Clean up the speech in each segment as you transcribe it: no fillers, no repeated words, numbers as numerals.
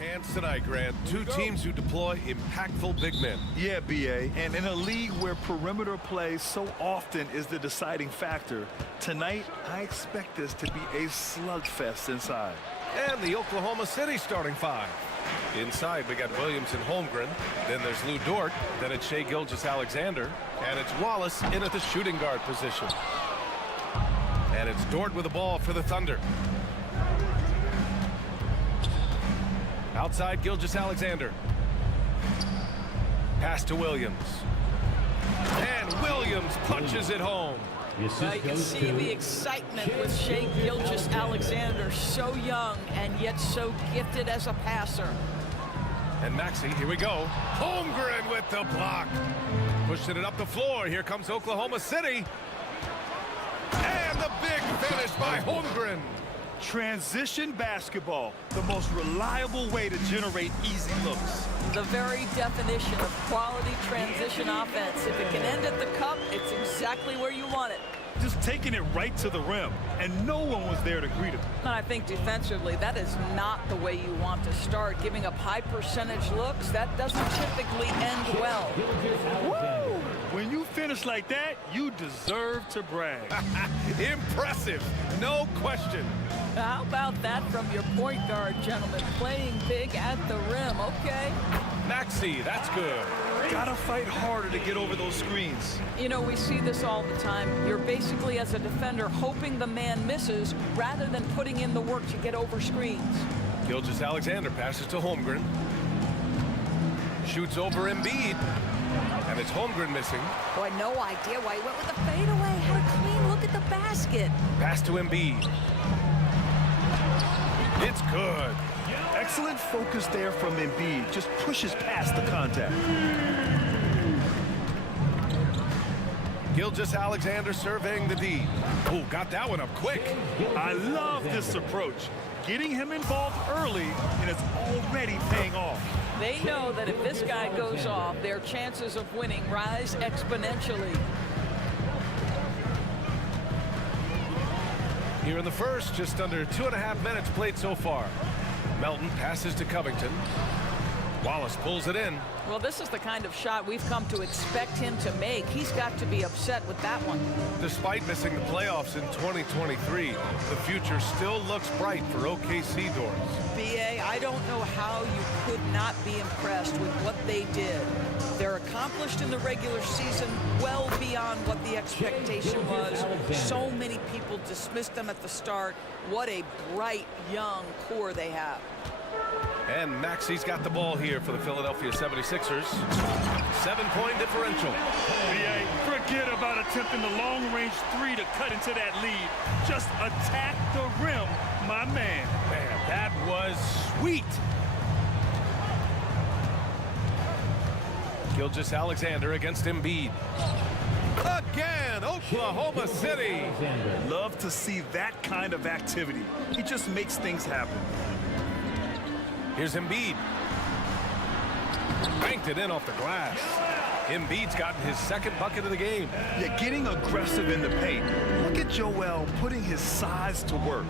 hands tonight, Grant. Two teams who deploy impactful big men. Yeah, BA. And in a league where perimeter play so often is the deciding factor, tonight I expect this to be a slugfest inside. And the Oklahoma City starting five. Inside, we got Williams and Holmgren. Then there's Lou Dort. Then it's Shai Gilgeous-Alexander. And it's Wallace in at the shooting guard position. And it's Dort with the ball for the Thunder. Outside, Gilgeous-Alexander. Pass to Williams. And Williams punches it home. Well, you can see the excitement with Shai Gilgeous-Alexander, so young and yet so gifted as a passer. And Maxey, here we go. Holmgren with the block. Pushing it up the floor. Here comes Oklahoma City. And the big finish by Holmgren. Transition basketball, the most reliable way to generate easy looks. The very definition of quality transition offense. If it can end at the cup, it's exactly where you want it. Just taking it right to the rim, and no one was there to greet him. And I think defensively, that is not the way you want to start. Giving up high percentage looks, that doesn't typically end well. Woo! When you finish like that, you deserve to brag. Impressive, no question. How about that from your point guard, gentlemen? Playing big at the rim, okay? Maxey, that's good. Gotta fight harder to get over those screens. You know, we see this all the time. You're basically, as a defender, hoping the man misses rather than putting in the work to get over screens. Gilgeous-Alexander passes to Holmgren. Shoots over Embiid. And it's Holmgren missing. Boy, no idea why he went with the fadeaway. Had a clean look at the basket. Pass to Embiid. It's good. Excellent focus there from Embiid. Just pushes past the contact. Gilgeous-Alexander surveying the D. Oh, got that one up quick. I love this approach. Getting him involved early, and it's already paying off. They know that if this guy goes off, their chances of winning rise exponentially. Here in the first, just under 2.5 minutes played so far. Melton passes to Covington. Wallace pulls it in. Well, this is the kind of shot we've come to expect him to make. He's got to be upset with that one. Despite missing the playoffs in 2023, the future still looks bright for OKC doors. BA, I don't know how you could not be impressed with what they did. They're accomplished in the regular season well beyond what the expectation was. So many people dismissed them at the start. What a bright, young core they have. And Maxey's got the ball here for the Philadelphia 76ers. 7-point differential. BA, forget about attempting the long-range three to cut into that lead. Just attack the rim, my man. Man, that was sweet. Gilgeous-Alexander against Embiid. Again, Oklahoma City. Love to see that kind of activity. He just makes things happen. Here's Embiid. Banked it in off the glass. Embiid's gotten his second bucket of the game. Yeah, getting aggressive in the paint. Look at Joel putting his size to work.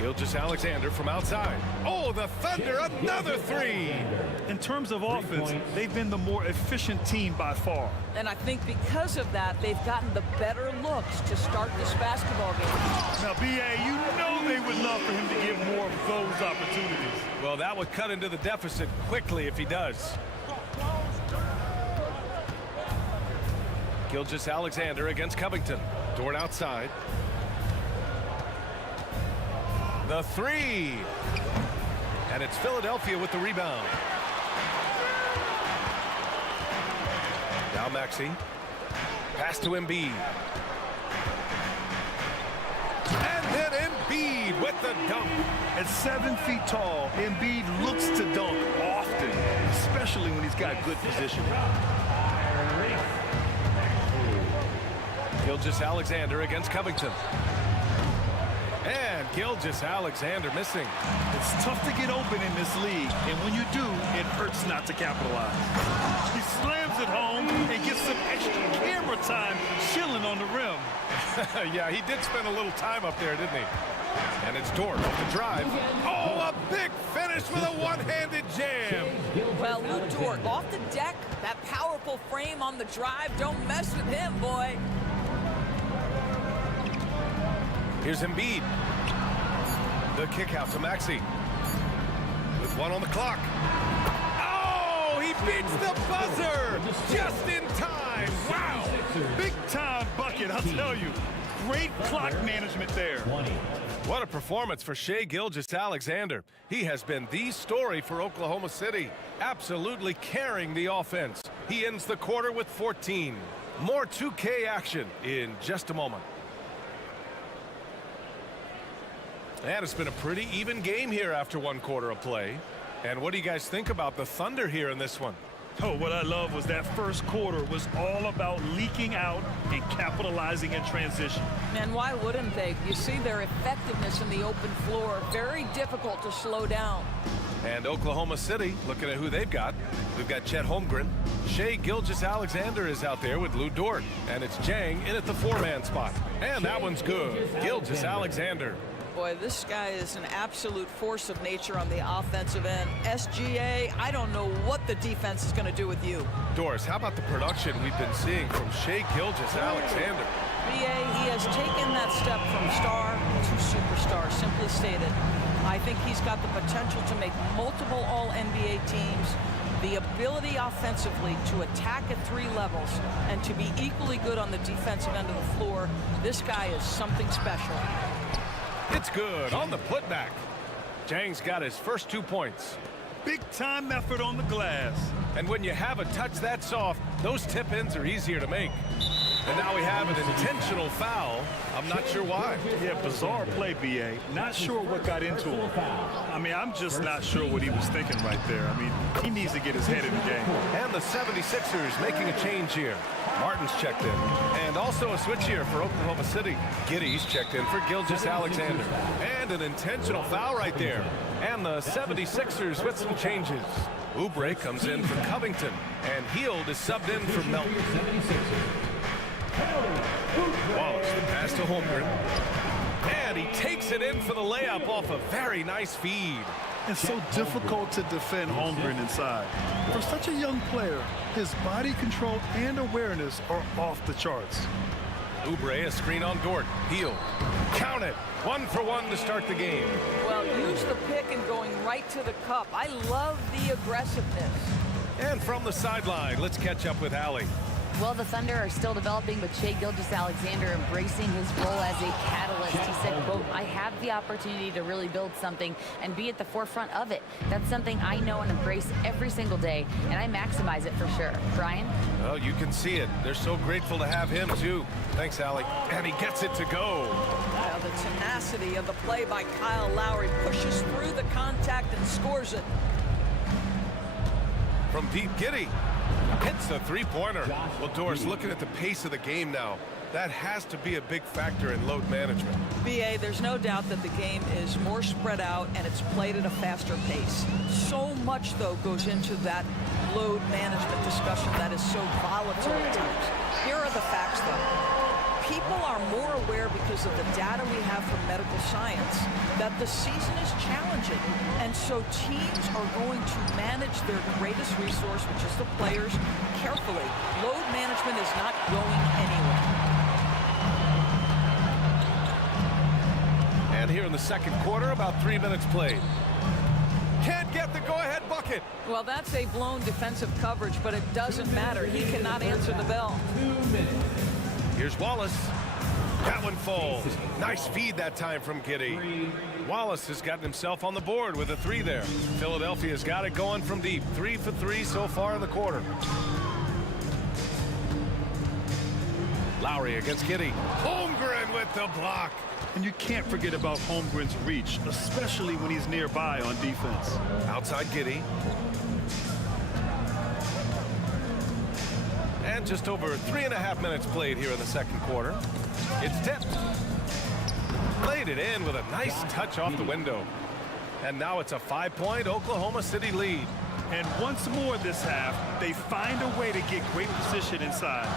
Gilgeous-Alexander from outside. Oh, the Thunder, another three. In terms of offense, they've been the more efficient team by far. And I think because of that, they've gotten the better looks to start this basketball game. Now, BA, you know they would love for him to get more of those opportunities. Well, that would cut into the deficit quickly if he does. Gilgeous-Alexander against Covington. Dort outside. The three. And it's Philadelphia with the rebound. Now Maxey. Pass to Embiid. And then Embiid with the dunk. At 7 feet tall, Embiid looks to dunk often, especially when he's got good position. Gilgeous-Alexander against Covington. And Gilgeous-Alexander missing. It's tough to get open in this league, and when you do, it hurts not to capitalize. He slams it home and gets some extra camera time chilling on the rim. Yeah, he did spend a little time up there, didn't he? And it's Dort off the drive. Oh, a big finish with a one-handed jam. Well, Lou Dort off the deck, that powerful frame on the drive. Don't mess with him, boy. Here's Embiid. The kick out to Maxey. With one on the clock. Oh, he beats the buzzer just in time. Wow. Big time bucket, I'll tell you. Great clock management there. What a performance for Shai Gilgeous-Alexander. He has been the story for Oklahoma City, absolutely carrying the offense. He ends the quarter with 14. More 2K action in just a moment. And it's been a pretty even game here after one quarter of play. And what do you guys think about the Thunder here in this one? Oh, what I love was that first quarter was all about leaking out and capitalizing in transition. And why wouldn't they? You see their effectiveness in the open floor. Very difficult to slow down. And Oklahoma City, looking at who they've got. We've got Chet Holmgren. Shai Gilgeous-Alexander is out there with Lou Dort. And it's Jang in at the four-man spot. And that one's good. Gilgeous-Alexander. Boy, this guy is an absolute force of nature on the offensive end. SGA, I don't know what the defense is going to do with you. Doris, how about the production we've been seeing from Shai Gilgeous-Alexander? BA, he has taken that step from star to superstar, simply stated. I think he's got the potential to make multiple All-NBA teams, the ability offensively to attack at three levels, and to be equally good on the defensive end of the floor. This guy is something special. It's good on the putback. Jang's got his first 2 points. Big time effort on the glass. And when you have a touch that soft, those tip-ins are easier to make. And now we have an intentional foul. I'm not sure why. Yeah, bizarre play, BA. Not sure what got into him. I mean, I'm just not sure what he was thinking right there. I mean, he needs to get his head in the game. And the 76ers making a change here. Martin's checked in. And also a switch here for Oklahoma City. Giddey's checked in for Gilgeous-Alexander. And an intentional foul right there. And the 76ers with some changes. Oubre comes in for Covington. And Hield is subbed in for Melton. Wallace, the pass to Holmgren. And he takes it in for the layup off a very nice feed. It's so difficult to defend Holmgren inside. For such a young player, his body control and awareness are off the charts. Oubre, a screen on Dort. Hield. Count it. 1 for 1 to start the game. Well, use the pick and going right to the cup. I love the aggressiveness. And from the sideline, let's catch up with Allie. Well, the Thunder are still developing, but Shai Gilgeous-Alexander embracing his role as a catalyst. He said, quote, I have the opportunity to really build something and be at the forefront of it. That's something I know and embrace every single day, and I maximize it for sure. Brian? Well, you can see it. They're so grateful to have him, too. Thanks, Allie. And he gets it to go. Now the tenacity of the play by Kyle Lowry pushes through the contact and scores it. From deep, Giddey hits the three-pointer. Well, Doris, looking at the pace of the game now, that has to be a big factor in load management. BA, there's no doubt that the game is more spread out and it's played at a faster pace. So much, though, goes into that load management discussion that is so volatile at times. Here are the facts, though. People are more aware because of the data we have from medical science that the season is challenging. And so teams are going to manage their greatest resource, which is the players, carefully. Load management is not going anywhere. And here in the second quarter, about 3 minutes played. Can't get the go-ahead bucket. Well, that's a blown defensive coverage, but it doesn't matter. He cannot answer the bell. 2 minutes. Here's Wallace. That one falls. Nice feed that time from Giddey. Wallace has gotten himself on the board with a 3 there. Philadelphia's got it going from deep. 3 for 3 so far in the quarter. Lowry against Giddey. Holmgren with the block. And you can't forget about Holmgren's reach, especially when he's nearby on defense. Outside Giddey. And just over 3.5 minutes played here in the second quarter. It's tipped. Played it in with a nice touch off the window. And now it's a 5-point Oklahoma City lead. And once more this half, they find a way to get great position inside.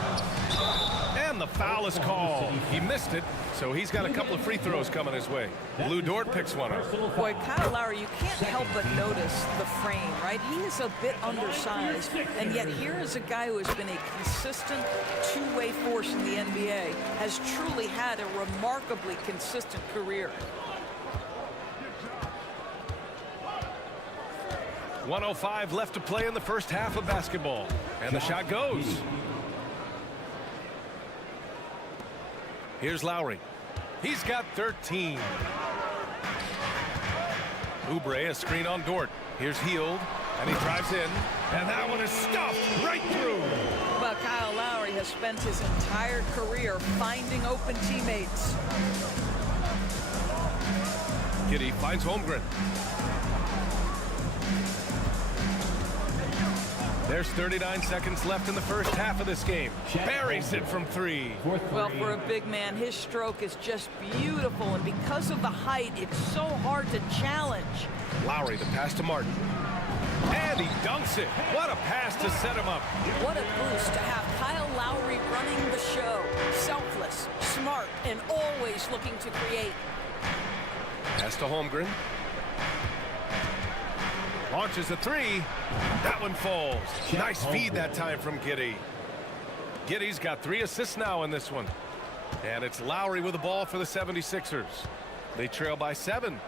And the foul is called. He missed it, so he's got a couple of free throws coming his way. Lou Dort picks one up. Boy, Kyle Lowry, you can't help but notice the frame, right? He is a bit undersized, and yet here is a guy who has been a consistent two-way force in the NBA, has truly had a remarkably consistent career. 1:05 left to play in the first half of basketball. And the shot goes. Here's Lowry. He's got 13. Oubre, a screen on Dort. Here's Hield, and he drives in. And that one is stuffed right through. Well, Kyle Lowry has spent his entire career finding open teammates. Giddey finds Holmgren. There's 39 seconds left in the first half of this game. Buries it from three. Well, for a big man, his stroke is just beautiful, and because of the height, it's so hard to challenge. Lowry, the pass to Martin. And he dunks it. What a pass to set him up. What a boost to have Kyle Lowry running the show. Selfless, smart, and always looking to create. Pass to Holmgren. Launches a three. That one falls. Nice feed that time from Giddey. Giddey's got 3 assists now in this one. And it's Lowry with the ball for the 76ers. They trail by 7.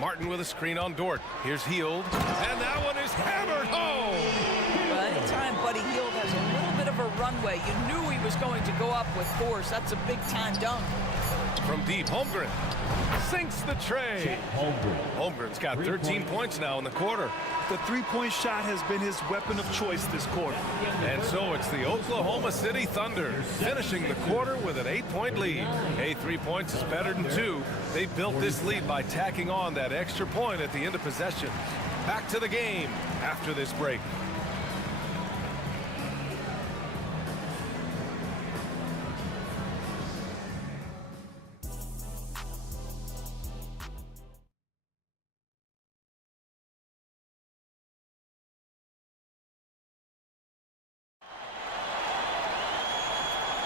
Martin with a screen on Dort. Here's Hield. And that one is hammered home. Well, anytime Buddy Hield has a little bit of a runway, you knew he was going to go up with force. That's a big-time dunk. From deep, Holmgren sinks the tray. Holmgren's got 13 points now in the quarter. The three-point shot has been his weapon of choice this quarter. And so it's the Oklahoma City Thunder finishing the quarter with an 8-point lead. Hey, 3 points is better than 2. They built this lead by tacking on that extra point at the end of possession. Back to the game after this break.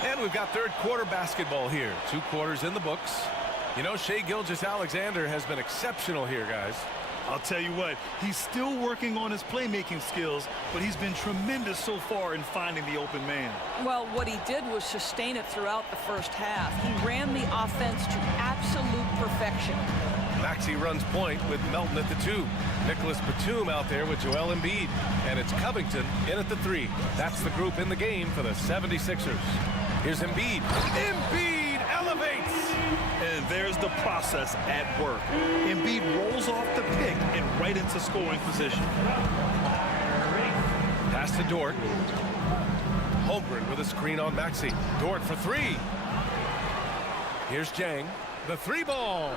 And we've got third quarter basketball here. 2 quarters in the books. You know, Shai Gilgeous-Alexander has been exceptional here, guys. I'll tell you what, he's still working on his playmaking skills, but he's been tremendous so far in finding the open man. Well, what he did was sustain it throughout the first half. He ran the offense to absolute perfection. Maxey runs point with Melton at the 2. Nicholas Batum out there with Joel Embiid. And it's Covington in at the 3. That's the group in the game for the 76ers. Here's Embiid. Embiid elevates! And there's the process at work. Embiid rolls off the pick and right into scoring position. Pass to Dort. Holmgren with a screen on Maxey. Dort for 3. Here's Jang. The 3 ball.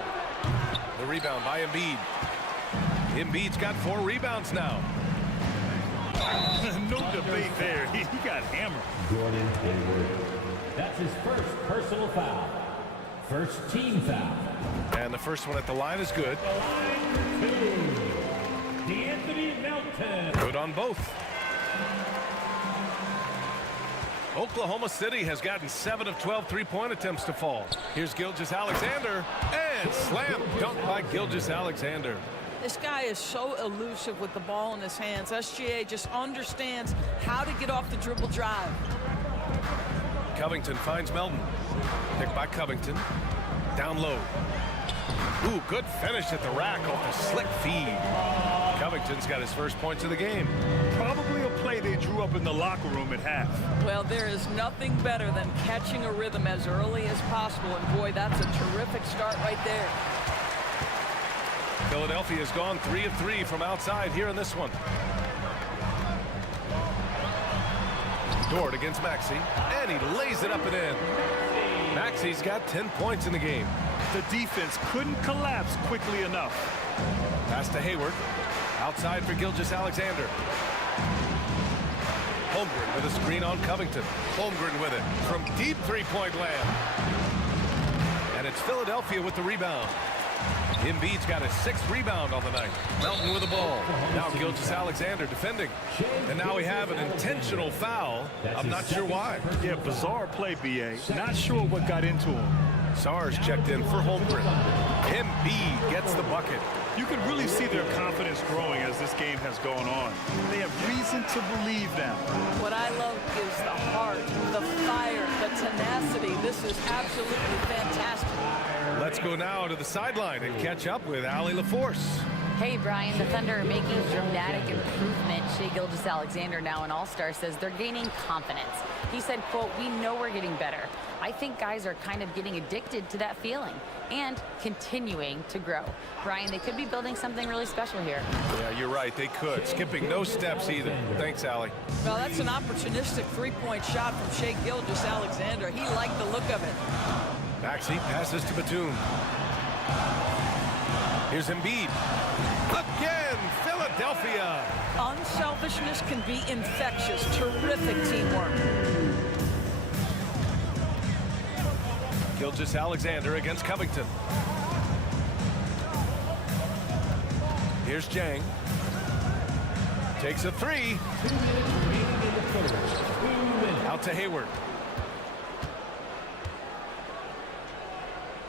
The rebound by Embiid. Embiid's got 4 rebounds now. No debate there. He got hammered. Gordon Hayward. That's his first personal foul. First team foul. And the first one at the line is good. D'Anthony Melton. Good on both. Oklahoma City has gotten 7 of 12 three-point attempts to fall. Here's Gilgeous-Alexander. And slam dunk by Gilgeous-Alexander. This guy is so elusive with the ball in his hands. SGA just understands how to get off the dribble drive. Covington finds Melton. Picked by Covington. Down low. Ooh, good finish at the rack off a slick feed. Covington's got his first points of the game. Probably a play they drew up in the locker room at half. Well, there is nothing better than catching a rhythm as early as possible. And boy, that's a terrific start right there. Philadelphia has gone 3 of 3 from outside here in this one. Dort against Maxey, and he lays it up and in. Maxey's got 10 points in the game. The defense couldn't collapse quickly enough. Pass to Hayward. Outside for Gilgeous-Alexander. Holmgren with a screen on Covington. Holmgren with it from deep 3-point land. And it's Philadelphia with the rebound. Embiid's got his 6th rebound on the night. Melton with the ball. Now Gilgeous-Alexander defending. And now we have an intentional foul. I'm not sure why. Yeah, bizarre play, B.A. Not sure what got into him. Sars checked in for Holmgren. Embiid gets the bucket. You can really see their confidence growing as this game has gone on. They have reason to believe now. What I love is the heart, the fire, the tenacity. This is absolutely fantastic. Let's go now to the sideline and catch up with Allie LaForce. Hey, Brian, the Thunder are making dramatic improvement. Shai Gilgeous-Alexander, now an all-star, says they're gaining confidence. He said, quote, "We know we're getting better. I think guys are kind of getting addicted to that feeling and continuing to grow." Brian, they could be building something really special here. Yeah, you're right. They could. Skipping no steps either. Thanks, Allie. Well, that's an opportunistic three-point shot from Shai Gilgeous-Alexander. He liked the look of it. Maxey passes to Batum. Here's Embiid. Again, Philadelphia. Unselfishness can be infectious. Terrific teamwork. Gilgeous-Alexander against Covington. Here's Jang. Takes a three. Out to Hayward.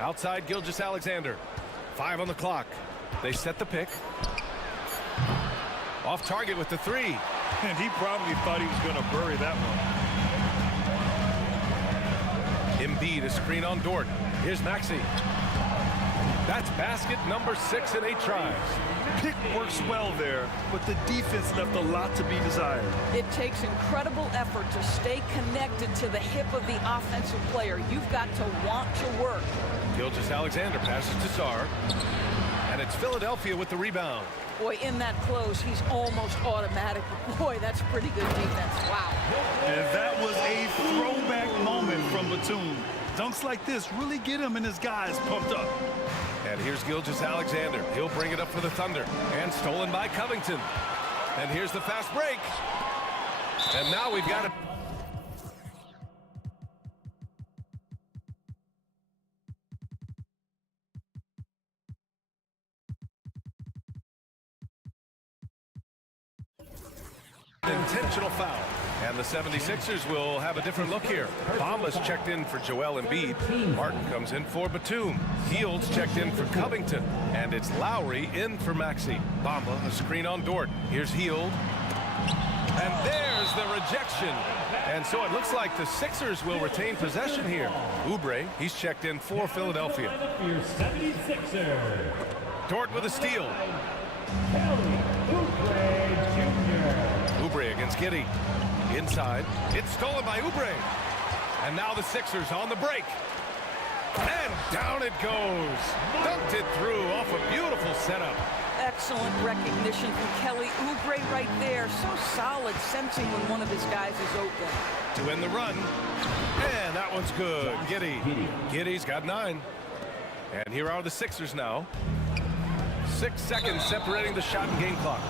Outside Gilgeous-Alexander. 5 on the clock. They set the pick. Off target with the three. And he probably thought he was going to bury that one. Embiid, a screen on Dort. Here's Maxey. That's basket number 6 in 8 tries. Pick works well there, but the defense left a lot to be desired. It takes incredible effort to stay connected to the hip of the offensive player. You've got to want to work. Gilgeous-Alexander passes to Sar. And it's Philadelphia with the rebound. Boy, in that close, he's almost automatic. Boy, that's pretty good defense. Wow. And that was a throwback moment from Batum. Dunks like this really get him and his guys pumped up. And here's Gilgeous-Alexander. He'll bring it up for the Thunder. And stolen by Covington. And here's the fast break. And now we've got it. Intentional foul. And the 76ers will have a different look here. Bamba's checked in for Joel Embiid. Martin comes in for Batum. Fields checked in for Covington. And it's Lowry in for Maxey. Bamba, a screen on Dort. Here's Hield. And there's the rejection. And so it looks like the Sixers will retain possession here. Oubre, he's checked in for Philadelphia. Dort with a steal. Oubre against Giddey. Inside. It's stolen by Oubre. And now the Sixers on the break. And down it goes. Dunked it through off a beautiful setup. Excellent recognition from Kelly Oubre right there. So solid, sensing when one of his guys is open. To end the run. And that one's good. Giddey. Giddey's got 9. And here are the Sixers now. 6 seconds separating the shot and game clocks.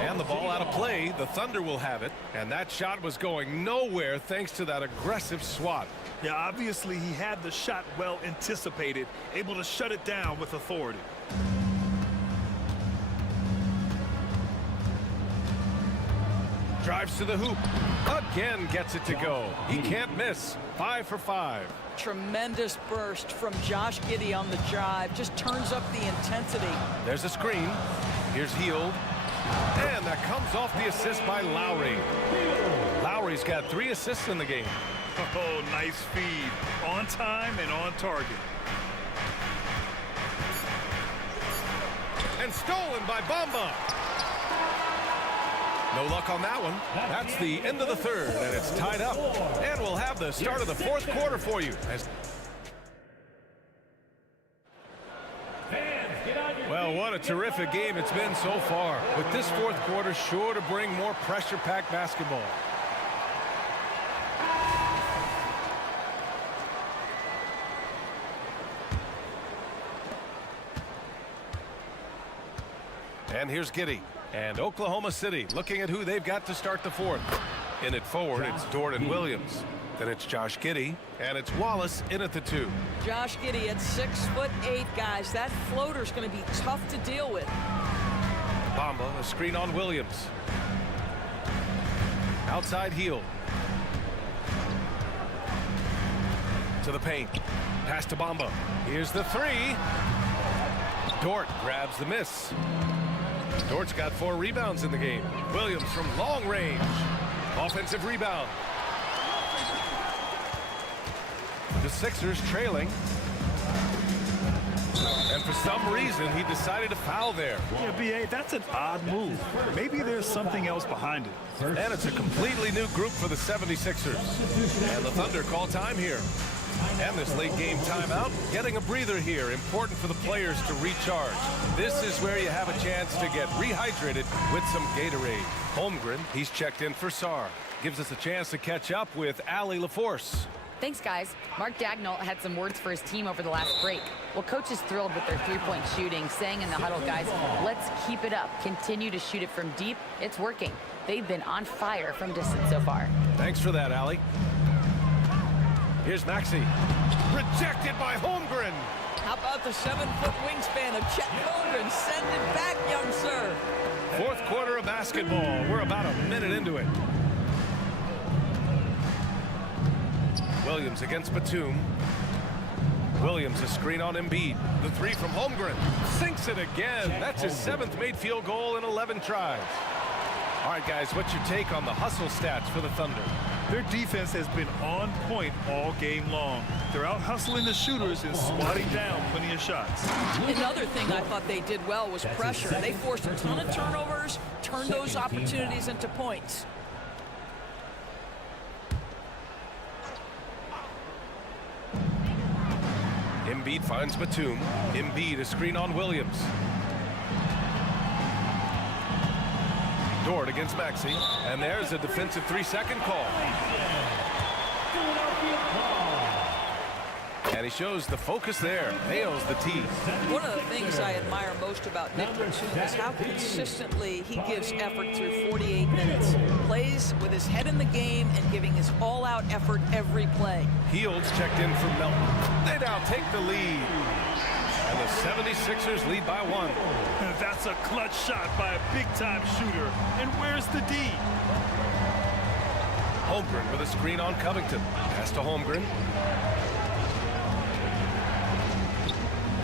And the ball out of play. The Thunder will have it. And that shot was going nowhere thanks to that aggressive swat. Yeah, obviously he had the shot well anticipated, able to shut it down with authority. Drives to the hoop. Again gets it to go. He can't miss. 5 for 5. Tremendous burst from Josh Giddey on the drive. Just turns up the intensity. There's a screen. Here's Hield. And that comes off the assist by Lowry. Lowry's got 3 assists in the game. Oh, nice feed. On time and on target. And stolen by Bamba. No luck on that one. That's the end of the third, and it's tied up. And we'll have the start of the 4th quarter for you. Well, what a terrific game it's been so far. With this 4th quarter sure to bring more pressure-packed basketball. And here's Giddey. And Oklahoma City looking at who they've got to start the 4th. In it forward, it's Dort and Williams. Then it's Josh Giddey, and it's Wallace in at the 2. Josh Giddey at 6'8", guys. That floater's going to be tough to deal with. Bamba, a screen on Williams. Outside heel. To the paint. Pass to Bamba. Here's the 3. Dort grabs the miss. Dort's got 4 rebounds in the game. Williams from long range. Offensive rebound. The Sixers trailing. And for some reason, he decided to foul there. Yeah, B.A., that's an odd move. Maybe there's something else behind it. And it's a completely new group for the 76ers. And the Thunder call time here. And this late game timeout, getting a breather here, important for the players to recharge. This is where you have a chance to get rehydrated with some Gatorade. Holmgren, he's checked in for Sarr. Gives us a chance to catch up with Allie LaForce. Thanks, guys. Mark Dagnall had some words for his team over the last break. Well, coach is thrilled with their three-point shooting, saying in the huddle, guys, let's keep it up. Continue to shoot it from deep. It's working. They've been on fire from distance so far. Thanks for that, Allie. Here's Maxey. Rejected by Holmgren. How about the 7-foot wingspan of Chet Holmgren? Send it back, young sir. Fourth quarter of basketball. We're about a minute into it. Williams against Batum. Williams a screen on Embiid. The 3 from Holmgren. Sinks it again. That's his 7th made field goal in 11 tries. All right, guys, what's your take on the hustle stats for the Thunder? Their defense has been on point all game long. They're out hustling the shooters and swatting down plenty of shots. Another thing I thought they did well was pressure. They forced a ton of turnovers, turned those opportunities into points. Embiid finds Batum. Embiid a screen on Williams. Dort against Maxey. And there's a defensive 3-second call. And he shows the focus there. Nails the tee. One of the things I admire most about Nick Batum is how consistently he gives effort through 48 minutes. Plays with his head in the game and giving his all-out effort every play. Heald's checked in for Melton. They now take the lead. And the 76ers lead by 1. That's a clutch shot by a big-time shooter. And where's the D? Holmgren with a screen on Covington. Pass to Holmgren.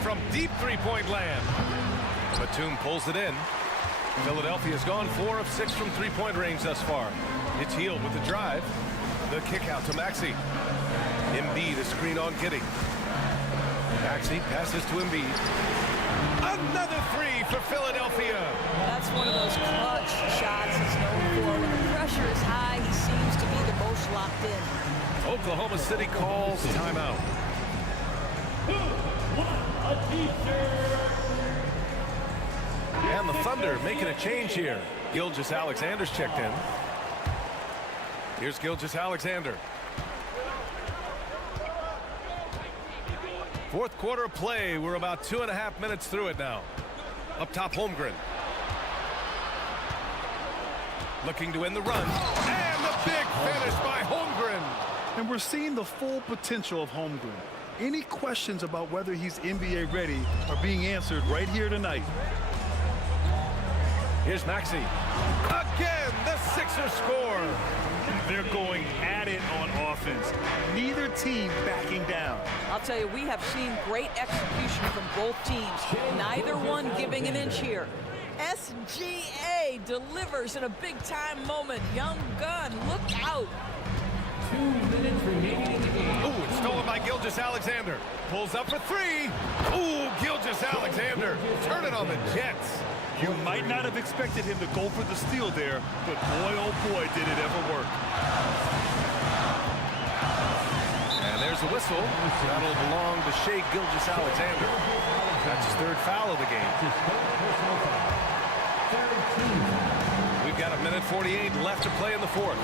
From deep three-point land. Batum pulls it in. Philadelphia's gone 4 of 6 from three-point range thus far. It's Hield with the drive. The kick out to Maxey. Embiid a screen on Giddey. Maxey passes to Embiid. Another 3 for Philadelphia. That's one of those clutch shots he's known for. When the pressure is high, he seems to be the most locked in. Oklahoma City calls timeout. And the Thunder making a change here. Gilgeous-Alexander's checked in. Here's Gilgeous-Alexander. Fourth quarter of play. We're about 2.5 minutes through it now. Up top, Holmgren. Looking to end the run. And the big finish by Holmgren. And we're seeing the full potential of Holmgren. Any questions about whether he's NBA ready are being answered right here tonight. Here's Maxey. Again, the Sixers score. They're going at it on offense. Neither team backing down. I'll tell you, we have seen great execution from both teams. Neither one giving an inch here. SGA delivers in a big-time moment. Young gun, look out. 2 minutes remaining in the game. Ooh, it's stolen by Gilgeous-Alexander. Pulls up for 3. Ooh, Gilgeous-Alexander turning on the Jets. You might not have expected him to go for the steal there, but boy, oh boy, did it ever work. And there's a whistle. That'll belong to Shai Gilgeous-Alexander. That's his 3rd foul of the game. We've got 1:48 left to play in the 4th.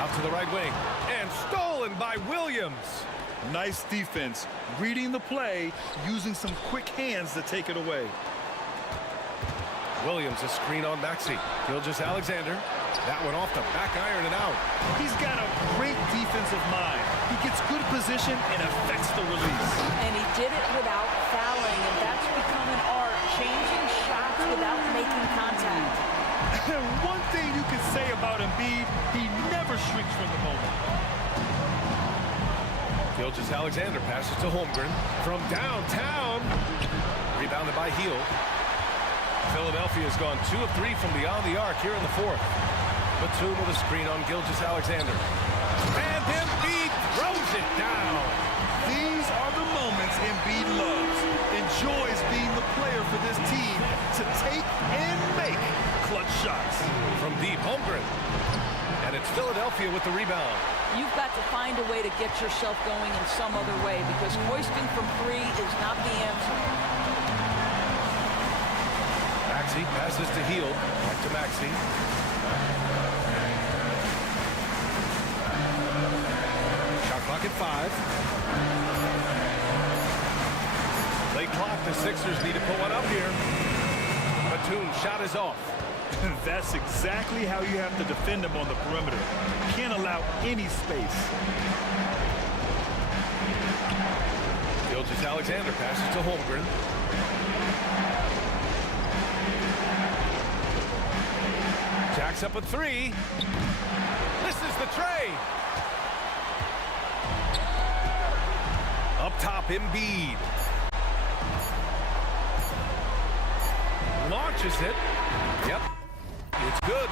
Out to the right wing. And stolen by Williams. Nice defense. Reading the play, using some quick hands to take it away. Williams a screen on Maxey. Gilgeous-Alexander That one off the back iron and out. He's got a great defensive mind. He gets good position and affects the release. And he did it without fouling, and that's become an art, changing shots without making contact. And one thing you can say about Embiid, he never shrinks from the moment. Gilgeous-Alexander passes to Holmgren from downtown. Rebounded by Heel. Philadelphia has gone 2 of 3 from beyond the arc here in the fourth. Batum with a screen on Gilgeous-Alexander. And Embiid throws it down. These are the moments Embiid loves. Enjoys being the player for this team to take and make clutch shots. From deep, Holmgren. And it's Philadelphia with the rebound. You've got to find a way to get yourself going in some other way, because hoisting from 3 is not the answer. Maxey passes to Heel. Back to Maxey. Shot clock at 5. Late clock. The Sixers need to put one up here. Batum's shot is off. That's exactly how you have to defend him on the perimeter. Can't allow any space. Gilgeous-Alexander passes to Holmgren. Jacks up a 3. This is the tray. Up top, Embiid. Launches it. Yep. It's good.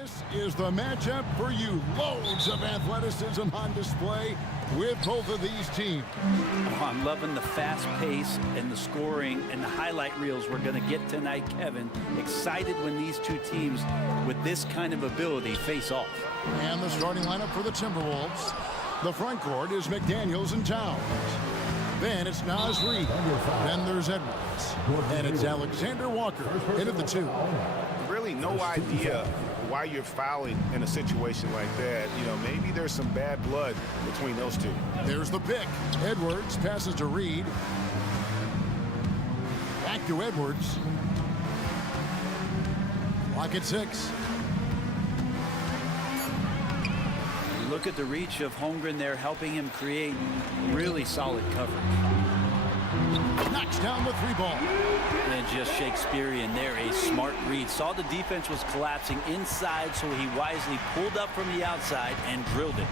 This is the matchup for you. Loads of athleticism on display with both of these teams. Oh, I'm loving the fast pace and the scoring and the highlight reels we're going to get tonight, Kevin. Excited when these two teams with this kind of ability face off. And the starting lineup for the Timberwolves. The front court is McDaniels and Towns. Then it's Naz Reid. Then there's Edwards. And it's Alexander Walker into the two. Really no idea why you're fouling in a situation like that. You know, maybe there's some bad blood between those two. There's the pick. Edwards passes to Reid. Back to Edwards. Clock at 6. Look at the reach of Holmgren there, helping him create really solid coverage. Knocks down the 3 ball. And just Shakespearean there, a smart read. Saw the defense was collapsing inside, so he wisely pulled up from the outside and drilled it.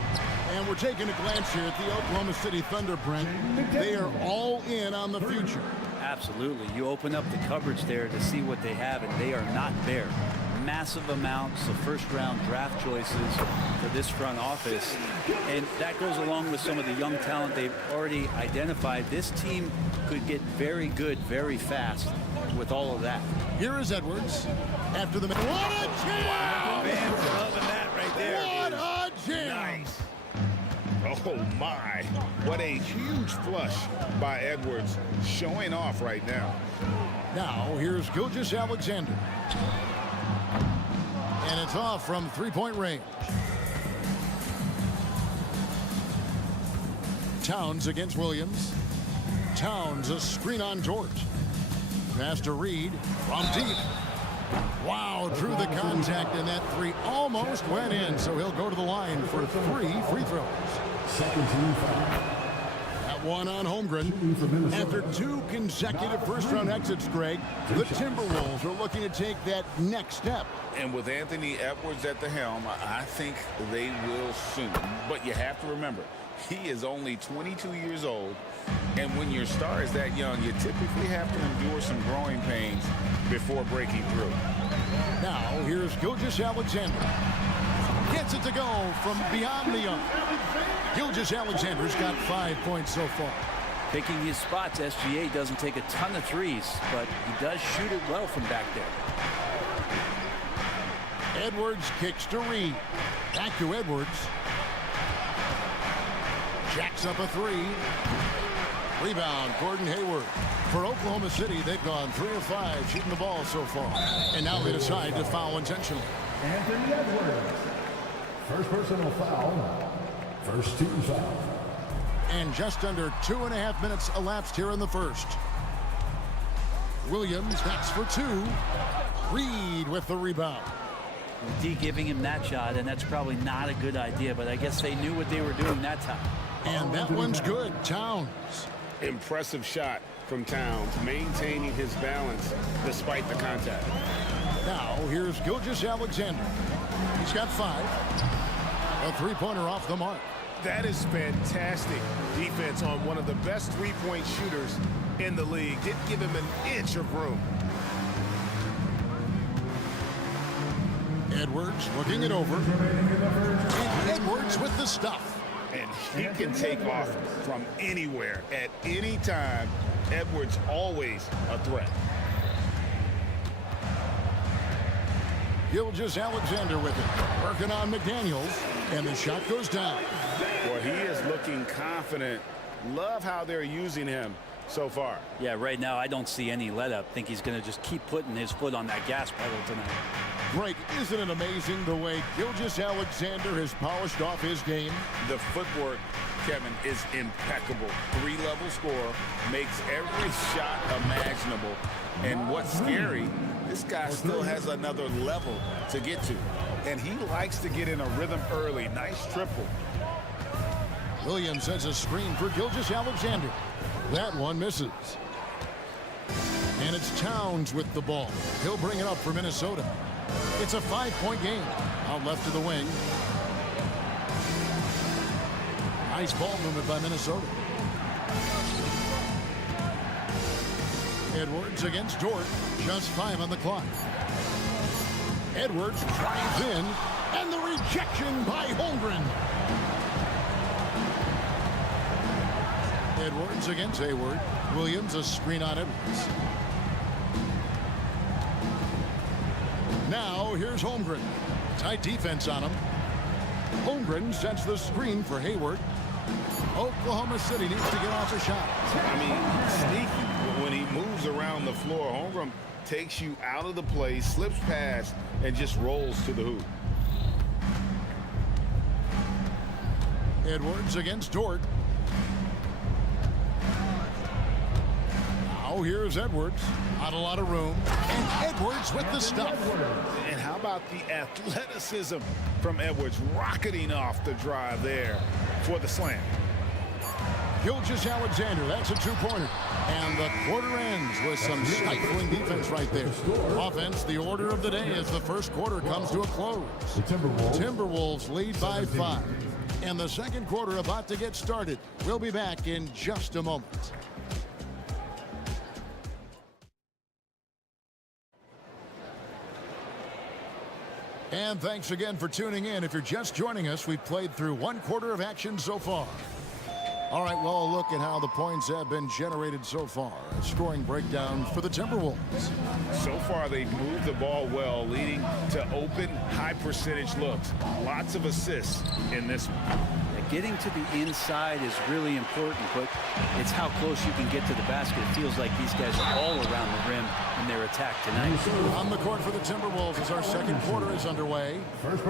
And we're taking a glance here at the Oklahoma City Thunder, Brent. They are all in on the future. Absolutely. You open up the coverage there to see what they have, and they are not there. Massive amounts of first-round draft choices for this front office, and that goes along with some of the young talent they've already identified. This team could get very good very fast with all of that. Here is Edwards after the... What a jam! Wow, fans loving that right there. What a jam! Nice. Oh my, what a huge flush by Edwards, showing off right now. Now here's Gilgeous-Alexander. And it's off from 3-point range. Towns against Williams. Towns a screen on George. Pass to Reid from deep. Wow, drew the contact, and that 3 almost went in, so he'll go to the line for 3 free throws. Second team foul. That one on Holmgren. After 2 consecutive first-round exits, Greg, the Timberwolves are looking to take that next step. And with Anthony Edwards at the helm, I think they will soon. But you have to remember, he is only 22 years old, and when your star is that young, you typically have to endure some growing pains before breaking through. Now, here's Gilgeous-Alexander. Gets it to go from beyond the arc. Gilgeous-Alexander's got 5 points so far. Picking his spots, SGA doesn't take a ton of threes, but he does shoot it well from back there. Edwards kicks to Reid. Back to Edwards. Jacks up a 3. Rebound, Gordon Hayward. For Oklahoma City, they've gone 3 of 5 shooting the ball so far. And now they decide to foul intentionally. Anthony Edwards. First personal foul. First team foul. And just under 2.5 minutes elapsed here in the first. Williams backs for 2. Reid with the rebound. D giving him that shot, and that's probably not a good idea, but I guess they knew what they were doing that time. And that one's good. Towns. Impressive shot from Towns, maintaining his balance despite the contact. Now, here's Gilgeous-Alexander. He's got 5. A 3-pointer off the mark. That is fantastic defense on one of the best three-point shooters in the league. Didn't give him an inch of room. Edwards looking it over. And Edwards with the stuff. And he can take off from anywhere at any time. Edwards always a threat. Gilgeous-Alexander with it. Working on McDaniels. And the shot goes down. Boy, he is looking confident. Love how they're using him so far. Yeah, right now I don't see any let up. Think he's going to just keep putting his foot on that gas pedal tonight. Greg, isn't it amazing the way Gilgeous-Alexander has polished off his game? The footwork, Kevin, is impeccable. 3-level scorer, makes every shot imaginable. And what's scary, this guy still has another level to get to. And he likes to get in a rhythm early. Nice triple. Williams sends a screen for Gilgeous-Alexander. That one misses. And it's Towns with the ball. He'll bring it up for Minnesota. It's a 5-point game. Out left to the wing. Nice ball movement by Minnesota. Edwards against George. Just 5 on the clock. Edwards drives in, and the rejection by Holmgren. Edwards against Hayward. Williams a screen on Edwards. Now here's Holmgren. Tight defense on him. Holmgren sets the screen for Hayward. Oklahoma City needs to get off a shot. I mean, sneaky. When he moves around the floor, Holmgren takes you out of the play, slips past, and just rolls to the hoop. Edwards against Dort. Now here's Edwards. Not a lot of room. And Edwards with the stuff. And how about the athleticism from Edwards rocketing off the drive there for the slam. Gilgeous-Alexander, that's a two-pointer. And the quarter ends with some stifling defense right there. Offense, the order of the day as the first quarter comes to a close. The Timberwolves lead by 5. And the second quarter about to get started. We'll be back in just a moment. And thanks again for tuning in. If you're just joining us, we've played through one quarter of action so far. All right, well, a look at how the points have been generated so far. A scoring breakdown for the Timberwolves. So far, they've moved the ball well, leading to open, high-percentage looks. Lots of assists in this one. Getting to the inside is really important, but it's how close you can get to the basket. It feels like these guys are all around the rim in their attack tonight. On the court for the Timberwolves as our second quarter is underway.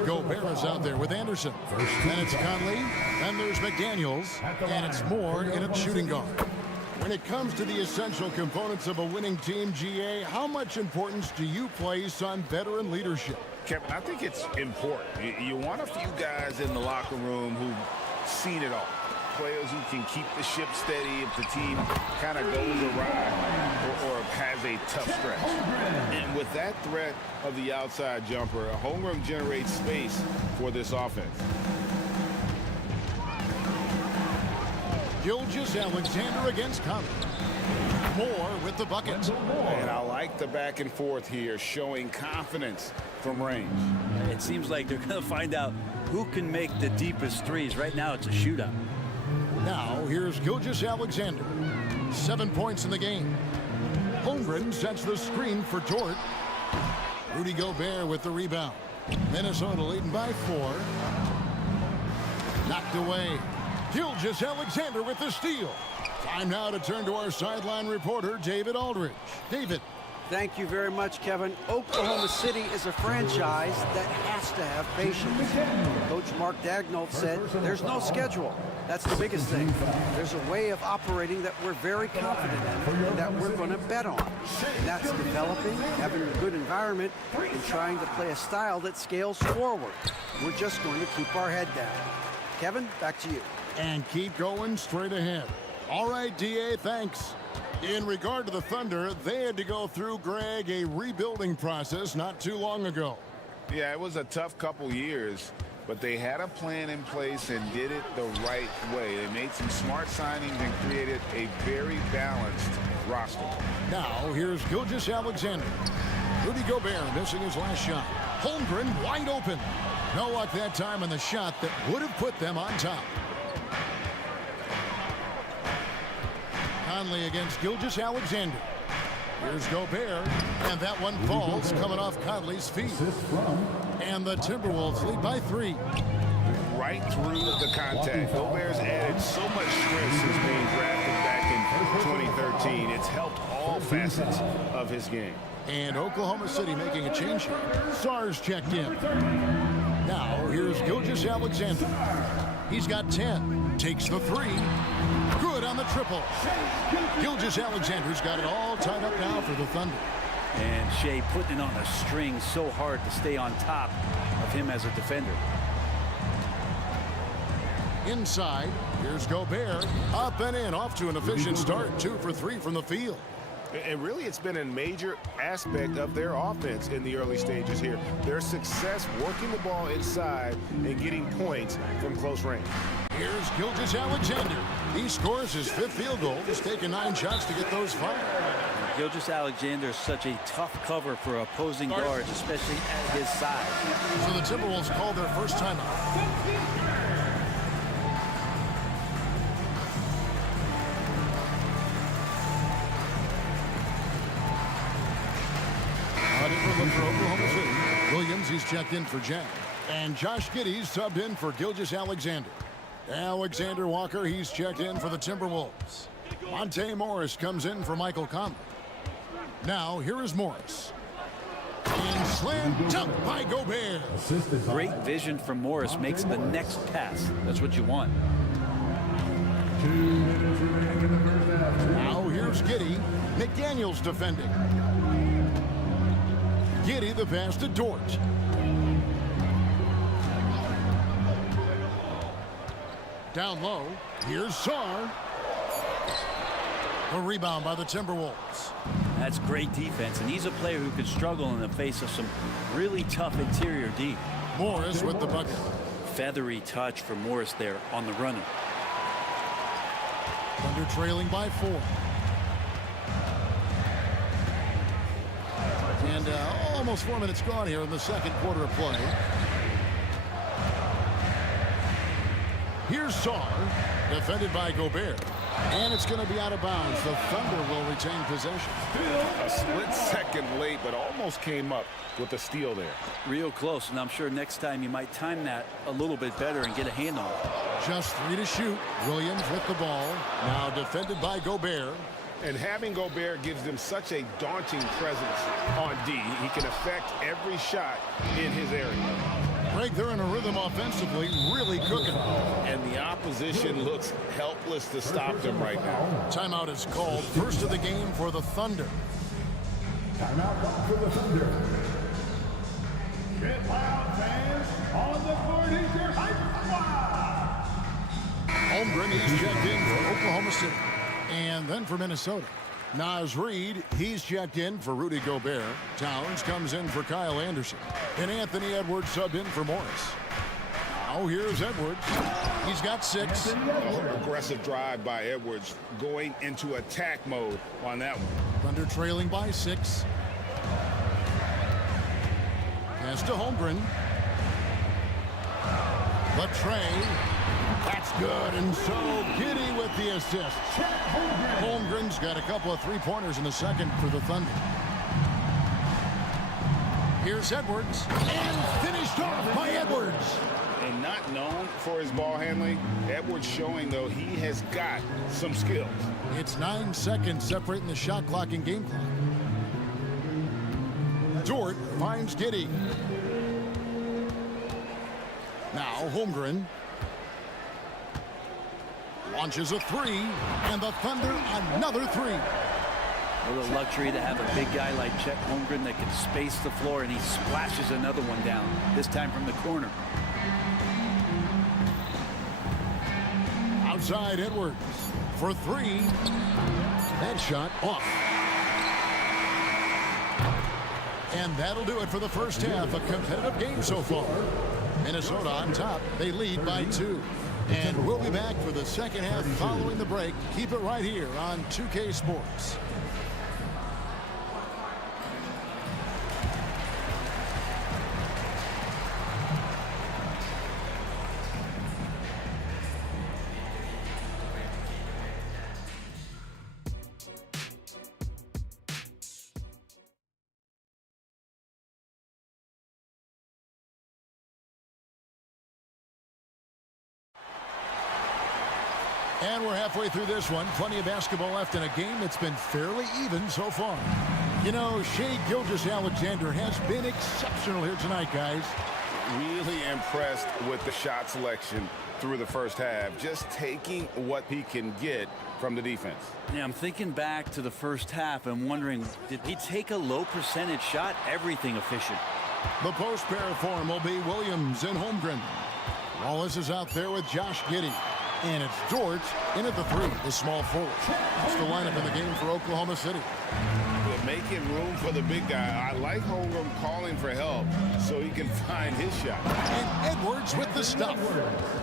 Gobert is out there with Anderson. And it's Conley. And there's McDaniels. And it's Moore in a shooting guard. When it comes to the essential components of a winning team, GA, how much importance do you place on veteran leadership? Kevin, I think it's important. You want a few guys in the locker room who've seen it all. Players who can keep the ship steady if the team kind of goes awry or has a tough stretch. And with that threat of the outside jumper, Holmgren generates space for this offense. Gilgeous-Alexander against Conley. Moore with the bucket. And I like the back and forth here, showing confidence from range. It seems like they're going to find out who can make the deepest threes. Right now, it's a shootout. Now, here's Gilgeous-Alexander. 7 points in the game. Holmgren sets the screen for Dort. Rudy Gobert with the rebound. Minnesota leading by 4. Knocked away. Gilgeous-Alexander with the steal. Time now to turn to our sideline reporter, David Aldridge. David. Thank you very much, Kevin. Oklahoma City is a franchise that has to have patience. Coach Mark Daigneault said there's no schedule. That's the biggest thing. There's a way of operating that we're very confident in and that we're going to bet on. And that's developing, having a good environment, and trying to play a style that scales forward. We're just going to keep our head down. Kevin, back to you. And keep going straight ahead. All right, DA, thanks. In regard to the Thunder, they had to go through, Greg, a rebuilding process not too long ago. Yeah, it was a tough couple years, but they had a plan in place and did it the right way. They made some smart signings and created a very balanced roster. Now, here's Gilgeous-Alexander. Rudy Gobert missing his last shot. Holmgren wide open. No luck that time on the shot that would have put them on top. Conley against Gilgeous-Alexander. Here's Gobert, and that one falls coming off Conley's feet. And the Timberwolves lead by 3. Right through the contact. Gobert's added so much strength since being drafted back in 2013. It's helped all facets of his game. And Oklahoma City making a change here. Sars checked in. Now here's Gilgeous-Alexander. He's got 10. Takes the 3. Good on the triple. Gilgeous-Alexander's got it all tied up now for the Thunder. And Shea putting it on a string so hard to stay on top of him as a defender. Inside, here's Gobert. Up and in, off to an efficient start. 2 for 3 from the field. And really, it's been a major aspect of their offense in the early stages here. Their success working the ball inside and getting points from close range. Here's Gilgeous-Alexander. He scores his 5th field goal. He's taken 9 shots to get those 5. Gilgeous-Alexander is such a tough cover for opposing guards, especially at his size. So the Timberwolves call their first timeout. For Oklahoma City. Williams, he's checked in for Jack. And Josh Giddey's subbed in for Gilgeous-Alexander. Alexander Walker, he's checked in for the Timberwolves. Monte Morris comes in for Michael Conley. Now, here is Morris. And slam dunk by Gobert. Great vision from Morris makes the next pass. That's what you want. Now, here's Giddey. McDaniels defending. Giddey the pass to Dort. Down low, here's Sarr. A rebound by the Timberwolves. That's great defense, and he's a player who can struggle in the face of some really tough interior D. Morris with the bucket. Feathery touch for Morris there on the running. Thunder trailing by 4. And almost 4 minutes gone here in the second quarter of play. Here's Sarr, defended by Gobert. And it's going to be out of bounds. The Thunder will retain possession. A split second late, but almost came up with a steal there. Real close, and I'm sure next time you might time that a little bit better and get a hand on it. Just 3 to shoot. Williams with the ball. Now defended by Gobert. And having Gobert gives them such a daunting presence on D. He can affect every shot in his area. Greg, they're in a rhythm offensively, really cooking. And the opposition looks helpless to stop them right now. Timeout is called. First of the game for the Thunder. Timeout for the Thunder. Get loud, fans. On the court is your hype squad. Holmgren, he's checked in for Oklahoma City. And then for Minnesota. Naz Reid, he's checked in for Rudy Gobert. Towns comes in for Kyle Anderson. And Anthony Edwards subbed in for Morris. Now here's Edwards. He's got 6. Aggressive drive by Edwards, going into attack mode on that one. Thunder trailing by 6. Pass to Holmgren. Latrey. That's good, and so Giddey with the assist. Holmgren's got a couple of three-pointers in the second for the Thunder. Here's Edwards, and finished off by Edwards. And not known for his ball handling, Edwards showing, though, he has got some skills. It's 9 seconds separating the shot clock and game clock. Dort finds Giddey. Now Holmgren. Launches a 3, and the Thunder another 3. A little luxury to have a big guy like Chet Holmgren that can space the floor, and he splashes another one down, this time from the corner. Outside Edwards for 3. That shot off. And that'll do it for the first half. A competitive game so far. Minnesota on top. They lead by 2. And we'll be back for the second half following the break. Keep it right here on 2K Sports. And we're halfway through this one. Plenty of basketball left in a game that's been fairly even so far. You know, Shai Gilgeous-Alexander has been exceptional here tonight, guys. Really impressed with the shot selection through the first half. Just taking what he can get from the defense. Yeah, I'm thinking back to the first half and wondering, did he take a low percentage shot? Everything efficient. The post pair form will be Williams and Holmgren. Wallace is out there with Josh Giddey. And it's Dort in at the 3, the small forward. That's the lineup in the game for Oklahoma City. They're making room for the big guy. I like Holmgren calling for help so he can find his shot. And Edwards with the stuff.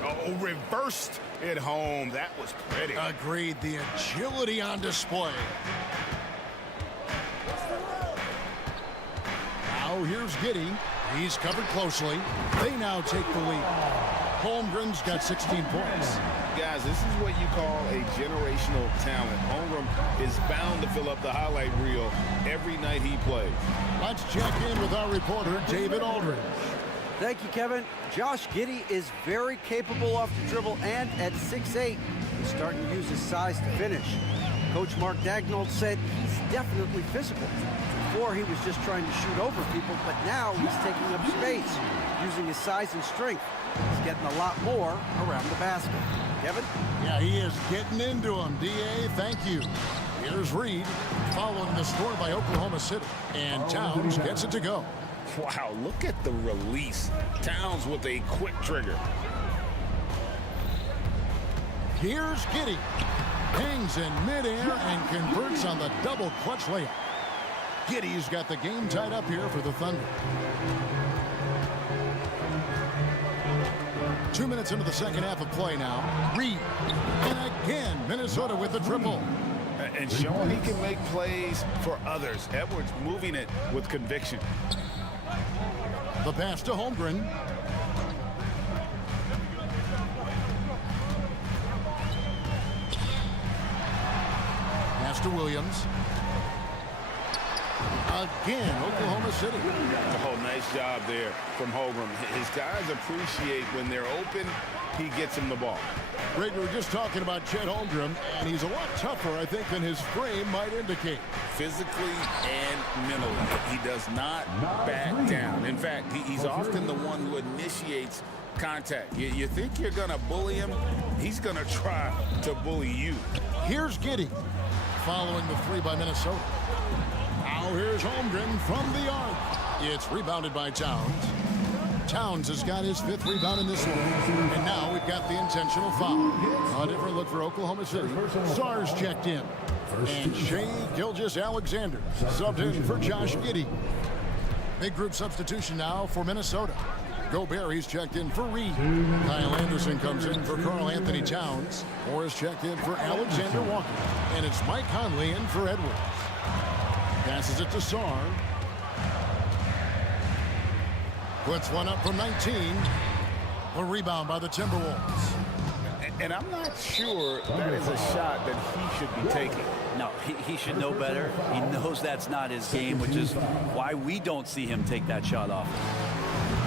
Oh, reversed it home. That was pretty. Agreed. The agility on display. Now here's Giddey. He's covered closely. They now take the lead. Holmgren's got 16 points. Guys, this is what you call a generational talent. Holmgren is bound to fill up the highlight reel every night he plays. Let's check in with our reporter, David Aldridge. Thank you, Kevin. Josh Giddey is very capable off the dribble, and at 6'8", he's starting to use his size to finish. Coach Mark Daigneault said he's definitely physical. Before, he was just trying to shoot over people, but now he's taking up space, using his size and strength. He's getting a lot more around the basket. Kevin? Yeah, he is getting into him. D.A., thank you. Here's Reed, following the score by Oklahoma City. And Towns gets it to go. Wow, look at the release. Towns with a quick trigger. Here's Giddey. Hangs in midair and converts on the double clutch layup. Giddey's got the game tied up here for the Thunder. 2 minutes into the second half of play now. Reed. And again, Minnesota with the triple. And showing he can make plays for others. Edwards moving it with conviction. The pass to Holmgren. Pass to Williams. Again, Oklahoma City. Oh, nice job there from Holmgren. His guys appreciate when they're open, he gets them the ball. Greg, we were just talking about Chet Holmgren, and he's a lot tougher, I think, than his frame might indicate. Physically and mentally, he does not back down. In fact, he's often the one who initiates contact. You think you're going to bully him, he's going to try to bully you. Here's Giddey, following the three by Minnesota. Now here's Holmgren from the arc. It's rebounded by Towns. Towns has got his 5th rebound in this one. And now we've got the intentional foul. A different look for Oklahoma City. Sars checked in. And Shai Gilgeous-Alexander subbed in for Josh Giddey. Big group substitution now for Minnesota. Gobert, he's checked in for Reed. Kyle Anderson comes in for Karl Anthony Towns. Morris checked in for Alexander Walker. And it's Mike Conley in for Edwards. Passes it to Sar. Puts one up from 19. A rebound by the Timberwolves. And I'm not sure that is a shot that he should be taking. No, he should know better. He knows that's not his game, which is why we don't see him take that shot off.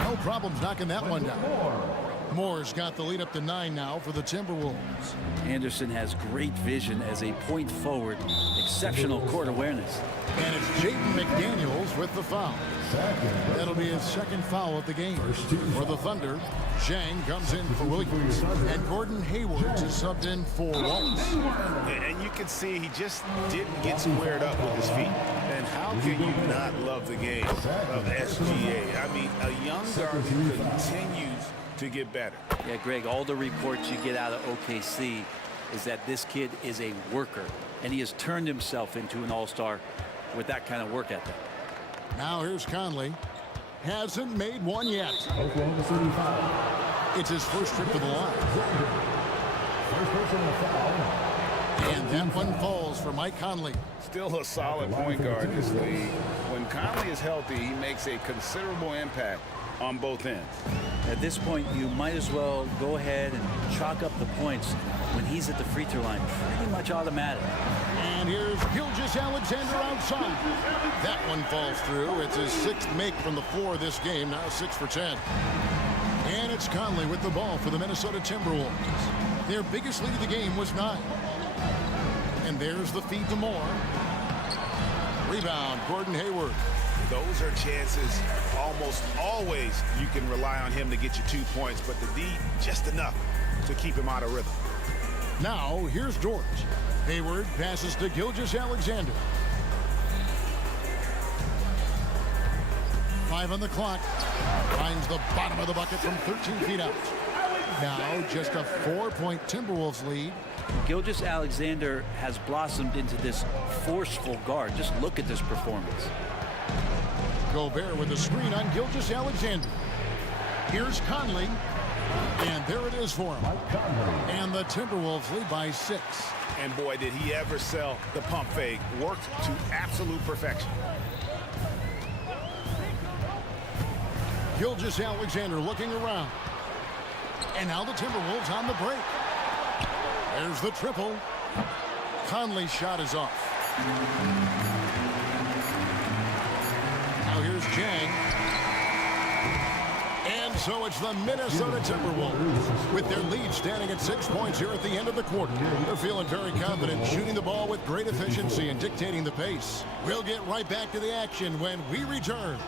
No problems knocking that one down. Moore's got the lead up to 9 now for the Timberwolves. Anderson has great vision as a point forward, exceptional court awareness. And it's Jaden McDaniels with the foul. That'll be his 2nd foul of the game. For the Thunder, Zhang comes in for Williams. And Gordon Hayward is subbed in for Wallace. And you can see he just didn't get squared up with his feet. And how can you not love the game of SGA? I mean, a young guard who continues to get better. Yeah, Greg, all the reports you get out of OKC is that this kid is a worker. And he has turned himself into an all-star with that kind of work ethic. Now here's Conley. Hasn't made one yet. Oklahoma City foul. It's his first trip to the line. First personal foul. And that one falls for Mike Conley. Still a solid point guard in this league. When Conley is healthy, he makes a considerable impact on both ends. At this point, you might as well go ahead and chalk up the points when he's at the free throw line. Pretty much automatic. And here's Gilgeous-Alexander outside. That one falls through. It's his 6th make from the floor this game, now 6 for 10. And it's Conley with the ball for the Minnesota Timberwolves. Their biggest lead of the game was 9. And there's the feed to Moore. Rebound, Gordon Hayward. Those are chances almost always you can rely on him to get you 2 points, but the D just enough to keep him out of rhythm. Now here's George. Hayward passes to Gilgeous-Alexander. 5 on the clock. Finds the bottom of the bucket from 13 feet out. Now just a 4-point Timberwolves lead. Gilgeous-Alexander has blossomed into this forceful guard. Just look at this performance. Gobert with a screen on Gilgeous-Alexander. Here's Conley. And there it is for him. And the Timberwolves lead by 6. And boy, did he ever sell the pump fake. Worked to absolute perfection. Gilgeous-Alexander looking around. And now the Timberwolves on the break. There's the triple. Conley's shot is off. Now here's Jang. And so it's the Minnesota Timberwolves with their lead standing at 6 points here at the end of the quarter. They're feeling very confident, shooting the ball with great efficiency and dictating the pace. We'll get right back to the action when we return.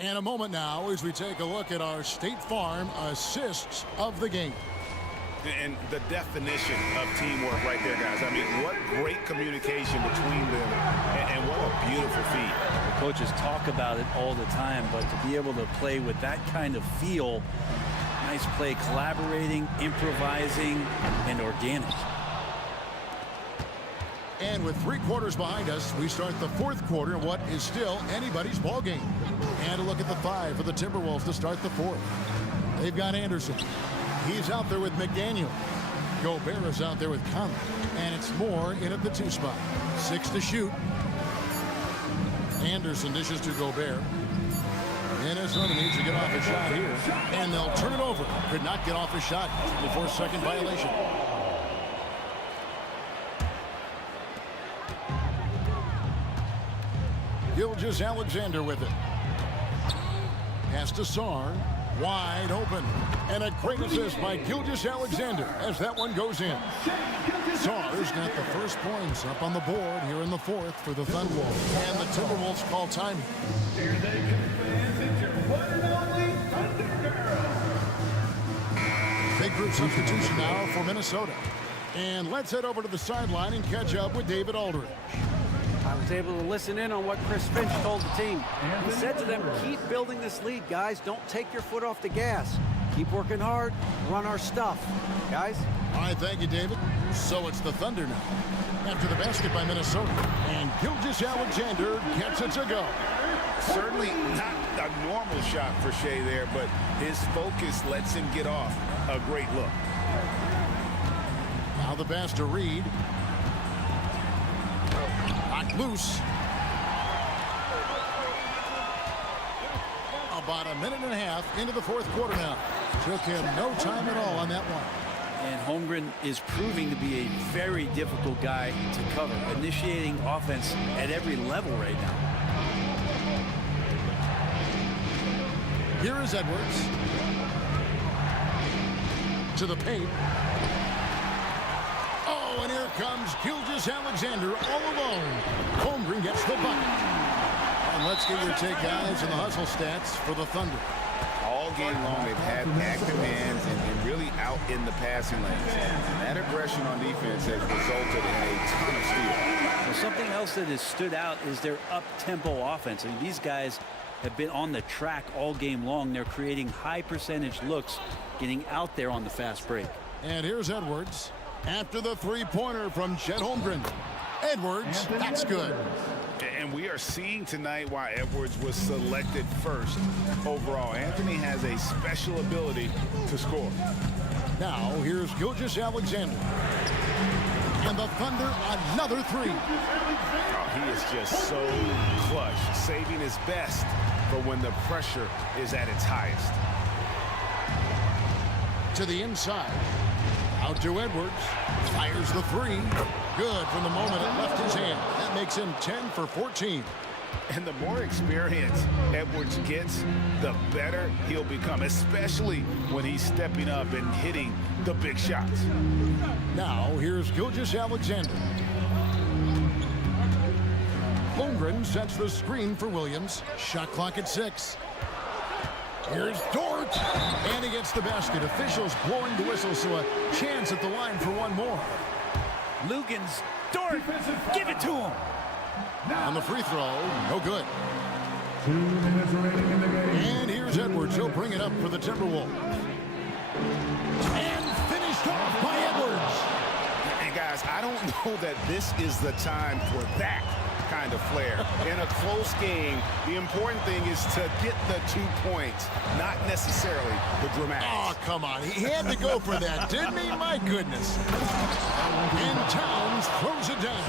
And a moment now as we take a look at our State Farm assists of the game. And the definition of teamwork right there, guys. I mean, what great communication between them, and what a beautiful feat. The coaches talk about it all the time, but to be able to play with that kind of feel, nice play, collaborating, improvising, and organic. And with 3 quarters behind us, we start the 4th quarter in what is still anybody's ball game. And a look at the 5 for the Timberwolves to start the 4th. They've got Anderson. He's out there with McDaniel. Gobert is out there with Conley. And it's Moore in at the 2 spot. 6 to shoot. Anderson dishes to Gobert. Minnesota needs to get off a shot here. And they'll turn it over. Could not get off a shot before second violation. Gilgeous-Alexander with it. Pass to Sarr. Wide open. And a great assist by Gilgeous-Alexander as that one goes in. Sarr's got the first points up on the board here in the 4th for the Thunderwolves. And the Timberwolves call timing. Here they come, fans. It's your one and only Thunder Girl. Big group substitution now for Minnesota. And let's head over to the sideline and catch up with David Aldridge. I was able to listen in on what Chris Finch told the team. He said to them, keep building this lead, guys. Don't take your foot off the gas. Keep working hard. Run our stuff. Guys? All right, thank you, David. So it's the Thunder now. After the basket by Minnesota. And Gilgeous-Alexander gets it to go. Certainly not a normal shot for Shea there, but his focus lets him get off a great look. Now the pass to Reed. Knocked loose. About a minute and a half into the 4th quarter now. Took him no time at all on that one. And Holmgren is proving to be a very difficult guy to cover, initiating offense at every level right now. Here is Edwards. To the paint. Oh, and here comes Gilgeous-Alexander all alone. Holmgren gets the bucket. And let's get your take, guys, on the hustle stats for the Thunder. All game long, they've had active hands and really out in the passing lanes. And that aggression on defense has resulted in a ton of steals. Well, something else that has stood out is their up-tempo offense. I mean, these guys have been on the track all game long. They're creating high percentage looks, getting out there on the fast break. And here's Edwards after the 3-pointer from Chet Holmgren. Edwards, that's good. And we are seeing tonight why Edwards was selected first overall. Anthony has a special ability to score. Now here's Gilgeous-Alexander. And the Thunder another 3. Oh, he is just so clutch, saving his best for when the pressure is at its highest. To the inside. Out to Edwards. Fires the 3. Good from the moment it left his hand. That makes him 10 for 14. And the more experience Edwards gets, the better he'll become, especially when he's stepping up and hitting the big shots. Now here's Gilgeous-Alexander. Holmgren sets the screen for Williams. Shot clock at 6. Here's Dort. And he gets the basket. Officials blowing the whistle, so a chance at the line for one more. Lugans, Dort, give it to him. On the free throw, no good. 2 minutes remaining in the game. And here's Edwards. He'll bring it up for the Timberwolves. And finished off by Edwards. And guys, I don't know that this is the time for that kind of flair. In a close game, the important thing is to get the 2 points, not necessarily the dramatics. Oh, come on. He had to go for that, didn't he? My goodness. And Towns throws it down.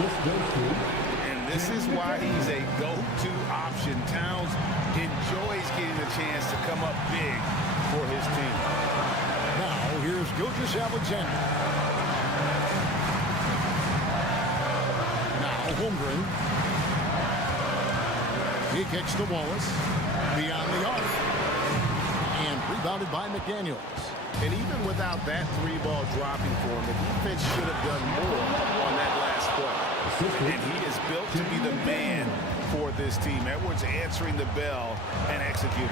And this is why he's a go-to option. Towns enjoys getting a chance to come up big for his team. Now, here's Gilgeous-Alexander. Now, Holmgren. He kicks to Wallace. Beyond the arc. And rebounded by McDaniels. And even without that three-ball dropping for him, the defense should have done more on that last play. And he is built to be the man for this team. Edwards answering the bell and executing.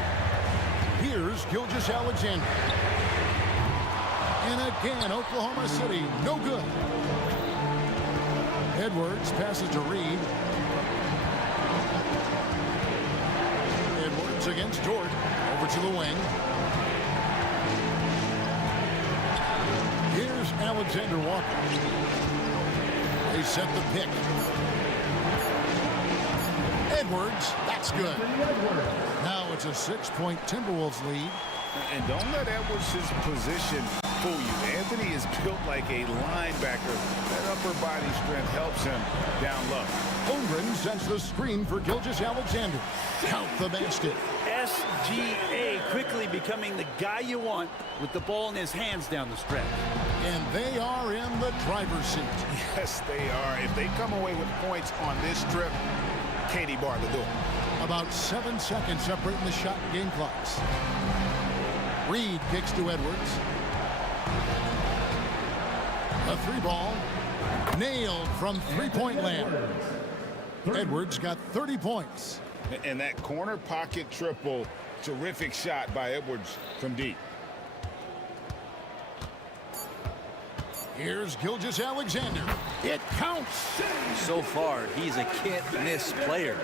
Here's Gilgeous-Alexander. And again, Oklahoma City, no good. Edwards passes to Reed. Edwards against Dort. Over to the wing. Here's Alexander Walker. They set the pick. Edwards, that's good. Now it's a 6-point Timberwolves lead. And don't let Edwards' position fool you. Anthony is built like a linebacker. That upper body strength helps him down low. Holmgren sends the screen for Gilgeous-Alexander. Count the basket. SGA quickly becoming the guy you want with the ball in his hands down the stretch. And they are in the driver's seat. Yes, they are. If they come away with points on this trip, Katie bar the door. About 7 seconds separating the shot and game clocks. Reed kicks to Edwards. A three ball. Nailed from three-point land. Edwards got 30 points. And that corner pocket triple, terrific shot by Edwards from deep. Here's Gilgeous-Alexander. It counts. So far, he's a can't-miss player.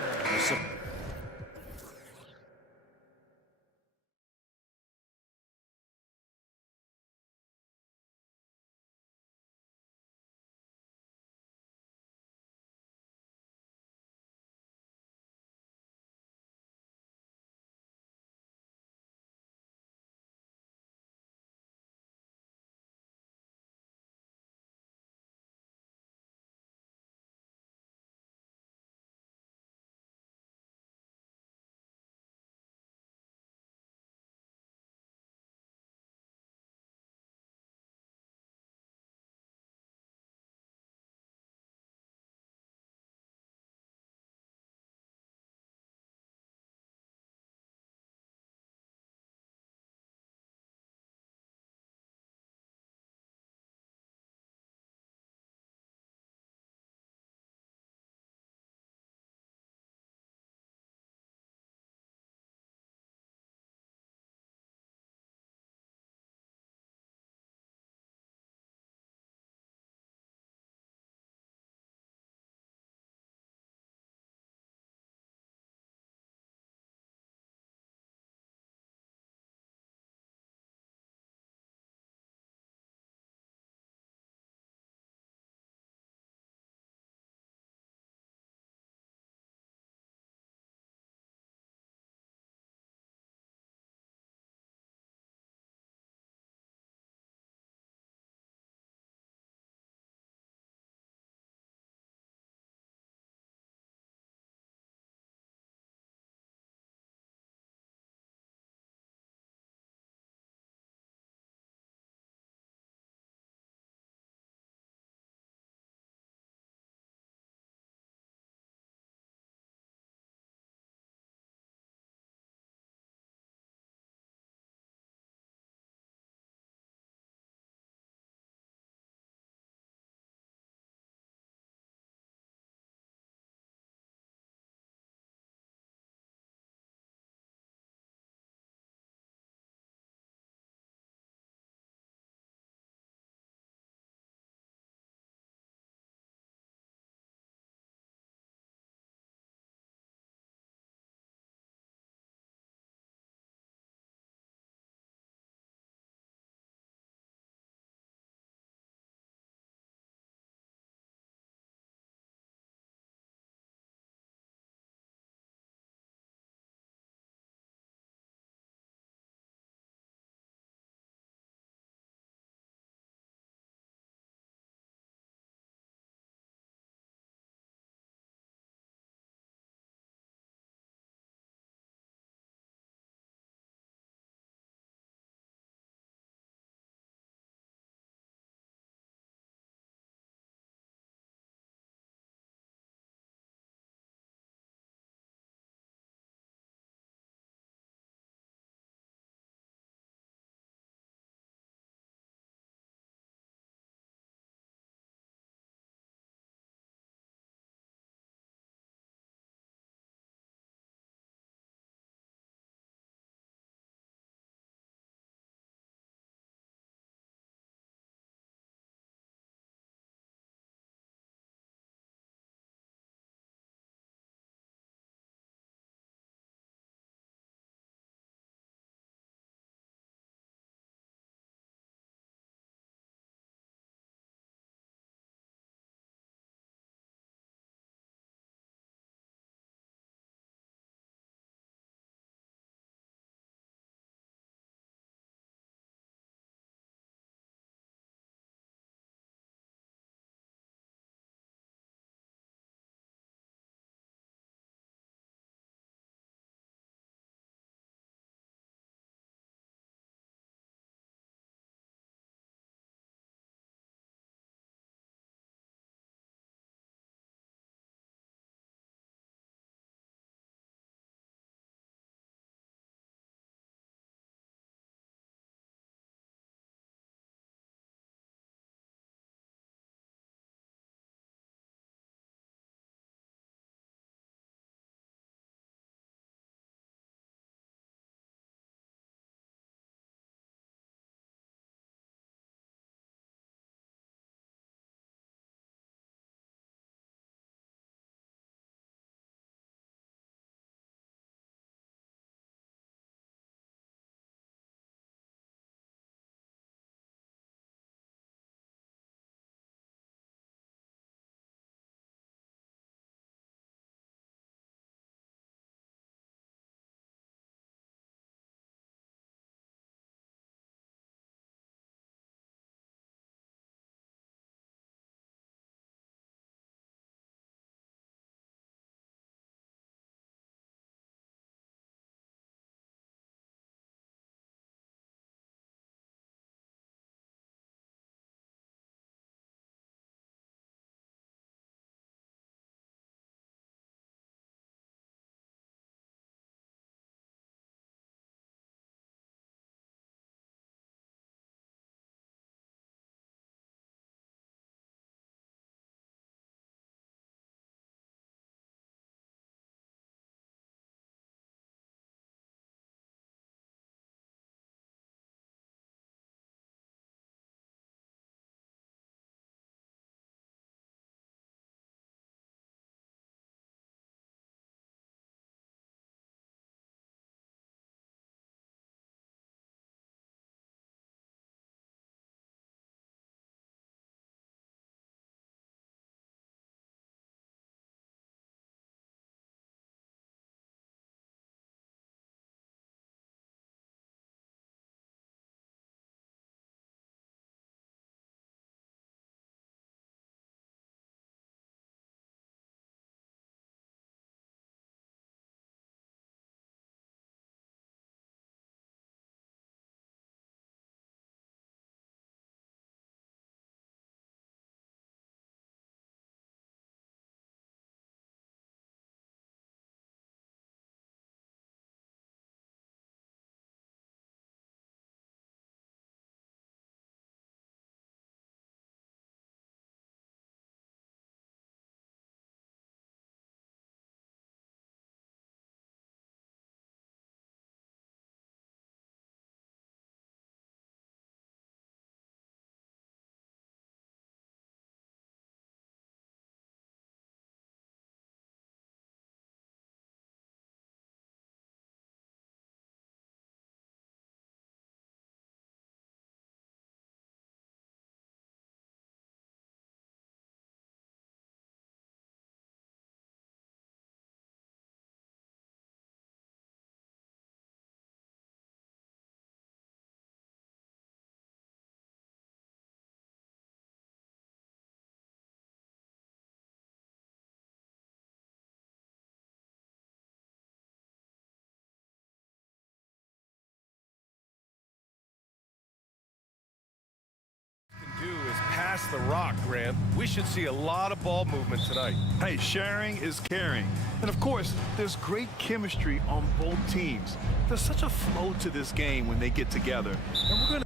pass the rock, Grant. We should see a lot of ball movement tonight. Hey, sharing is caring. And of course, there's great chemistry on both teams. There's such a flow to this game when they get together. And we're going to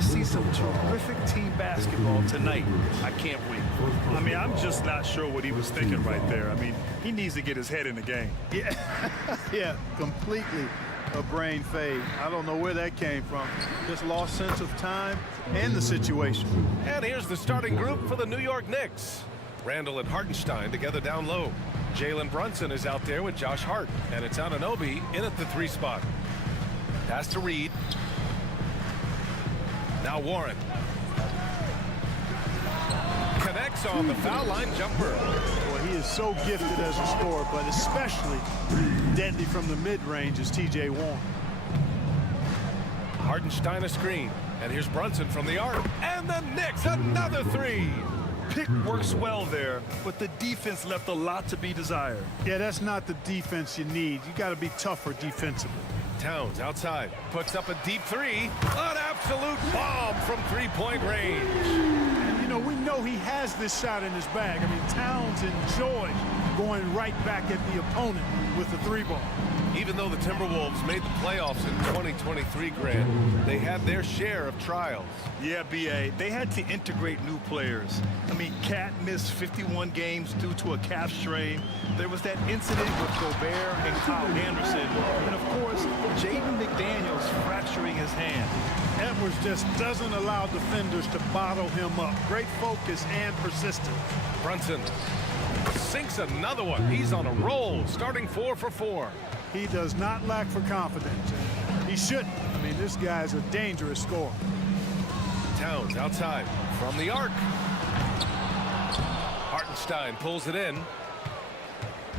see some terrific team basketball tonight. I can't wait. I mean, I'm just not sure what he was thinking right there. I mean, he needs to get his head in the game. Yeah, yeah, completely a brain fade. I don't know where that came from. Just lost sense of time and the situation. And here's the starting group for the New York Knicks. Randall and Hartenstein together down low. Jalen Brunson is out there with Josh Hart. And it's Anunoby in at the 3 spot. Pass to Reed. Now Warren. Connects on the foul line jumper. Well, he is so gifted as a scorer, but especially deadly from the mid-range is T.J. Warren. Hartenstein a screen. And here's Brunson from the arc. And the Knicks another 3. Pick works well there, but the defense left a lot to be desired. Yeah, that's not the defense you need. You got to be tougher defensively. Towns outside, puts up a deep 3. An absolute bomb from 3-point range. And, you know, we know he has this shot in his bag. I mean, Towns enjoys going right back at the opponent with the 3-ball. Even though the Timberwolves made the playoffs in 2023, Grant, they had their share of trials. Yeah, B.A., they had to integrate new players. I mean, Cat missed 51 games due to a calf strain. There was that incident with Gobert and Kyle Anderson. And, of course, Jaden McDaniels fracturing his hand. Edwards just doesn't allow defenders to bottle him up. Great focus and persistence. Brunson sinks another one. He's on a roll, starting 4 for 4. He does not lack for confidence. He shouldn't. I mean, this guy's a dangerous scorer. Towns outside from the arc. Hartenstein pulls it in.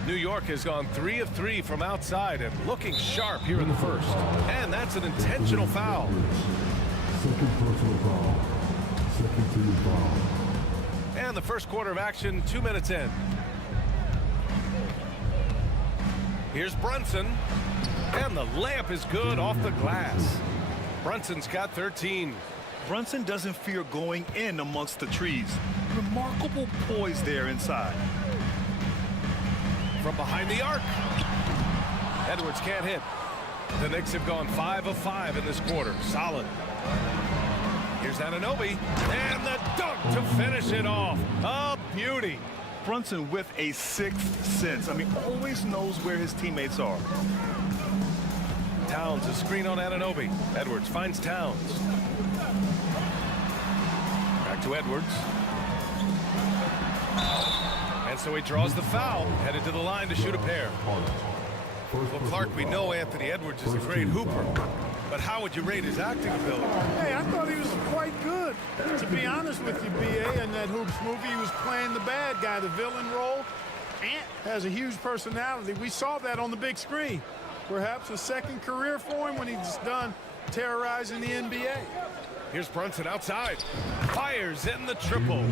New York has gone 3 of 3 from outside and looking sharp here in the first. And that's an intentional foul. Second personal foul. Second team foul. And the first quarter of action, 2 minutes in. Here's Brunson. And the layup is good off the glass. Brunson's got 13. Brunson doesn't fear going in amongst the trees. Remarkable poise there inside. From behind the arc. Edwards can't hit. The Knicks have gone 5 of 5 in this quarter. Solid. Here's Anunoby. And the dunk to finish it off. A beauty. Brunson with a 6th sense. I mean, always knows where his teammates are. Towns a screen on Anunoby. Edwards finds Towns. Back to Edwards. And so he draws the foul, headed to the line to shoot a pair. Well, Clark, we know Anthony Edwards is a great hooper, but how would you rate his acting ability? Hey, I thought he was quite good. To be honest with you, B.A., in that Hoops movie, he was playing the bad guy, the villain role. Ant has a huge personality. We saw that on the big screen. Perhaps a second career for him when he's done terrorizing the NBA. Here's Brunson outside. Fires in the triple.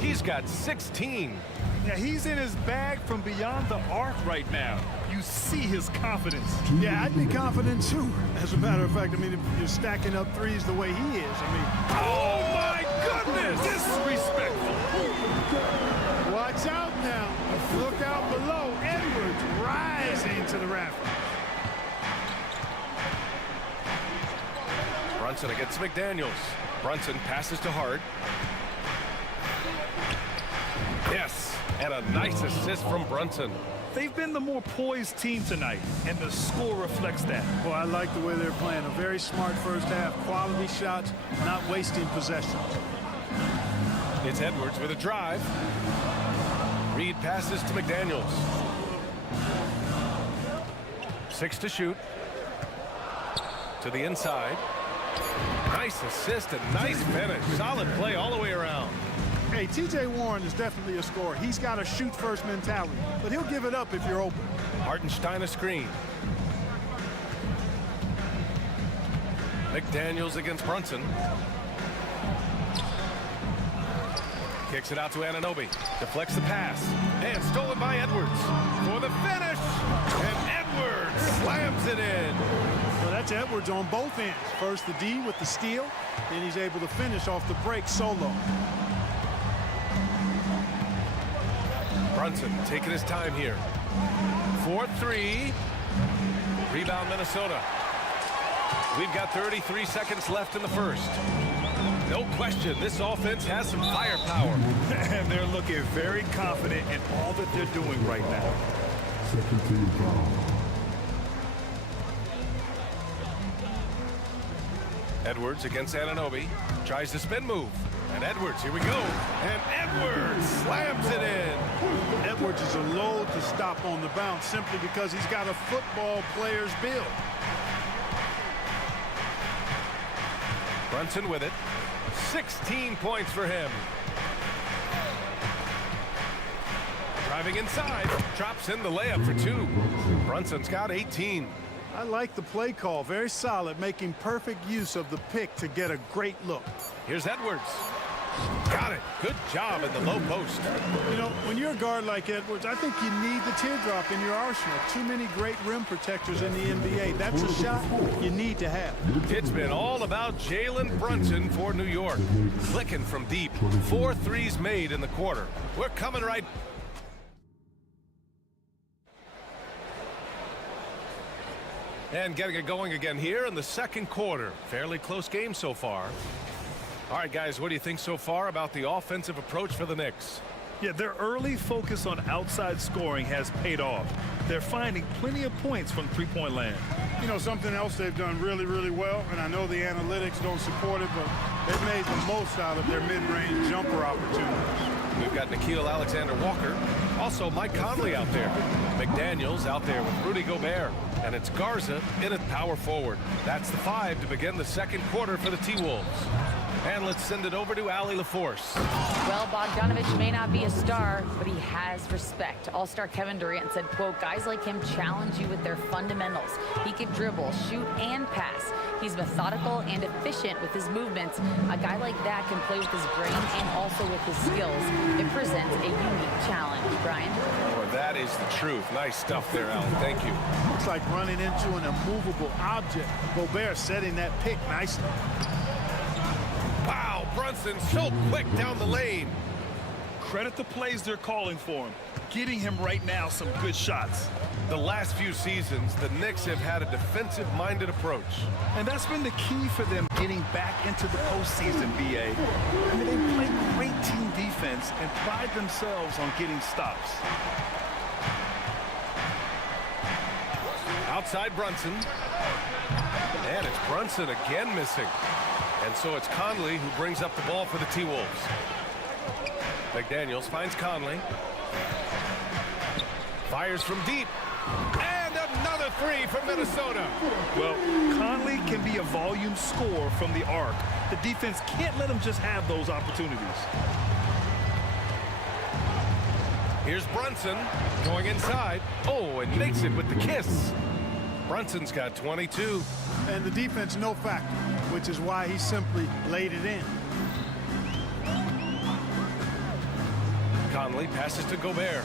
He's got 16. Yeah, he's in his bag from beyond the arc right now. You see his confidence. Yeah, I'd be confident too. As a matter of fact, I mean, if you're stacking up threes the way he is, I mean... Oh, my goodness! Disrespectful. Watch out now. Look out below. Edwards rising to the rafters. Brunson against McDaniels. Brunson passes to Hart. Yes, and a nice assist from Brunson. They've been the more poised team tonight, and the score reflects that. Well, I like the way they're playing. A very smart first half. Quality shots, not wasting possessions. It's Edwards with a drive. Reed passes to McDaniels. 6 to shoot. To the inside. Nice assist and nice finish. Solid play all the way around. Hey, T.J. Warren is definitely a scorer. He's got a shoot-first mentality, but he'll give it up if you're open. Hartenstein a screen. McDaniels against Brunson. Kicks it out to Anunoby. Deflects the pass. And stolen by Edwards. For the finish. And Edwards slams it in. Well, that's Edwards on both ends. First the D with the steal. Then he's able to finish off the break solo. Brunson taking his time here. 4-3. Rebound Minnesota. We've got 33 seconds left in the first. No question, this offense has some firepower. And they're looking very confident in all that they're doing right now. Edwards against Anunoby. Tries the spin move. And Edwards, here we go. And Edwards slams it in. Edwards is a load to stop on the bounce simply because he's got a football player's build. Brunson with it. 16 points for him. Driving inside. Drops in the layup for 2. Brunson's got 18. I like the play call. Very solid, making perfect use of the pick to get a great look. Here's Edwards. Got it. Good job in the low post. You know, when you're a guard like Edwards, I think you need the teardrop in your arsenal. Too many great rim protectors in the NBA. That's a shot you need to have. It's been all about Jalen Brunson for New York. Clicking from deep. 4 threes made in the quarter. We're coming right. And getting it going again here in the second quarter. Fairly close game so far. All right, guys, what do you think so far about the offensive approach for the Knicks? Yeah, their early focus on outside scoring has paid off. They're finding plenty of points from three-point land. You know, something else they've done really, really well, and I know the analytics don't support it, but they've made the most out of their mid-range jumper opportunities. We've got Nickeil Alexander-Walker. Also, Mike Conley out there. McDaniels out there with Rudy Gobert. And it's Garza in at power forward. That's the 5 to begin the second quarter for the T-Wolves. And let's send it over to Allie LaForce. Well, Bogdanovich may not be a star, but he has respect. All-star Kevin Durant said, quote, guys like him challenge you with their fundamentals. He can dribble, shoot, and pass. He's methodical and efficient with his movements. A guy like that can play with his brain and also with his skills. It presents a unique challenge. Brian? Oh, that is the truth. Nice stuff there, Allie. Thank you. Looks like running into an immovable object. Gobert setting that pick nicely. Wow, Brunson so quick down the lane. Credit the plays they're calling for him. Getting him right now some good shots. The last few seasons, the Knicks have had a defensive-minded approach. And that's been the key for them getting back into the postseason, BA. I mean, they play great team defense and pride themselves on getting stops. Outside Brunson. And it's Brunson again missing. And so it's Conley who brings up the ball for the T-Wolves. McDaniels finds Conley. Fires from deep. And another 3 from Minnesota. Well, Conley can be a volume scorer from the arc. The defense can't let him just have those opportunities. Here's Brunson going inside. Oh, and makes it with the kiss. Brunson's got 22. And the defense no factor, which is why he simply laid it in. Conley passes to Gobert.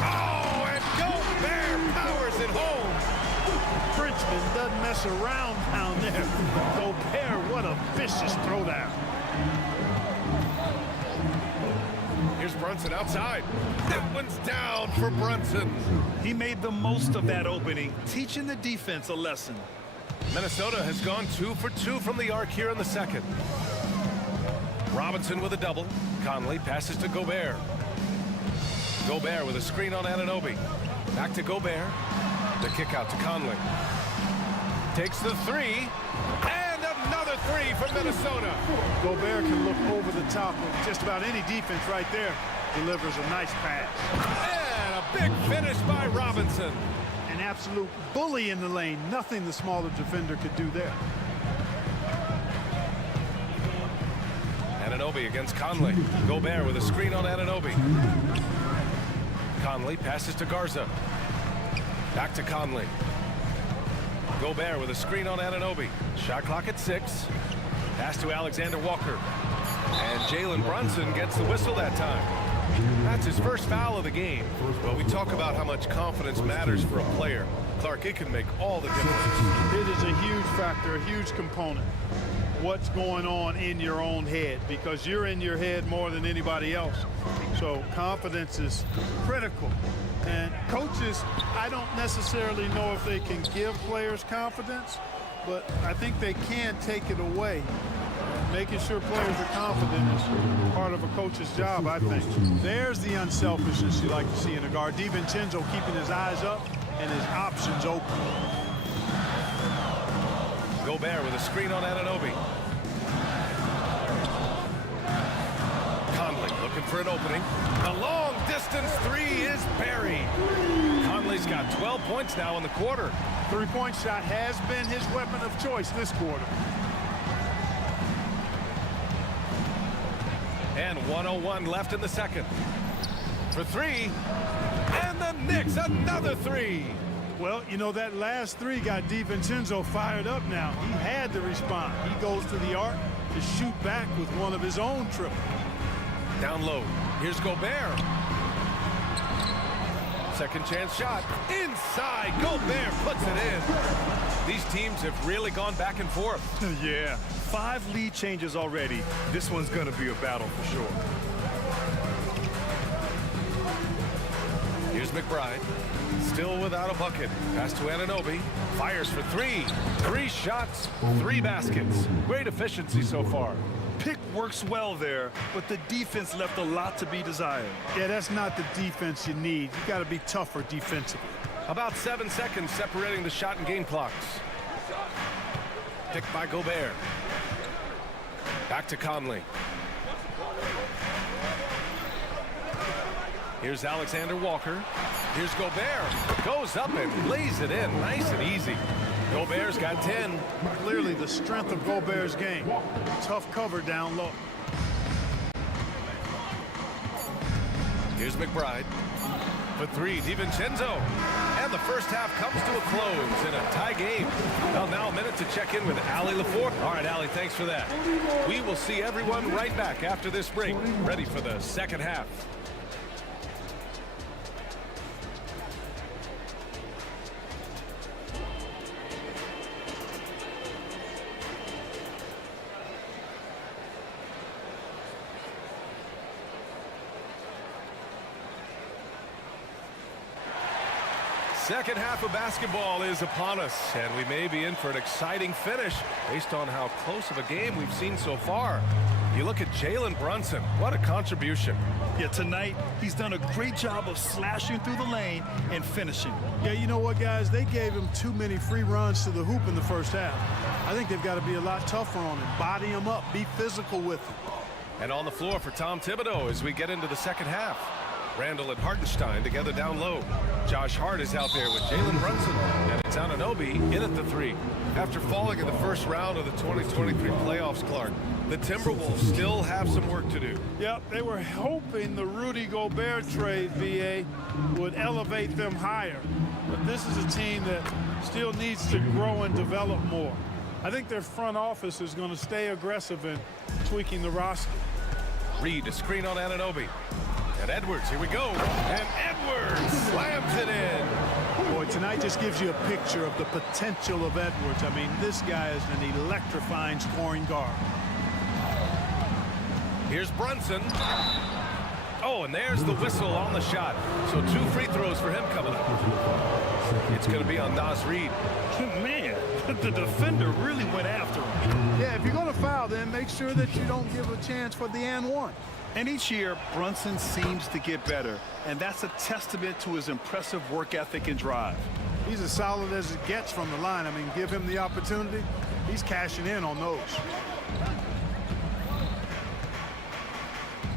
Oh, and Gobert powers it home. Frenchman doesn't mess around down there. Gobert, what a vicious throwdown. Here's Brunson outside. That one's down for Brunson. He made the most of that opening, teaching the defense a lesson. Minnesota has gone 2 for 2 from the arc here in the second. Robinson with a double. Conley passes to Gobert. Gobert with a screen on Anunoby. Back to Gobert. The kick out to Conley. Takes the 3. And another 3 for Minnesota. Gobert can look over the top of just about any defense right there. Delivers a nice pass. And a big finish by Robinson. And An absolute bully in the lane. Nothing the smaller defender could do there. Anunoby against Conley. Gobert with a screen on Anunoby. Conley passes to Garza. Back to Conley. Gobert with a screen on Anunoby. Shot clock at 6. Pass to Alexander Walker. And Jalen Brunson gets the whistle that time. That's his first foul of the game. But we talk about how much confidence matters for a player. Clark, it can make all the difference. It is a huge factor, a huge component. What's going on in your own head, because you're in your head more than anybody else. So confidence is critical. And coaches, I don't necessarily know if they can give players confidence, but I think they can take it away. Making sure players are confident is part of a coach's job, I think. There's the unselfishness you like to see in a guard. DiVincenzo keeping his eyes up and his options open. Gobert with a screen on Anunoby. Conley looking for an opening. The long distance three is buried. Conley's got 12 points now in the quarter. Three-point shot has been his weapon of choice this quarter. And 1:01 left in the second. For three. And the Knicks, another three. Well, you know, that last three got DiVincenzo fired up now. He had to respond. He goes to the arc to shoot back with one of his own triples. Down low. Here's Gobert. Second chance shot. Inside. Gobert puts it in. These teams have really gone back and forth. Yeah, 5 lead changes already. This one's going to be a battle for sure. Here's McBride. Still without a bucket. Pass to Anunoby. Fires for three. 3 shots, 3 baskets. Great efficiency so far. Pick works well there, but the defense left a lot to be desired. Yeah, that's not the defense you need. You got to be tougher defensively. About 7 seconds separating the shot and game clocks. Picked by Gobert. Back to Conley. Here's Alexander Walker. Here's Gobert. Goes up and lays it in. Nice and easy. Gobert's got 10. Clearly the strength of Gobert's game. Tough cover down low. Here's McBride. For 3, DiVincenzo. And the first half comes to a close in a tie game. Well, now a minute to check in with Allie LaForte. All right, Allie, thanks for that. We will see everyone right back after this break, ready for the second half. Second half of basketball is upon us, and we may be in for an exciting finish based on how close of a game we've seen so far. You look at Jalen Brunson, what a contribution. Yeah, tonight he's done a great job of slashing through the lane and finishing. Yeah, you know what, guys? They gave him too many free runs to the hoop in the first half. I think they've got to be a lot tougher on him. Body him up, be physical with him. And on the floor for Tom Thibodeau as we get into the second half. Randall and Hartenstein together down low. Josh Hart is out there with Jalen Brunson. And it's Anunoby in at the 3. After falling in the first round of the 2023 playoffs, Clark, the Timberwolves still have some work to do. Yep, they were hoping the Rudy Gobert trade, VA, would elevate them higher. But this is a team that still needs to grow and develop more. I think their front office is going to stay aggressive in tweaking the roster. Reed, a screen on Anunoby. And Edwards, here we go. And Edwards slams it in. Boy, tonight just gives you a picture of the potential of Edwards. I mean, this guy is an electrifying scoring guard. Here's Brunson. Oh, and there's the whistle on the shot. So 2 free throws for him coming up. It's going to be on Naz Reid. Man, the defender really went after him. Yeah, if you're going to foul, then make sure that you don't give a chance for the and one. And each year, Brunson seems to get better, and that's a testament to his impressive work ethic and drive. He's as solid as it gets from the line. I mean, give him the opportunity. He's cashing in on those.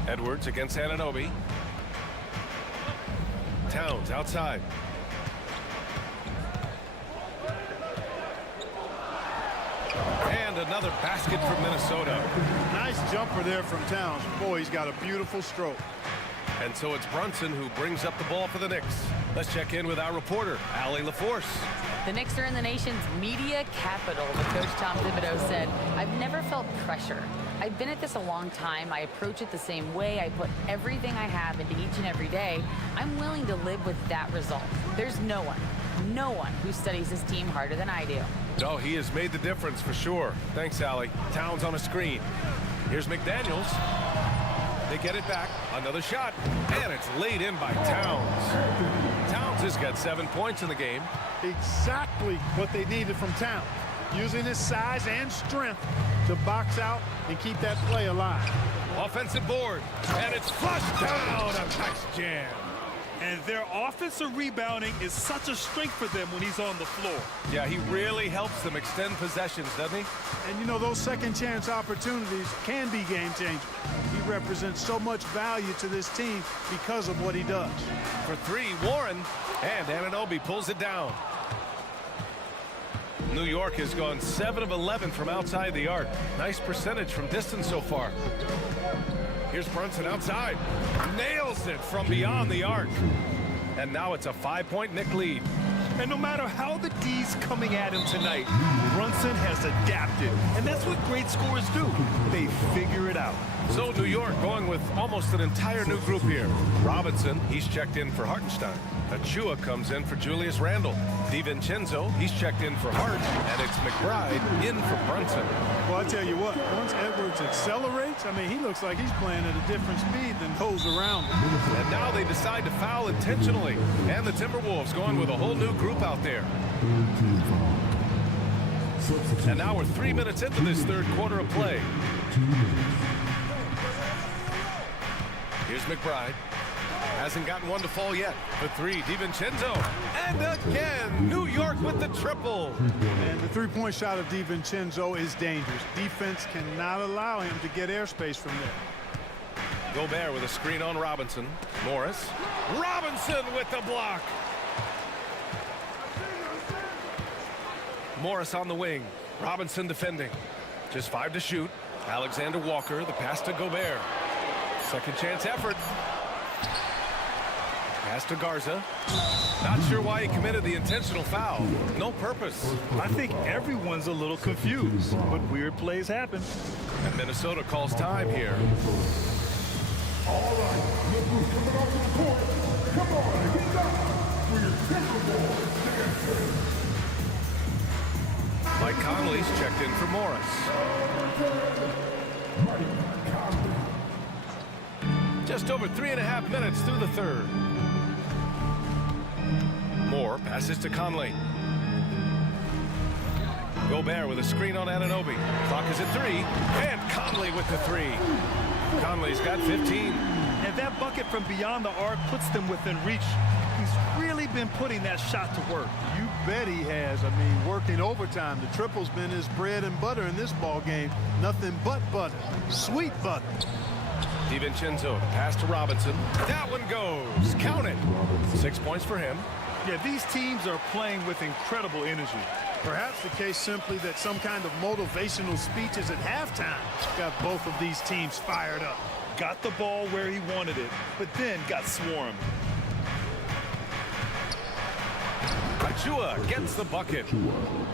Edwards against Anunoby. Towns outside. And another basket for Minnesota. Nice jumper there from Towns. Boy, he's got a beautiful stroke. And so it's Brunson who brings up the ball for the Knicks. Let's check in with our reporter, Allie LaForce. The Knicks are in the nation's media capital, but Coach Tom Thibodeau said, "I've never felt pressure. I've been at this a long time. I approach it the same way. I put everything I have into each and every day. I'm willing to live with that result. There's no one who studies his team harder than I do." Oh, he has made the difference for sure. Thanks, Allie. Towns on a screen. Here's McDaniels. They get it back. Another shot. And it's laid in by Towns. Towns has got 7 points in the game. Exactly what they needed from Towns. Using his size and strength to box out and keep that play alive. Offensive board. And it's flushed down. A nice jam. And their offensive rebounding is such a strength for them when he's on the floor. Yeah, he really helps them extend possessions, doesn't he? And you know, those second chance opportunities can be game changers. He represents so much value to this team because of what he does. For three, Warren. And Anunoby pulls it down. New York has gone 7 of 11 from outside the arc. Nice percentage from distance so far. Here's Brunson outside. Nails it from beyond the arc. And now it's a 5-point Knick lead. And no matter how the D's coming at him tonight, Brunson has adapted. And that's what great scorers do. They figure it out. So New York going with almost an entire new group here. Robinson, he's checked in for Hartenstein. Achua comes in for Julius Randle. DiVincenzo, he's checked in for Hart. And it's McBride in for Brunson. Well, I tell you what, once Edwards accelerates, I mean, he looks like he's playing at a different speed than those around him. And now they decide to foul intentionally. And the Timberwolves going with a whole new group out there. And now we're 3 minutes into this third quarter of play. Here's McBride. Hasn't gotten one to fall yet. The three, DiVincenzo. And again, New York with the triple. And the three-point shot of DiVincenzo is dangerous. Defense cannot allow him to get airspace from there. Gobert with a screen on Robinson. Morris. Robinson with the block. Morris on the wing. Robinson defending. Just 5 to shoot. Alexander Walker, the pass to Gobert. Second chance effort. Pass to Garza. Not sure why he committed the intentional foul. No purpose. I think everyone's a little confused, but weird plays happen. And Minnesota calls time here. All right, look who's coming off the court. Come on, get up for your Timberwolves dancer. Mike Conley's checked in for Morris. Just over 3.5 minutes through the third. Moore passes to Conley. Gobert with a screen on Anunoby. Clock is at 3. And Conley with the 3. Conley's got 15. And that bucket from beyond the arc puts them within reach. He's really been putting that shot to work. You bet he has. I mean, working overtime. The triple's been his bread and butter in this ball game. Nothing but butter. Sweet butter. DiVincenzo, pass to Robinson. That one goes. Count it. 6 points for him. Yeah, these teams are playing with incredible energy. Perhaps the case simply that some kind of motivational speeches at halftime got both of these teams fired up. Got the ball where he wanted it, but then got swarmed. Achua gets the bucket.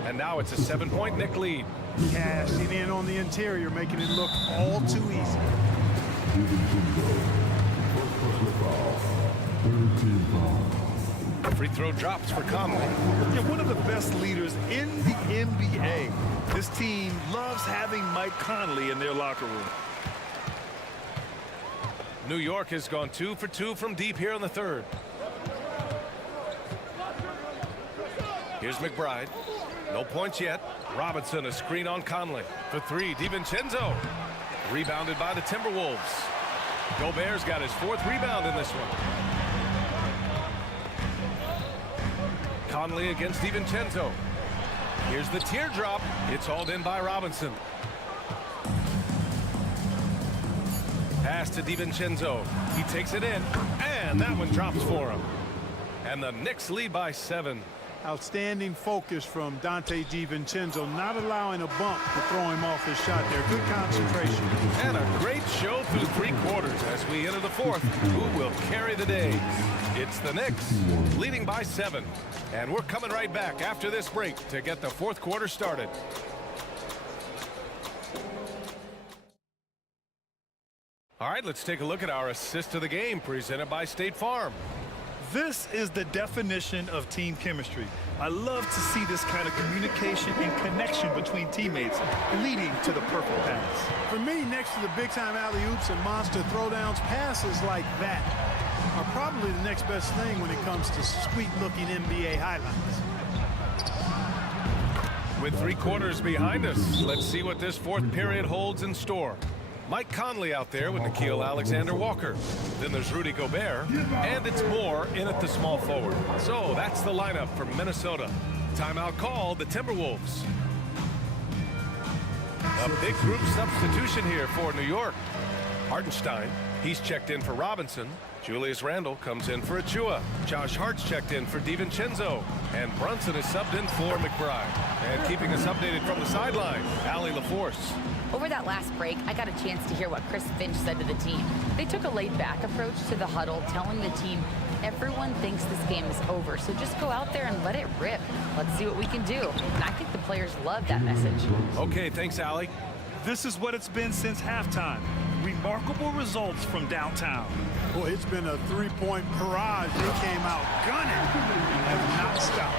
And now it's a 7-point Knick lead. Cashing in on the interior, making it look all too easy. Free throw drops for Conley. Yeah, one of the best leaders in the NBA. This team loves having Mike Conley in their locker room. New York has gone 2 for 2 from deep here in the third. Here's McBride. No points yet. Robinson, a screen on Conley. For 3, DiVincenzo. Rebounded by the Timberwolves. Gobert's got his 4th rebound in this one. Conley against DiVincenzo. Here's the teardrop. It's hauled in by Robinson. Pass to DiVincenzo. He takes it in, and that one drops for him. And the Knicks lead by 7. Outstanding focus from Dante DiVincenzo, not allowing a bump to throw him off his shot there. Good concentration. And a great show through 3 quarters as we enter the 4th. Who will carry the day? It's the Knicks, leading by 7. And we're coming right back after this break to get the 4th quarter started. All right, let's take a look at our assist of the game presented by State Farm. This is the definition of team chemistry. I love to see this kind of communication and connection between teammates leading to the perfect pass. For me, next to the big-time alley-oops and monster throwdowns, passes like that are probably the next best thing when it comes to sweet-looking NBA highlights. With 3 quarters behind us, let's see what this 4th period holds in store. Mike Conley out there with Nickeil Alexander-Walker. Then there's Rudy Gobert, and it's Moore in at the small forward. So that's the lineup for Minnesota. Timeout called the Timberwolves. A big group substitution here for New York. Hartenstein, he's checked in for Robinson. Julius Randle comes in for Achua. Josh Hart's checked in for DiVincenzo. And Brunson is subbed in for McBride. And keeping us updated from the sideline, Allie LaForce. Over that last break, I got a chance to hear what Chris Finch said to the team. They took a laid-back approach to the huddle, telling the team, everyone thinks this game is over, so just go out there and let it rip. Let's see what we can do. And I think the players love that message. Okay, thanks, Allie. This is what it's been since halftime. Remarkable results from downtown. Boy, it's been a 3-point barrage. They came out gunning and have not stopped.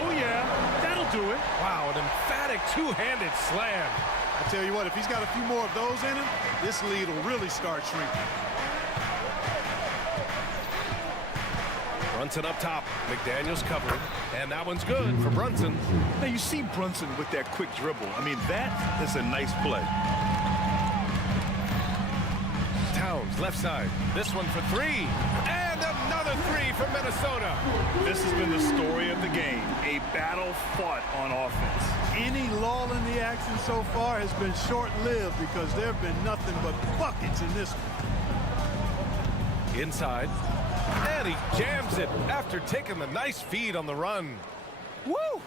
Oh, yeah, that'll do it. Wow, an emphatic 2-handed slam. I tell you what, if he's got a few more of those in him, this lead will really start shrinking. Brunson up top. McDaniels covering. And that one's good for Brunson. Now, you see Brunson with that quick dribble. I mean, that is a nice play. Towns, left side. This one for 3. And another 3 for Minnesota. This has been the story of the game. A battle fought on offense. Any lull in the action so far has been short-lived because there have been nothing but buckets in this one. Inside. And he jams it after taking the nice feed on the run. Woo!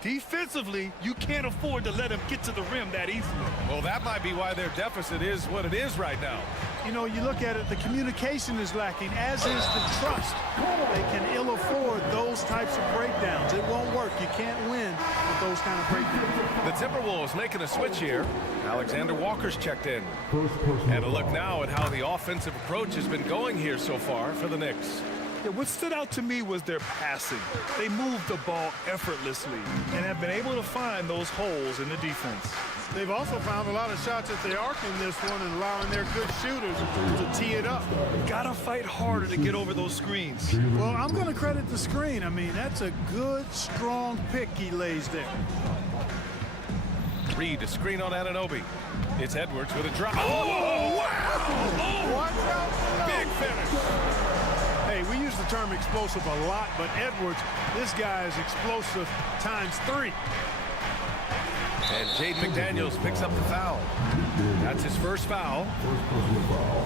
Defensively, you can't afford to let him get to the rim that easily. Well, that might be why their deficit is what it is right now. You know, you look at it, the communication is lacking, as is the trust. They can ill afford those types of breakdowns. It won't work. You can't win with those kind of breakdowns. The Timberwolves making a switch here. Alexander Walker's checked in. And a look now at how the offensive approach has been going here so far for the Knicks. Yeah, what stood out to me was their passing. They moved the ball effortlessly and have been able to find those holes in the defense. They've also found a lot of shots at the arc in this one and allowing their good shooters to tee it up. Gotta fight harder to get over those screens. Well, I'm going to credit the screen. I mean, that's a good, strong pick he lays there. Reed, a screen on Anunoby. It's Edwards with a drop. Oh, wow! Watch out! Big finish. Hey, we use the term explosive a lot, but Edwards, this guy is explosive times 3. And Jaden McDaniels picks up the foul. That's his first foul. First personal foul.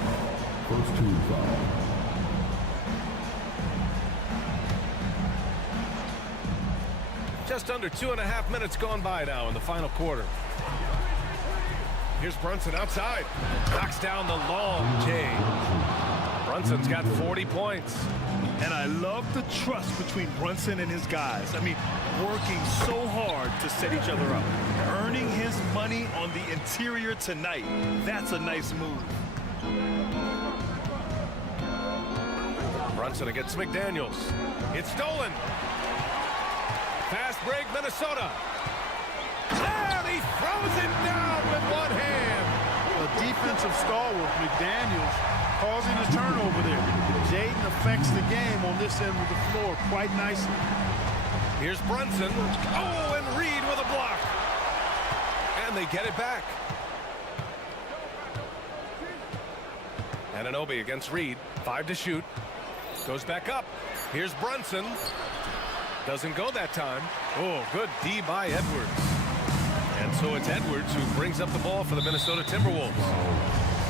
First team foul. Just under 2.5 minutes gone by now in the final quarter. Here's Brunson outside. Knocks down the long J. Brunson's got 40 points. And I love the trust between Brunson and his guys. I mean, working so hard to set each other up. Earning his money on the interior tonight. That's a nice move. Brunson against McDaniels. It's stolen. Fast break, Minnesota. And he throws it down with one hand. A defensive stalwart, McDaniels, causing a turnover there. Jaden affects the game on this end of the floor quite nicely. Here's Brunson. Oh, and Reed with a block. And they get it back. Anunoby against Reed. 5 to shoot. Goes back up. Here's Brunson. Doesn't go that time. Oh, good D by Edwards. And so it's Edwards who brings up the ball for the Minnesota Timberwolves.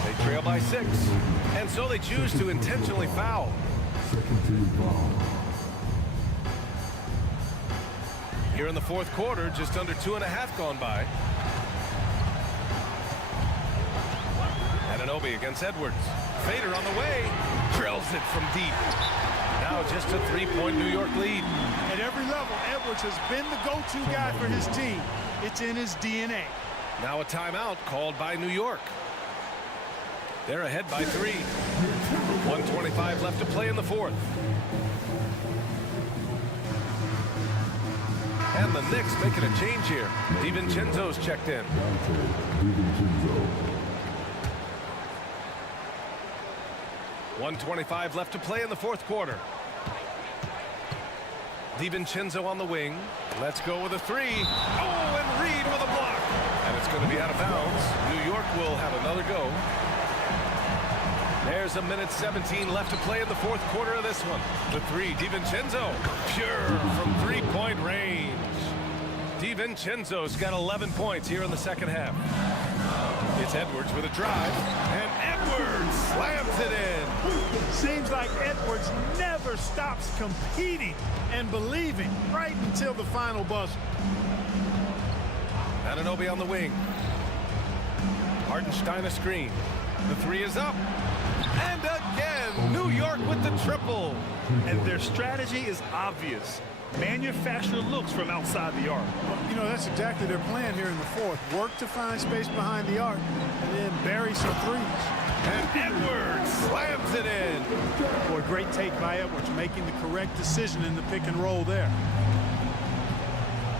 They trail by 6. And so they choose to intentionally foul. Second team foul. Here in the fourth quarter, just under 2.5 gone by. Anunoby against Edwards. Fader on the way. Drills it from deep. Now just a 3-point New York lead. At every level, Edwards has been the go-to guy for his team. It's in his DNA. Now a timeout called by New York. They're ahead by 3. 1:25 left to play in the fourth. And the Knicks making a change here. DiVincenzo's checked in. 1:25 left to play in the fourth quarter. DiVincenzo on the wing. Let's go with a 3. Oh, and Reed with a block. And it's going to be out of bounds. New York will have another go. There's 1:17 left to play in the fourth quarter of this one. The 3, DiVincenzo. Pure from three-point range. DiVincenzo's got 11 points here in the second half. It's Edwards with a drive. And Edwards slams it in. Seems like Edwards never stops competing and believing right until the final buzzer. Anunoby on the wing. Hartenstein a screen. The 3 is up. And again, New York with the triple. And their strategy is obvious. Manufacture looks from outside the arc. Well, you know, that's exactly their plan here in the fourth. Work to find space behind the arc and then bury some threes. And Edwards slams it in. Boy, great take by Edwards, making the correct decision in the pick and roll there.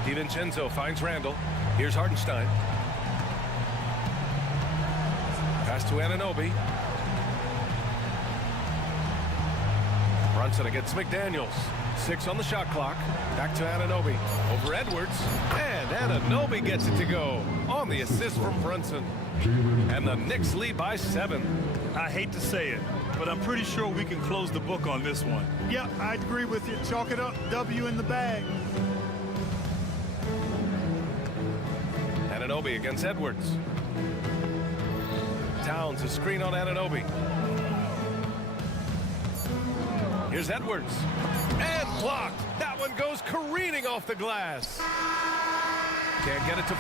DiVincenzo finds Randall. Here's Hartenstein. Pass to Anunoby. Brunson against McDaniels. 6 on the shot clock. Back to Anunoby. Over Edwards. And Anunoby gets it to go on the assist from Brunson. And the Knicks lead by 7. I hate to say it, but I'm pretty sure we can close the book on this one. Yep, I'd agree with you. Chalk it up. W in the bag. Anunoby against Edwards. Towns a screen on Anunoby. Here's Edwards. And blocked. That one goes careening off the glass. Can't get it to...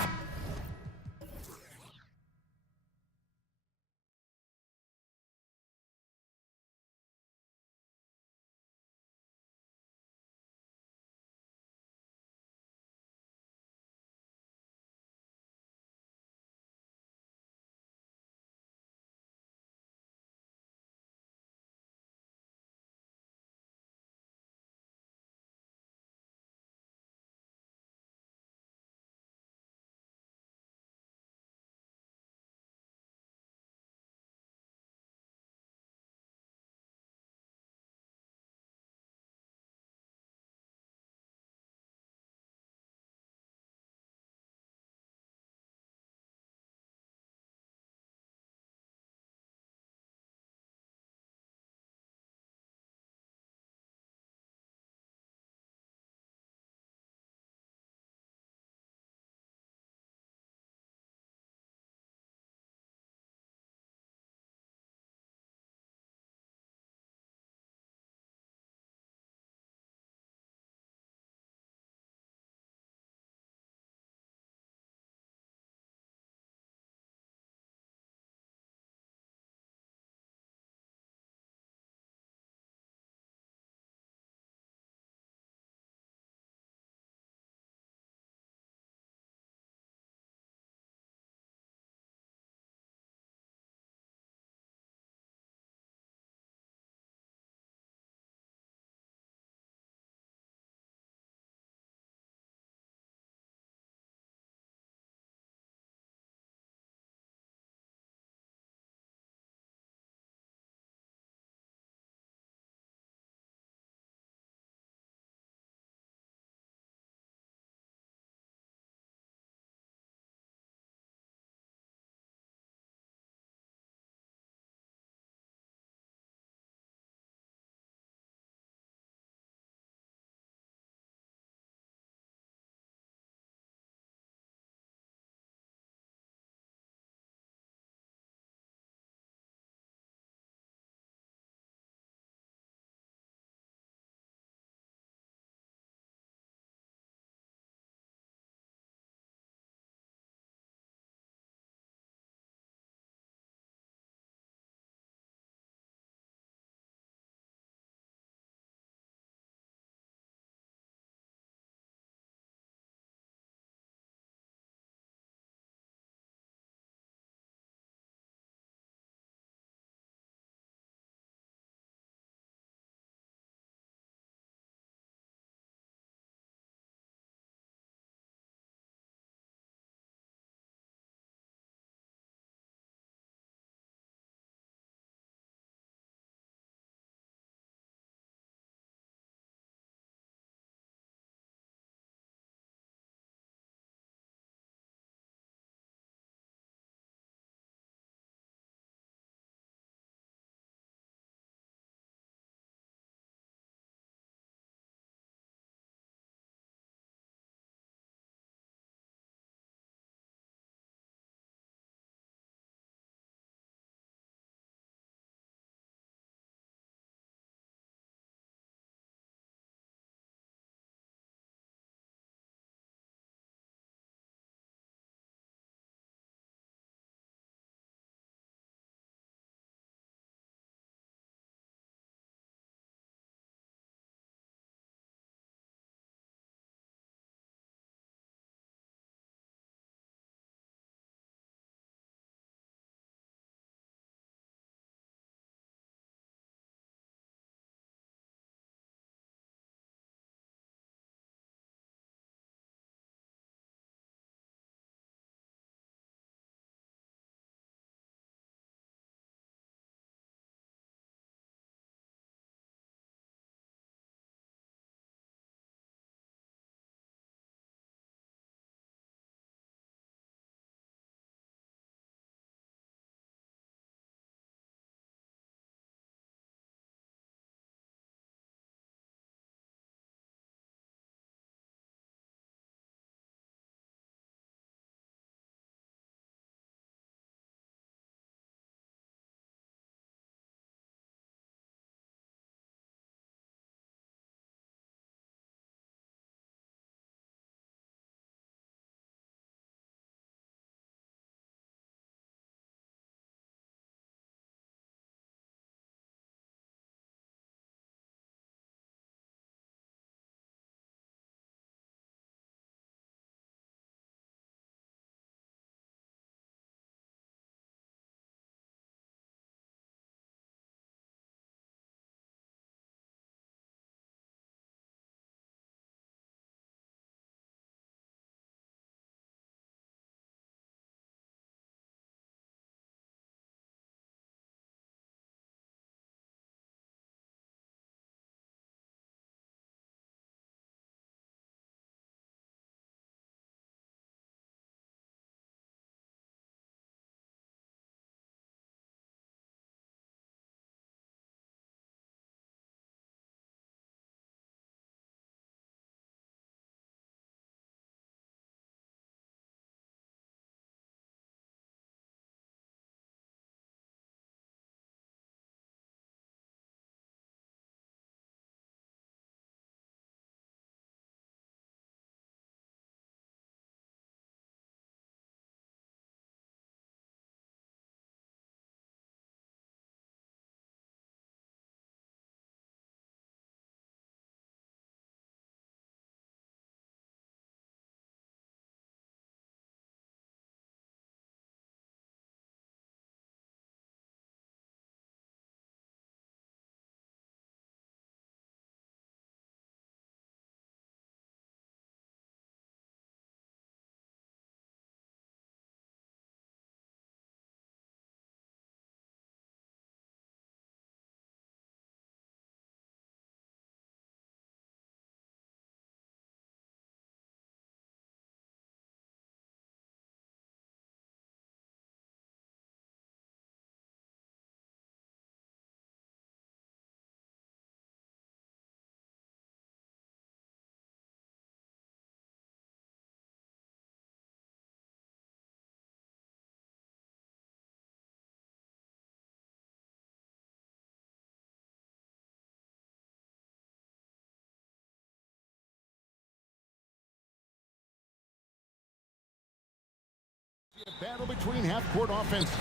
Battle between half-court offenses.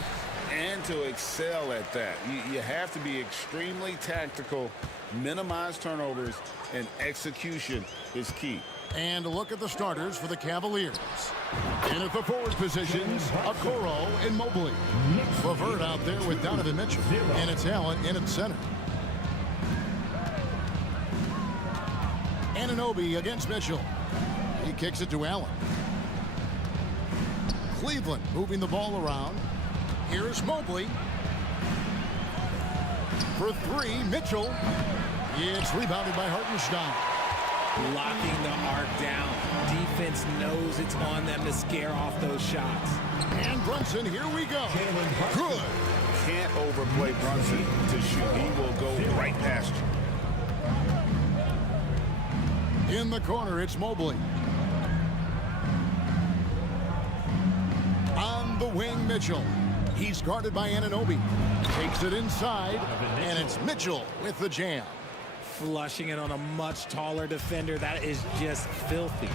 And to excel at that, you have to be extremely tactical, minimize turnovers, and execution is key. And look at the starters for the Cavaliers. In at the forward positions, Okoro and Mobley. Levert out there with Donovan Mitchell. And it's Allen in at center. Anunoby against Mitchell. He kicks it to Allen. Cleveland moving the ball around. Here's Mobley. For three, Mitchell. It's rebounded by Hartenstein. Locking the arc down. Defense knows it's on them to scare off those shots. And Brunson, here we go. Good. Can't overplay Brunson to shoot. He will go right past you. In the corner, it's Mobley. On the wing, Mitchell. He's guarded by Anunoby. Takes it inside, and it's Mitchell with the jam. Flushing it on a much taller defender. That is just filthy.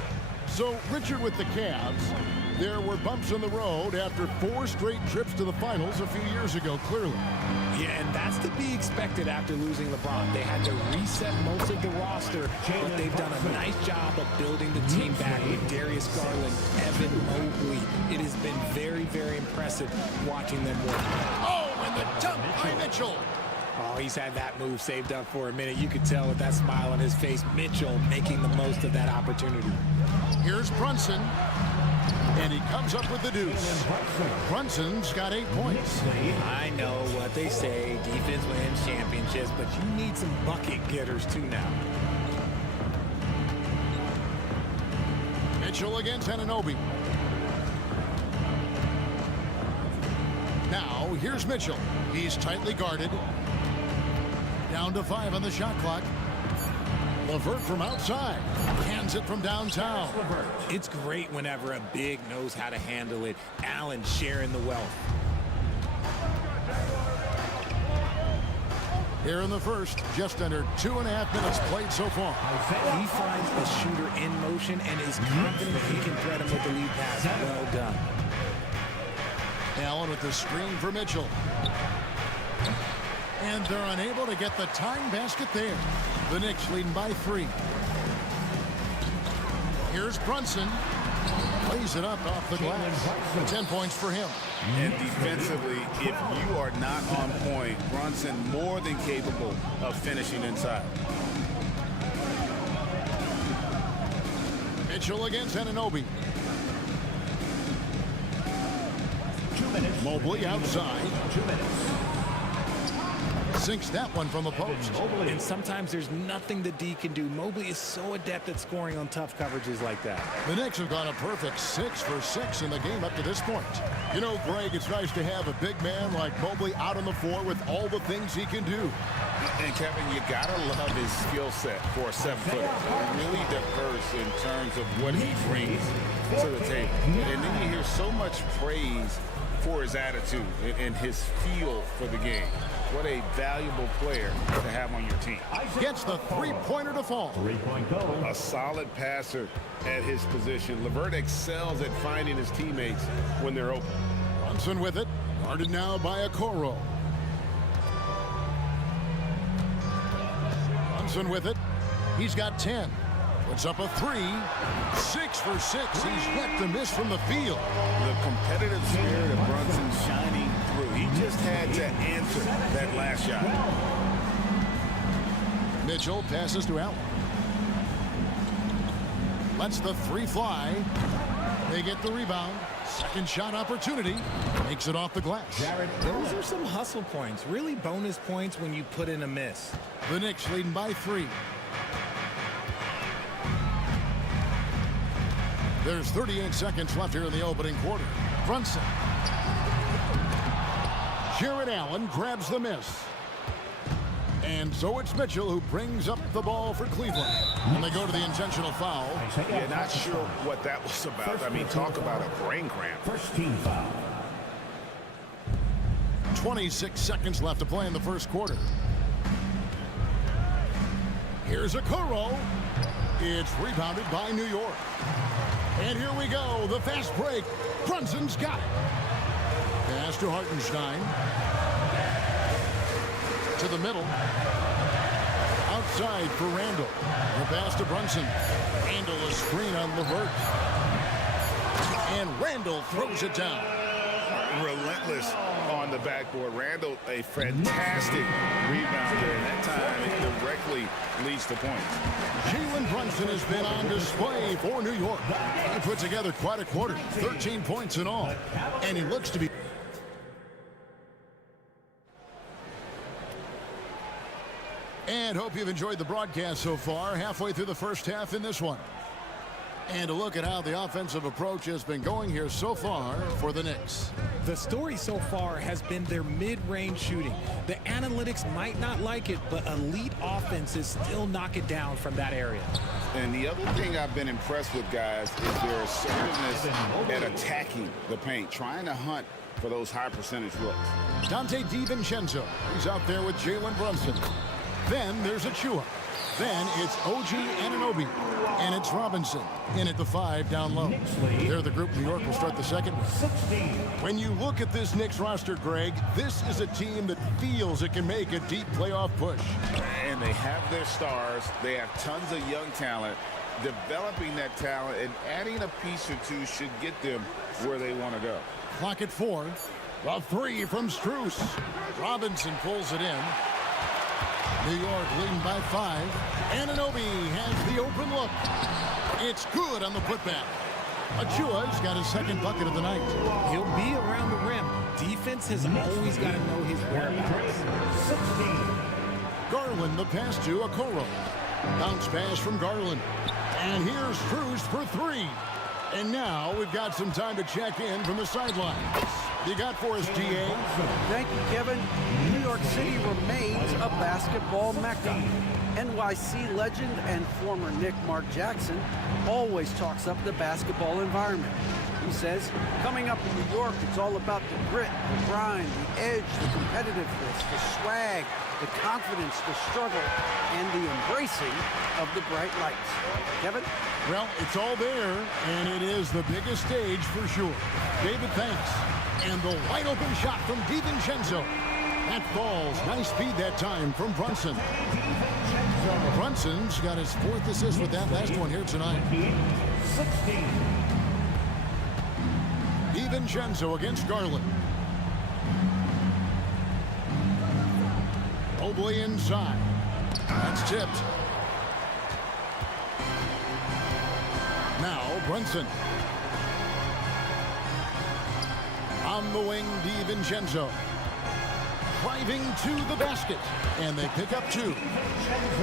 So, Richard, with the Cavs, there were bumps in the road after 4 straight trips to the finals a few years ago, clearly. Yeah, and that's to be expected after losing LeBron. They had to reset most of the roster, but they've done a nice job of building the team back with Darius Garland, Evan Mobley. It has been very, very impressive watching them work. Oh, and the dunk by Mitchell. Oh, he's had that move saved up for a minute. You could tell with that smile on his face, Mitchell making the most of that opportunity. Here's Brunson, and he comes up with the deuce. Brunson's got 8 points. I know what they say, defense wins championships, but you need some bucket getters too now. Mitchell against Anunoby. Now, here's Mitchell. He's tightly guarded. Down to 5 on the shot clock. Levert from outside. Hands it from downtown. It's great whenever a big knows how to handle it. Allen sharing the wealth. Here in the first, just under 2.5 minutes played so far. He finds the shooter in motion and is confident he can thread him with the lead pass. Well done. Allen with the screen for Mitchell. And they're unable to get the tying basket there. The Knicks leading by 3. Here's Brunson. Plays it up off the glass. 10 points for him. And defensively, if you are not on point, Brunson more than capable of finishing inside. Mitchell against Anunoby. Mobley outside. 2 minutes. Sinks that one from the post. And sometimes there's nothing the D can do. Mobley is so adept at scoring on tough coverages like that. The Knicks have gone a perfect 6 for 6 in the game up to this point. You know, Greg, it's nice to have a big man like Mobley out on the floor with all the things he can do. And Kevin, you gotta love his skill set for a 7-footer. Really diverse in terms of what he brings to the table. And then you hear so much praise for his attitude and his feel for the game. What a valuable player to have on your team. Gets the three-pointer to fall. 3-point goal. A solid passer at his position. Levert excels at finding his teammates when they're open. Brunson with it. Guarded now by Okoro. Brunson with it. He's got 10. Puts up a 3. 6 for 6. He's yet to miss from the field. The competitive spirit of Brunson shining through. He just had to answer that last shot. Mitchell passes to Allen. Lets the 3 fly. They get the rebound. Second shot opportunity. Makes it off the glass. Jared, those are some hustle points. Really bonus points when you put in a miss. The Knicks leading by 3. There's 38 seconds left here in the opening quarter. Brunson. Jared Allen grabs the miss. And so it's Mitchell who brings up the ball for Cleveland. And they go to the intentional foul. Yeah, not sure what that was about. I mean, talk about a brain cramp. First team foul. 26 seconds left to play in the first quarter. Here's Okoro. It's rebounded by New York. And here we go, the fast break. Brunson's got it. Pass to Hartenstein. To the middle. Outside for Randall. The pass to Brunson. Randall a screen on LeVert. And Randall throws it down. Relentless on the backboard. Randall, a fantastic rebounder, and that time it directly leads to points. Jalen Brunson has been on display for New York. He put together quite a quarter, 13 points in all, and he looks to be... And hope you've enjoyed the broadcast so far, halfway through the first half in this one. And a look at how the offensive approach has been going here so far for the Knicks. The story so far has been their mid-range shooting. The analytics might not like it, but elite offenses still knock it down from that area. And the other thing I've been impressed with, guys, is their assertiveness at attacking the paint, trying to hunt for those high percentage looks. Dante DiVincenzo, he's out there with Jalen Brunson. Then there's Achua. Then it's OG Anunoby. And it's Robinson in at the 5 down low. They're the group New York will start the second with. When you look at this Knicks roster, Greg, this is a team that feels it can make a deep playoff push. And they have their stars. They have tons of young talent. Developing that talent and adding a piece or two should get them where they want to go. Clock at 4. The 3 from Strus. Robinson pulls it in. New York leading by 5. Anunoby has the open look. It's good on the putback. Achua's got his second bucket of the night. He'll be around the rim. Defense has always got to know his whereabouts. Garland the pass to Okoro. Bounce pass from Garland. And here's Strus for 3. And now we've got some time to check in from the sidelines. You got for us, DA? Thank you, Kevin. New York City remains a basketball mecca. NYC legend and former Knick Mark Jackson always talks up the basketball environment. He says, coming up in New York, it's all about the grit, the grind, the edge, the competitiveness, the swag, the confidence, the struggle, and the embracing of the bright lights. Kevin? Well, it's all there, and it is the biggest stage for sure. David, thanks. And the wide open shot from DiVincenzo. That falls. Nice speed that time from Brunson. Brunson's got his 4th assist with that last one here tonight. DiVincenzo against Garland. Mobley inside. That's tipped. Now Brunson. On the wing, DiVincenzo. Driving to the basket. And they pick up 2.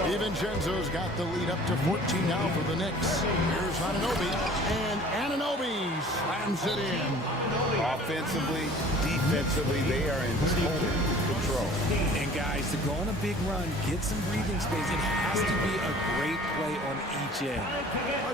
DiVincenzo's got the lead up to 14 now for the Knicks. Here's Anunoby. And Anunoby slams it in. Offensively, defensively, they are in total control. And guys, to go on a big run, get some breathing space, it has to be a great play on each end.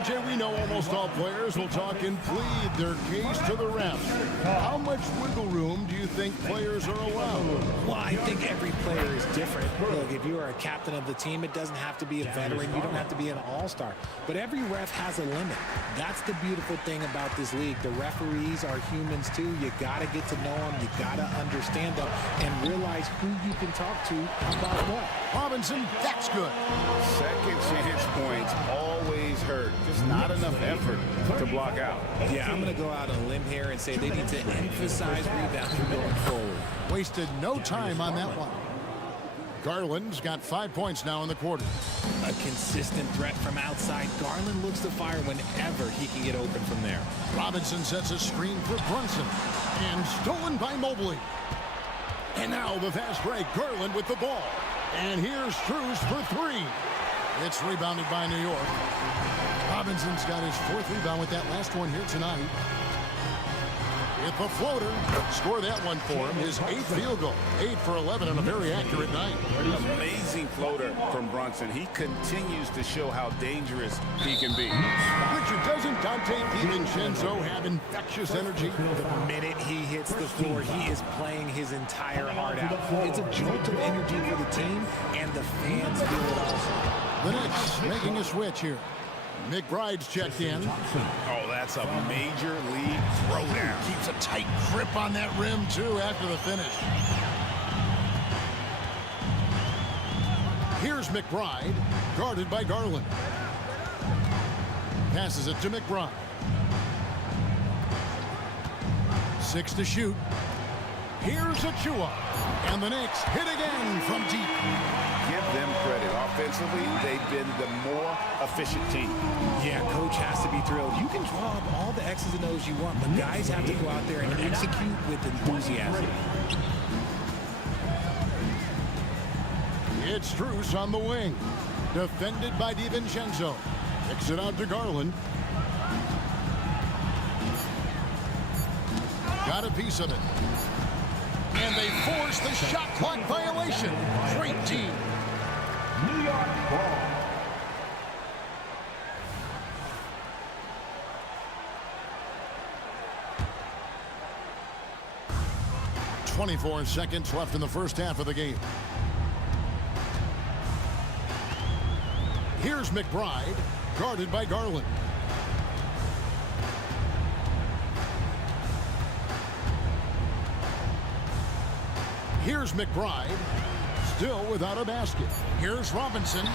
RJ, we know almost all players will talk and plead their case to the refs. How much wiggle room do you think players are allowed? Well, I think every player is different. Look, if you are a captain of the team, it doesn't have to be a veteran. You don't have to be an all-star. But every ref has a limit. That's the beautiful thing about this league. The referees are humans too. You got to get to know them. You got to understand them and realize who you can talk to about what. Robinson, that's good. Second chance points always hurt. Just not enough effort to block out. Yeah, I'm going to go out on a limb here and say they need to emphasize rebounding going forward. Wasted no time on that one. Garland's got 5 points now in the quarter. A consistent threat from outside. Garland looks to fire whenever he can get open from there. Robinson sets a screen for Brunson. And stolen by Mobley. And now the fast break. Garland with the ball. And here's Strus for 3. It's rebounded by New York. Robinson's got his 4th rebound with that last one here tonight. With the floater, score that one for him. His 8th field goal. 8 for 11 on a very accurate night. Amazing floater from Brunson. He continues to show how dangerous he can be. Richard, doesn't Dante DiVincenzo have infectious energy? The minute he hits the floor, he is playing his entire heart out. It's a jolt of energy for the team, and the fans feel it also. The Knicks making a switch here. McBride's checked in. Oh, that's a major league throwdown. Keeps a tight grip on that rim, too, after the finish. Here's McBride, guarded by Garland. Passes it to McBride. 6 to shoot. Here's Achua. And the Knicks hit again from deep. Give them credit. Offensively, they've been the more efficient team. Yeah, coach has to be thrilled. You can draw up all the X's and O's you want, but guys have to go out there and execute with enthusiasm. It's Strus on the wing. Defended by DiVincenzo. Kicks it out to Garland. Got a piece of it. And they force the shot clock violation. Great team. New York ball. 24 seconds left in the first half of the game. Here's McBride, guarded by Garland. Here's McBride, still without a basket. Here's Robinson.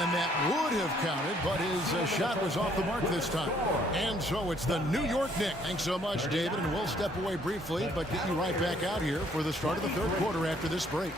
And that would have counted, but his shot was off the mark this time. And so it's the New York Knicks. Thanks so much, David, and we'll step away briefly, but get you right back out here for the start of the third quarter after this break.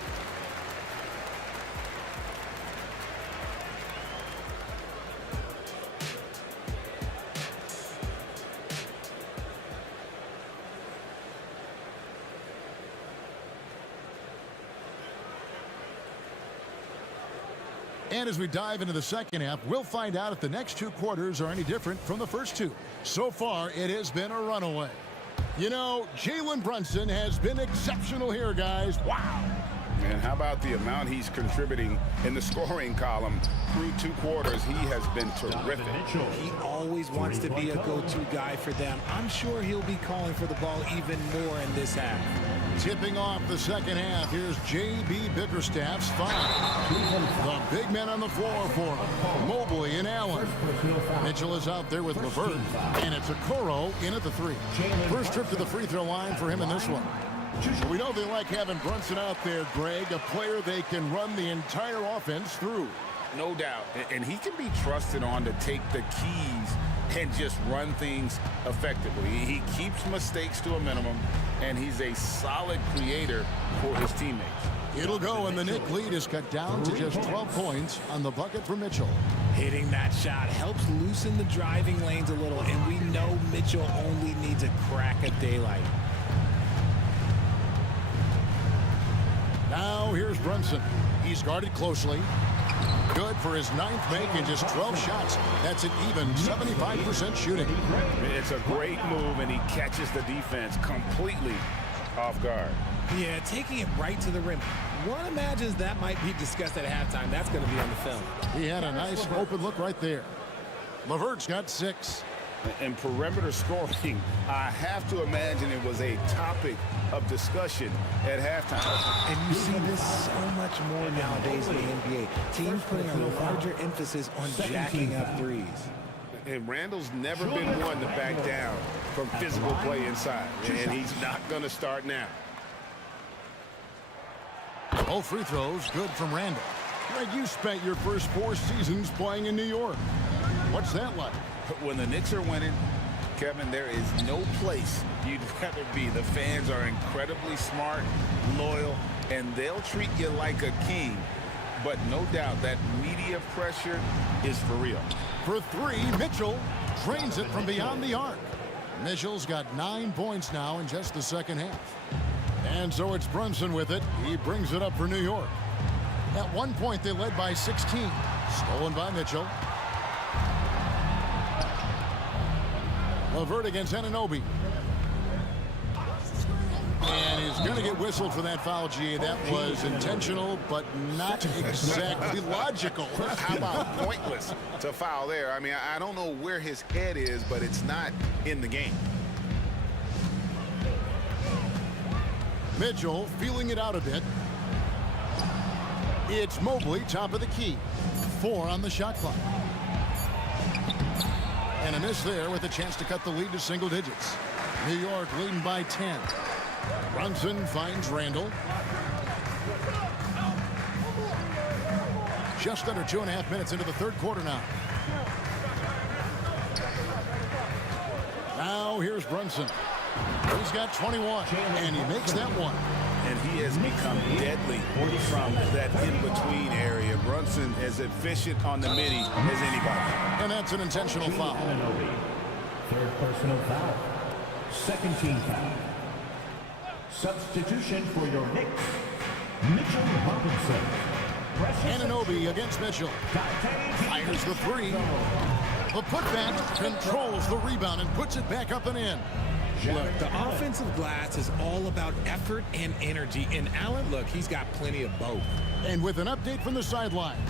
And as we dive into the second half, we'll find out if the next two quarters are any different from the first two. So far, it has been a runaway. You know, Jalen Brunson has been exceptional here, guys. Wow. And how about the amount he's contributing in the scoring column through two quarters? He has been terrific. He always wants to be a go-to guy for them. I'm sure he'll be calling for the ball even more in this half. Tipping off the second half, here's J.B. Bickerstaff's foul. The big men on the floor for him, Mobley and Allen. Mitchell is out there with LeVert, and it's Okoro in at the three. First trip to the free throw line for him in this one. We know they like having Brunson out there, Greg, a player they can run the entire offense through. No doubt. And he can be trusted on to take the keys and just run things effectively. He keeps mistakes to a minimum, and he's a solid creator for his teammates. It'll go, and the Knicks lead is cut down to just 12 points on the bucket for Mitchell. Hitting that shot helps loosen the driving lanes a little, and we know Mitchell only needs a crack of daylight. Now here's Brunson. He's guarded closely. Good for his ninth make in just 12 shots. That's an even 75% shooting. It's a great move, and he catches the defense completely off guard. Yeah, taking it right to the rim. One imagines that might be discussed at halftime. That's going to be on the film. He had a nice open look right there. LeVert's got 6. In perimeter scoring, I have to imagine it was a topic of discussion at halftime. And you see this so much more nowadays in the NBA. Teams putting a larger emphasis on jacking up threes. And Randall's never been one to back down from physical play inside. And he's not going to start now. Both free throws good from Randall. Greg, you spent your first 4 seasons playing in New York. What's that like? When the Knicks are winning, Kevin, there is no place you'd rather be. The fans are incredibly smart, loyal, and they'll treat you like a king. But no doubt that media pressure is for real. For 3, Mitchell drains it from beyond the arc. Mitchell's got 9 points now in just the second half. And so it's Brunson with it. He brings it up for New York. At one point, they led by 16. Stolen by Mitchell. LeVert against Anunoby. And he's going to get whistled for that foul, G. That was intentional, but not exactly logical. How about pointless to foul there? I mean, I don't know where his head is, but it's not in the game. Mitchell feeling it out a bit. It's Mobley, top of the key. 4 on the shot clock. And a miss there with a chance to cut the lead to single digits. New York leading by 10. Brunson finds Randall. Just under 2.5 minutes into the third quarter now. Now here's Brunson. He's got 21, and he makes that one. And he has become deadly from that in-between area. Brunson is efficient on the midi as anybody. And that's an intentional foul. Third personal foul. Second team foul. Substitution for your Knicks, Mitchell Robinson. Anunoby against Mitchell. Fires the three. The putback controls the rebound and puts it back up and in. Look, the offensive glass is all about effort and energy. And Allen, look, he's got plenty of both. And with an update from the sidelines,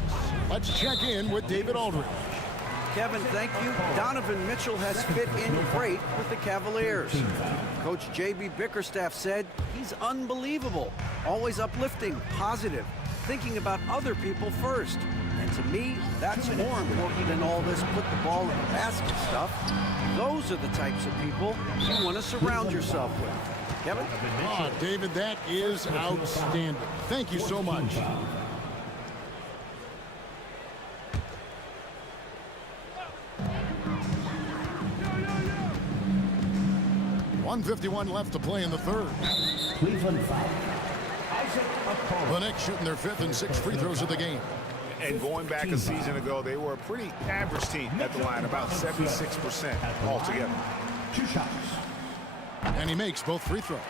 let's check in with David Aldridge. Kevin, thank you. Donovan Mitchell has fit in great with the Cavaliers. Coach J.B. Bickerstaff said he's unbelievable, always uplifting, positive, thinking about other people first. And to me, that's more important than all this put the ball in the basket stuff. Those are the types of people you want to surround yourself with. Kevin? Oh, David, that is outstanding. Thank you so much. 1:51 left to play in the third. Cleveland foul. The Knicks shooting their 5th and 6th free throws of the game. And going back a season ago, they were a pretty average team at the line, about 76% altogether. 2 shots. And he makes both free throws.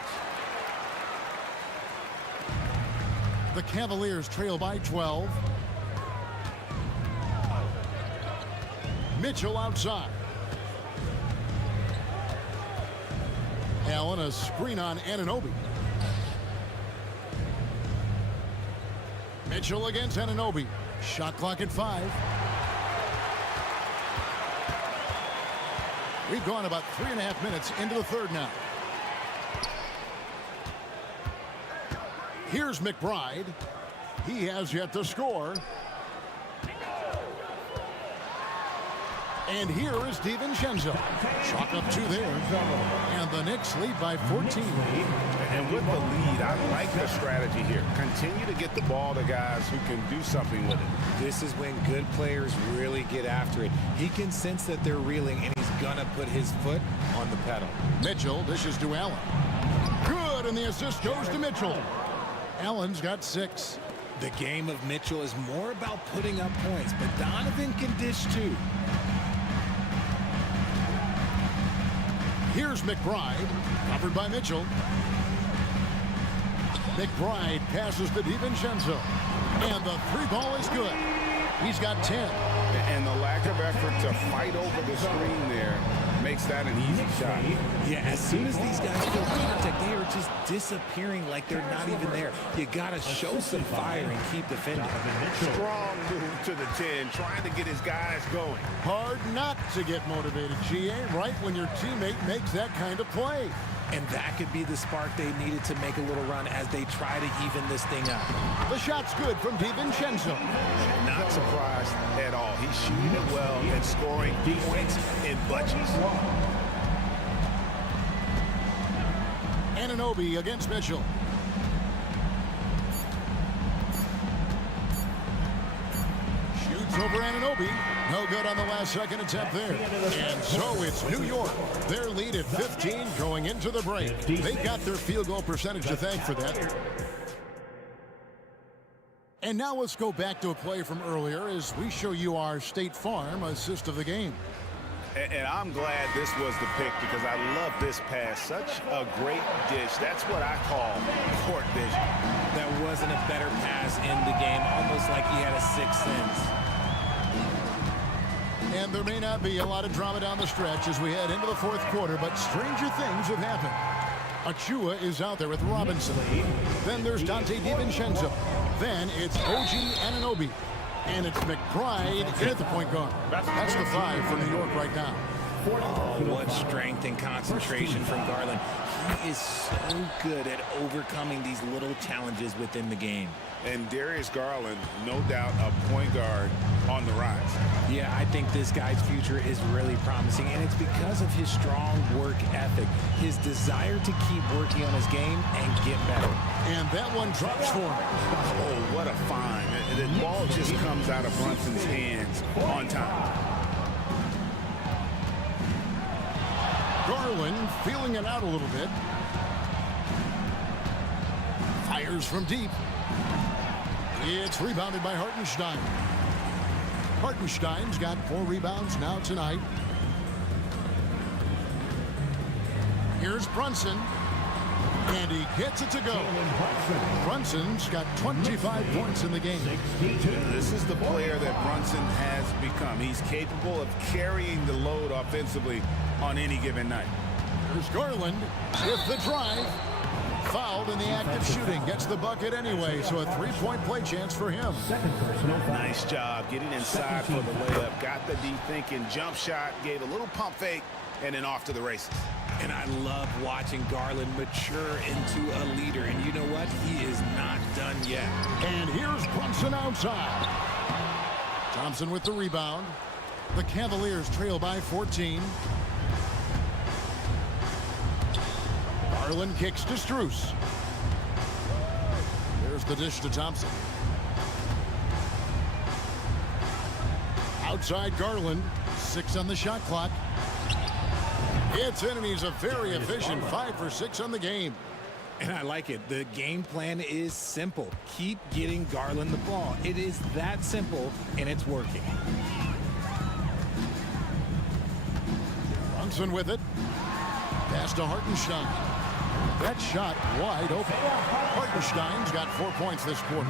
The Cavaliers trail by 12. Mitchell outside. Allen, a screen on Anunoby. Mitchell against Anunoby. Shot clock at 5. We've gone about 3.5 minutes into the third now. Here's McBride. He has yet to score. And here is DiVincenzo. Chalk up 2 there. And the Knicks lead by 14. And with the lead, I like the strategy here. Continue to get the ball to guys who can do something with it. This is when good players really get after it. He can sense that they're reeling, and he's going to put his foot on the pedal. Mitchell dishes to Allen. Good, and the assist goes to Mitchell. Allen's got 6. The game of Mitchell is more about putting up points, but Donovan can dish too. Here's McBride, covered by Mitchell. McBride passes to DiVincenzo. And the 3 ball is good. He's got 10. And the lack of effort to fight over the screen there makes that an easy shot. Yeah, as soon as these guys feel contact, they are just disappearing like they're not even there. You got to show some fire and keep defending. Strong move to the 10, trying to get his guys going. Hard not to get motivated, GA, right when your teammate makes that kind of play. And that could be the spark they needed to make a little run as they try to even this thing up. The shot's good from DiVincenzo. Not surprised at all. He's shooting it well and scoring points in bunches. Anunoby against Mitchell. Shoots over Anunoby. No good on the last second attempt there. And so it's New York. Their lead at 15 going into the break. They've got their field goal percentage to thank for that. And now let's go back to a play from earlier as we show you our State Farm assist of the game. And I'm glad this was the pick because I love this pass. Such a great dish. That's what I call court vision. That wasn't a better pass in the game, almost like he had a 6th sense. And there may not be a lot of drama down the stretch as we head into the 4th quarter, but stranger things have happened. Achua is out there with Robinson. Then there's Dante DiVincenzo. Then it's OG Anunoby. And it's McBride in at the point guard. That's the 5 for New York right now. Oh, what strength and concentration from Garland. He is so good at overcoming these little challenges within the game. And Darius Garland, no doubt, a point guard on the rise. Yeah, I think this guy's future is really promising, and it's because of his strong work ethic, his desire to keep working on his game and get better. And that one drops for him. Oh, what a find. The ball just comes out of Brunson's hands on time. Garland feeling it out a little bit. Fires from deep. It's rebounded by Hartenstein. Hartenstein's got 4 rebounds now tonight. Here's Brunson. And he gets it to go. Brunson's got 25 points in the game. This is the player that Brunson has become. He's capable of carrying the load offensively on any given night. Here's Garland with the drive. Fouled in the act of shooting. Gets the bucket anyway, so a 3-point play chance for him. Nice job getting inside for the layup. Got the deep thinking jump shot, gave a little pump fake, and then off to the races. And I love watching Garland mature into a leader. And you know what? He is not done yet. And here's Brunson outside. Thompson with the rebound. The Cavaliers trail by 14. Garland kicks to Strus. There's the dish to Thompson. Outside Garland. 6 on the shot clock. It's in, and he's a very efficient 5 for 6 on the game. And I like it. The game plan is simple. Keep getting Garland the ball. It is that simple, and it's working. Brunson with it. Pass to Hartenstein. That shot wide open. Hartenstein's got 4 points this quarter.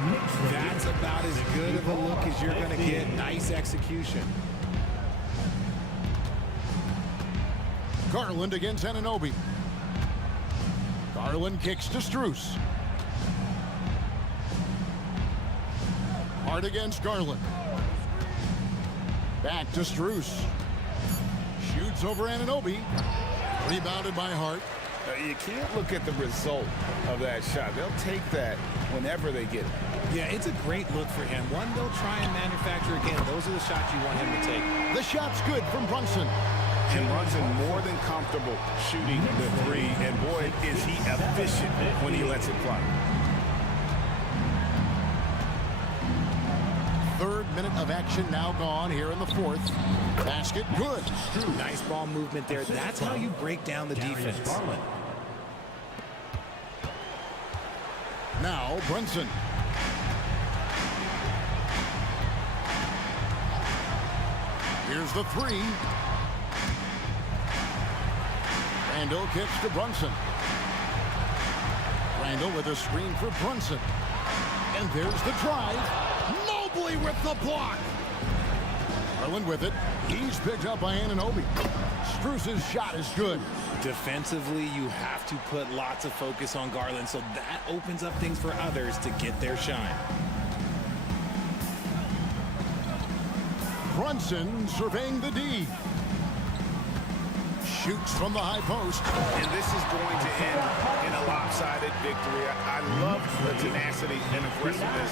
That's about as good of a look as you're going to get. Nice execution. Garland against Anunoby. Garland kicks to Strus. Hard against Garland. Back to Strus. Shoots over Anunoby. Rebounded by Hart. You can't look at the result of that shot. They'll take that whenever they get it. Yeah, it's a great look for him. One they'll try and manufacture again. Those are the shots you want him to take. The shot's good from Brunson. And Brunson more than comfortable shooting the 3. And boy, is he efficient when he lets it fly. 3rd minute of action now gone here in the 4th. Basket good. Nice ball movement there. That's how you break down the defense. Now Brunson. Here's the 3. Randall kicks to Brunson. Randall with a screen for Brunson. And there's the drive. Mobley with the block. Garland with it. He's picked up by Anunoby. Strus's shot is good. Defensively, you have to put lots of focus on Garland, so that opens up things for others to get their shine. Brunson surveying the D. Shoots from the high post. And this is going to end in a lopsided victory. I love the tenacity and aggressiveness,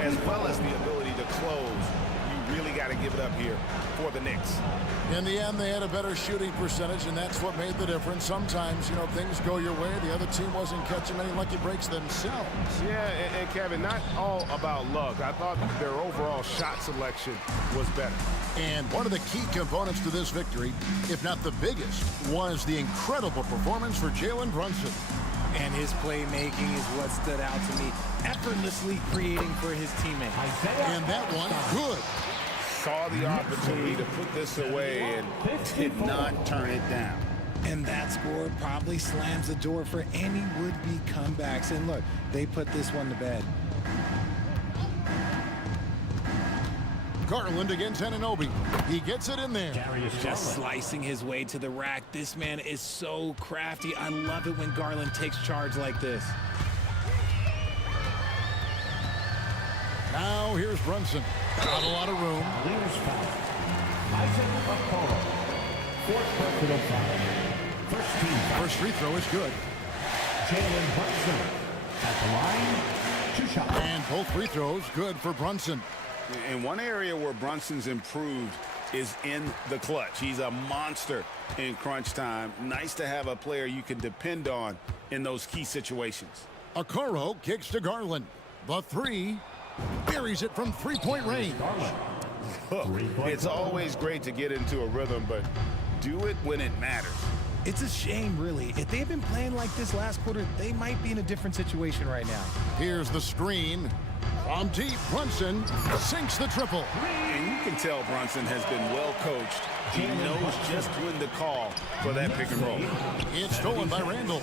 as well as the ability to close. You really got to give it up here for the Knicks. In the end, they had a better shooting percentage, and that's what made the difference. Sometimes, you know, things go your way. The other team wasn't catching any lucky breaks themselves. Yeah, and Kevin, not all about luck. I thought their overall shot selection was better. And one of the key components to this victory, if not the biggest, was the incredible performance for Jalen Brunson. And his playmaking is what stood out to me. Effortlessly creating for his teammates. And that one, good. Saw the opportunity to put this away and did not turn it down. And that score probably slams the door for any would-be comebacks. And look, they put this one to bed. Garland against Anunoby. He gets it in there. Just slicing his way to the rack. This man is so crafty. I love it when Garland takes charge like this. Now here's Brunson. Not a lot of room. Fourth personal foul. First team foul. First free throw is good. Jalen Brunson at the line. 2 shots. And both free throws good for Brunson. And one area where Brunson's improved is in the clutch. He's a monster in crunch time. Nice to have a player you can depend on in those key situations. Okoro kicks to Garland. The three, buries it from three-point range. Look, it's always great to get into a rhythm, but do it when it matters. It's a shame, really. If they had been playing like this last quarter, they might be in a different situation right now. Here's the screen. From deep, Brunson sinks the triple. And you can tell Brunson has been well coached. He knows just when to call for that pick and roll. It's stolen by Randall.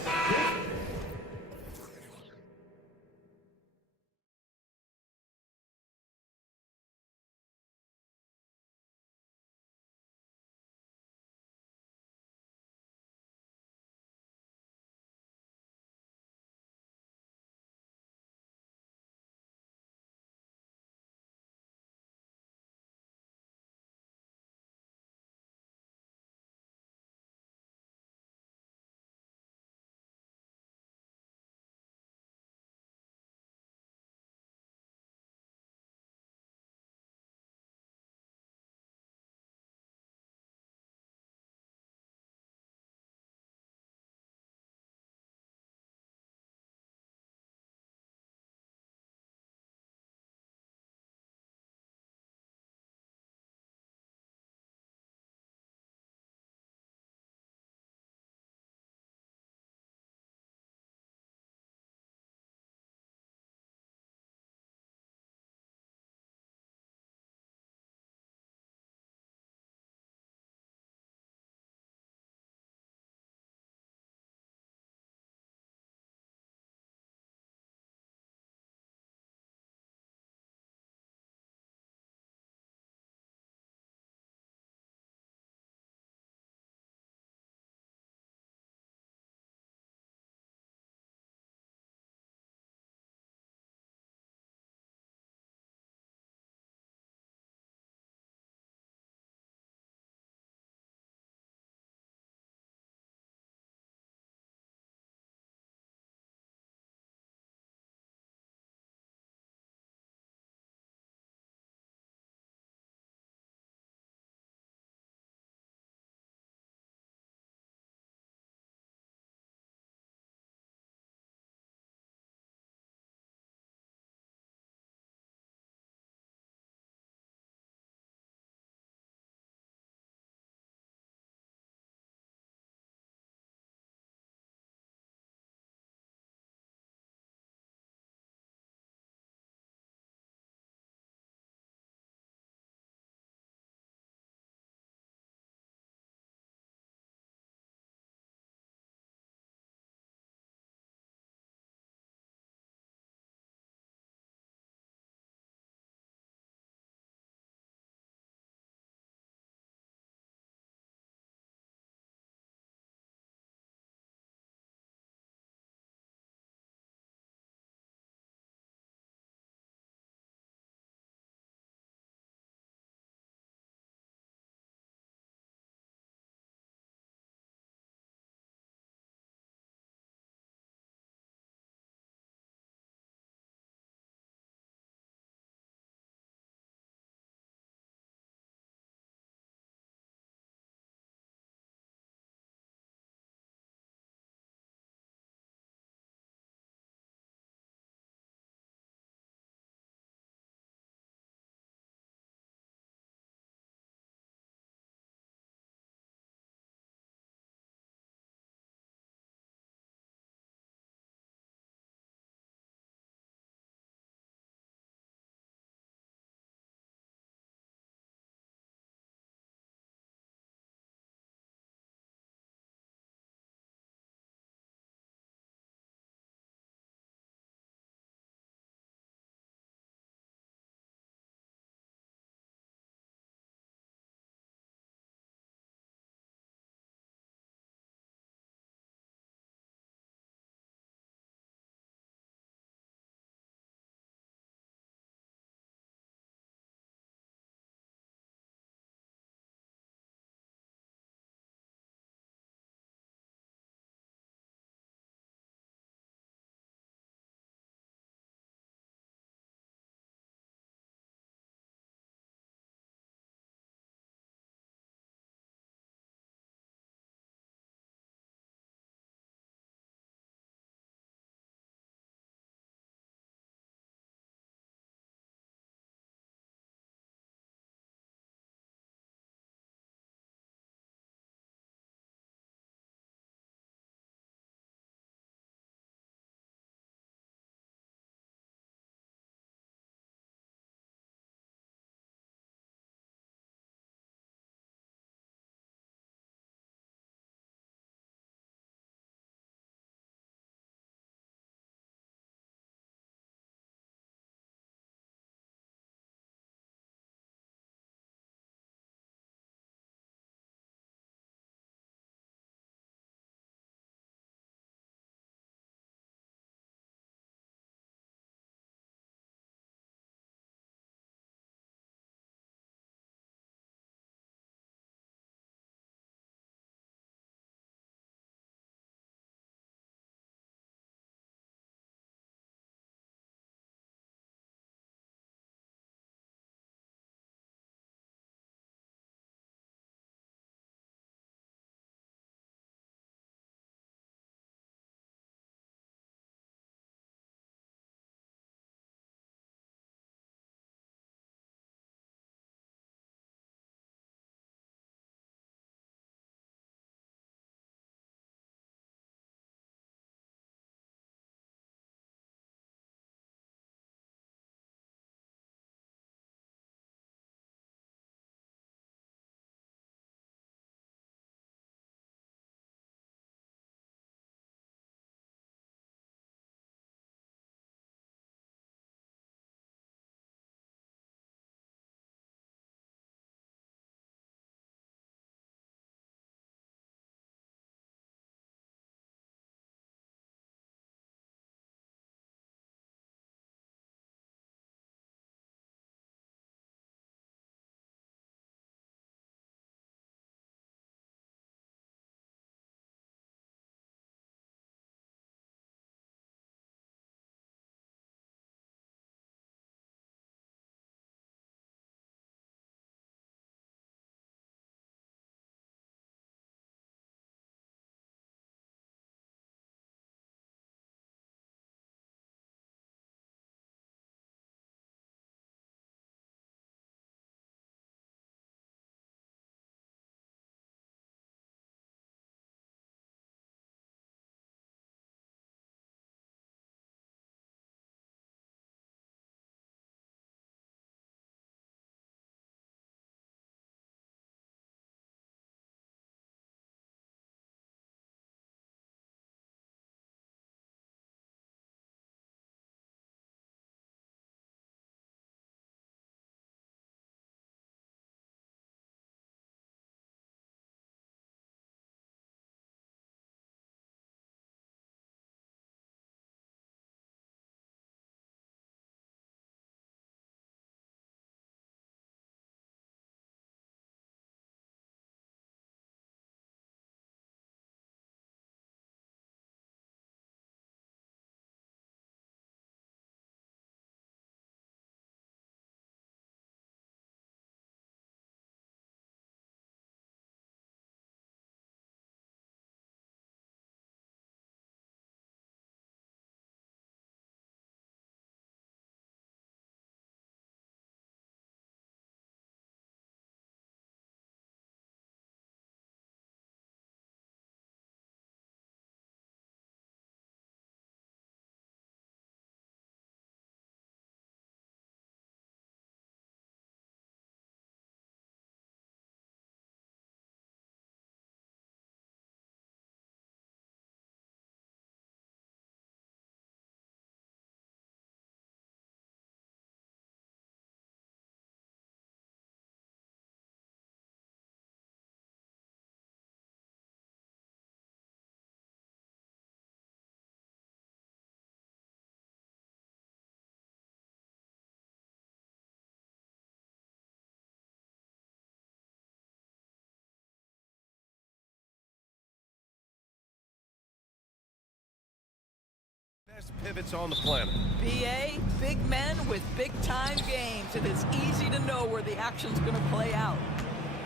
Best pivots on the planet. BA, big men with big-time games. It is easy to know where the action's going to play out.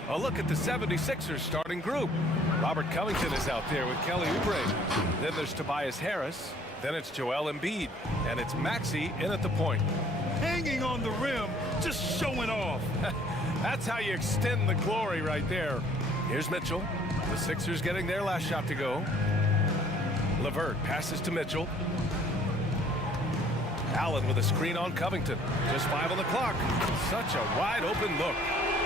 A look at the 76ers starting group. Robert Covington is out there with Kelly Oubre. Then there's Tobias Harris. Then it's Joel Embiid. And it's Maxey in at the point. Hanging on the rim, just showing off. That's how you extend the glory right there. Here's Mitchell. The Sixers getting their last shot to go. LeVert passes to Mitchell. Allen with a screen on Covington. Just 5 on the clock. Such a wide open look.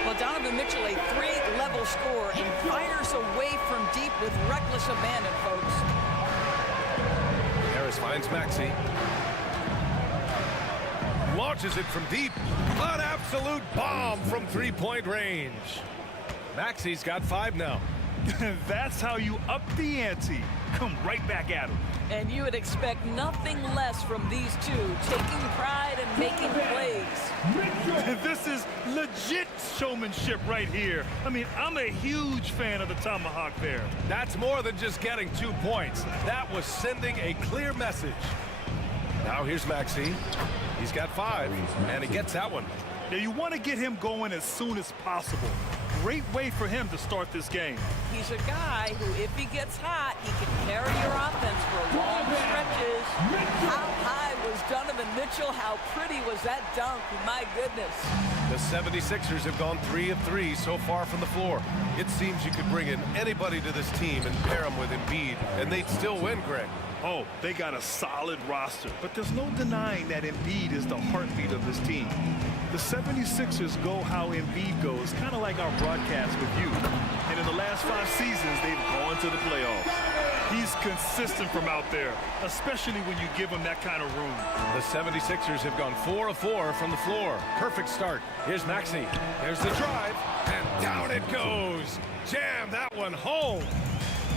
Well, Donovan Mitchell, a 3-level scorer, and fires away from deep with reckless abandon, folks. Harris finds Maxey. Launches it from deep. An absolute bomb from three-point range. Maxey's got 5 now. That's how you up the ante. Come right back at him. And you would expect nothing less from these two, taking pride and making plays. This is legit showmanship right here. I mean, I'm a huge fan of the tomahawk there. That's more than just getting 2 points. That was sending a clear message. Now here's Maxey. He's got 5, and he gets that one. Now you want to get him going as soon as possible. Great way for him to start this game. He's a guy who, if he gets hot, he can carry your offense for long stretches. How high was Donovan Mitchell? How pretty was that dunk? My goodness. The 76ers have gone 3 of 3 so far from the floor. It seems you could bring in anybody to this team and pair them with Embiid, and they'd still win, Greg. Oh, they got a solid roster, but there's no denying that Embiid is the heartbeat of this team. The 76ers go how Embiid goes, kind of like our broadcast with you. And in the last 5 seasons, they've gone to the playoffs. He's consistent from out there, especially when you give him that kind of room. The 76ers have gone 4 of 4 from the floor. Perfect start. Here's Maxey. There's the drive, and down it goes. Jam that one home.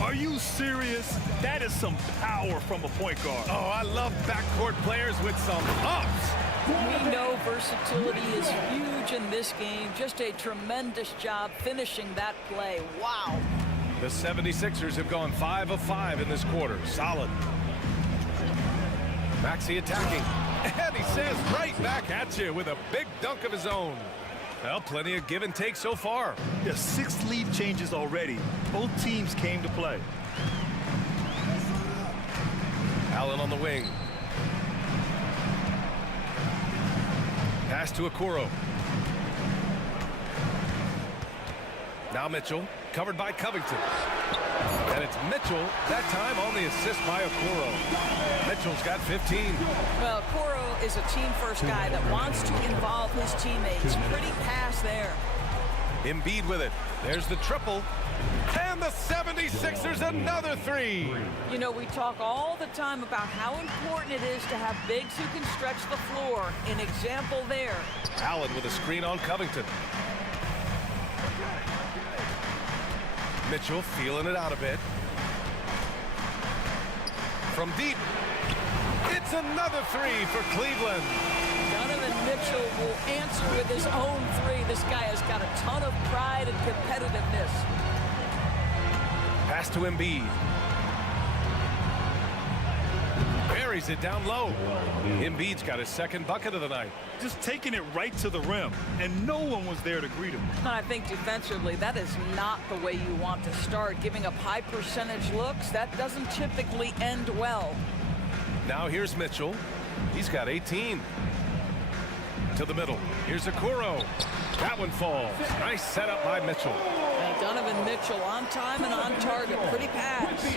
Are you serious? That is some power from a point guard. Oh, I love backcourt players with some ups. We know versatility is huge in this game. Just a tremendous job finishing that play. Wow. The 76ers have gone 5 of 5 in this quarter. Solid. Maxey attacking. And he says right back at you with a big dunk of his own. Well, plenty of give and take so far. There's 6 lead changes already. Both teams came to play. Allen on the wing. Pass to Okoro. Now Mitchell, covered by Covington. And it's Mitchell, that time on the assist by Okoro. Mitchell's got 15. Well, Okoro is a team-first guy that wants to involve his teammates. Pretty pass there. Embiid with it. There's the triple. And the 76ers another 3. You know, we talk all the time about how important it is to have bigs who can stretch the floor. An example there. Allen with a screen on Covington. Mitchell feeling it out a bit. From deep. It's another 3 for Cleveland. Donovan Mitchell will answer with his own 3. This guy has got a ton of pride and competitiveness. Pass to Embiid. Buries it down low. Embiid's got his 2nd bucket of the night. Just taking it right to the rim, and no one was there to greet him. I think defensively, that is not the way you want to start. Giving up high percentage looks, that doesn't typically end well. Now here's Mitchell. He's got 18. To the middle. Here's Okoro. That one falls. Nice setup by Mitchell. Donovan Mitchell on time and on target. Pretty pass.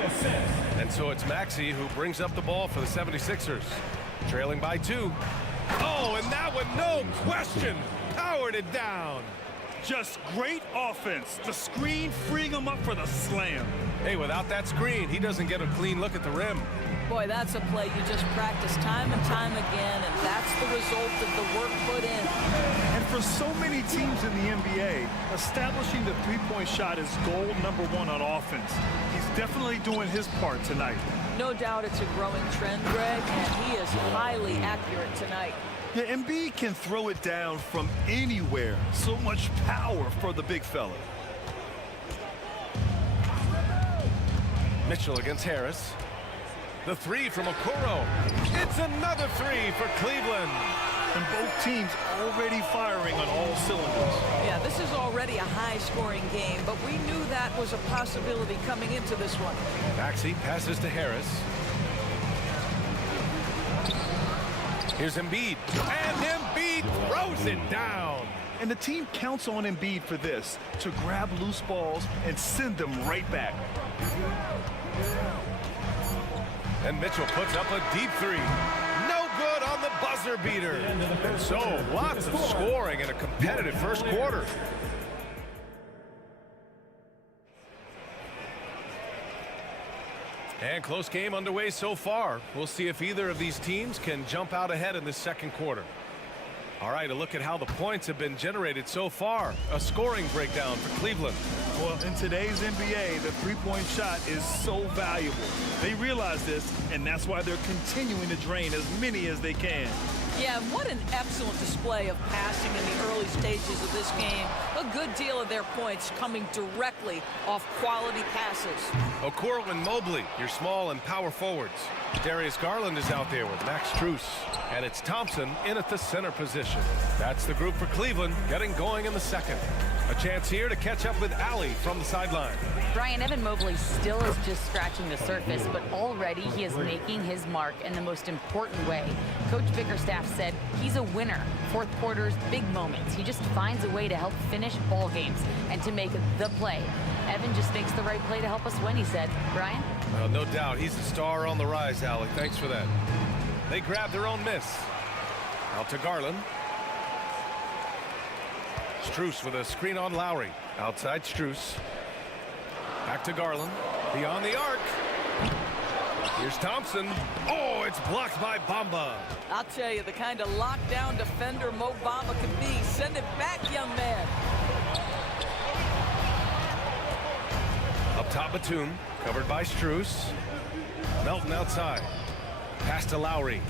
And so it's Maxey who brings up the ball for the 76ers. Trailing by 2. Oh, and that one, no question, powered it down. Just great offense. The screen freeing him up for the slam. Hey, without that screen, he doesn't get a clean look at the rim. Boy, that's a play you just practice time and time again, and that's the result of the work put in. And for so many teams in the NBA, establishing the three-point shot is goal #1 on offense. He's definitely doing his part tonight. No doubt it's a growing trend, Greg, and he is highly accurate tonight. Yeah, Embiid can throw it down from anywhere. So much power for the big fella. Mitchell against Harris. The three from Okoro. It's another three for Cleveland. And both teams already firing on all cylinders. Yeah, this is already a high-scoring game, but we knew that was a possibility coming into this one. Maxey passes to Harris. Here's Embiid. And Embiid throws it down. And the team counts on Embiid for this, to grab loose balls and send them right back. And Mitchell puts up a deep three. No good on the buzzer beater. And so, lots of scoring in a competitive first quarter. And close game underway so far. We'll see if either of these teams can jump out ahead in this second quarter. All right, a look at how the points have been generated so far. A scoring breakdown for Cleveland. Well, in today's NBA, the three-point shot is so valuable. They realize this, and that's why they're continuing to drain as many as they can. Yeah, what an excellent display of passing in the early stages of this game. A good deal of their points coming directly off quality passes. Okoro and Mobley, your small and power forwards. Darius Garland is out there with Max Strus. And it's Thompson in at the center position. That's the group for Cleveland getting going in the second. A chance here to catch up with Allie from the sideline. Brian, Evan Mobley still is just scratching the surface, but already he is making his mark in the most important way. Coach Bickerstaff said he's a winner. Fourth quarters, big moments. He just finds a way to help finish ball games and to make the play. Evan just makes the right play to help us win, he said. Brian? Well, no doubt. He's a star on the rise, Allie. Thanks for that. They grab their own miss. Out to Garland. Strus with a screen on Lowry. Outside Strus. Back to Garland. Beyond the arc. Here's Thompson. Oh, it's blocked by Bamba. I'll tell you, the kind of lockdown defender Mo Bamba can be. Send it back, young man. Up top, Batum. Covered by Strus. Melton outside. Pass to Lowry.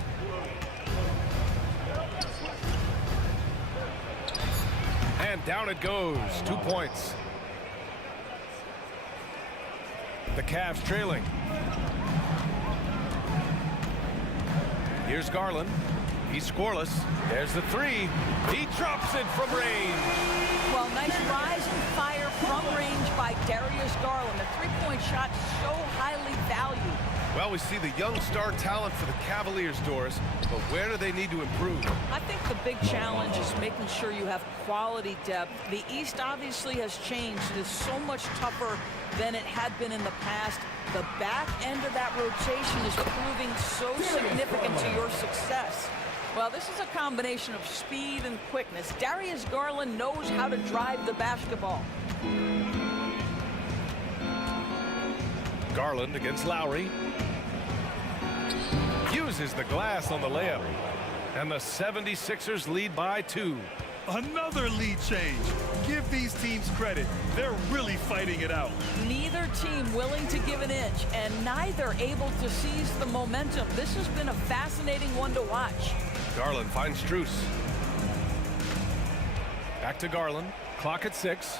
And down it goes. 2 points. The Cavs trailing. Here's Garland. He's scoreless. There's the three. He drops it from range. Well, nice rise and fire from range by Darius Garland. The three-point shot so highly valued. Well, we see the young star talent for the Cavaliers, Doris, but where do they need to improve? I think the big challenge is making sure you have quality depth. The East obviously has changed. It is so much tougher than it had been in the past. The back end of that rotation is proving so significant to your success. Well, this is a combination of speed and quickness. Darius Garland knows how to drive the basketball. Garland against Lowry. Uses the glass on the layup. And the 76ers lead by 2. Another lead change. Give these teams credit. They're really fighting it out. Neither team willing to give an inch, and neither able to seize the momentum. This has been a fascinating one to watch. Garland finds Strus. Back to Garland. Clock at 6.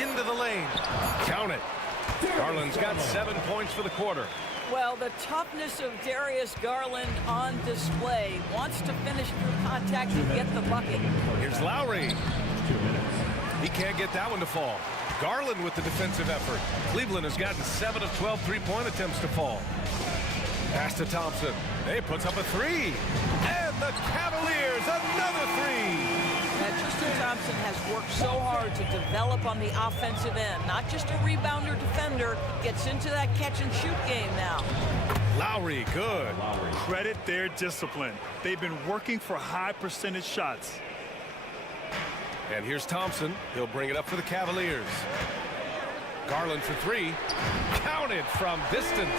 Into the lane. Count it. Garland's got 7 points for the quarter. Well, the toughness of Darius Garland on display. Wants to finish through contact and get the bucket. Here's Lowry. He can't get that one to fall. Garland with the defensive effort. Cleveland has gotten 7 of 12 three-point attempts to fall. Pass to Thompson. He puts up a three. And the Cavaliers, another three. Tristan Thompson has worked so hard to develop on the offensive end. Not just a rebounder defender, gets into that catch-and-shoot game now. Lowry, good. Credit their discipline. They've been working for high percentage shots. And here's Thompson. He'll bring it up for the Cavaliers. Garland for three. Counted from distance.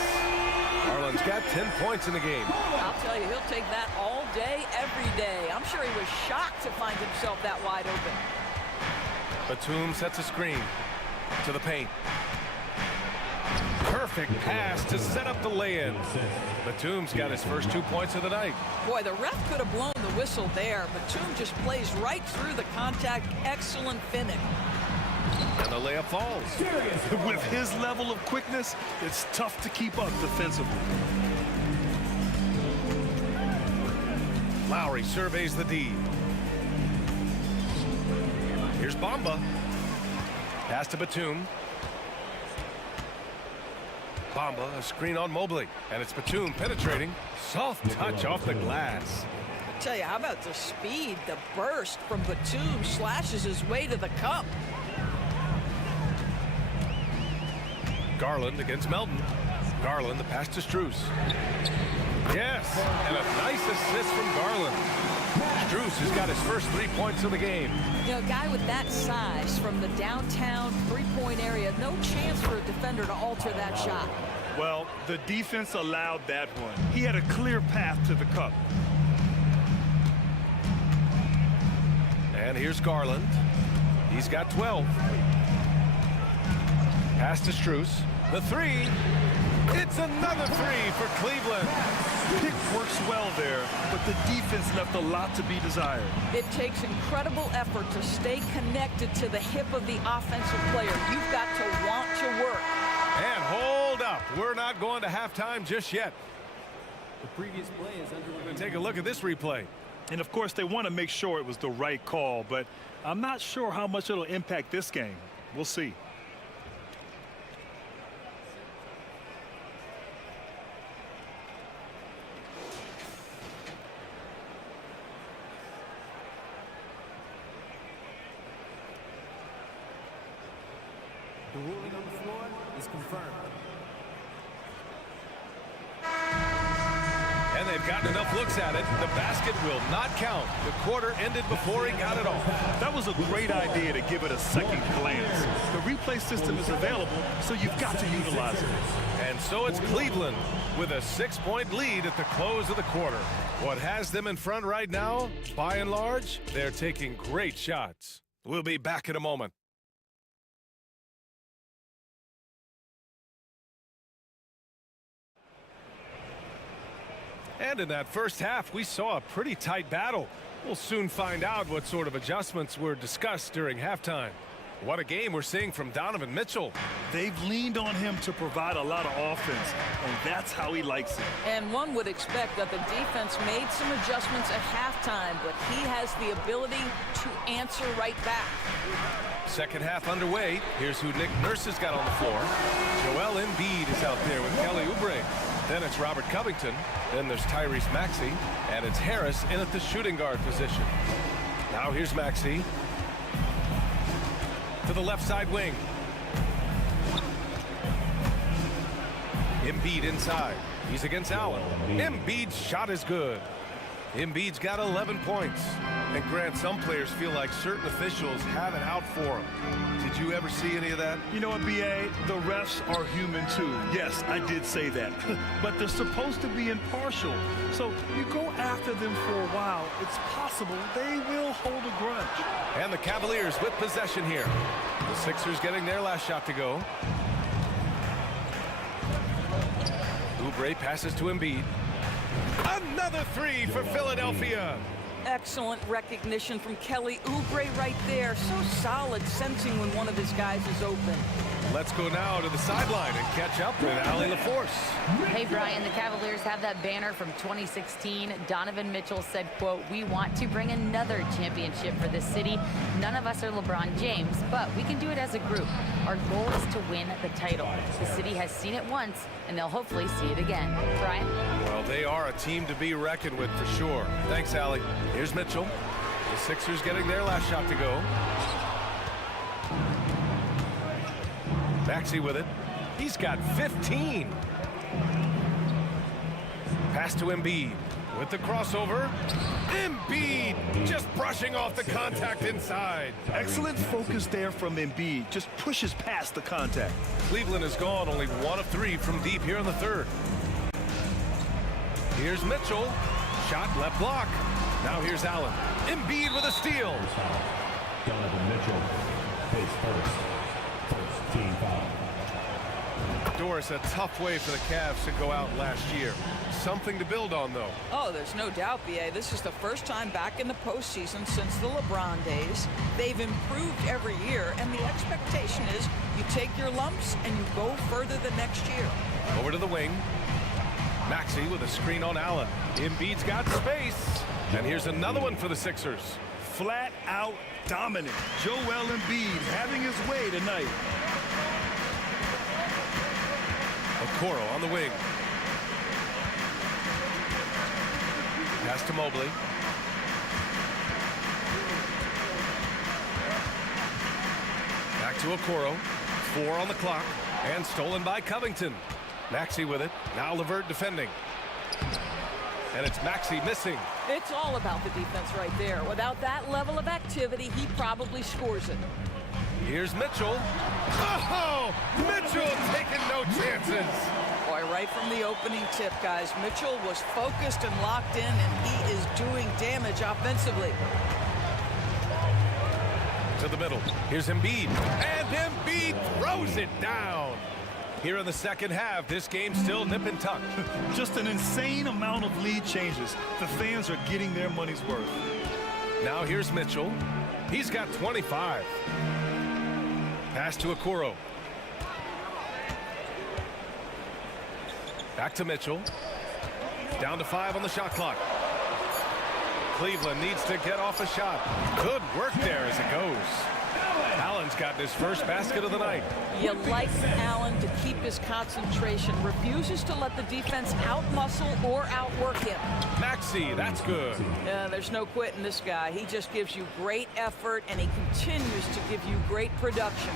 Garland's got 10 points in the game. I'll tell you, he'll take that all day, every day. I'm sure he was shocked to find himself that wide open. Batum sets a screen to the paint. Perfect pass to set up the lay-in. Batum's got his first 2 points of the night. Boy, the ref could have blown the whistle there. Batum just plays right through the contact. Excellent finish. And the layup falls. With his level of quickness, it's tough to keep up defensively. Lowry surveys the D. Here's Bamba. Pass to Batum. Bamba, a screen on Mobley. And it's Batum penetrating. Soft touch off the glass. I tell you, how about the speed, the burst from Batum slashes his way to the cup. Garland against Melton. Garland, the pass to Strus. Yes, and a nice assist from Garland. Strus has got his first 3 points of the game. You know, a guy with that size from the downtown three-point area, no chance for a defender to alter that shot. Well, the defense allowed that one. He had a clear path to the cup. And here's Garland. He's got 12. Pass to Strus. The three. It's another three for Cleveland. Pick works well there, but the defense left a lot to be desired. It takes incredible effort to stay connected to the hip of the offensive player. You've got to want to work. And hold up. We're not going to halftime just yet. The previous play is underway. Take a look at this replay. And of course, they want to make sure it was the right call, but I'm not sure how much it'll impact this game. We'll see. The ruling on the floor is confirmed. And they've gotten enough looks at it. The basket will not count. The quarter ended before he got it off. That was a great idea to give it a second glance. The replay system is available, so you've got to utilize it. And so it's Cleveland with a 6-point lead at the close of the quarter. What has them in front right now, by and large, they're taking great shots. We'll be back in a moment. And in that first half, we saw a pretty tight battle. We'll soon find out what sort of adjustments were discussed during halftime. What a game we're seeing from Donovan Mitchell. They've leaned on him to provide a lot of offense, and that's how he likes it. And one would expect that the defense made some adjustments at halftime, but he has the ability to answer right back. Second half underway. Here's who Nick Nurse has got on the floor. Joel Embiid is out there with Kelly Oubre. Then it's Robert Covington. Then there's Tyrese Maxey. And it's Harris in at the shooting guard position. Now here's Maxey. To the left side wing. Embiid inside. He's against Allen. Embiid's shot is good. Embiid's got 11 points. And Grant, some players feel like certain officials have it out for them. Did you ever see any of that? You know what, B.A.? The refs are human too. Yes, I did say that. But they're supposed to be impartial. So you go after them for a while, it's possible they will hold a grudge. And the Cavaliers with possession here. The Sixers getting their last shot to go. Oubre passes to Embiid. Another three for Philadelphia. Excellent recognition from Kelly Oubre right there. So solid, sensing when one of his guys is open. Let's go now to the sideline and catch up with Allie LaForce. Hey, Brian, the Cavaliers have that banner from 2016. Donovan Mitchell said, quote, "We want to bring another championship for this city. None of us are LeBron James, but we can do it as a group. Our goal is to win the title. The city has seen it once, and they'll hopefully see it again." Brian? Well, they are a team to be reckoned with for sure. Thanks, Allie. Here's Mitchell. The Sixers getting their last shot to go. Maxey with it. He's got 15. Pass to Embiid with the crossover. Embiid just brushing off the contact inside. Excellent focus there from Embiid. Just pushes past the contact. Cleveland has gone only 1 of 3 from deep here in the third. Here's Mitchell. Shot left block. Now here's Allen. Embiid with a steal. Donovan Mitchell pays first. First team foul. Doris, a tough way for the Cavs to go out last year. Something to build on, though. Oh, there's no doubt, B.A. This is the first time back in the postseason since the LeBron days. They've improved every year, and the expectation is you take your lumps and you go further the next year. Over to the wing. Maxey with a screen on Allen. Embiid's got space. And here's another one for the Sixers. Flat out dominant. Joel Embiid having his way tonight. Okoro on the wing. Pass to Mobley. Back to Okoro. 4 on the clock. And stolen by Covington. Maxey with it. Now LeVert defending. And it's Maxey missing. It's all about the defense right there. Without that level of activity, he probably scores it. Here's Mitchell. Oh, Mitchell taking no chances. Boy, right from the opening tip, guys, Mitchell was focused and locked in, and he is doing damage offensively. To the middle. Here's Embiid. And Embiid throws it down. Here in the second half, this game's still nip and tuck. Just an insane amount of lead changes. The fans are getting their money's worth. Now here's Mitchell. He's got 25. Pass to Okoro. Back to Mitchell. Down to 5 on the shot clock. Cleveland needs to get off a shot. Good work there as it goes. Allen's gotten his first basket of the night. You like Allen to keep his concentration. Refuses to let the defense out-muscle or outwork him. Maxey, that's good. There's no quitting this guy. He just gives you great effort, and he continues to give you great production.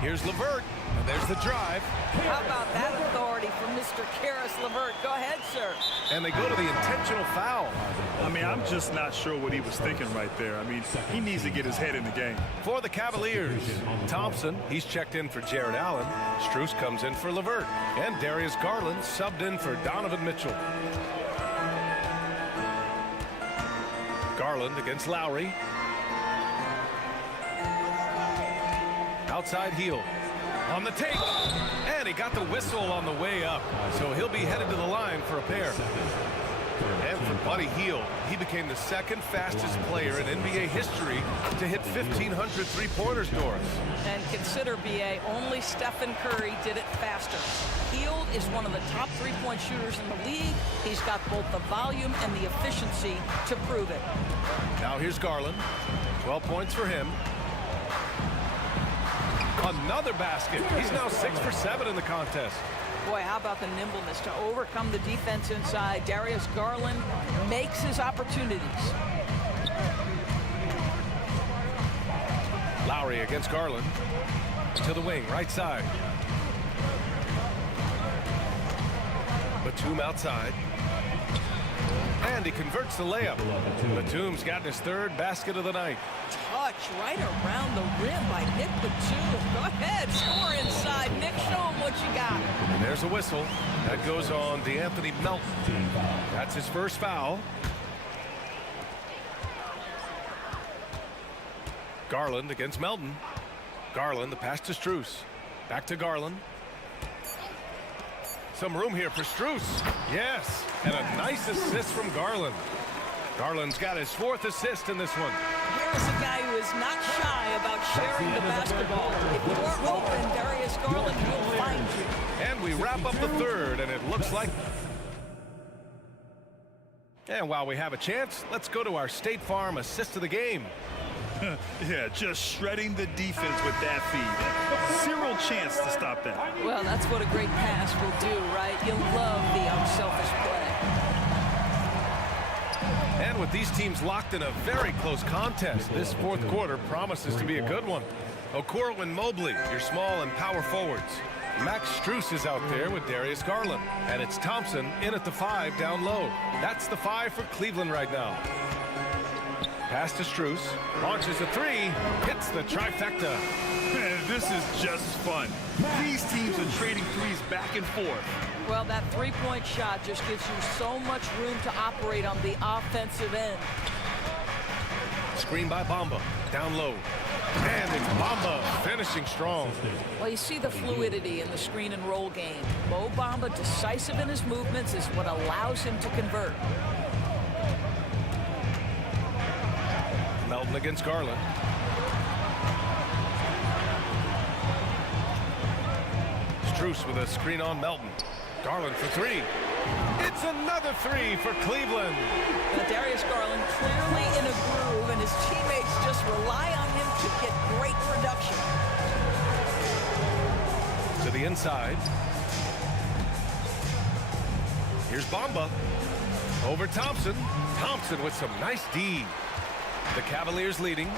Here's LeVert, and there's the drive. How about that authority from Mr. Karis LeVert? Go ahead, sir. And they go to the intentional foul. I mean, I'm just not sure what he was thinking right there. I mean, he needs to get his head in the game. For the Cavaliers, Thompson, he's checked in for Jared Allen. Strus comes in for LeVert. And Darius Garland subbed in for Donovan Mitchell. Garland against Lowry. Outside heel. On the take. And he got the whistle on the way up. So he'll be headed to the line for a pair. And for Buddy Hield, he became the second fastest player in NBA history to hit 1,500 three-pointers, Doris. And consider, B.A., only Stephen Curry did it faster. Hield is one of the top three-point shooters in the league. He's got both the volume and the efficiency to prove it. Now here's Garland. 12 points for him. Another basket. He's now 6 for 7 in the contest. Boy, how about the nimbleness to overcome the defense inside? Darius Garland makes his opportunities. Lowry against Garland. To the wing, right side. Batum outside. And he converts the layup. Batum's gotten his third basket of the night. Touch right around the rim by Nick Batum. Go ahead, score inside. Nick, show him what you got. And there's a whistle. That goes on DeAnthony Melton. That's his first foul. Garland against Melton. Garland, the pass to Strus. Back to Garland. Some room here for Strus. Yes, and a nice assist from Garland. Garland's got his 4th assist in this one. Here's a guy who is not shy about sharing the basketball. If you are open, Darius Garland will find you. And we wrap up the third, and it looks like... And while we have a chance, let's go to our State Farm assist of the game. Yeah, just shredding the defense with that feed. Zero chance to stop that. Well, that's what a great pass will do, right? You love the unselfish play. And with these teams locked in a very close contest, this fourth quarter promises to be a good one. Okoro and Mobley, your small and power forwards. Max Strus is out there with Darius Garland. And it's Thompson in at the 5 down low. That's the 5 for Cleveland right now. Pass to Strus, launches a 3, hits the trifecta. Man, this is just fun. These teams are trading threes back and forth. Well, that three-point shot just gives you so much room to operate on the offensive end. Screen by Bamba, down low. And it's Bamba finishing strong. Well, you see the fluidity in the screen and roll game. Mo Bamba, decisive in his movements, is what allows him to convert. Melton against Garland. Strus with a screen on Melton. Garland for three. It's another three for Cleveland. Now, Darius Garland clearly in a groove, and his teammates just rely on him to get great production. To the inside. Here's Bamba. Over Thompson. Thompson with some nice D. The Cavaliers leading.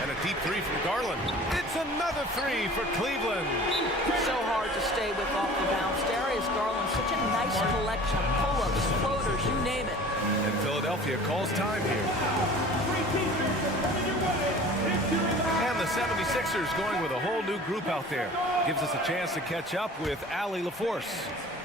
And a deep three from Garland. It's another three for Cleveland. So hard to stay with off the bounce. Darius Garland, such a nice collection. Pull-ups, floaters, you name it. And Philadelphia calls time here. And the 76ers going with a whole new group out there. Gives us a chance to catch up with Allie LaForce.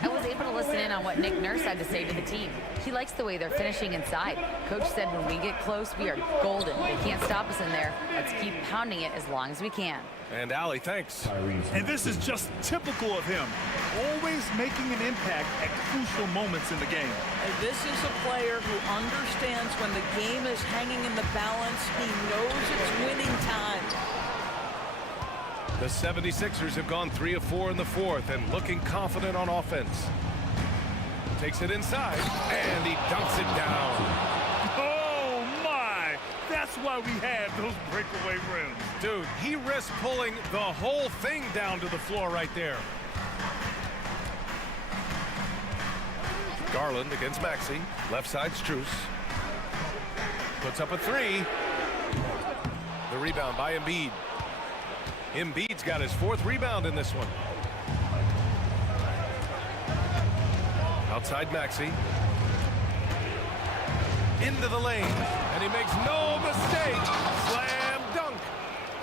I was able to listen in on what Nick Nurse had to say to the team. He likes the way they're finishing inside. Coach said when we get close, we are golden. They can't stop us in there. Let's keep pounding it as long as we can. And Allie, thanks. And this is just typical of him. Always making an impact at crucial moments in the game. And this is a player who understands when the game is hanging in the balance. He knows it's winning time. The 76ers have gone 3 of 4 in the fourth and looking confident on offense. Takes it inside, and he dunks it down. Oh, my! That's why we had those breakaway rims. Dude, he risked pulling the whole thing down to the floor right there. Garland against Maxey. Left side, Strus. Puts up a three. The rebound by Embiid. Embiid's got his fourth rebound in this one. Outside Maxey. Into the lane. And he makes no mistake. Slam dunk.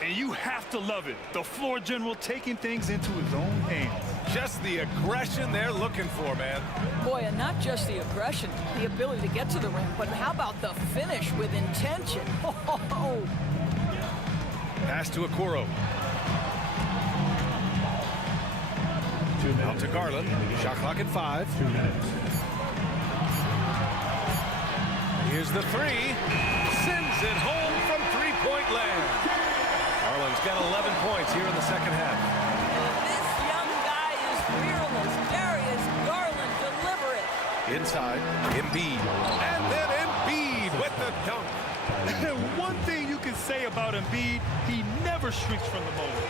And you have to love it. The floor general taking things into his own hands. Just the aggression they're looking for, man. Boy, and not just the aggression, the ability to get to the rim, but how about the finish with intention? Oh. Pass to Okoro. Out to Garland. Shot clock at 5. Here's the three. Sends it home from three-point land. Garland's got 11 points here in the second half. This young guy is fearless. Darius Garland, deliver it. Inside, Embiid. And then Embiid with the dunk. One thing you can say about Embiid, he never shrinks from the moment.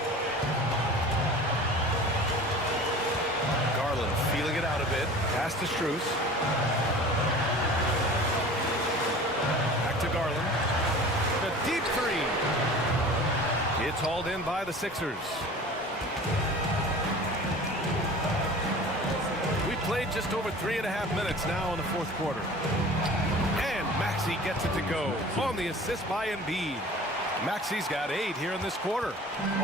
Garland feeling it out a bit. Pass to Strus. Back to Garland. The deep three. It's hauled in by the Sixers. We played just over 3.5 minutes now in the fourth quarter. And Maxey gets it to go on the assist by Embiid. Maxey's got 8 here in this quarter.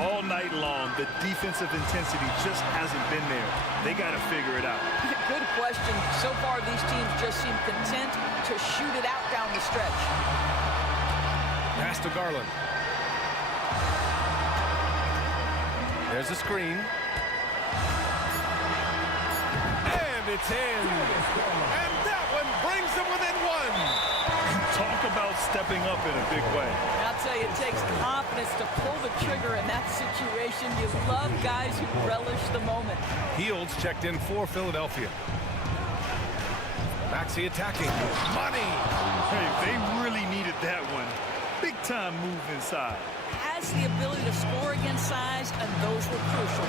All night long, the defensive intensity just hasn't been there. They got to figure it out. Good question. So far, these teams just seem content to shoot it out down the stretch. Pass to Garland. There's a screen. And it's in. And that one brings them within 1. Talk about stepping up in a big way. I'll tell you, it takes confidence to pull the trigger in that situation. You love guys who relish the moment. Fields checked in for Philadelphia. Maxey attacking. Money. Hey, they really needed that one. Big time move inside. Has the ability to score against size, and those were crucial.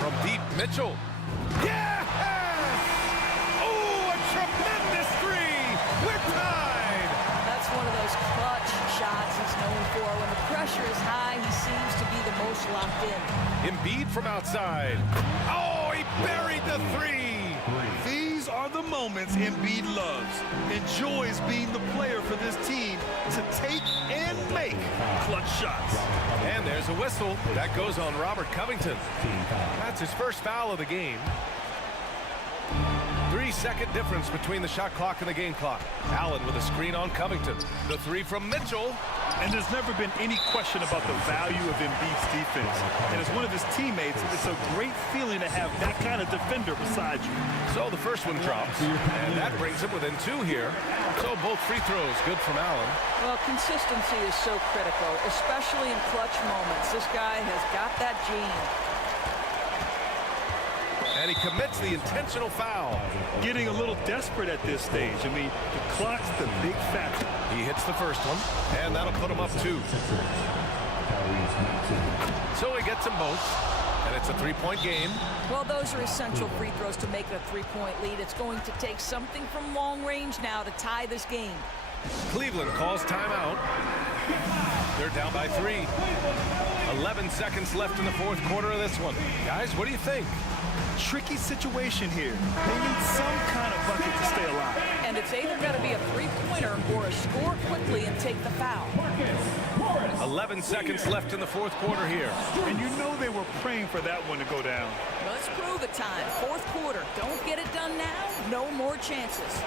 From deep, Mitchell. Yes! Oh, a tremendous three. We're tied. That's one of those clutch shots he's known for. When the pressure is high, he seems to be the most locked in. Embiid from outside. Oh, he buried the three. These are the moments Embiid loves. Enjoys being the player for this team to take and make clutch shots. And there's a whistle. That goes on Robert Covington. That's his first foul of the game. 3 3-second difference between the shot clock and the game clock. Allen with a screen on Covington. The three from Mitchell. And there's never been any question about the value of Embiid's defense. And as one of his teammates, it's a great feeling to have that kind of defender beside you. So the first one drops, and that brings him within 2 here. So both free throws good from Allen. Well, consistency is so critical, especially in clutch moments. This guy has got that gene. And he commits the intentional foul. Getting a little desperate at this stage. I mean, the clock's the big factor. He hits the first one, and that'll put him up 2. So he gets them both, and it's a 3-point game. Well, those are essential free throws to make it a 3-point lead. It's going to take something from long range now to tie this game. Cleveland calls timeout. They're down by 3. 11 seconds left in the fourth quarter of this one. Guys, what do you think? Tricky situation here. They need some kind of bucket to stay alive. And it's either got to be a three-pointer or a score quickly and take the foul. 11 seconds left in the fourth quarter here. And you know they were praying for that one to go down. Let's prove it time. Fourth quarter. Don't get it done now. No more chances.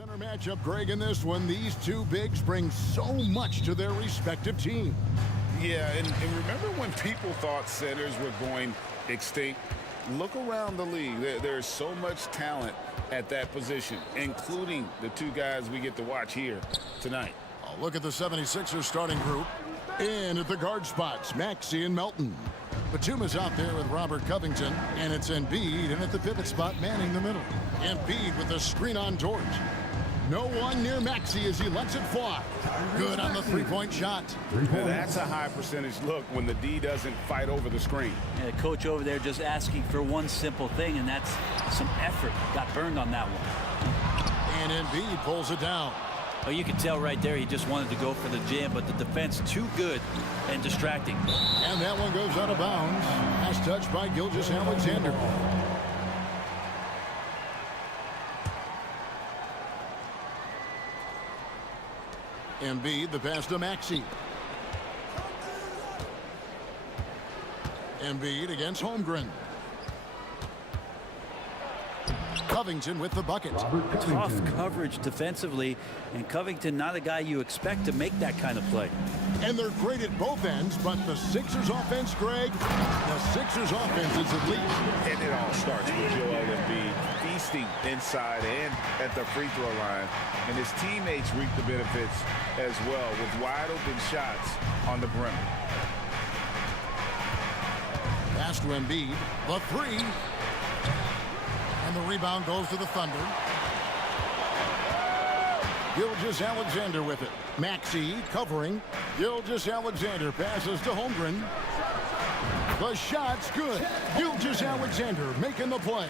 Center matchup, Greg, in this one. These two bigs bring so much to their respective team. Yeah, and remember when people thought centers were going extinct? Look around the league. There's so much talent at that position, including the two guys we get to watch here tonight. A look at the 76ers starting group. In at the guard spots, Maxey and Melton. Batuma's out there with Robert Covington, and it's Embiid in at the pivot spot, manning the middle. Embiid with the screen on George. No one near Maxey as he lets it fly. Good on the three-point shot. Now that's a high percentage look when the D doesn't fight over the screen. Yeah, coach over there just asking for one simple thing, and that's some effort. Got burned on that one. And Embiid pulls it down. Oh, you can tell right there he just wanted to go for the jam, but the defense too good and distracting. And that one goes out of bounds. Pass touched by Gilgeous-Alexander. Embiid, the pass to Maxey. Embiid against Holmgren. Covington with the bucket. Tough coverage defensively, and Covington not a guy you expect to make that kind of play. And they're great at both ends, but the Sixers offense, Greg, the Sixers offense is elite. And it all starts with Joel Embiid feasting inside and at the free throw line. And his teammates reap the benefits as well with wide open shots on the perimeter. Pass to Embiid, the three. And the rebound goes to the Thunder. Gilgeous-Alexander with it. Maxey covering. Gilgeous-Alexander passes to Holmgren. The shot's good. Gilgeous-Alexander making the play.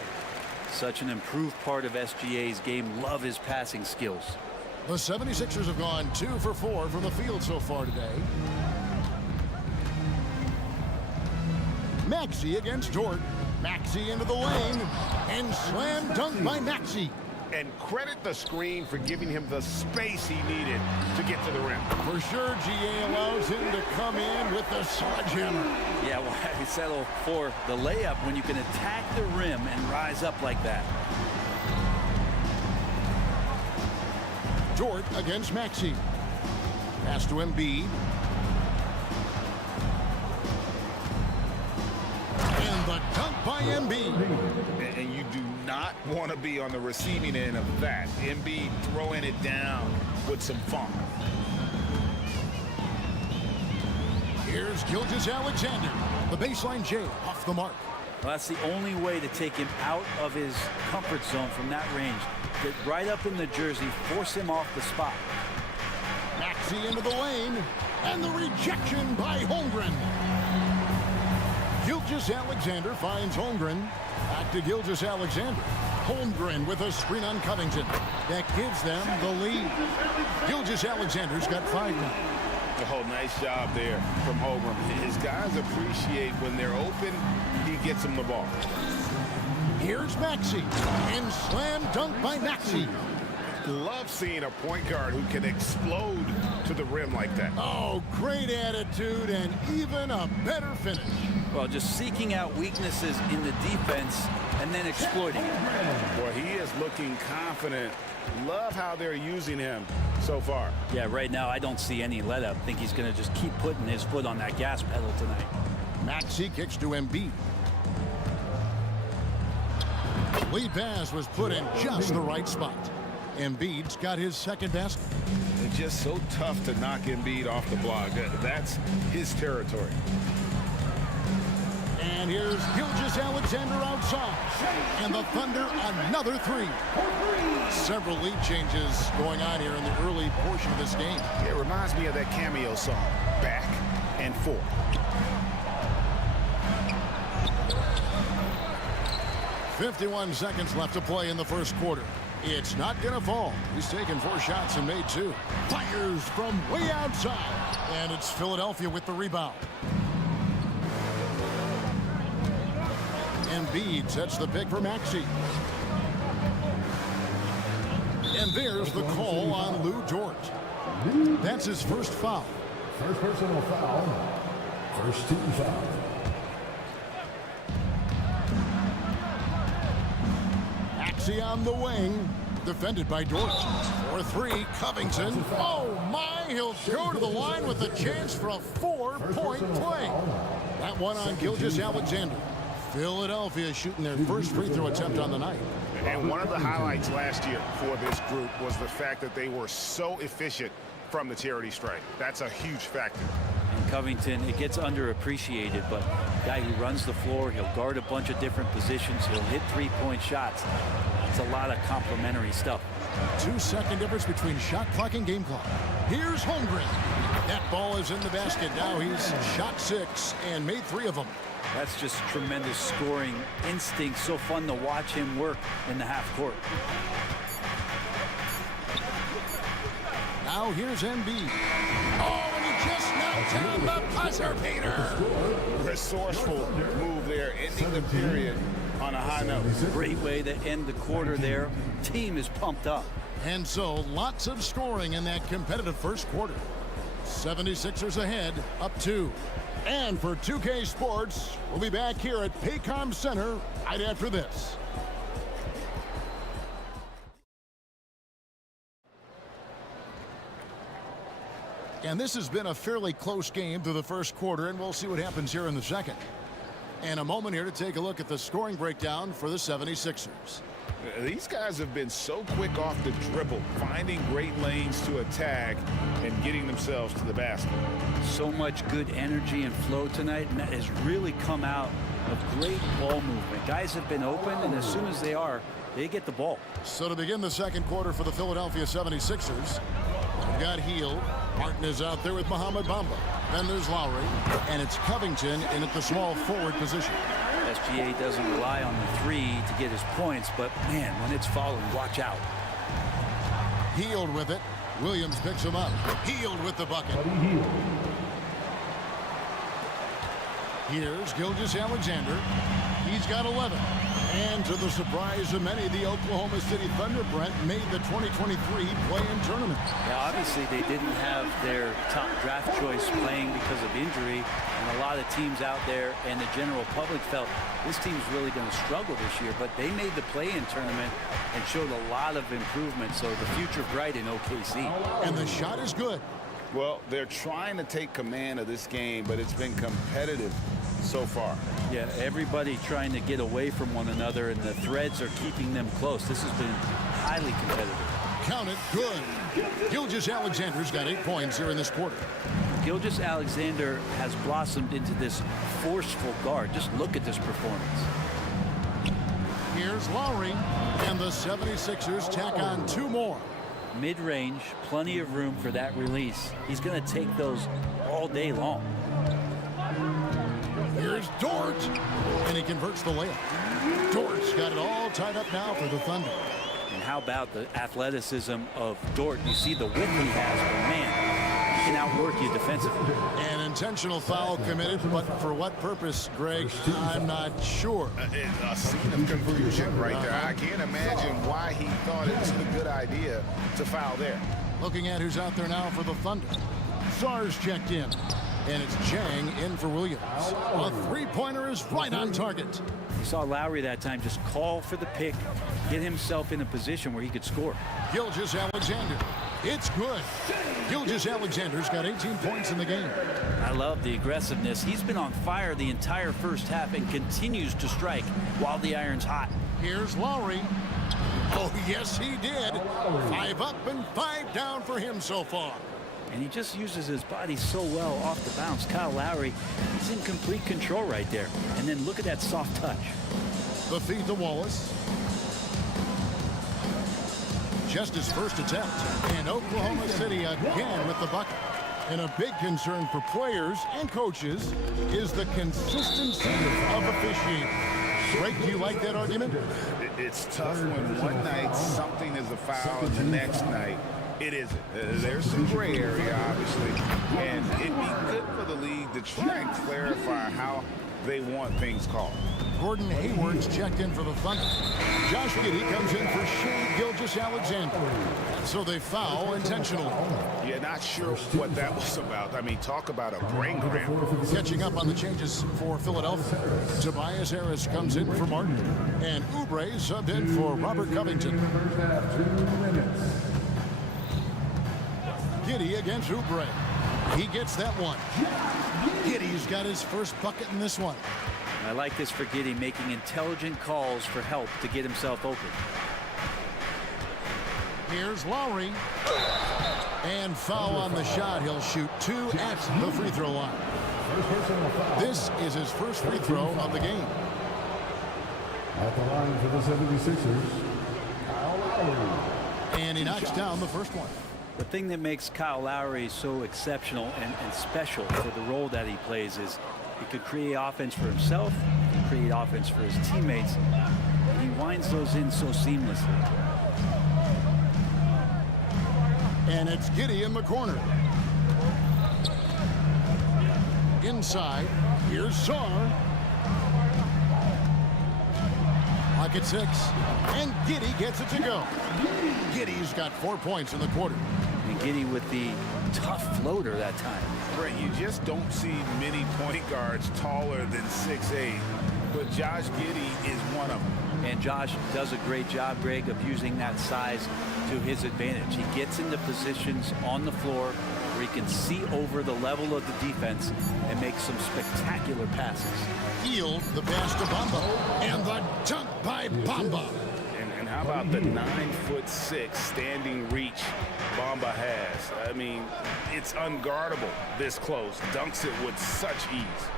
Such an improved part of SGA's game. Love his passing skills. The 76ers have gone 2 for 4 from the field so far today. Maxey against Dort. Maxey into the lane. And slam dunk by Maxey. And credit the screen for giving him the space he needed to get to the rim. For sure, GA allows him to come in with the sledgehammer. Yeah, why settle for the layup when you can attack the rim and rise up like that? Dort against Maxey. Pass to Embiid. And the dunk by Embiid. And you do not want to be on the receiving end of that. Embiid throwing it down with some funk. Here's Gilgeous-Alexander. The baseline J off the mark. Well, that's the only way to take him out of his comfort zone from that range. Get right up in the jersey, force him off the spot. Maxey into the lane. And the rejection by Holmgren. Gilgeous-Alexander finds Holmgren. Back to Gilgeous-Alexander. Holmgren with a screen on Covington. That gives them the lead. Gilgeous-Alexander's got 5 now. Oh, nice job there from Holmgren. His guys appreciate when they're open, he gets them the ball. Here's Maxey. And slam dunk by Maxey. Love seeing a point guard who can explode to the rim like that. Oh, great attitude and even a better finish. Well, just seeking out weaknesses in the defense and then exploiting it. Boy, he is looking confident. Love how they're using him so far. Yeah, right now I don't see any let up. I think he's going to just keep putting his foot on that gas pedal tonight. Maxey kicks to Embiid. Lead pass was put in just the right spot. Embiid's got his second basket. It's just so tough to knock Embiid off the block. That's his territory. And here's Gilgeous-Alexander outside. And the Thunder another 3. Several lead changes going on here in the early portion of this game. It reminds me of that cameo song, Back and Forth. .51 seconds left to play in the first quarter. It's not going to fall. He's taken 4 shots and made 2. Fires from way outside. And it's Philadelphia with the rebound. Embiid sets the pick for Maxey. And there's the call on Lou Dort. That's his first foul. First personal foul. First team foul. Maxey on the wing. Defended by Dort. For three, Covington. Oh my, he'll go to the line with a chance for a 4-point play. That one on Gilgeous-Alexander. Philadelphia shooting their first free throw attempt on the night. And one of the highlights last year for this group was the fact that they were so efficient from the charity stripe. That's a huge factor. And Covington, it gets underappreciated, but guy who runs the floor, he'll guard a bunch of different positions, he'll hit three-point shots. It's a lot of complimentary stuff. 2-second difference between shot clock and game clock. Here's Holmgren. That ball is in the basket. Now he's shot 6 and made 3 of them. That's just tremendous scoring instinct. So fun to watch him work in the half court. Now here's Embiid. Oh, and he just knocked down the buzzer beater. Resourceful move there, ending the period on a high note. Great way to end the quarter there. Team is pumped up. And so lots of scoring in that competitive first quarter. 76ers ahead, up 2. And for 2K Sports, we'll be back here at Paycom Center right after this. And this has been a fairly close game through the first quarter, and we'll see what happens here in the second. And a moment here to take a look at the scoring breakdown for the 76ers. These guys have been so quick off the dribble, finding great lanes to attack and getting themselves to the basket. So much good energy and flow tonight, and that has really come out of great ball movement. Guys have been open, and as soon as they are, they get the ball. So to begin the second quarter for the Philadelphia 76ers, we've got Heel. Martin is out there with Mohamed Bamba. Then there's Lowry, and it's Covington in at the small forward position. SGA doesn't rely on the three to get his points, but man, when it's falling, watch out. Healed with it. Williams picks him up. Healed with the bucket. Here's Gilgeous-Alexander. He's got 11. And to the surprise of many, the Oklahoma City Thunder, Brent, made the 2023 play-in tournament. Yeah, obviously they didn't have their top draft choice playing because of injury, and a lot of teams out there and the general public felt this team's really going to struggle this year, but they made the play-in tournament and showed a lot of improvement, so the future bright in OKC. And the shot is good. Well, they're trying to take command of this game, but it's been competitive so far. Yeah, everybody trying to get away from one another, and the threads are keeping them close. This has been highly competitive. Count it, good. Gilgeous-Alexander's got 8 points here in this quarter. Gilgeous-Alexander has blossomed into this forceful guard. Just look at this performance. Here's Lowry, and the 76ers tack on 2 more. Mid-range, plenty of room for that release. He's going to take those all day long. Here's Dort, and he converts the layup. Dort's got it all tied up now for the Thunder. And how about the athleticism of Dort? You see the width he has, but man, he can outwork you defensively. An intentional foul committed, but for what purpose, Greg? I'm not sure. A scene of confusion right there. I can't imagine why he thought it was a good idea to foul there. Looking at who's out there now for the Thunder. Sarge checked in. And it's Jang in for Williams. A three-pointer is right on target. You saw Lowry that time just call for the pick, get himself in a position where he could score. Gilgeous-Alexander. It's good. Gilgeous-Alexander's got 18 points in the game. I love the aggressiveness. He's been on fire the entire first half and continues to strike while the iron's hot. Here's Lowry. Oh, yes, he did. 5 up and 5 down for him so far. And he just uses his body so well off the bounce. Kyle Lowry, he's in complete control right there. And then look at that soft touch. The feed to Wallace. Just his first attempt. And Oklahoma City again with the bucket. And a big concern for players and coaches is the consistency of officiating. Greg, do you like that argument? It's tough when one night something is a foul and the next night it isn't. There's some gray area, obviously, and it'd be good for the league to try and clarify how they want things called. Gordon Hayward's checked in for the Thunder. Josh Giddey comes in for Shea Gilgeous-Alexander. So they foul intentionally. Yeah, not sure what that was about. I mean, talk about a brain cramp. Catching up on the changes for Philadelphia. Tobias Harris comes in for Martin. And Oubre subbed in for Robert Covington. Giddey against Oubre. He gets that one. Giddey's got his first bucket in this one. I like this for Giddey, making intelligent calls for help to get himself open. Here's Lowry. And foul on the shot. He'll shoot 2 at the free throw line. This is his first free throw of the game. At the line for the 76ers, Kyle Lowry. And he knocks down the first one. The thing that makes Kyle Lowry so exceptional and special for the role that he plays is he could create offense for himself, create offense for his teammates. He winds those in so seamlessly. And it's Giddey in the corner. Inside, here's Sarr. Clock at 6. And Giddey gets it to go. Giddey's got 4 points in the quarter. And Giddey with the tough floater that time. Brent, you just don't see many point guards taller than 6'8", but Josh Giddey is one of them. And Josh does a great job, Greg, of using that size to his advantage. He gets into positions on the floor where he can see over the level of the defense and make some spectacular passes. Hield the pass to Bamba. And the dunk by Bamba. And how about the 9'6" standing reach Bamba has? I mean, it's unguardable this close. Dunks it with such ease.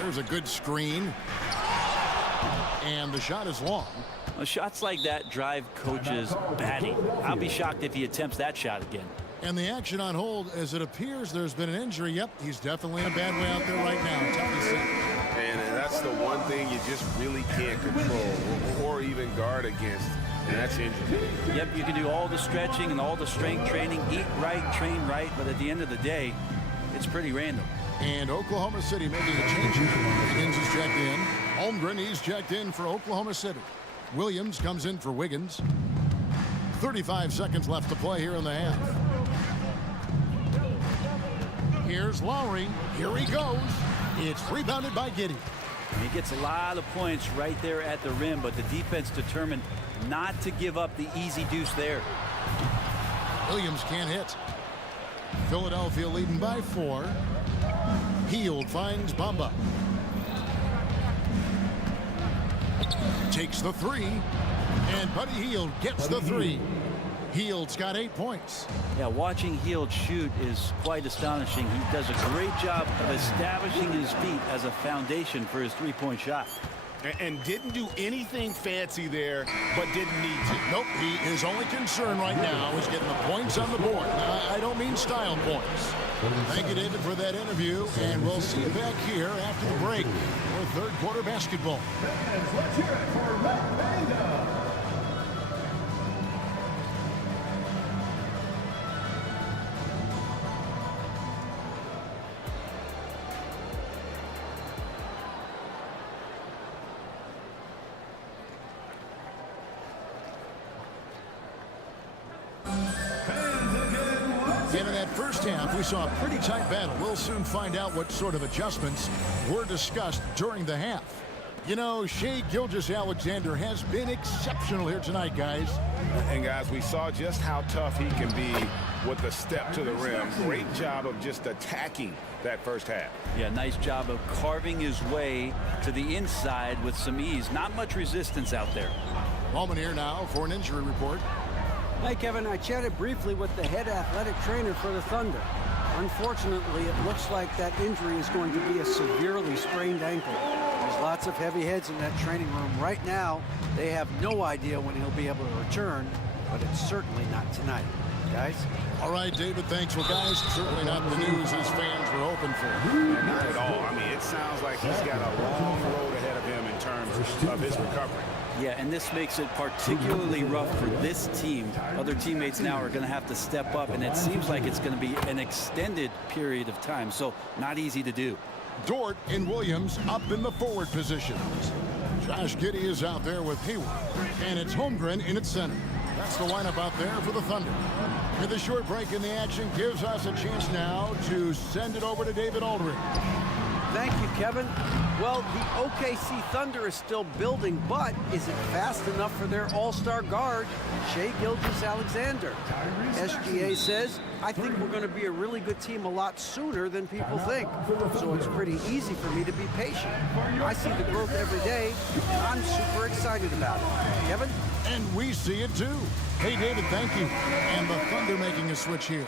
There's a good screen. And the shot is long. Well, shots like that drive coaches batting. I'll be shocked if he attempts that shot again. And the action on hold, as it appears there's been an injury. Yep, he's definitely in a bad way out there right now. Tough to say. And that's the one thing you just really can't control or even guard against, and that's injury. Yep, you can do all the stretching and all the strength training, eat right, train right, but at the end of the day, it's pretty random. And Oklahoma City making a change. Wiggins is checked in. Holmgren, he's checked in for Oklahoma City. Williams comes in for Wiggins. 35 seconds left to play here in the half. Here's Lowry. Here he goes. It's rebounded by Giddey. He gets a lot of points right there at the rim, but the defense determined not to give up the easy deuce there. Williams can't hit. Philadelphia leading by 4. Hield finds Bamba. Takes the 3. And Buddy Hield gets the 3. Hield's got 8 points. Yeah, watching Hield shoot is quite astonishing. He does a great job of establishing his feet as a foundation for his three-point shot. And didn't do anything fancy there, but didn't need to. Nope, his only concern right now is getting the points on the board. I don't mean style points. Thank you, David, for that interview, and we'll see you back here after the break for third quarter basketball. Let's hear it for Matt Banda. And in that first half, we saw a pretty tight battle. We'll soon find out what sort of adjustments were discussed during the half. You know, Shea Gilgeous-Alexander has been exceptional here tonight, guys. And, guys, we saw just how tough he can be with a step to the rim. Great job of just attacking that first half. Yeah, nice job of carving his way to the inside with some ease. Not much resistance out there. Moment here now for an injury report. Hey, Kevin, I chatted briefly with the head athletic trainer for the Thunder. Unfortunately, it looks like that injury is going to be a severely sprained ankle. There's lots of heavy heads in that training room. Right now, they have no idea when he'll be able to return, but it's certainly not tonight. Guys? All right, David, thanks. Well, guys, certainly not the news his fans were hoping for. Not at all. I mean, it sounds like he's got a long road ahead of him in terms of his recovery. Yeah, and this makes it particularly rough for this team. Other teammates now are going to have to step up, and it seems like it's going to be an extended period of time, so not easy to do. Dort and Williams up in the forward positions. Josh Giddey is out there with Hayward. And it's Holmgren in its center. That's the lineup out there for the Thunder. With a short break in the action gives us a chance now to send it over to David Aldridge. Thank you, Kevin. Well, the OKC Thunder is still building, but is it fast enough for their all-star guard, Shai Gilgeous-Alexander? SGA says, I think we're going to be a really good team a lot sooner than people think. So it's pretty easy for me to be patient. I see the growth every day. I'm super excited about it. Kevin? And we see it too. Hey, David, thank you. And the Thunder making a switch here.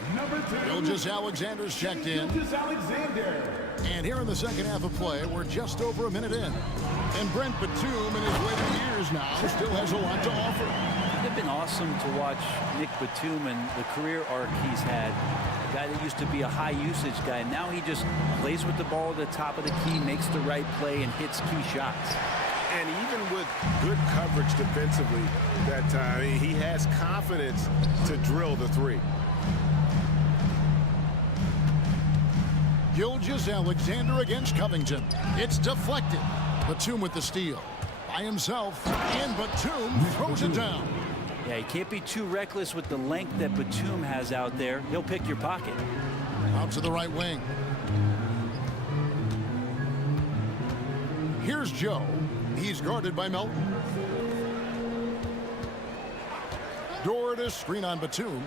Gilgeous-Alexander's checked in. And here in the second half of play, we're just over a minute in. And Brent Batum, in his later years now, still has a lot to offer. It's been awesome to watch Nick Batum and the career arc he's had. A guy that used to be a high-usage guy. Now he just plays with the ball at the top of the key, makes the right play, and hits key shots. And even with good coverage defensively that time, he has confidence to drill the three. Gilgeous-Alexander against Covington. It's deflected. Batum with the steal. By himself, and Batum throws it down. Yeah, you can't be too reckless with the length that Batum has out there. He'll pick your pocket. Out to the right wing. Here's Joe. He's guarded by Melton. Dort to screen on Batum.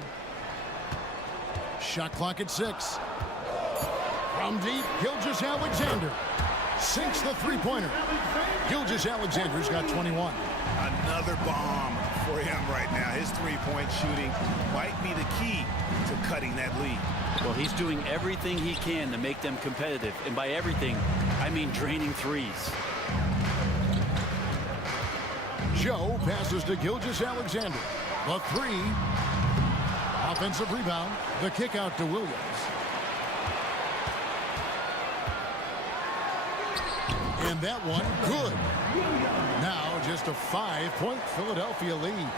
Shot clock at 6. From deep, Gilgeous-Alexander sinks the three-pointer. Gilgeous-Alexander's got 21. Another bomb for him right now. His three-point shooting might be the key to cutting that lead. Well, he's doing everything he can to make them competitive. And by everything, I mean draining threes. Joe passes to Gilgeous-Alexander. The three. Offensive rebound. The kick out to Williams. And that one, good. Now just a 5-point Philadelphia lead.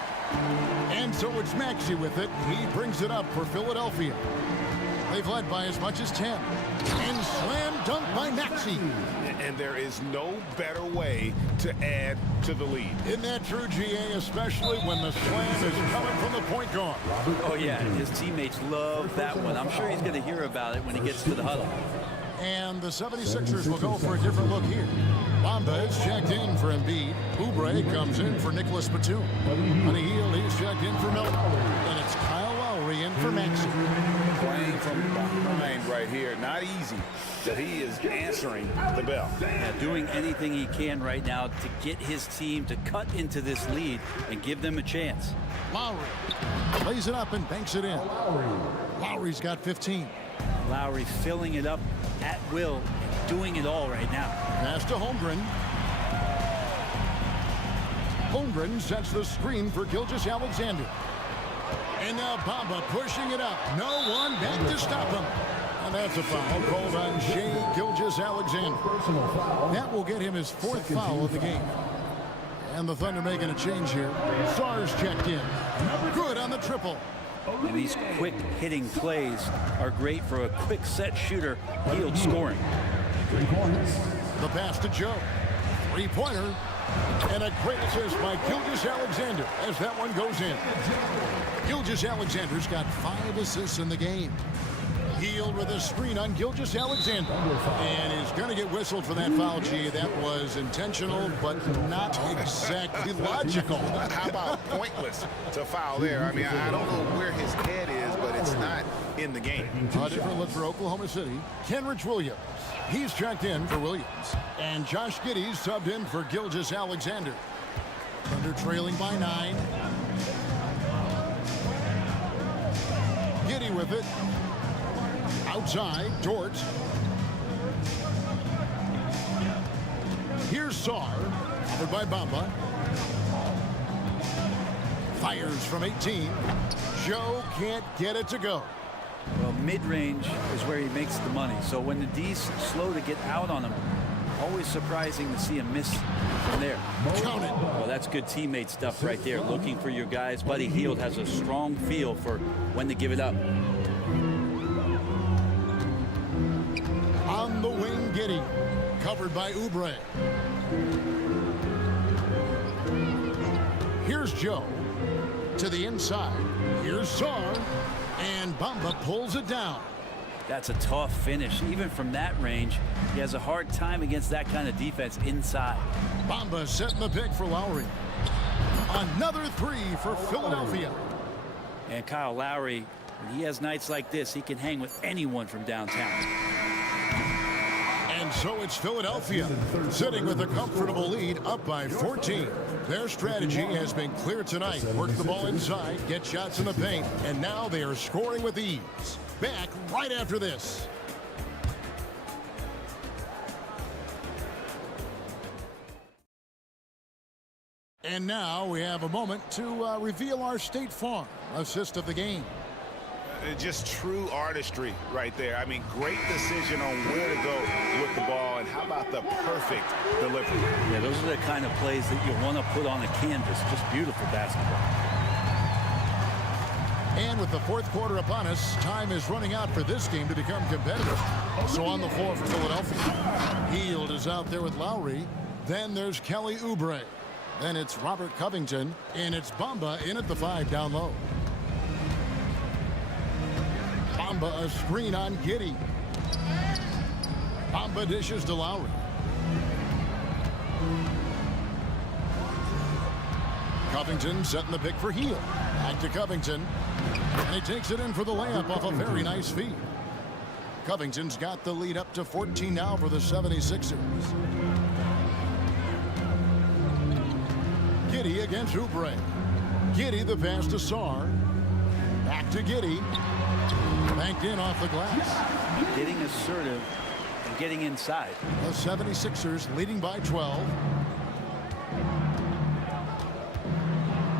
And so it's Maxey with it. He brings it up for Philadelphia. They've led by as much as 10. And slam dunk by Maxey. And there is no better way to add to the lead. Isn't that true, GA, especially when the slam is coming from the point guard? Oh, yeah, his teammates love that one. I'm sure he's going to hear about it when he gets to the huddle. And the 76ers will go for a different look here. Bamba is checked in for Embiid. Oubre comes in for Nicholas Batum. On the heel, he's checked in for Melton. And it's Kyle Lowry in for Maxey. Playing from behind right here. Not easy, but he is answering the bell. Yeah, doing anything he can right now to get his team to cut into this lead and give them a chance. Lowry lays it up and banks it in. Lowry's got 15. Lowry filling it up at will and doing it all right now. Pass to Holmgren. Holmgren sets the screen for Gilgeous-Alexander. And now Bamba pushing it up. No one back to stop him. And that's a foul called on Shai Gilgeous-Alexander. That will get him his 4th foul of the game. And the Thunder making a change here. Sarge checked in. Good on the triple. And these quick hitting plays are great for a quick set shooter. He'll scoring. 3 points. The pass to Joe. 3-pointer. And a great assist by Gilgeous-Alexander as that one goes in. Gilgeous-Alexander's got 5 assists in the game. Healed with a screen on Gilgeous-Alexander. And he's going to get whistled for that foul, G. That was intentional, but not exactly logical. How about pointless to foul there? I mean, I don't know where his head is, but it's not in the game. A different look for Oklahoma City. Kenrich Williams. He's checked in for Williams. And Josh Giddey's subbed in for Gilgeous-Alexander. Thunder trailing by 9. Giddey with it. Outside, Dort. Here's Sarr, covered by Bamba. Fires from 18. Joe can't get it to go. Well, mid-range is where he makes the money. So when the D's slow to get out on him, always surprising to see him miss from there. Count it. Well, that's good teammate stuff right there. Looking for your guys. Buddy Hield has a strong feel for when to give it up. On the wing, Giddey. Covered by Oubre. Here's Joe. To the inside. Here's Sarr. And Bamba pulls it down. That's a tough finish. Even from that range, he has a hard time against that kind of defense inside. Bamba setting the pick for Lowry. Another three for Philadelphia. And Kyle Lowry, when he has nights like this, he can hang with anyone from downtown. And so it's Philadelphia sitting with a comfortable lead up by 14. Their strategy has been clear tonight. Work the ball inside, get shots in the paint, and now they are scoring with ease. Back right after this. And now we have a moment to reveal our State Farm assist of the game. Just true artistry right there. I mean, great decision on where to go with the ball, and how about the perfect delivery? Yeah, those are the kind of plays that you want to put on a canvas. Just beautiful basketball. And with the fourth quarter upon us, time is running out for this game to become competitive. So on the floor for Philadelphia, Hield is out there with Lowry. Then there's Kelly Oubre. Then it's Robert Covington, and it's Bamba in at the 5 down low. Bamba a screen on Giddey. Bamba dishes to Lowry. Covington setting the pick for Hield. Back to Covington. And he takes it in for the layup off a very nice feed. Covington's got the lead up to 14 now for the 76ers. Giddey against Oubre. Giddey the pass to Sarr. Back to Giddey. Banked in off the glass. Getting assertive and getting inside. The 76ers leading by 12.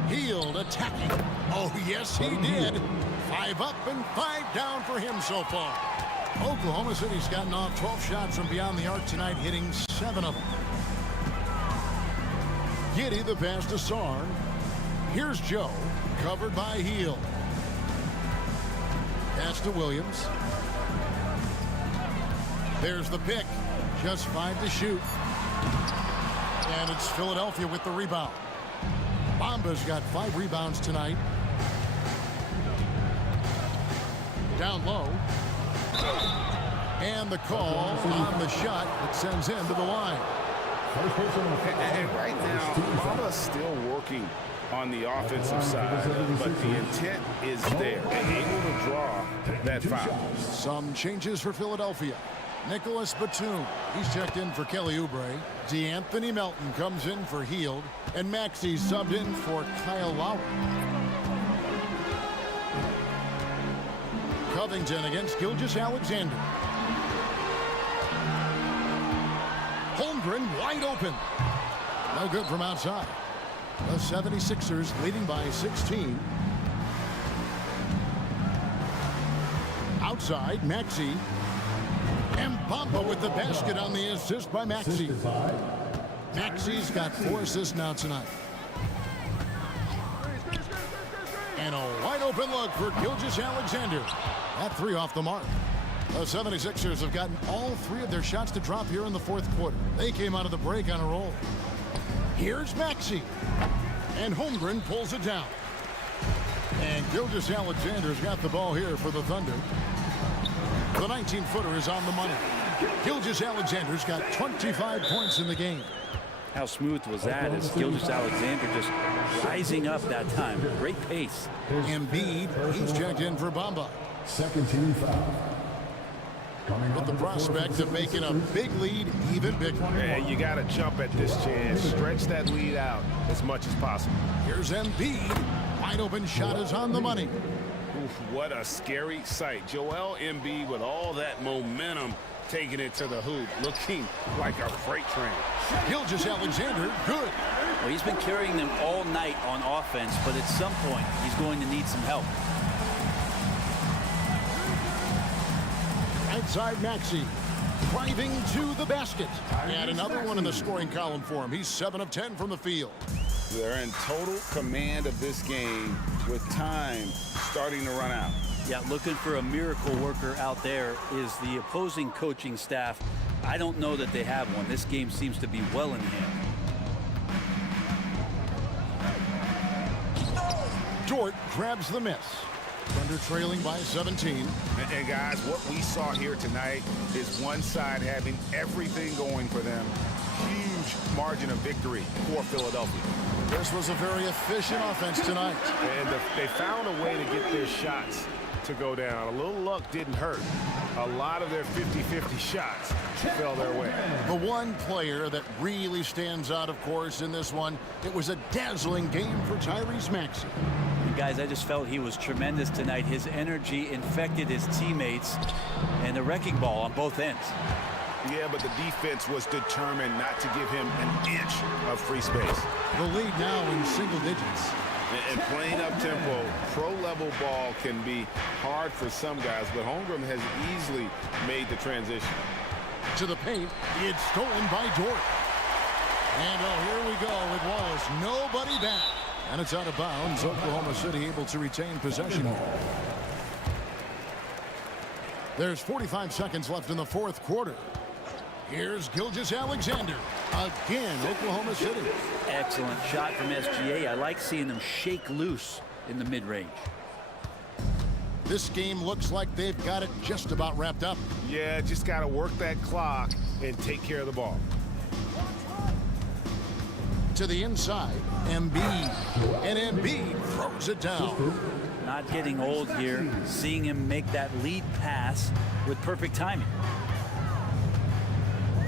Hield attacking. Oh, yes, he did. 5 up and 5 down for him so far. Oklahoma City's gotten off 12 shots from beyond the arc tonight, hitting 7 of them. Giddey the pass to Sarr. Here's Joe, covered by Hield. Pass to Williams. There's the pick. Just 5 to shoot. And it's Philadelphia with the rebound. Bamba's got 5 rebounds tonight. Down low. And the call on the shot that sends him to the line. And right now, Bamba's still working on the offensive side, but the intent is there and able to draw that foul. Some changes for Philadelphia. Nicholas Batum, he's checked in for Kelly Oubre. D'Anthony Melton comes in for Hield, and Maxey subbed in for Kyle Lowry. Covington against Gilgeous-Alexander. Holmgren wide open. No good from outside. The 76ers leading by 16. Outside, Maxey. And Bamba with the basket on the assist by Maxey. Maxey's got 4 assists now tonight. And a wide open look for Gilgeous-Alexander. That 3 off the mark. The 76ers have gotten all 3 of their shots to drop here in the fourth quarter. They came out of the break on a roll. Here's Maxey. And Holmgren pulls it down. And Gilgeous-Alexander's got the ball here for the Thunder. The 19-footer is on the money. Gilgeous-Alexander's got 25 points in the game. How smooth was that as Gilgeous-Alexander just rising up that time. Great pace. Embiid, he's checked in for Bamba. Second team foul. With the prospect of making a big lead even bigger. And you got to jump at this chance. Stretch that lead out as much as possible. Here's Embiid. Wide open shot is on the money. Oof, what a scary sight. Joel Embiid with all that momentum taking it to the hoop, looking like a freight train. Gilgeous-Alexander, good. Well, he's been carrying them all night on offense, but at some point, he's going to need some help. Outside Maxey, driving to the basket. And another one in the scoring column for him. He's 7 of 10 from the field. They're in total command of this game with time starting to run out. Yeah, looking for a miracle worker out there is the opposing coaching staff. I don't know that they have one. This game seems to be well in hand. Dort grabs the miss. Thunder trailing by 17. And guys, what we saw here tonight is one side having everything going for them. Huge margin of victory for Philadelphia. This was a very efficient offense tonight. And they found a way to get their shots to go down. A little luck didn't hurt. A lot of their 50-50 shots fell their way. The one player that really stands out, of course, in this one, it was a dazzling game for Tyrese Maxey. And guys, I just felt he was tremendous tonight. His energy infected his teammates, and the wrecking ball on both ends. Yeah, but the defense was determined not to give him an inch of free space. The lead now in single digits. And playing up-tempo, pro-level ball can be hard for some guys, but Holmgren has easily made the transition. To the paint, it's stolen by Dort. And here we go with Wallace. Nobody back. And it's out of bounds. Oklahoma City able to retain possession. There's 45 seconds left in the fourth quarter. Here's Gilgeous-Alexander. Again, Oklahoma City. Excellent shot from SGA. I like seeing them shake loose in the mid-range. This game looks like they've got it just about wrapped up. Yeah, just got to work that clock and take care of the ball. To the inside, Embiid. And Embiid throws it down. Not getting old here. Seeing him make that lead pass with perfect timing.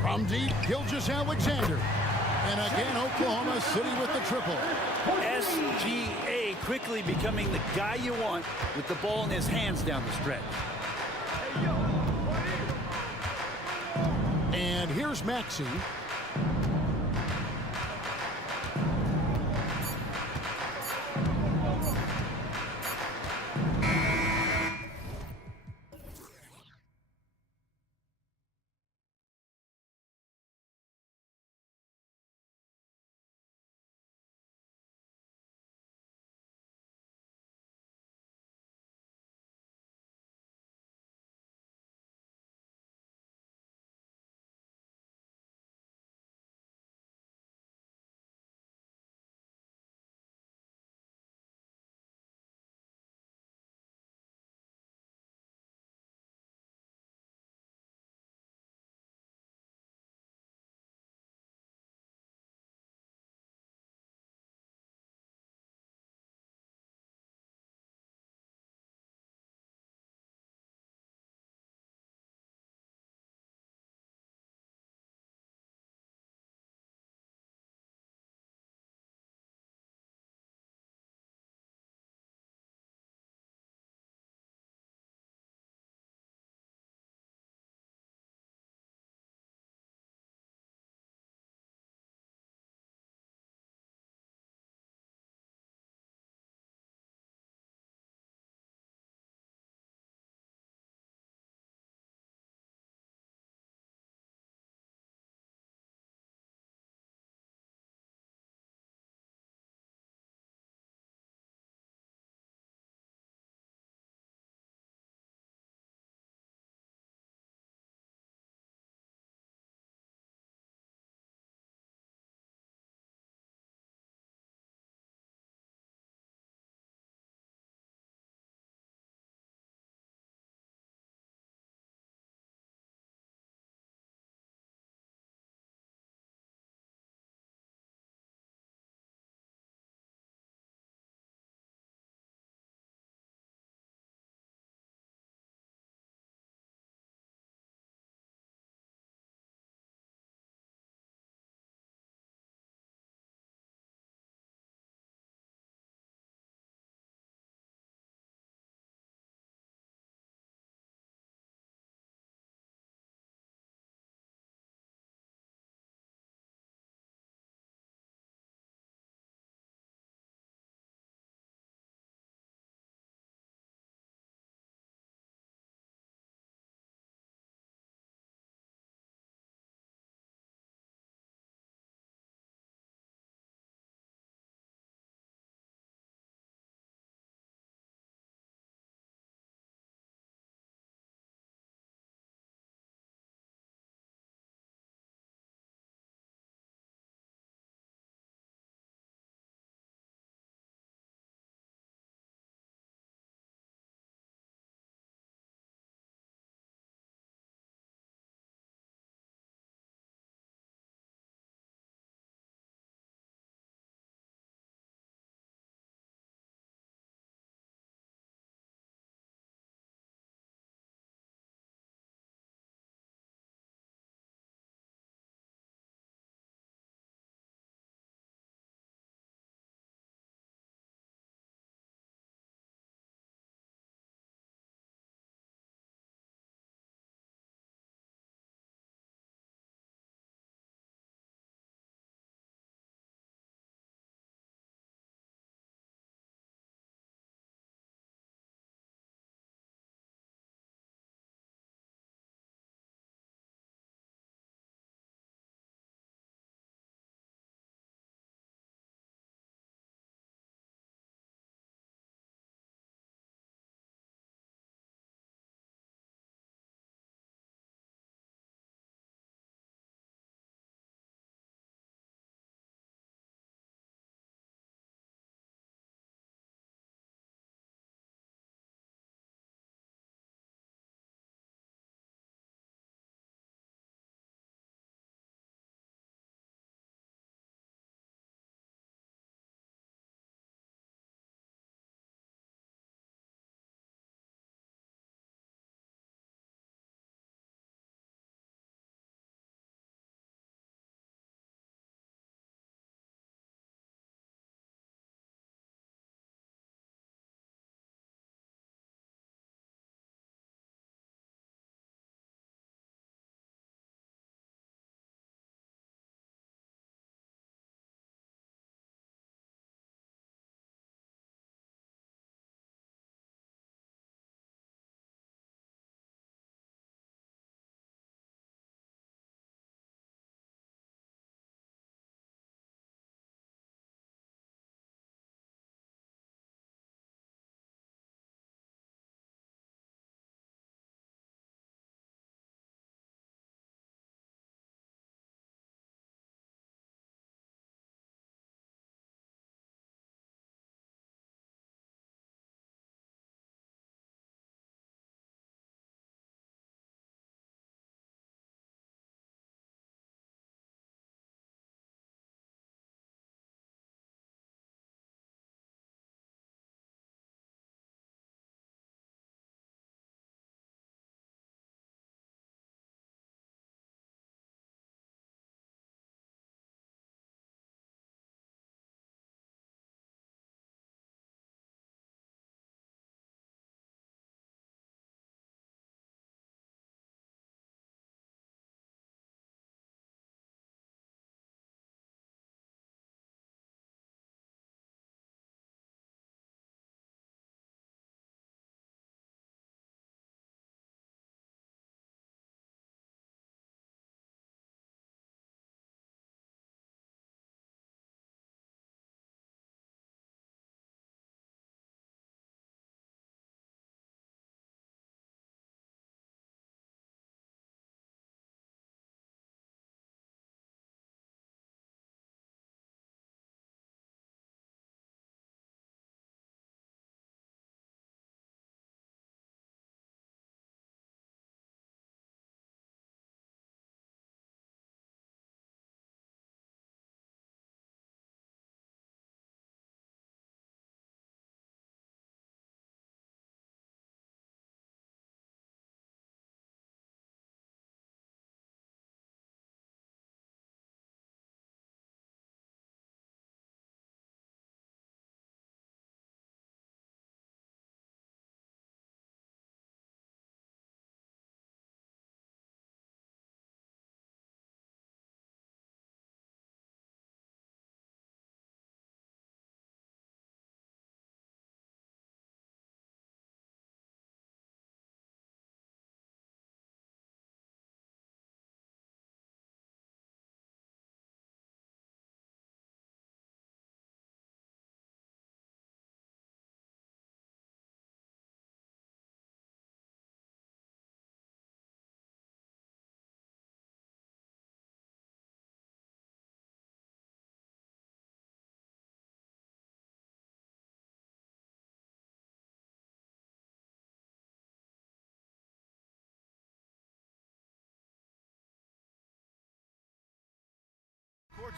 From deep, Gilgeous-Alexander. And again, Oklahoma City with the triple. SGA quickly becoming the guy you want with the ball in his hands down the stretch. And here's Maxey.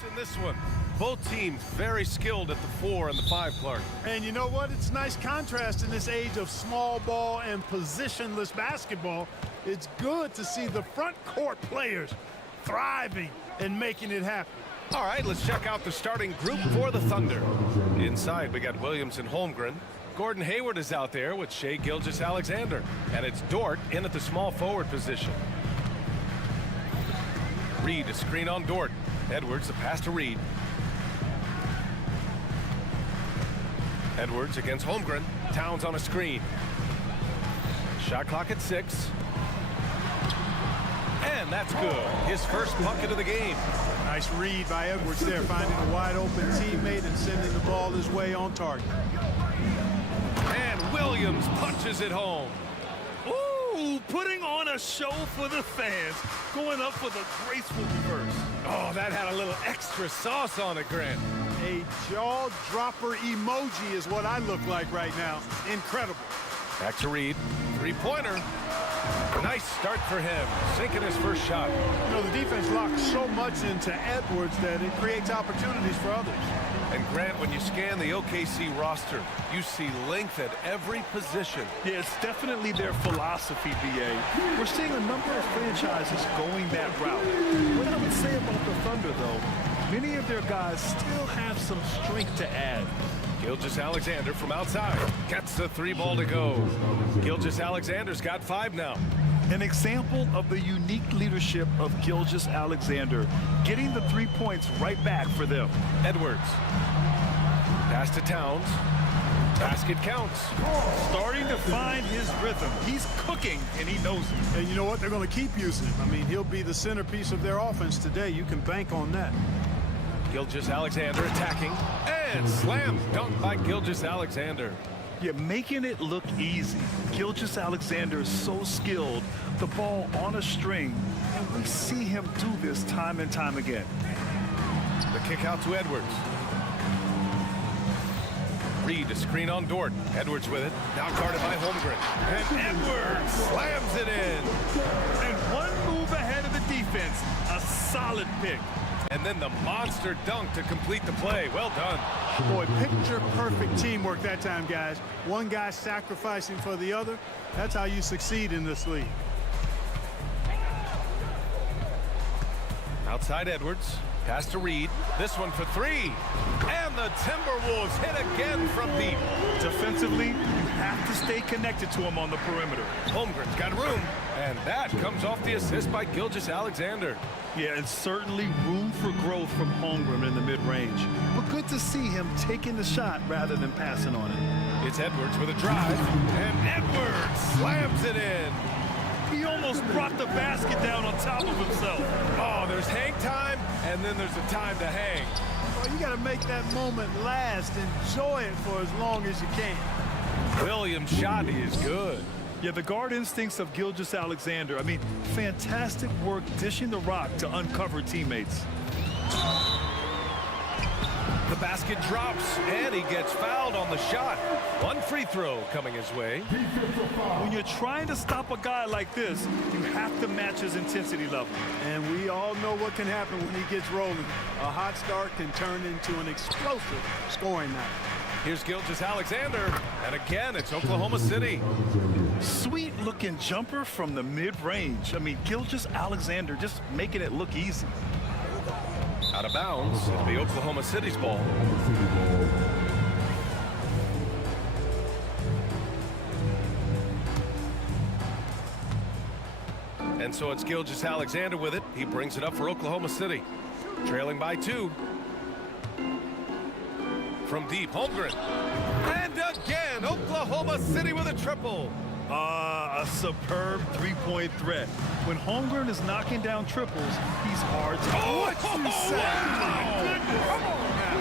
In this one, both teams very skilled at the 4 and the 5, Clark. And you know what? It's a nice contrast in this age of small ball and positionless basketball. It's good to see the front court players thriving and making it happen. All right, let's check out the starting group for the Thunder. Inside, we got Williams and Holmgren. Gordon Hayward is out there with Shai Gilgeous-Alexander. And it's Dort in at the small forward position. Reed, a screen on Dort. Edwards, the pass to Reed. Edwards against Holmgren. Towns on a screen. Shot clock at 6. And that's good. His first bucket of the game. Nice read by Edwards there, finding a wide open teammate and sending the ball his way on target. And Williams punches it home. Ooh, putting on a show for the fans, going up for the graceful reverse. Oh, that had a little extra sauce on it, Grant. A jaw-dropper emoji is what I look like right now. Incredible. Back to Reed. Three-pointer. Nice start for him, sinking his first shot. You know, the defense locks so much into Edwards that it creates opportunities for others. And Grant, when you scan the OKC roster, you see length at every position. Yeah, it's definitely their philosophy, BA. We're seeing a number of franchises going that route. What I would say about the Thunder, though, many of their guys still have some strength to add. Gilgeous-Alexander from outside gets the 3 ball to go. Gilgeous-Alexander's got 5 now. An example of the unique leadership of Gilgeous-Alexander, getting the 3 points right back for them. Edwards. Pass to Towns. Basket counts. Starting to find his rhythm. He's cooking, and he knows it. And you know what? They're going to keep using him. I mean, he'll be the centerpiece of their offense today. You can bank on that. Gilgeous-Alexander attacking. And slam dunk by Gilgeous-Alexander. Yeah, making it look easy. Gilgeous-Alexander is so skilled. The ball on a string. And we see him do this time and time again. The kick out to Edwards. Reed, a screen on Dort. Edwards with it. Now guarded by Holmgren. And Edwards slams it in. And one move ahead of the defense. A solid pick. And then the monster dunk to complete the play. Well done. Boy, picture-perfect teamwork that time, guys. One guy sacrificing for the other. That's how you succeed in this league. Outside Edwards. Pass to Reed. This one for 3. And the Timberwolves hit again from deep. Defensively, you have to stay connected to him on the perimeter. Holmgren's got room. And that comes off the assist by Gilgeous-Alexander. Yeah, and certainly room for growth from Holmgren in the mid-range. But good to see him taking the shot rather than passing on it. It's Edwards with a drive. And Edwards slams it in. He almost brought the basket down on top of himself. Oh, there's hang time, and then there's a time to hang. Well, you got to make that moment last. Enjoy it for as long as you can. Williams' shot is good. Yeah, the guard instincts of Gilgeous-Alexander. I mean, fantastic work dishing the rock to uncover teammates. The basket drops, and he gets fouled on the shot. One free throw coming his way. When you're trying to stop a guy like this, you have to match his intensity level. And we all know what can happen when he gets rolling. A hot start can turn into an explosive scoring night. Here's Gilgeous-Alexander, and again, it's Oklahoma City. Sweet-looking jumper from the mid-range. I mean, Gilgeous-Alexander just making it look easy. Out of bounds, it'll be Oklahoma City's ball. And so it's Gilgeous-Alexander with it. He brings it up for Oklahoma City. Trailing by 2. From deep, Holmgren. And again, Oklahoma City with a triple. A superb three-point threat. When Holmgren is knocking down triples, he's hard to... Oh, what you say? My goodness. Come on now.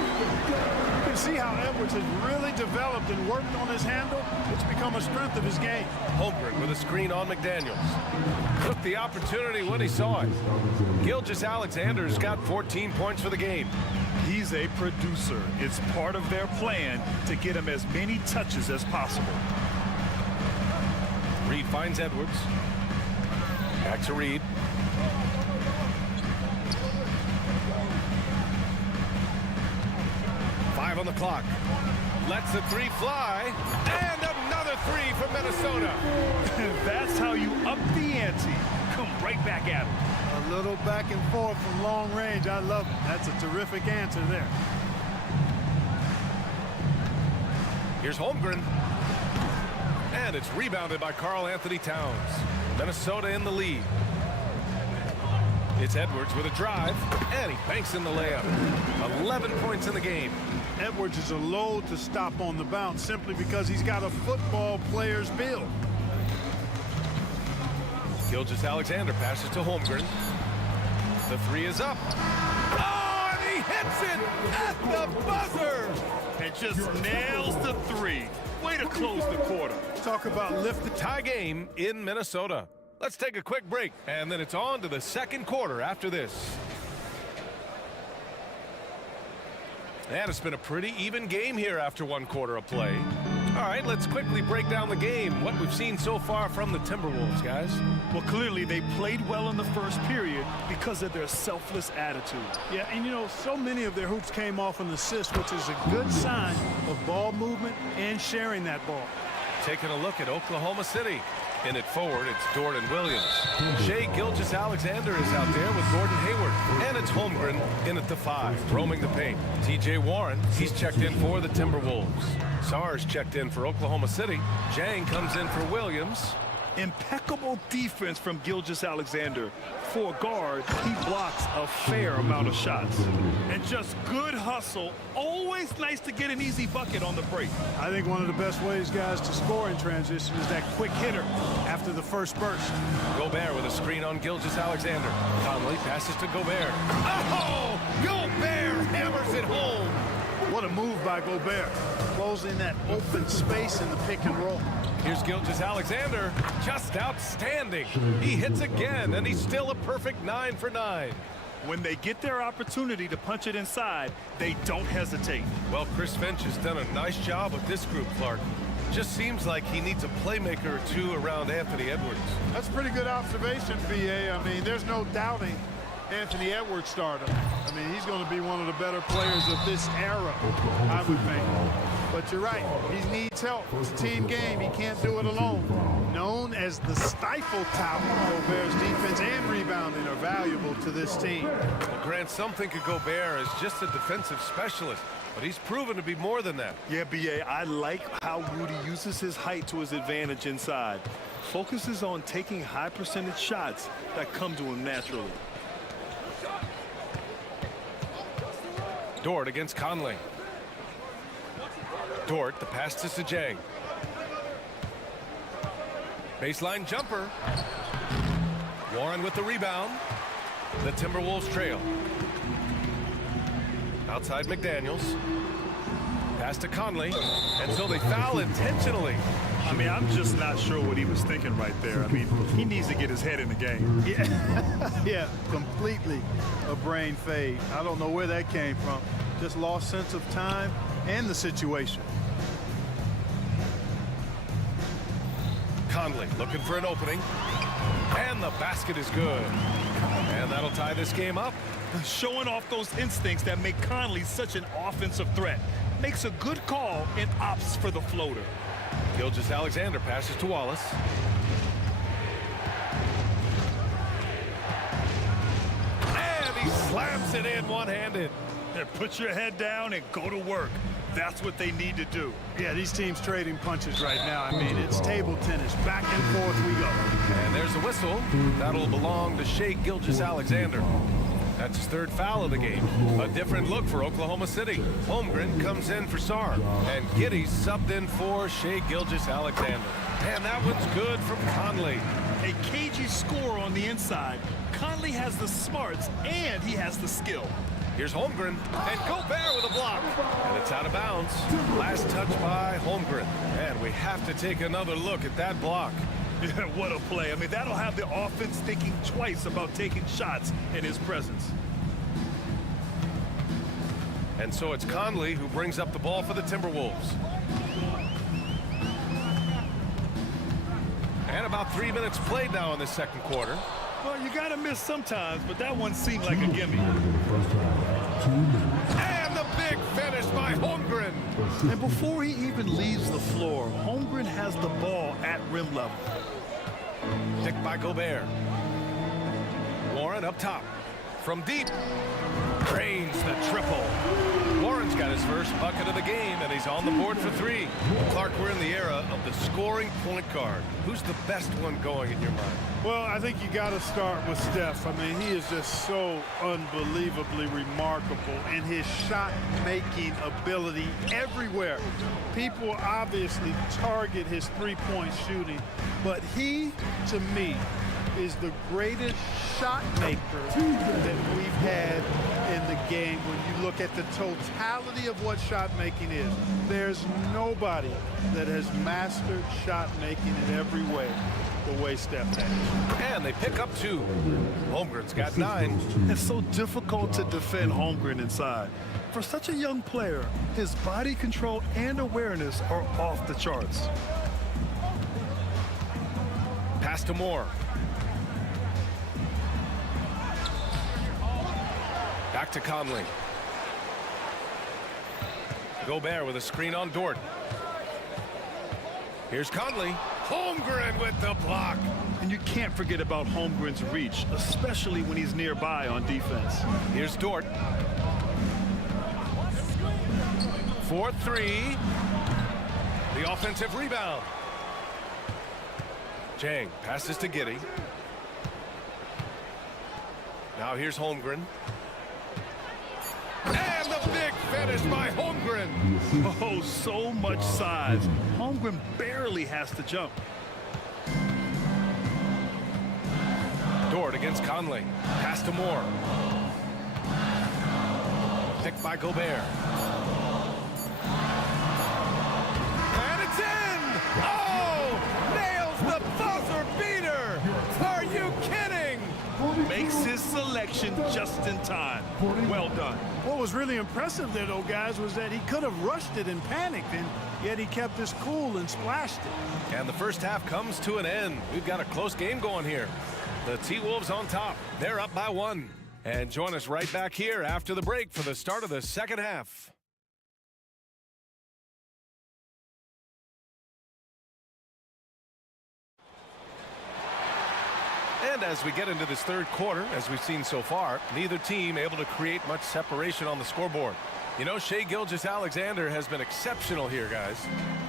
You can see how Edwards has really developed and worked on his handle. It's become a strength of his game. Holmgren with a screen on McDaniels. Took the opportunity when he saw it. Gilgeous-Alexander's got 14 points for the game. He's a producer. It's part of their plan to get him as many touches as possible. Reed finds Edwards. Back to Reed. on the clock. Lets the three fly. And another three for Minnesota. That's how you up the ante. Come right back at him. A little back and forth from long range. I love it. That's a terrific answer there. Here's Holmgren. And it's rebounded by Karl Anthony Towns. Minnesota in the lead. It's Edwards with a drive, and he banks in the layup. 11 points in the game. Edwards is a load to stop on the bounce simply because he's got a football player's build. Gilgeous-Alexander passes to Holmgren. The three is up. Oh, and he hits it at the buzzer! And just nails the three. Way to close the quarter. Talk about lift the tie game in Minnesota. Let's take a quick break, and then it's on to the second quarter after this. And it's been a pretty even game here after one quarter of play. All right, let's quickly break down the game, what we've seen so far from the Timberwolves, guys. Well, clearly they played well in the first period because of their selfless attitude. Yeah, and you know, so many of their hoops came off an assist, which is a good sign of ball movement and sharing that ball. Taking a look at Oklahoma City. In it forward, it's Dort and Williams. Shai Gilgeous-Alexander is out there with Gordon Hayward. And it's Holmgren in at the 5, roaming the paint. TJ Warren, he's checked in for the Timberwolves. Sarge checked in for Oklahoma City. Jang comes in for Williams. Impeccable defense from Gilgeous-Alexander. For a guard, he blocks a fair amount of shots. And just good hustle. Always nice to get an easy bucket on the break. I think one of the best ways, guys, to score in transition is that quick hitter after the first burst. Gobert with a screen on Gilgeous-Alexander. Conley passes to Gobert. Oh! Gobert hammers it home! What a move by Gobert. Closing that open space in the pick and roll. Here's Gilgeous-Alexander, just outstanding. He hits again, and he's still a perfect 9 for 9. When they get their opportunity to punch it inside, they don't hesitate. Well, Chris Finch has done a nice job with this group, Clark. Just seems like he needs a playmaker or two around Anthony Edwards. That's a pretty good observation, B.A. I mean, there's no doubting Anthony Edwards stardom. I mean, he's going to be one of the better players of this era, I would think. But you're right, he needs help. It's a team game. He can't do it alone. Known as the stifle tower, Gobert's defense and rebounding are valuable to this team. Well, Grant, some think of Gobert as just a defensive specialist, but he's proven to be more than that. Yeah, B.A., I like how Rudy uses his height to his advantage inside. Focuses on taking high percentage shots that come to him naturally. Dort against Conley. Dort, the pass to Sajang. Baseline jumper. Warren with the rebound. The Timberwolves trail. Outside McDaniels. Pass to Conley. And so they foul intentionally. I mean, I'm just not sure what he was thinking right there. I mean, he needs to get his head in the game. Yeah, yeah, completely a brain fade. I don't know where that came from. Just lost sense of time and the situation. Conley looking for an opening. And the basket is good. And that'll tie this game up. Showing off those instincts that make Conley such an offensive threat. Makes a good call and opts for the floater. Gilgeous-Alexander passes to Wallace. And he slams it in one-handed. Put your head down and go to work. That's what they need to do. Yeah, these teams trading punches right now. I mean, it's table tennis. Back and forth we go. And there's a whistle. That'll belong to Shai Gilgeous-Alexander. That's his third foul of the game. A different look for Oklahoma City. Holmgren comes in for Sarr. And Giddey's subbed in for Shai Gilgeous-Alexander. And that one's good from Conley. A cagey score on the inside. Conley has the smarts and he has the skill. Here's Holmgren, and Gobert with a block. And it's out of bounds. Last touch by Holmgren. And we have to take another look at that block. Yeah, what a play. I mean, that'll have the offense thinking twice about taking shots in his presence. And so it's Conley who brings up the ball for the Timberwolves. And about 3 minutes played now in the second quarter. Well, you got to miss sometimes, but that one seemed like a gimme. And the big finish by Holmgren. And before he even leaves the floor, Holmgren has the ball at rim level. Picked by Gobert. Warren up top. From deep. Drains the triple. Warren's got his first bucket of the game, and he's on the board for three. Clark, we're in the era of the scoring point guard. Who's the best one going in your mind? Well, I think you got to start with Steph. I mean, he is just so unbelievably remarkable in his shot-making ability everywhere. People obviously target his three-point shooting, but he, to me, is the greatest shot maker that we've had in the game. When you look at the totality of what shot making is, there's nobody that has mastered shot making in every way the way Steph has. And they pick up two. Holmgren's got 9. It's so difficult to defend Holmgren inside. For such a young player, his body control and awareness are off the charts. Pass to Moore. Back to Conley. Gobert with a screen on Dort. Here's Conley. Holmgren with the block. And you can't forget about Holmgren's reach, especially when he's nearby on defense. Here's Dort. 4-3. The offensive rebound. Jang passes to Giddey. Now here's Holmgren. And the big finish by Holmgren. Oh, so much size. Holmgren barely has to jump. Dort against Conley. Pass to Moore. Picked by Gobert. And it's in! Oh! Nails the buzzer beater! Are you kidding? Makes his selection just in time. Well done. What was really impressive there, though, guys, was that he could have rushed it and panicked, and yet he kept his cool and splashed it. And the first half comes to an end. We've got a close game going here. The T-Wolves on top. They're up by 1. And join us right back here after the break for the start of the second half. And as we get into this third quarter, as we've seen so far, neither team able to create much separation on the scoreboard. You know, Shai Gilgeous-Alexander has been exceptional here, guys.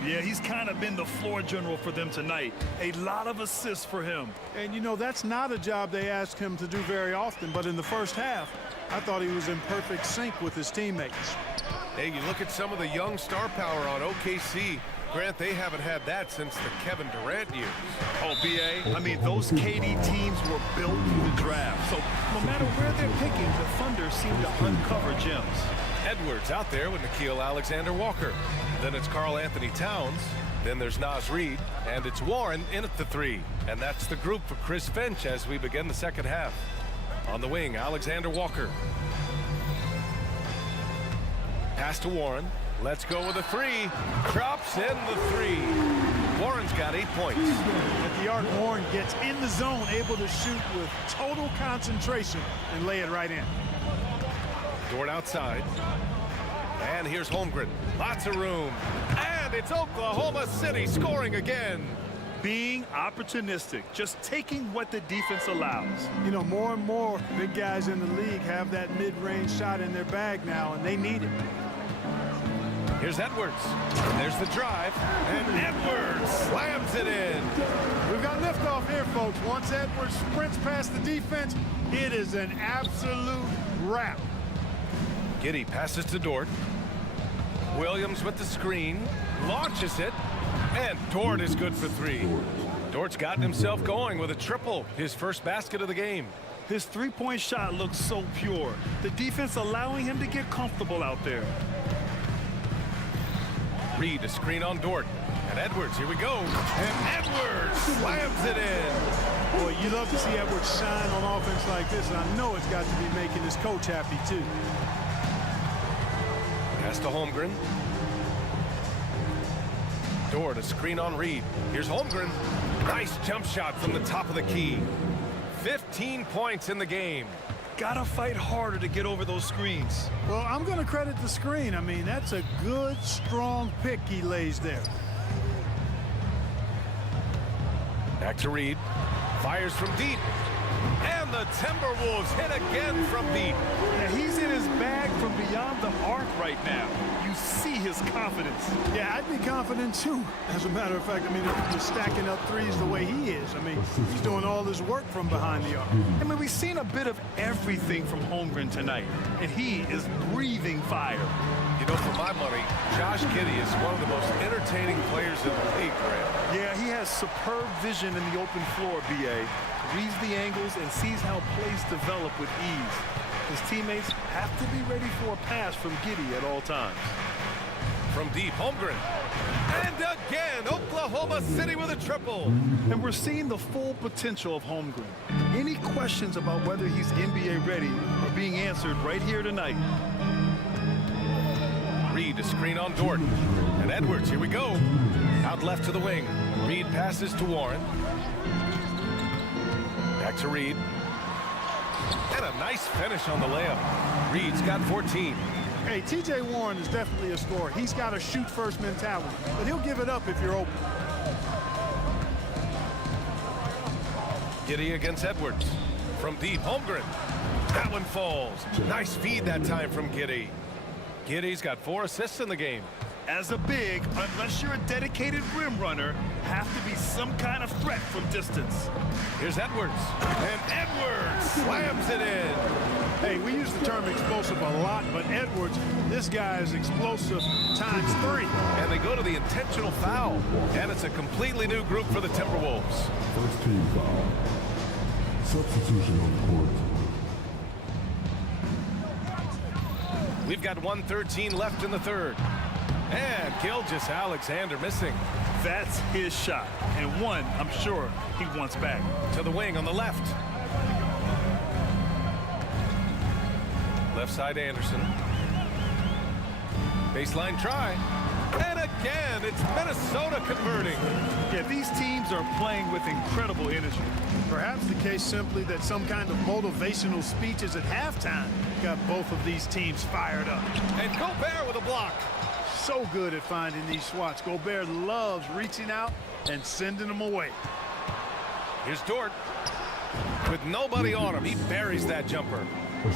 Yeah, he's kind of been the floor general for them tonight. A lot of assists for him. And, you know, that's not a job they ask him to do very often, but in the first half, I thought he was in perfect sync with his teammates. Hey, you look at some of the young star power on OKC. Grant, they haven't had that since the Kevin Durant years. Oh, B.A., I mean, those KD teams were built for the draft. So no matter where they're picking, the Thunder seem to uncover gems. Edwards out there with Nickeil Alexander-Walker. Then it's Karl Anthony Towns. Then there's Naz Reid. And it's Warren in at the 3. And that's the group for Chris Finch as we begin the second half. On the wing, Alexander-Walker. Pass to Warren. Let's go with a 3. Drops in the 3. Warren's got 8 points. At the arc, Warren gets in the zone, able to shoot with total concentration and lay it right in. Dort outside. And here's Holmgren. Lots of room. And it's Oklahoma City scoring again. Being opportunistic, just taking what the defense allows. You know, more and more big guys in the league have that mid-range shot in their bag now, and they need it. Here's Edwards. There's the drive. And Edwards slams it in. We've got liftoff here, folks. Once Edwards sprints past the defense, it is an absolute wrap. Giddey passes to Dort. Williams with the screen. Launches it. And Dort is good for 3. Dort's gotten himself going with a triple. His first basket of the game. His three-point shot looks so pure. The defense allowing him to get comfortable out there. Reid, a screen on Dort. And Edwards, here we go. And Edwards slams it in. Boy, you love to see Edwards shine on offense like this, and I know it's got to be making his coach happy, too. Pass to Holmgren. Dort, a screen on Reid. Here's Holmgren. Nice jump shot from the top of the key. 15 points in the game. got to fight harder to get over those screens. Well, I'm going to credit the screen. I mean, that's a good, strong pick he lays there. Back to Reed. Fires from deep. And the Timberwolves hit again from deep. Yeah, he's in his bag from beyond the arc right now. You see his confidence. Yeah, I'd be confident too. As a matter of fact, I mean, if you're stacking up threes the way he is, I mean, he's doing all this work from behind the arc. I mean, we've seen a bit of everything from Holmgren tonight, and he is breathing fire. You know, for my money, Josh Giddey is one of the most entertaining players in the league, Graham. Yeah, he has superb vision in the open floor, B.A. Reads the angles and sees how plays develop with ease. His teammates have to be ready for a pass from Giddey at all times. From deep, Holmgren. And again, Oklahoma City with a triple. And we're seeing the full potential of Holmgren. Any questions about whether he's NBA ready are being answered right here tonight. Reed, a screen on Dort. And Edwards, here we go. Out left to the wing. Reed passes to Warren. Back to Reed. And a nice finish on the layup. Reed's got 14. Hey, T.J. Warren is definitely a scorer. He's got a shoot-first mentality, but he'll give it up if you're open. Giddey against Edwards. From deep, Holmgren. That one falls. Nice feed that time from Giddey. Giddey's got 4 assists in the game. As a big, unless you're a dedicated rim runner, have to be some kind of threat from distance. Here's Edwards. And Edwards slams it in. Hey, we use the term explosive a lot, but Edwards, this guy is explosive times 3. And they go to the intentional foul. And it's a completely new group for the Timberwolves. First team foul. Substitution on the court. We've got 1:13 left in the third. And Gilgeous-Alexander missing. That's his shot, and one I'm sure he wants back. To the wing on the left. Left side Anderson. Baseline try. And again, it's Minnesota converting. Yeah, these teams are playing with incredible energy. Perhaps the case simply that some kind of motivational speeches at halftime got both of these teams fired up. And Gobert with a block. So good at finding these swats. Gobert loves reaching out and sending them away. Here's Dort. With nobody on him, he buries that jumper.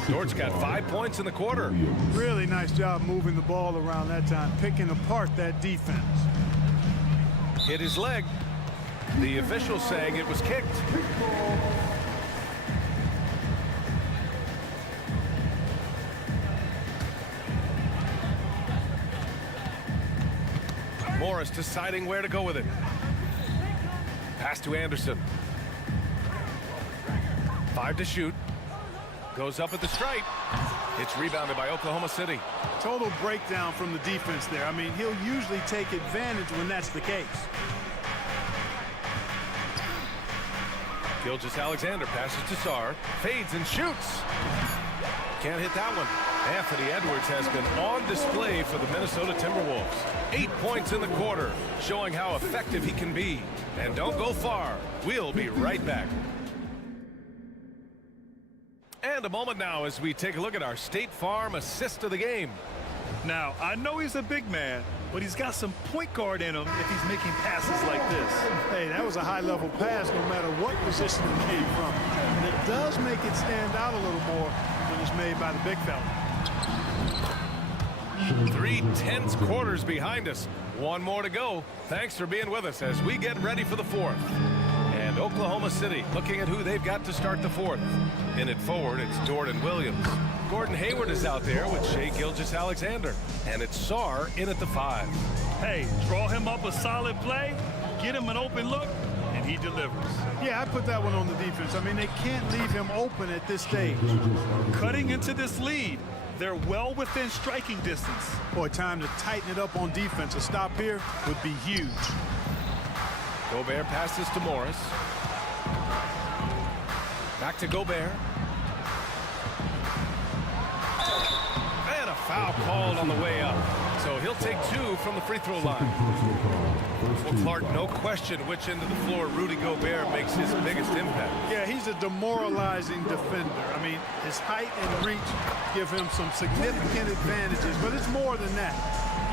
Dort's got 5 points in the quarter. Really nice job moving the ball around that time, picking apart that defense. Hit his leg. The official saying it was kicked. Morris deciding where to go with it. Pass to Anderson. 5 to shoot. Goes up at the stripe. It's rebounded by Oklahoma City. Total breakdown from the defense there. I mean, he'll usually take advantage when that's the case. Gilgeous-Alexander passes to Sarr. Fades and shoots. Can't hit that one. Anthony Edwards has been on display for the Minnesota Timberwolves. 8 points in the quarter, showing how effective he can be. And don't go far. We'll be right back. And a moment now as we take a look at our State Farm assist of the game. Now, I know he's a big man, but he's got some point guard in him if he's making passes like this. Hey, that was a high-level pass no matter what position it came from. And it does make it stand out a little more when it's made by the big fella. 3 tense quarters behind us. One more to go. Thanks for being with us as we get ready for the fourth. And Oklahoma City looking at who they've got to start the fourth. In it forward, it's Dort and Williams. Gordon Hayward is out there with Shai Gilgeous-Alexander. And it's Sarr in at the 5. Hey, draw him up a solid play, get him an open look, and he delivers. Yeah, I put that one on the defense. I mean, they can't leave him open at this stage. Cutting into this lead, they're well within striking distance. Boy, time to tighten it up on defense. A stop here would be huge. Gobert passes to Morris. Back to Gobert. And a foul called on the way up. So he'll take 2 from the free throw line. Well, Clark, no question which end of the floor Rudy Gobert makes his biggest impact. Yeah, he's a demoralizing defender. I mean, his height and reach give him some significant advantages, but it's more than that.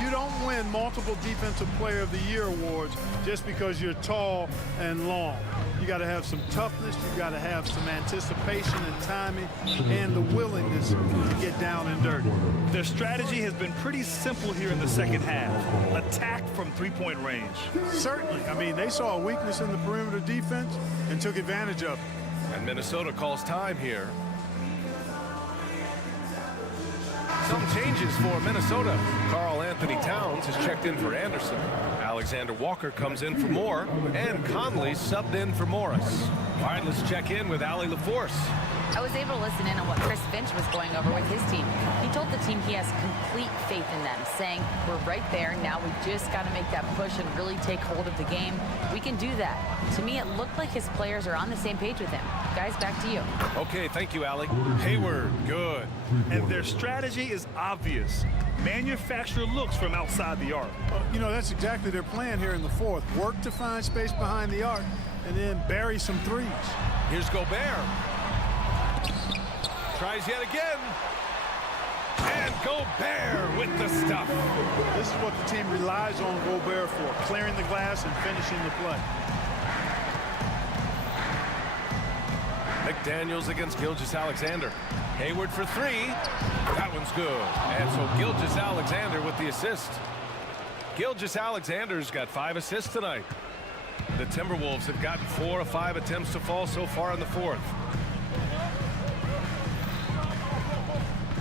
You don't win multiple Defensive Player of the Year awards just because you're tall and long. You got to have some toughness, you got to have some anticipation and timing, and the willingness to get down and dirty. Their strategy has been pretty simple here in the second half. Attack from three-point range. Certainly. I mean, they saw a weakness in the perimeter defense and took advantage of it. And Minnesota calls time here. Some changes for Minnesota. Karl Anthony Towns has checked in for Anderson. Alexander Walker comes in for Moore, and Conley subbed in for Morris. All right, let's check in with Allie LaForce. I was able to listen in on what Chris Finch was going over with his team. He told the team he has complete faith in them, saying, we're right there, now we just got to make that push and really take hold of the game. We can do that. To me, it looked like his players are on the same page with him. Guys, back to you. Okay, thank you, Allie. Hayward, good. And their strategy is obvious. Manufacture looks from outside the arc. You know, that's exactly their plan here in the fourth. Work to find space behind the arc and then bury some threes. Here's Gobert. Tries yet again. And Gobert with the stuff. This is what the team relies on Gobert for, clearing the glass and finishing the play. McDaniels against Gilgeous-Alexander. Hayward for three. That one's good. And so Gilgeous-Alexander with the assist. Gilgeous-Alexander's got 5 assists tonight. The Timberwolves have gotten 4 of 5 attempts to fall so far in the fourth.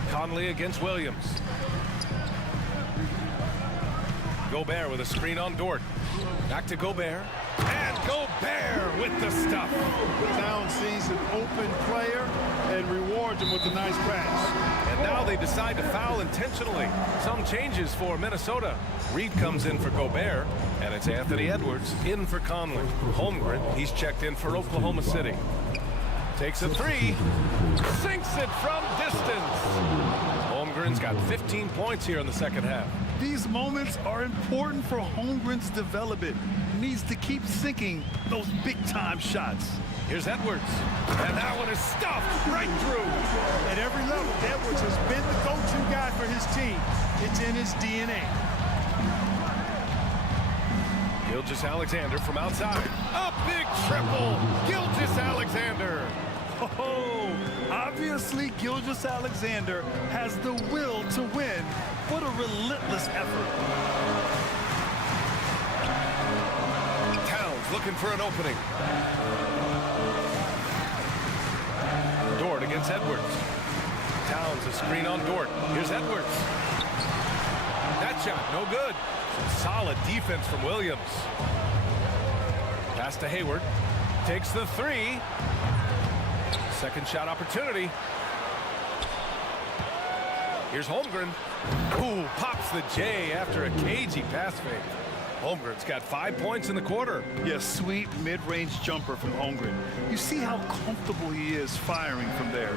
Conley against Williams. Gobert with a screen on Dort. Back to Gobert. And Gobert with the stuff. Towns sees an open player and rewards him with a nice pass. And now they decide to foul intentionally. Some changes for Minnesota. Reed comes in for Gobert, and it's Anthony Edwards in for Conley. Holmgren, he's checked in for Oklahoma City. Takes a three, sinks it from distance. Holmgren's got 15 points here in the second half. These moments are important for Holmgren's development. He needs to keep sinking those big-time shots. Here's Edwards, and that one is stuffed right through. At every level, Edwards has been the go-to guy for his team. It's in his DNA. Gilgeous-Alexander from outside. A big triple. Gilgeous-Alexander. Oh, obviously Gilgeous-Alexander has the will to win. What a relentless effort. Towns looking for an opening. Dort against Edwards. Towns a screen on Dort. Here's Edwards. That shot, no good. Solid defense from Williams. Pass to Hayward. Takes the three. Second shot opportunity. Here's Holmgren. Ooh, pops the J after a cagey pass fake. Holmgren's got 5 points in the quarter. Yeah, sweet mid-range jumper from Holmgren. You see how comfortable he is firing from there.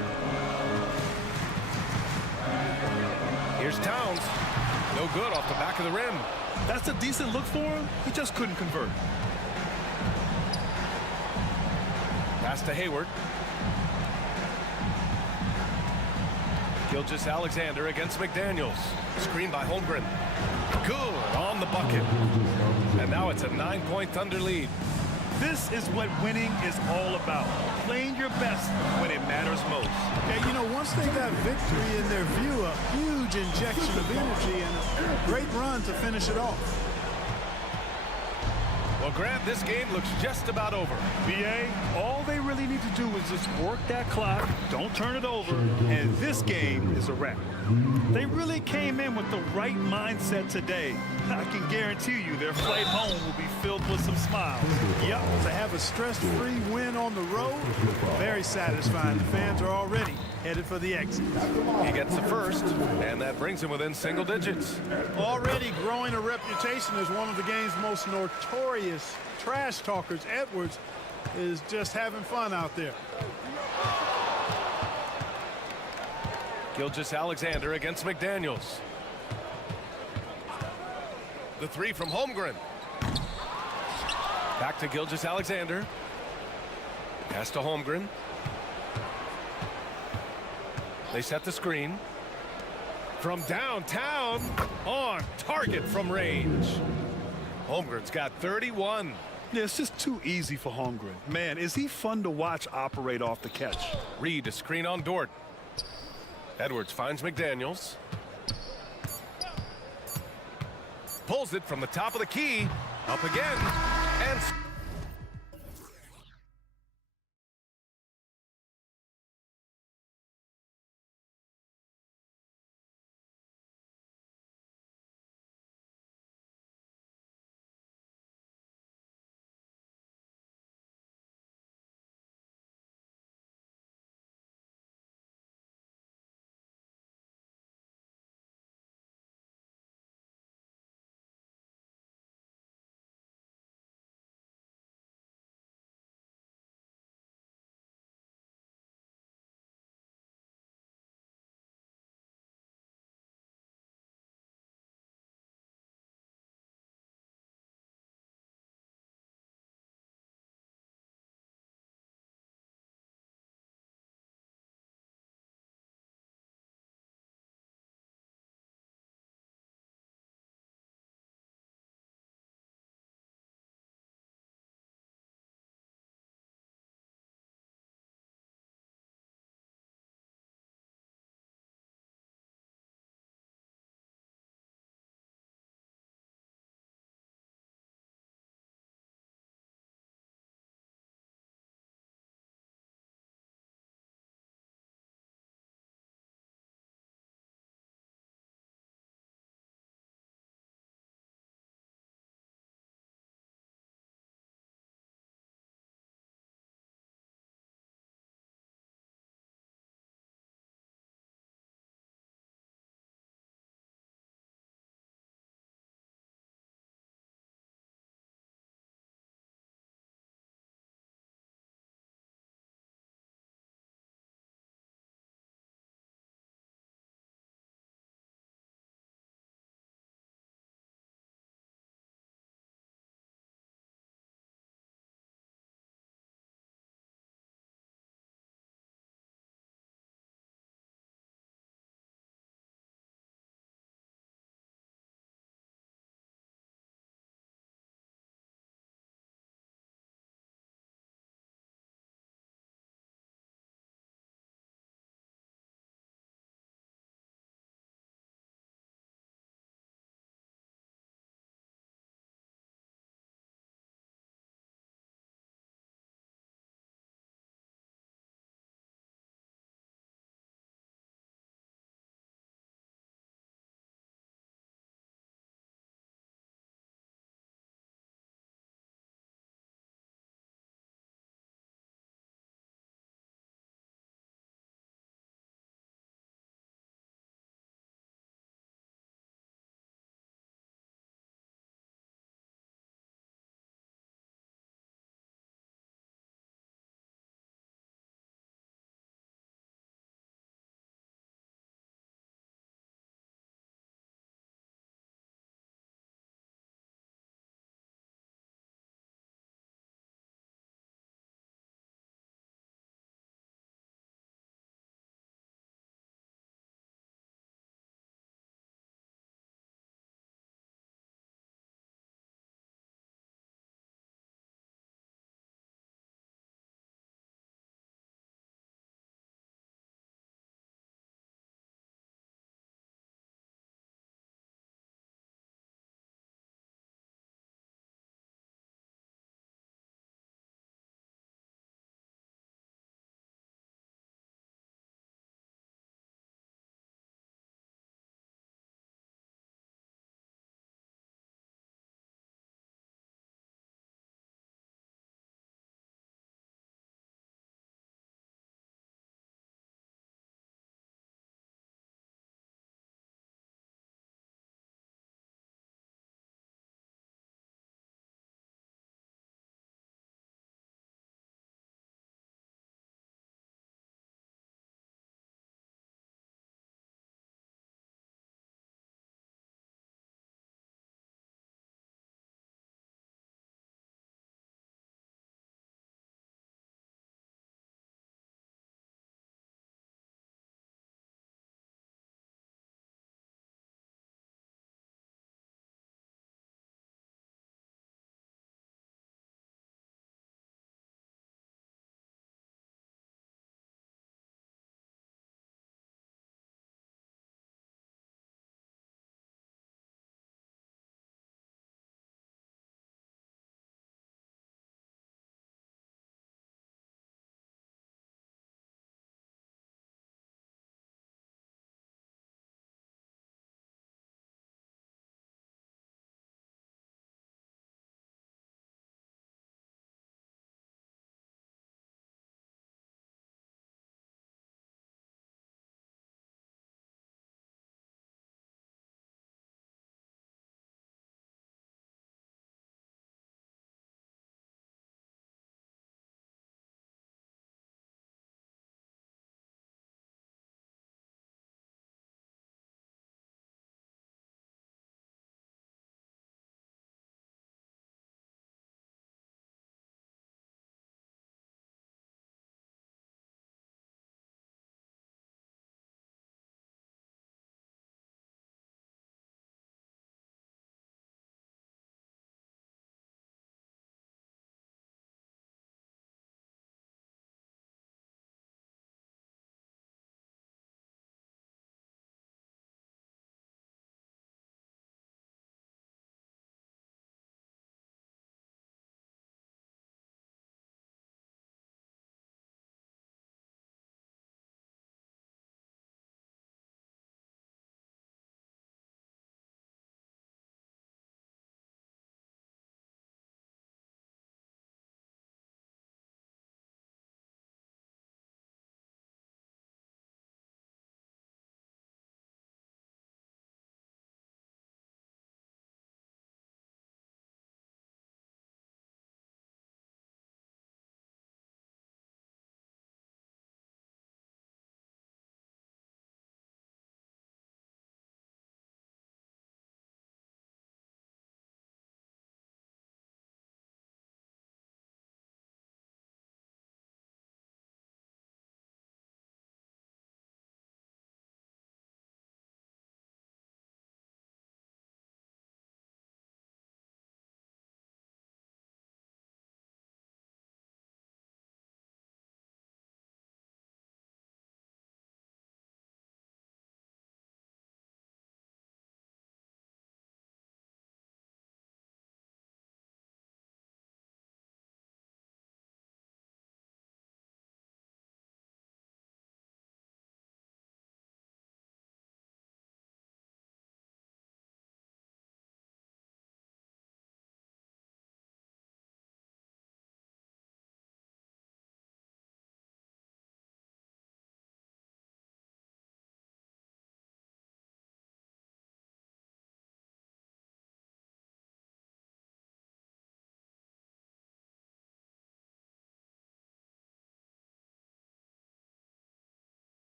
Here's Towns. No good off the back of the rim. That's a decent look for him. He just couldn't convert. Pass to Hayward. Gilgeous-Alexander against McDaniels. Screen by Holmgren. Good on the bucket. And now it's a 9-point Thunder lead. This is what winning is all about. Playing your best when it matters most. Yeah, you know, once they got victory in their view, a huge injection of energy and a great run to finish it off. Well, Grant, this game looks just about over. BA, all they really need to do is just work that clock, don't turn it over, and this game is a wrap. They really came in with the right mindset today. I can guarantee you their flight home will be filled with some smiles. Yep, to have a stress-free win on the road, very satisfying. The fans are already headed for the exit. He gets the first, and that brings him within single digits. Already growing a reputation as one of the game's most notorious trash talkers, Edwards is just having fun out there. Gilgeous-Alexander against McDaniels. The three from Holmgren. Back to Gilgeous-Alexander. Pass to Holmgren. They set the screen. From downtown, on target from range. Holmgren's got 31. Yeah, it's just too easy for Holmgren. Man, is he fun to watch operate off the catch. Reed to screen on Dort. Edwards finds McDaniels. Pulls it from the top of the key. Up again. And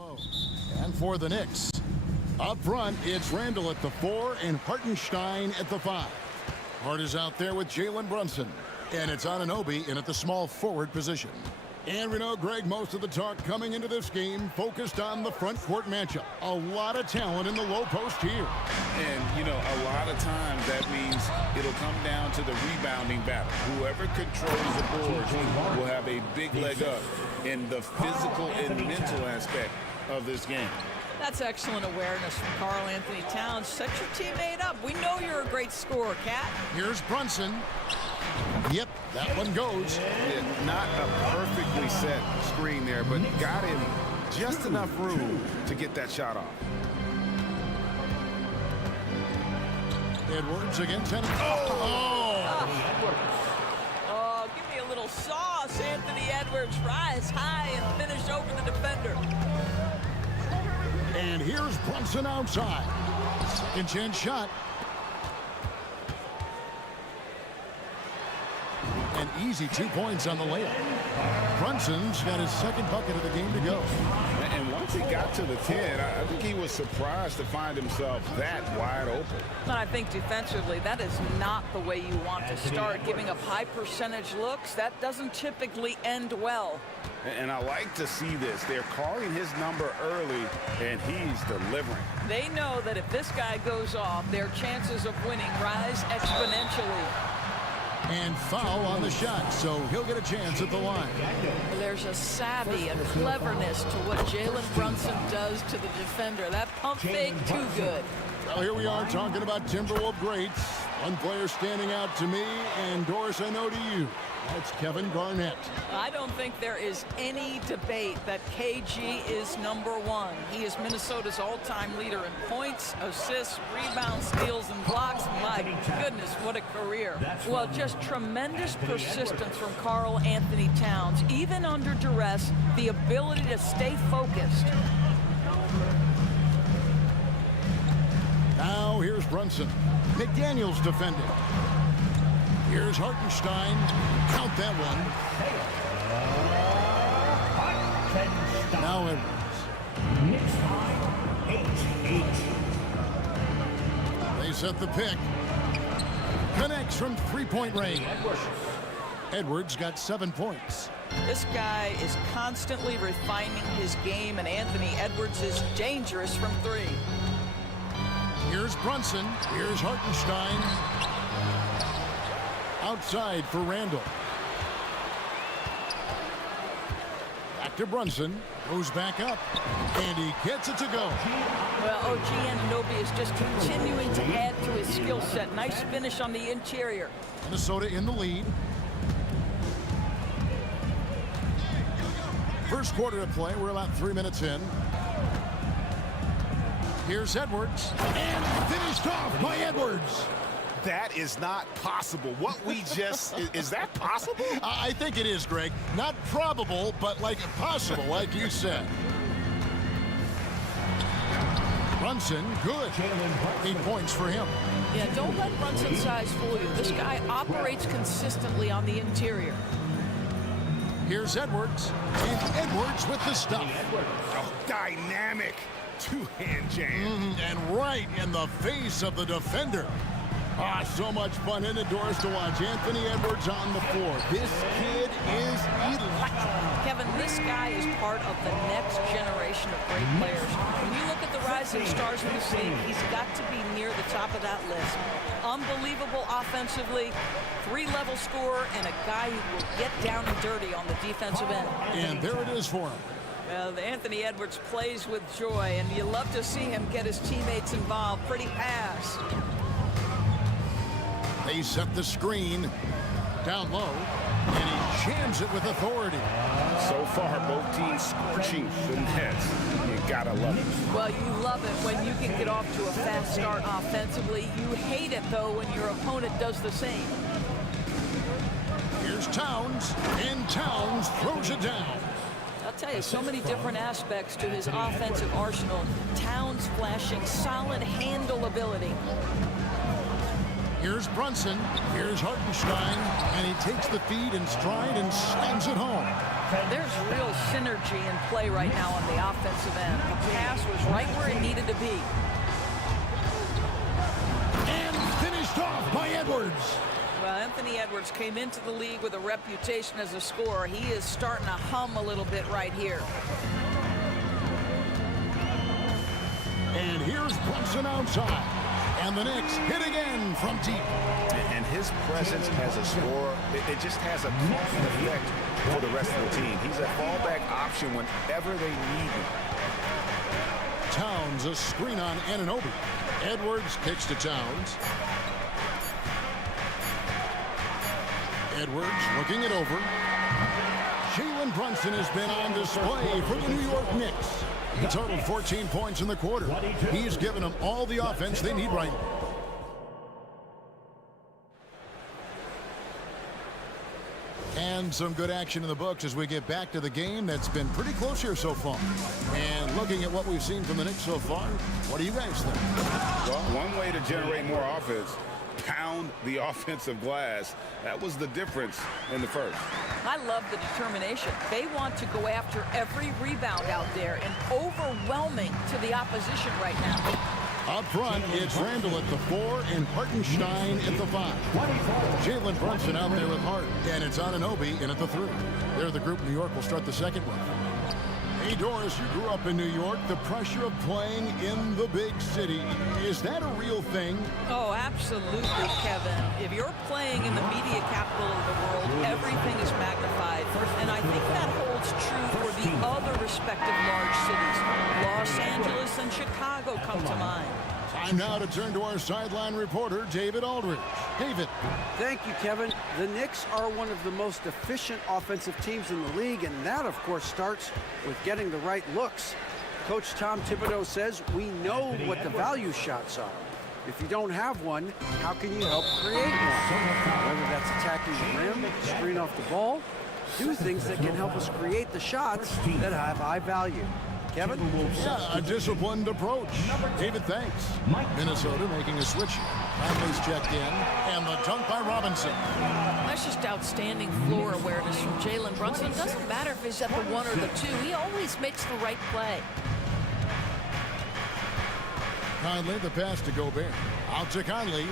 low. And for the Knicks, up front, it's Randall at the 4 and Hartenstein at the 5. Hart is out there with Jalen Brunson. And it's Anunoby in at the small forward position. And we know, Greg, most of the talk coming into this game focused on the front court matchup. A lot of talent in the low post here. And, you know, a lot of times that means it'll come down to the rebounding battle. Whoever controls the boards will have a big leg up in the physical and mental aspect of this game. That's excellent awareness from Karl Anthony Towns. Set your teammate up. We know you're a great scorer, Cat. Here's Brunson. Yep, that one goes. Yeah, not a perfectly set screen there, but got him just enough room to get that shot off. Edwards against Tennessee. Oh, give me a little sauce. Anthony Edwards rise high and finish over the defender. And here's Brunson outside. Second chance shot. An easy 2 points on the layup. Brunson's got his second bucket of the game to go. And once he got to the 10, I think he was surprised to find himself that wide open. But I think defensively, that is not the way you want to start. Giving up high percentage looks, that doesn't typically end well. And I like to see this. They're calling his number early, and he's delivering. They know that if this guy goes off, their chances of winning rise exponentially. And foul on the shot, so he'll get a chance at the line. There's a savvy, a cleverness to what Jalen Brunson does to the defender. That pump fake, too good. Well, here we are talking about Timberwolves greats. One player standing out to me, and Doris, I know to you. That's Kevin Garnett. I don't think there is any debate that KG is number one. He is Minnesota's all-time leader in points, assists, rebounds, steals, and blocks. My goodness, what a career. Well, just tremendous persistence from Karl Anthony Towns. Even under duress, the ability to stay focused. Now here's Brunson. McDaniels defending. Here's Hartenstein. Count that one. Now Edwards. They set the pick. Connects from three-point range. Edwards got 7 points. This guy is constantly refining his game, and Anthony Edwards is dangerous from three. Here's Brunson. Here's Hartenstein. Outside for Randall. Back to Brunson. Goes back up. And he gets it to go. Well, OG Anunoby is just continuing to add to his skill set. Nice finish on the interior. Minnesota in the lead. First quarter of play. We're about 3 minutes in. Here's Edwards. And finished off by Edwards. That is not possible. What we just, is that possible? I think it is, Greg. Not probable, but like possible, like you said. Brunson, good. 8 points for him. Yeah, don't let Brunson's size fool you. This guy operates consistently on the interior. Here's Edwards. And Edwards with the stuff. Oh, dynamic two-hand jam. And right in the face of the defender. Ah, so much fun in the doors to watch. Anthony Edwards on the floor. This kid is electric. Kevin, this guy is part of the next generation of great players. When you look at the rising stars in this league, he's got to be near the top of that list. Unbelievable offensively, three-level scorer, and a guy who will get down and dirty on the defensive end. And there it is for him. Well, Anthony Edwards plays with joy, and you love to see him get his teammates involved. Pretty pass. They set the screen down low, and he jams it with authority. So far, both teams scorching the nets. You gotta love it. Well, you love it when you can get off to a fast start offensively. You hate it, though, when your opponent does the same. Here's Towns, and Towns throws it down. I'll tell you, so many different aspects to his offensive arsenal. Towns flashing solid handle ability. Here's Brunson. Here's Hartenstein. And he takes the feed in stride and slams it home. There's real synergy in play right now on the offensive end. The pass was right where it needed to be. And finished off by Edwards. Well, Anthony Edwards came into the league with a reputation as a scorer. He is starting to hum a little bit right here. And here's Brunson outside. And the Knicks hit again from deep. And his presence as a scorer, it just has a calming effect for the rest of the team. He's a fallback option whenever they need him. Towns a screen on Anunoby. Edwards kicks to Towns. Edwards looking it over. Jalen Brunson has been on display for the New York Knicks. He totaled 14 points in the quarter. He's given them all the offense they need right now. And some good action in the books as we get back to the game that's been pretty close here so far. And looking at what we've seen from the Knicks so far, what do you guys think? Well, one way to generate more offense, pound the offensive glass. That was the difference in the first. I love the determination. They want to go after every rebound out there and overwhelming to the opposition right now. Up front, it's Randall at the 4 and Hartenstein at the 5. Jalen Brunson out there with Hart, and it's Anunoby in at the 3. They're the group New York will start the second one. Hey, Doris, you grew up in New York. The pressure of playing in the big city, is that a real thing? Oh, absolutely, Kevin. If you're playing in the media capital of the world, everything is magnified. And I think that holds true for the other respective large cities. Los Angeles and Chicago come to mind. Time now to turn to our sideline reporter, David Aldridge. David. Thank you, Kevin. The Knicks are one of the most efficient offensive teams in the league, and that, of course, starts with getting the right looks. Coach Tom Thibodeau says we know what the value shots are. If you don't have one, how can you help create one? Whether that's attacking the rim, screen off the ball, do things that can help us create the shots that have high value. Kevin? Yeah, a disciplined approach. David, thanks. Minnesota making a switch. Conley's checked in, and the dunk by Robinson. That's just outstanding floor awareness from Jalen Brunson. It doesn't matter if he's at the 1 or the 2. He always makes the right play. Conley, the pass to Gobert. Out to Conley.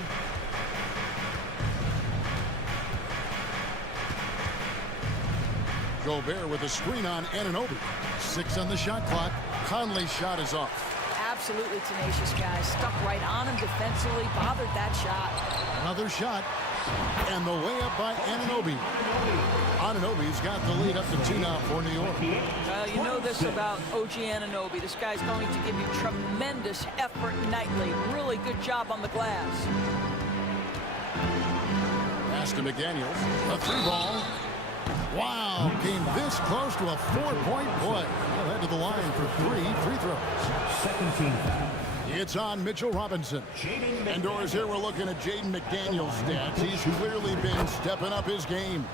Gobert with a screen on Anunoby. 6 on the shot clock. Conley's shot is off. Absolutely tenacious guy. Stuck right on him defensively. Bothered that shot. Another shot. And the layup by Anunoby. Anunoby's got the lead up to 2 now for New York. You know this about OG Anunoby. This guy's going to give you tremendous effort nightly. Really good job on the glass. Pass to McDaniels. A 3-ball. Wow, came this close to a 4-point play. He'll head to the line for 3 free throws. Second team foul. It's on Mitchell Robinson. And Doris, here we're looking at Jaden McDaniels' stats. He's clearly been stepping up his game.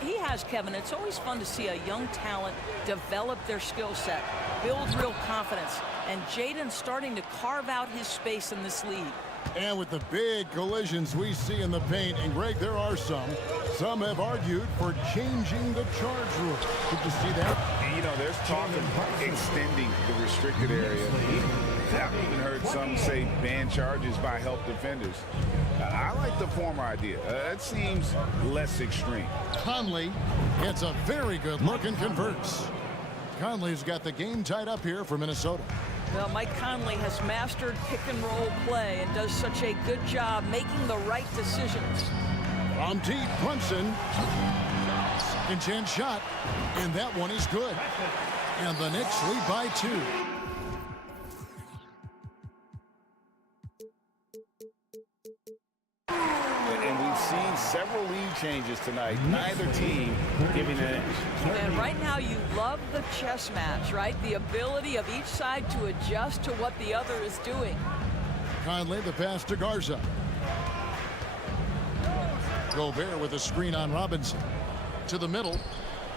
He has, Kevin. It's always fun to see a young talent develop their skill set, build real confidence, and Jaden's starting to carve out his space in this league. And with the big collisions we see in the paint, and Greg, there are some have argued for changing the charge rule. Did you see that? And, you know, there's talk of extending the restricted area. I've even heard some say ban charges by help defenders. I like the former idea. It seems less extreme. Conley gets a very good look and converts. Conley's got the game tied up here for Minnesota. Well, Mike Conley has mastered pick-and-roll play and does such a good job making the right decisions. From deep, Brunson. Second chance shot, and that one is good. And the Knicks lead by 2. And we've seen several lead changes tonight. Neither team giving an edge. And right now you love the chess match, right? The ability of each side to adjust to what the other is doing. Conley, the pass to Garza. Gobert with a screen on Robinson. To the middle.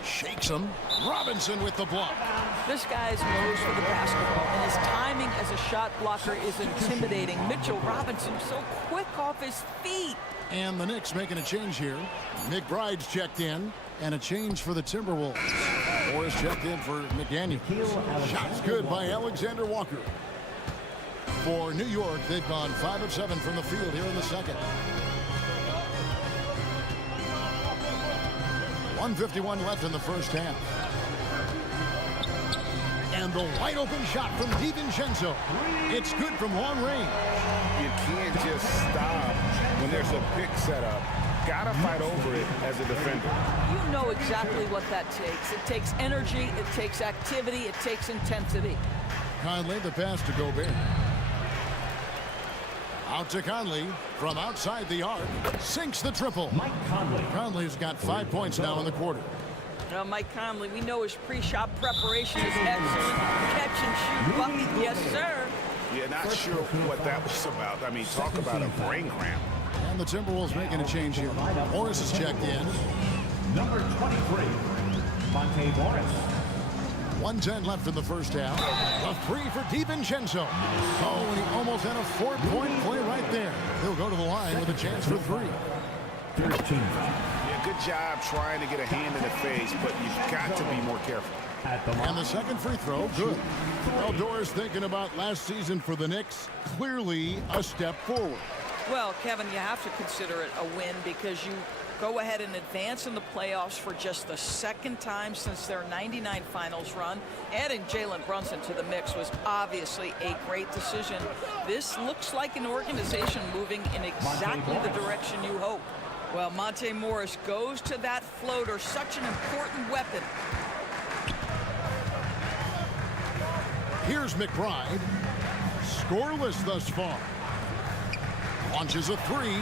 Shakes him. Robinson with the block. This guy's nose for the basketball, and his timing as a shot blocker is intimidating. Mitchell Robinson so quick off his feet. And the Knicks making a change here. McBride's checked in, and a change for the Timberwolves. Morris checked in for McDaniel. Shots good by Alexander Walker. For New York, they've gone 5 of 7 from the field here in the second. 1:51 left in the first half. And the wide open shot from DiVincenzo. It's good from long range. You can't just stop when there's a pick set up. Gotta fight over it as a defender. You know exactly what that takes. It takes energy, it takes activity, it takes intensity. Conley, the pass to Gobert. Out to Conley from outside the arc. Sinks the triple. Mike Conley. Conley's got 5 points now in the quarter. Now, Mike Conley, we know his pre-shot preparation is excellent. Catch and shoot bucket, yes, sir. Yeah, not sure what that was about. I mean, talk about a brain cramp. And the Timberwolves making a change here. Morris is checked in. Number 23, Monte Morris. 1:10 left in the first half. A three for DiVincenzo. Oh, and he almost had a 4-point play right there. He'll go to the line with a chance for 3. 13. Yeah, good job trying to get a hand in the face, but you've got to be more careful. And the second free throw, good. Well, Doris thinking about last season for the Knicks. Clearly a step forward. Well, Kevin, you have to consider it a win because you go ahead and advance in the playoffs for just the second time since their '99 finals run. Adding Jalen Brunson to the mix was obviously a great decision. This looks like an organization moving in exactly the direction you hope. Well, Monte Morris goes to that floater, such an important weapon. Here's McBride. Scoreless thus far. Launches a 3.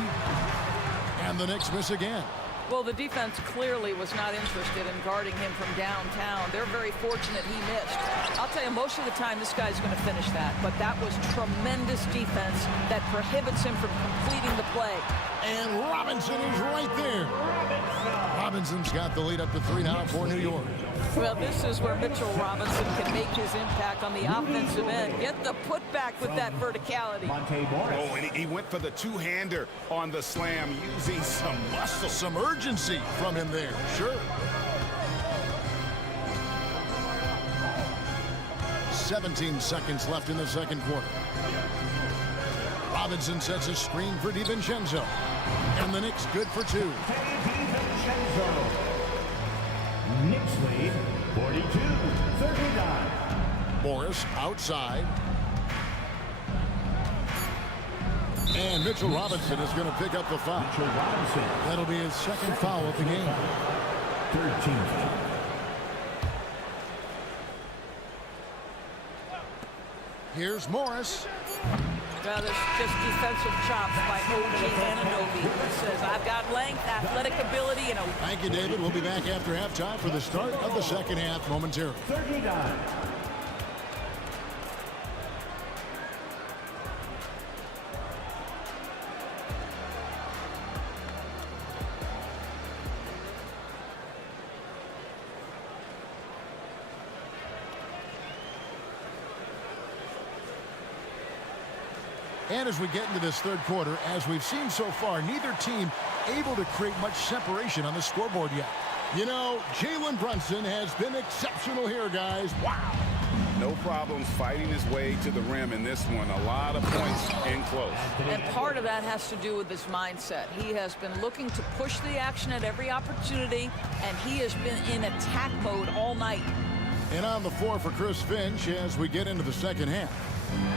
And the Knicks miss again. Well, the defense clearly was not interested in guarding him from downtown. They're very fortunate he missed. I'll tell you, most of the time this guy's going to finish that. But that was tremendous defense that prohibits him from completing the play. And Robinson is right there. Robinson's got the lead up to 3 now for New York. Well, this is where Mitchell Robinson can make his impact on the offensive end. Get the putback with that verticality. Oh, and he went for the two-hander on the slam using some muscle. Some urgency from him there, sure. 17 seconds left in the second quarter. Robinson sets a screen for DiVincenzo. And the Knicks good for 2. Knicks lead 42-39. Morris outside. And Mitchell Robinson is going to pick up the foul. That'll be his second foul of the game. 13th. Here's Morris. Well, there's just defensive chops by OG Anunoby. He says, I've got length, athletic ability, and a... Thank you, David. We'll be back after halftime for the start of the second half momentarily. 39. And as we get into this third quarter, as we've seen so far, neither team able to create much separation on the scoreboard yet. You know, Jalen Brunson has been exceptional here, guys. Wow. No problems fighting his way to the rim in this one. A lot of points in close. And part of that has to do with his mindset. He has been looking to push the action at every opportunity, and he has been in attack mode all night. And on the floor for Chris Finch as we get into the second half.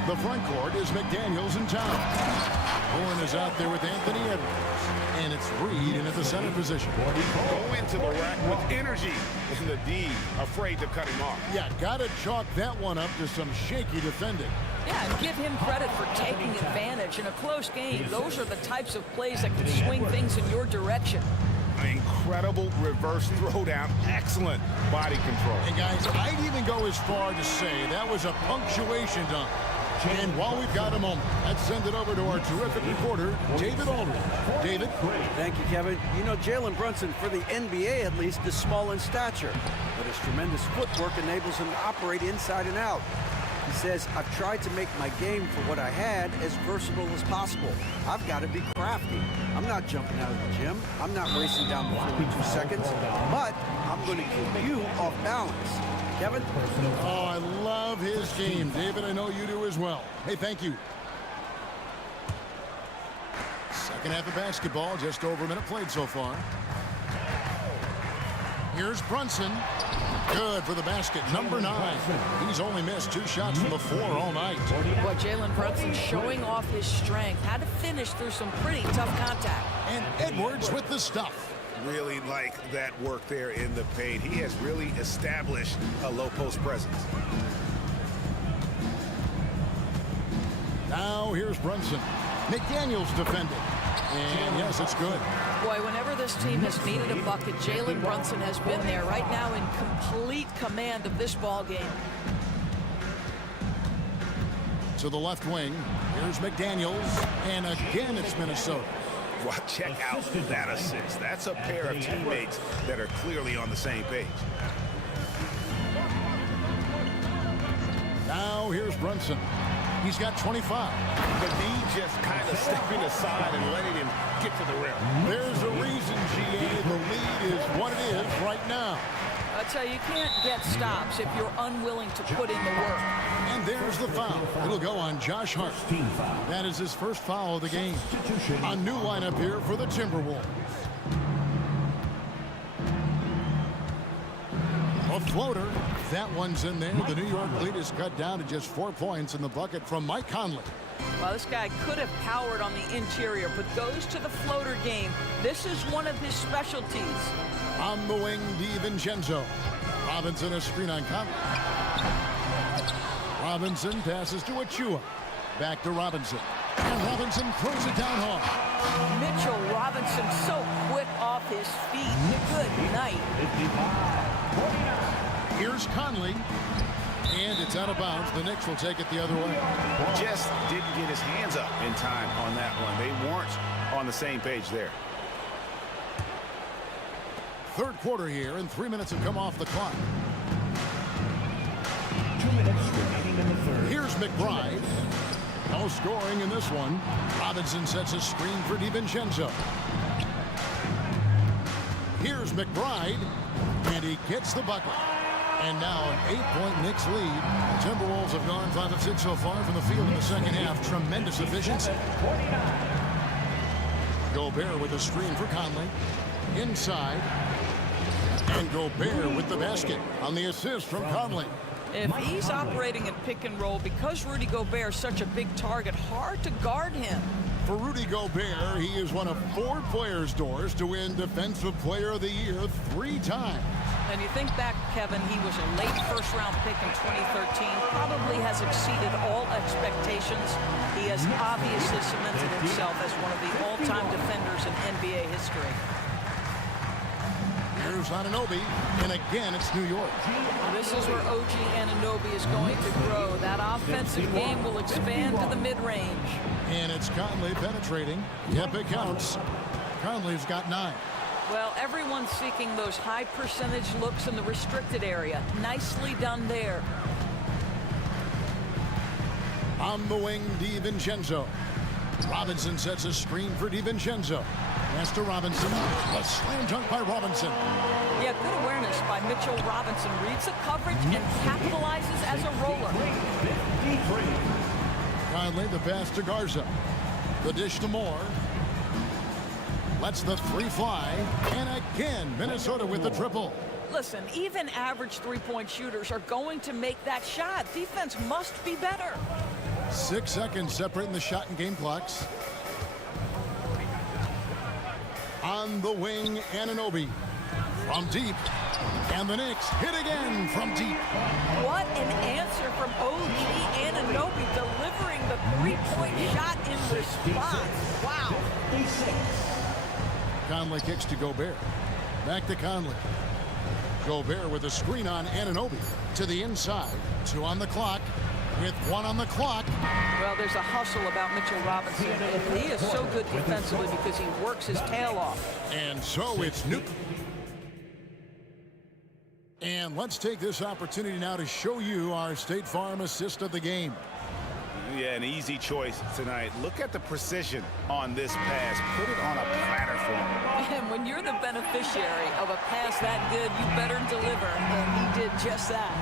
The front court is McDaniels and Towns. Horn is out there with Anthony Edwards. And it's Reed in at the center position. Go into the rack with energy. And the D afraid to cut him off. Yeah, got to chalk that one up to some shaky defending. Yeah, and give him credit for taking advantage in a close game. Those are the types of plays that can swing things in your direction. Incredible reverse throwdown. Excellent body control. And guys, I'd even go as far to say that was a punctuation dunk. And while we've got a moment, let's send it over to our terrific reporter, David Aldridge. David? Thank you, Kevin. You know, Jalen Brunson, for the NBA at least, is small in stature, but his tremendous footwork enables him to operate inside and out. He says, I've tried to make my game for what I had as versatile as possible. I've got to be crafty. I'm not jumping out of the gym. I'm not racing down the 42 seconds, but I'm going to keep you off balance. Kevin? Oh, I love his game. David, I know you do as well. Hey, thank you. Second half of basketball, just over a minute played so far. Here's Brunson. Good for the basket, number 9. He's only missed 2 shots from the floor all night. Boy, Jalen Brunson showing off his strength. Had to finish through some pretty tough contact. And Edwards with the stuff. Really like that work there in the paint. He has really established a low post presence. Now here's Brunson. McDaniels defended. And yes, it's good. Boy, whenever this team has needed a bucket, Jalen Brunson has been there right now in complete command of this ball game. To the left wing, here's McDaniels, and again it's Minnesota. Well, check out that assist. That's a pair of teammates that are clearly on the same page. Now here's Brunson. He's got 25. But he just kind of stepping aside and letting him get to the rim. There's a reason, GA, the lead is what it is right now. I tell you, you can't get stops if you're unwilling to put in the work. And there's the foul. It'll go on Josh Hart. That is his first foul of the game. A new lineup here for the Timberwolves. A floater. That one's in there. The New York lead is cut down to just 4 points in the bucket from Mike Conley. Well, this guy could have powered on the interior, but goes to the floater game. This is one of his specialties. On the wing, DiVincenzo. Robinson a screen on Conley. Robinson passes to Achua. Back to Robinson. And Robinson throws it down hard. Mitchell Robinson so quick off his feet. Good night. Here's Conley. And it's out of bounds. The Knicks will take it the other way. Just didn't get his hands up in time on that one. They weren't on the same page there. Third quarter here, and 3 minutes have come off the clock. 2 minutes remaining in the third. Here's McBride. No scoring in this one. Robinson sets a screen for DiVincenzo. Here's McBride, and he gets the bucket. And now an 8-point Knicks lead. The Timberwolves have gone 5 of 6 so far from the field in the second half. Tremendous efficiency. Gobert with a screen for Conley. Inside. And Gobert with the basket on the assist from Conley. If he's operating in pick and roll, because Rudy Gobert is such a big target, hard to guard him. For Rudy Gobert, he is one of 4 players' doors to win Defensive Player of the Year 3 times. And you think back, Kevin, he was a late first-round pick in 2013, probably has exceeded all expectations. He has obviously cemented himself as one of the all-time defenders in NBA history. Here's Anunoby, and again it's New York. This is where OG Anunoby is going to grow. That offensive game will expand to the mid-range. And it's Conley penetrating. Yep, it counts. Conley's got 9. Well, everyone's seeking those high percentage looks in the restricted area. Nicely done there. On the wing, DiVincenzo. Robinson sets a screen for DiVincenzo. Pass to Robinson. A slam dunk by Robinson. Yeah, good awareness by Mitchell Robinson. Reads the coverage and capitalizes as a roller. Conley, the pass to Garza. The dish to Moore. Lets the 3 fly. And again, Minnesota with the triple. Listen, even average three-point shooters are going to make that shot. Defense must be better. 6 seconds separating the shot and game clocks. On the wing, Anunoby. From deep. And the Knicks hit again from deep. What an answer from OG Anunoby, delivering the three-point shot in response. Wow. Conley kicks to Gobert. Back to Conley. Gobert with a screen on Anunoby. To the inside. 2 on the clock. With 1 on the clock. Well, there's a hustle about Mitchell Robinson. And he is so good defensively because he works his tail off. And so it's Newton. And let's take this opportunity now to show you our State Farm assist of the game. Yeah, an easy choice tonight. Look at the precision on this pass. Put it on a platter for him. And when you're the beneficiary of a pass that good, you better deliver. And he did just that.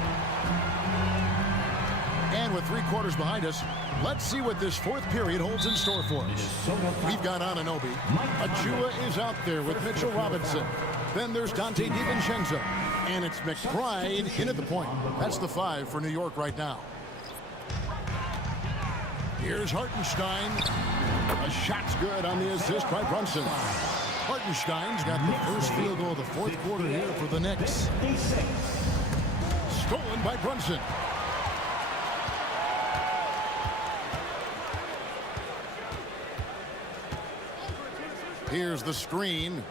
And with 3 quarters behind us, let's see what this 4th period holds in store for us. We've got Anunoby. Achua is out there with Mitchell Robinson. Then there's Dante DiVincenzo. And it's McBride in at the point. That's the 5 for New York right now. Here's Hartenstein. A shot's good on the assist by Brunson. Hartenstein's got the first field goal of the 4th quarter here for the Knicks. Stolen by Brunson. Here's the screen.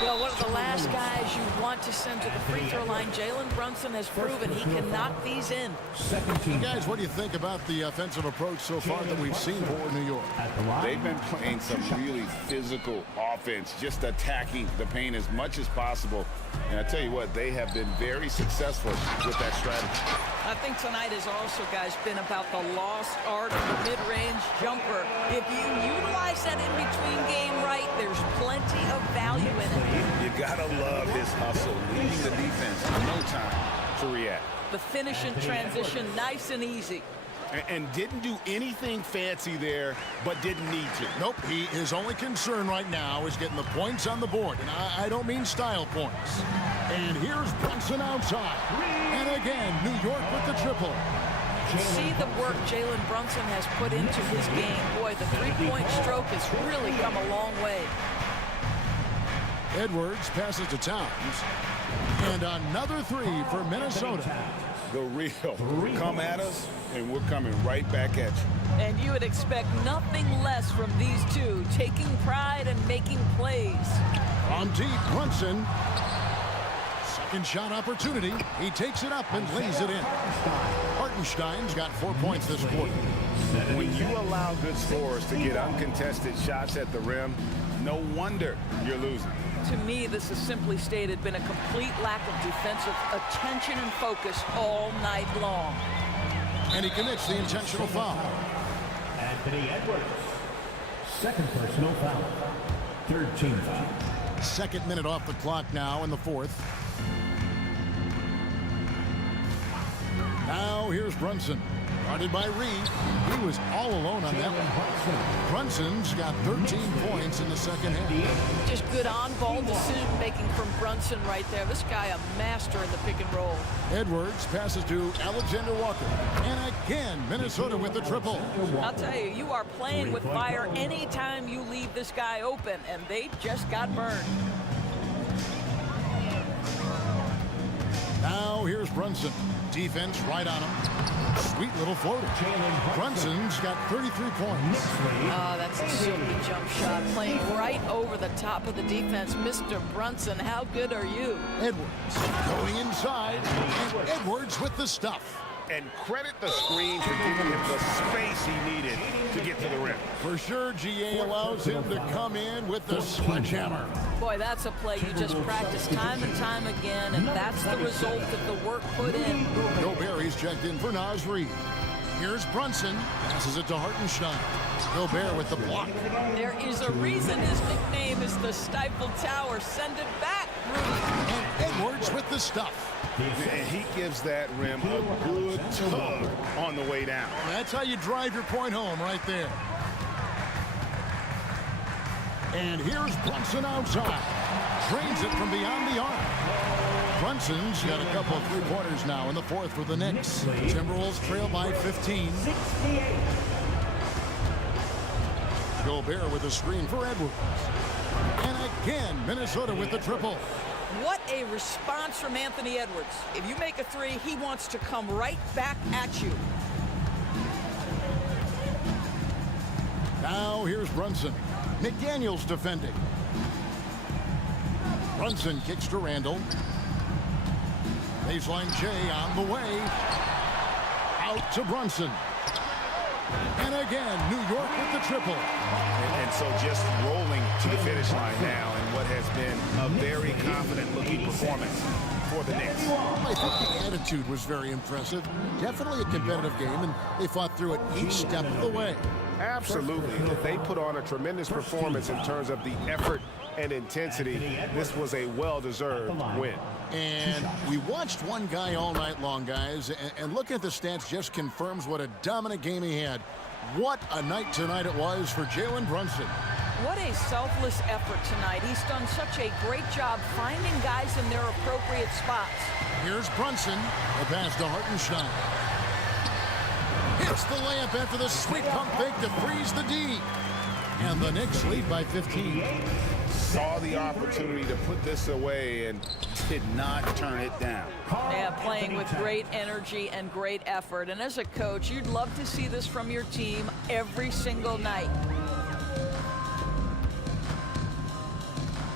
Well, one of the last guys you want to send to the free throw line, Jalen Brunson has proven he can knock these in. Guys, what do you think about the offensive approach so far that we've seen for New York? They've been playing some really physical offense, just attacking the paint as much as possible. And I tell you what, they have been very successful with that strategy. I think tonight has also, guys, been about the lost art of the mid-range jumper. If you utilize that in-between game right, there's plenty of value in it. You gotta love his hustle, leaving the defense no time to react. The finish and transition, nice and easy. And didn't do anything fancy there, but didn't need to. Nope, his only concern right now is getting the points on the board. And I don't mean style points. And here's Brunson outside. And again, New York with the triple. See the work Jalen Brunson has put into his game. Boy, the three-point stroke has really come a long way. Edwards passes to Towns. And another 3 for Minnesota. The real. Come at us, and we're coming right back at you. And you would expect nothing less from these two, taking pride and making plays. From deep, Brunson. Second shot opportunity. He takes it up and lays it in. Hartenstein's got 4 points this quarter. When you allow good scorers to get uncontested shots at the rim, no wonder you're losing. To me, this has simply stated been a complete lack of defensive attention and focus all night long. And he commits the intentional foul. Anthony Edwards. Second personal foul. Third team foul. 2nd minute off the clock now in the 4th. Now here's Brunson. Guarded by Reed. He was all alone on that one. Brunson's got 13 points in the second half. Just good on-ball decision-making from Brunson right there. This guy a master in the pick and roll. Edwards passes to Alexander Walker. And again, Minnesota with the triple. I'll tell you, you are playing with fire anytime you leave this guy open, and they just got burned. Now here's Brunson. Defense right on him. Sweet little floater. Brunson's got 33 points. Oh, that's a silky jump shot. Playing right over the top of the defense. Mr. Brunson, how good are you? Edwards going inside. And Edwards with the stuff. And credit the screen for giving him the space he needed to get to the rim. For sure, GA allows him to come in with the sledgehammer. Boy, that's a play you just practice time and time again, and that's the result of the work put in. Gobert's checked in for Naz Reid. Here's Brunson. Passes it to Hartenstein. Gobert with the block. There is a reason his nickname is the Stifled Tower. Send it back, Rudy. And Edwards with the stuff. And he gives that rim a good tug on the way down. That's how you drive your point home right there. And here's Brunson outside. Drains it from beyond the arc. Brunson's got a couple of 3-pointers now in the 4th for the Knicks. Timberwolves trail by 15. Gobert with a screen for Edwards. And again, Minnesota with the triple. What a response from Anthony Edwards. If you make a 3, he wants to come right back at you. Now here's Brunson. McDaniels defending. Brunson kicks to Randall. Baseline J on the way. Out to Brunson. And again, New York with the triple. And so just rolling to the finish line now. And what has been a very confident-looking performance for the Knicks. I think the attitude was very impressive. Definitely a competitive game, and they fought through it each step of the way. Absolutely. They put on a tremendous performance in terms of the effort and intensity. This was a well-deserved win. And we watched one guy all night long, guys, and looking at the stats just confirms what a dominant game he had. What a night tonight it was for Jalen Brunson. What a selfless effort tonight. He's done such a great job finding guys in their appropriate spots. Here's Brunson. The pass to Hartenstein. Hits the layup after the sweet pump fake to freeze the D. And the Knicks lead by 15. Saw the opportunity to put this away and did not turn it down. Yeah, playing with great energy and great effort. And as a coach, you'd love to see this from your team every single night.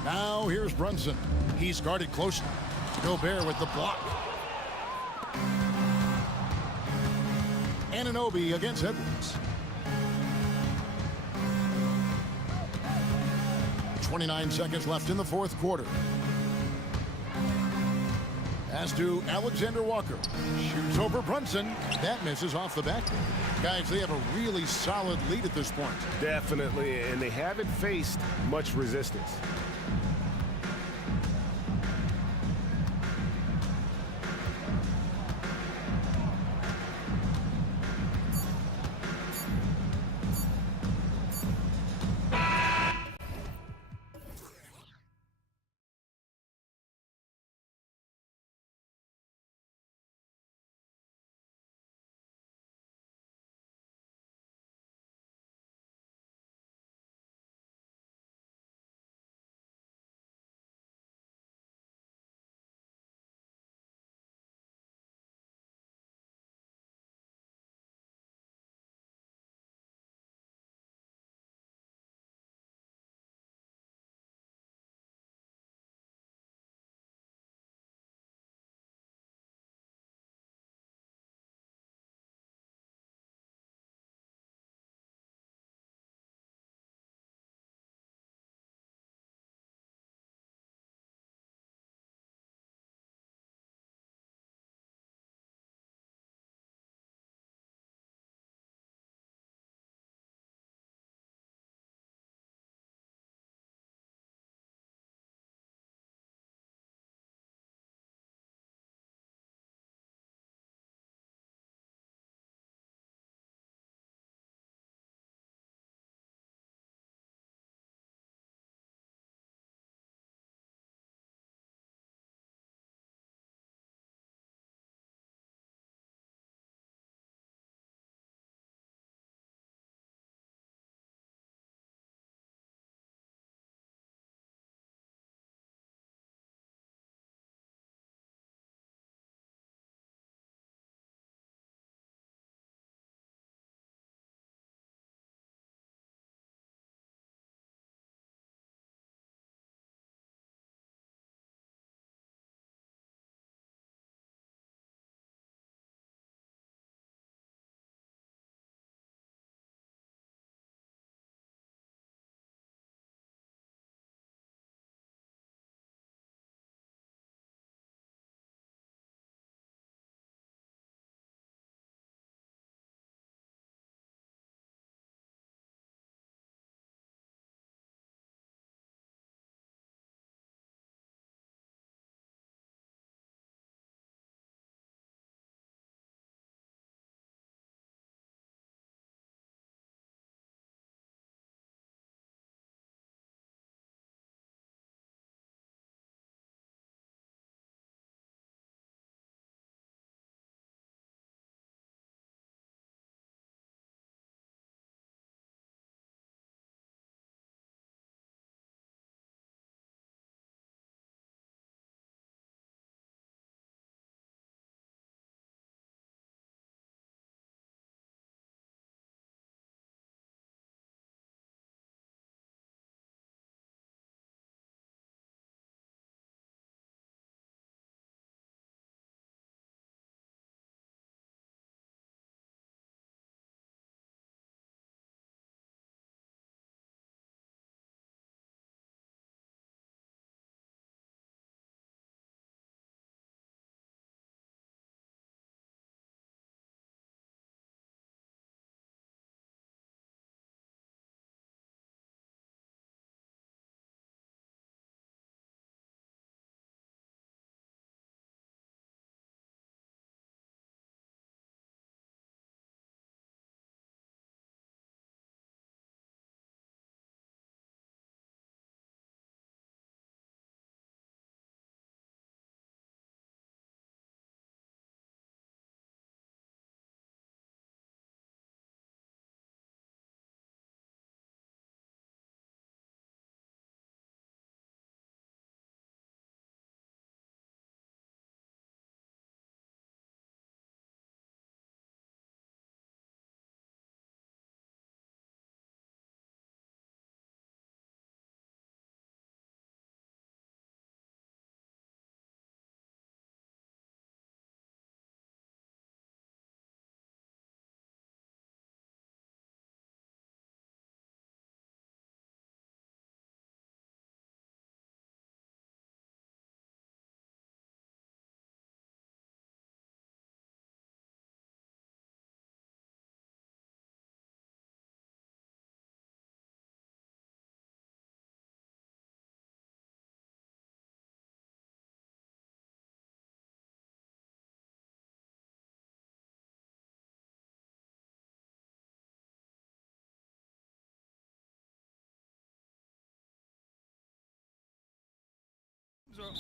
Now here's Brunson. He's guarded closely. Gobert with the block. Anunoby against Edwards. 29 seconds left in the fourth quarter. Pass to Alexander Walker. Shoots over Brunson. That misses off the back. Guys, they have a really solid lead at this point. Definitely, and they haven't faced much resistance.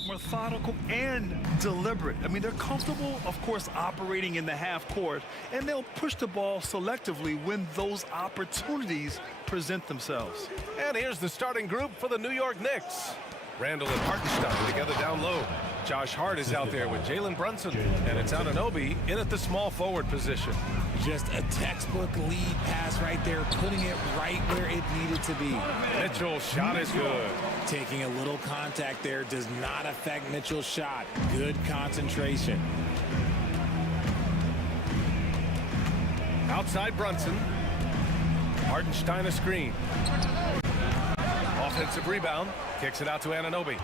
Methodical and deliberate. I mean, they're comfortable, of course, operating in the half court, and they'll push the ball selectively when those opportunities present themselves. And here's the starting group for the New York Knicks. Randall and Hartenstein together down low. Josh Hart is out there with Jalen Brunson, and it's Anunoby in at the small forward position. Just a textbook lead pass right there, putting it right where it needed to be. Mitchell's shot is good. Taking a little contact there does not affect Mitchell's shot. Good concentration. Outside Brunson. Hartenstein a screen. Offensive rebound. Kicks it out to Anunoby.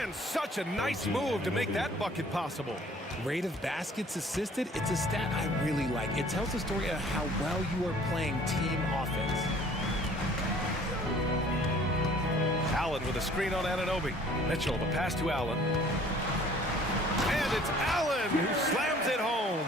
And such a nice move to make that bucket possible. Rate of baskets assisted, it's a stat I really like. It tells the story of how well you are playing team offense. Allen with a screen on Anunoby. Mitchell, the pass to Allen. And it's Allen who slams it home.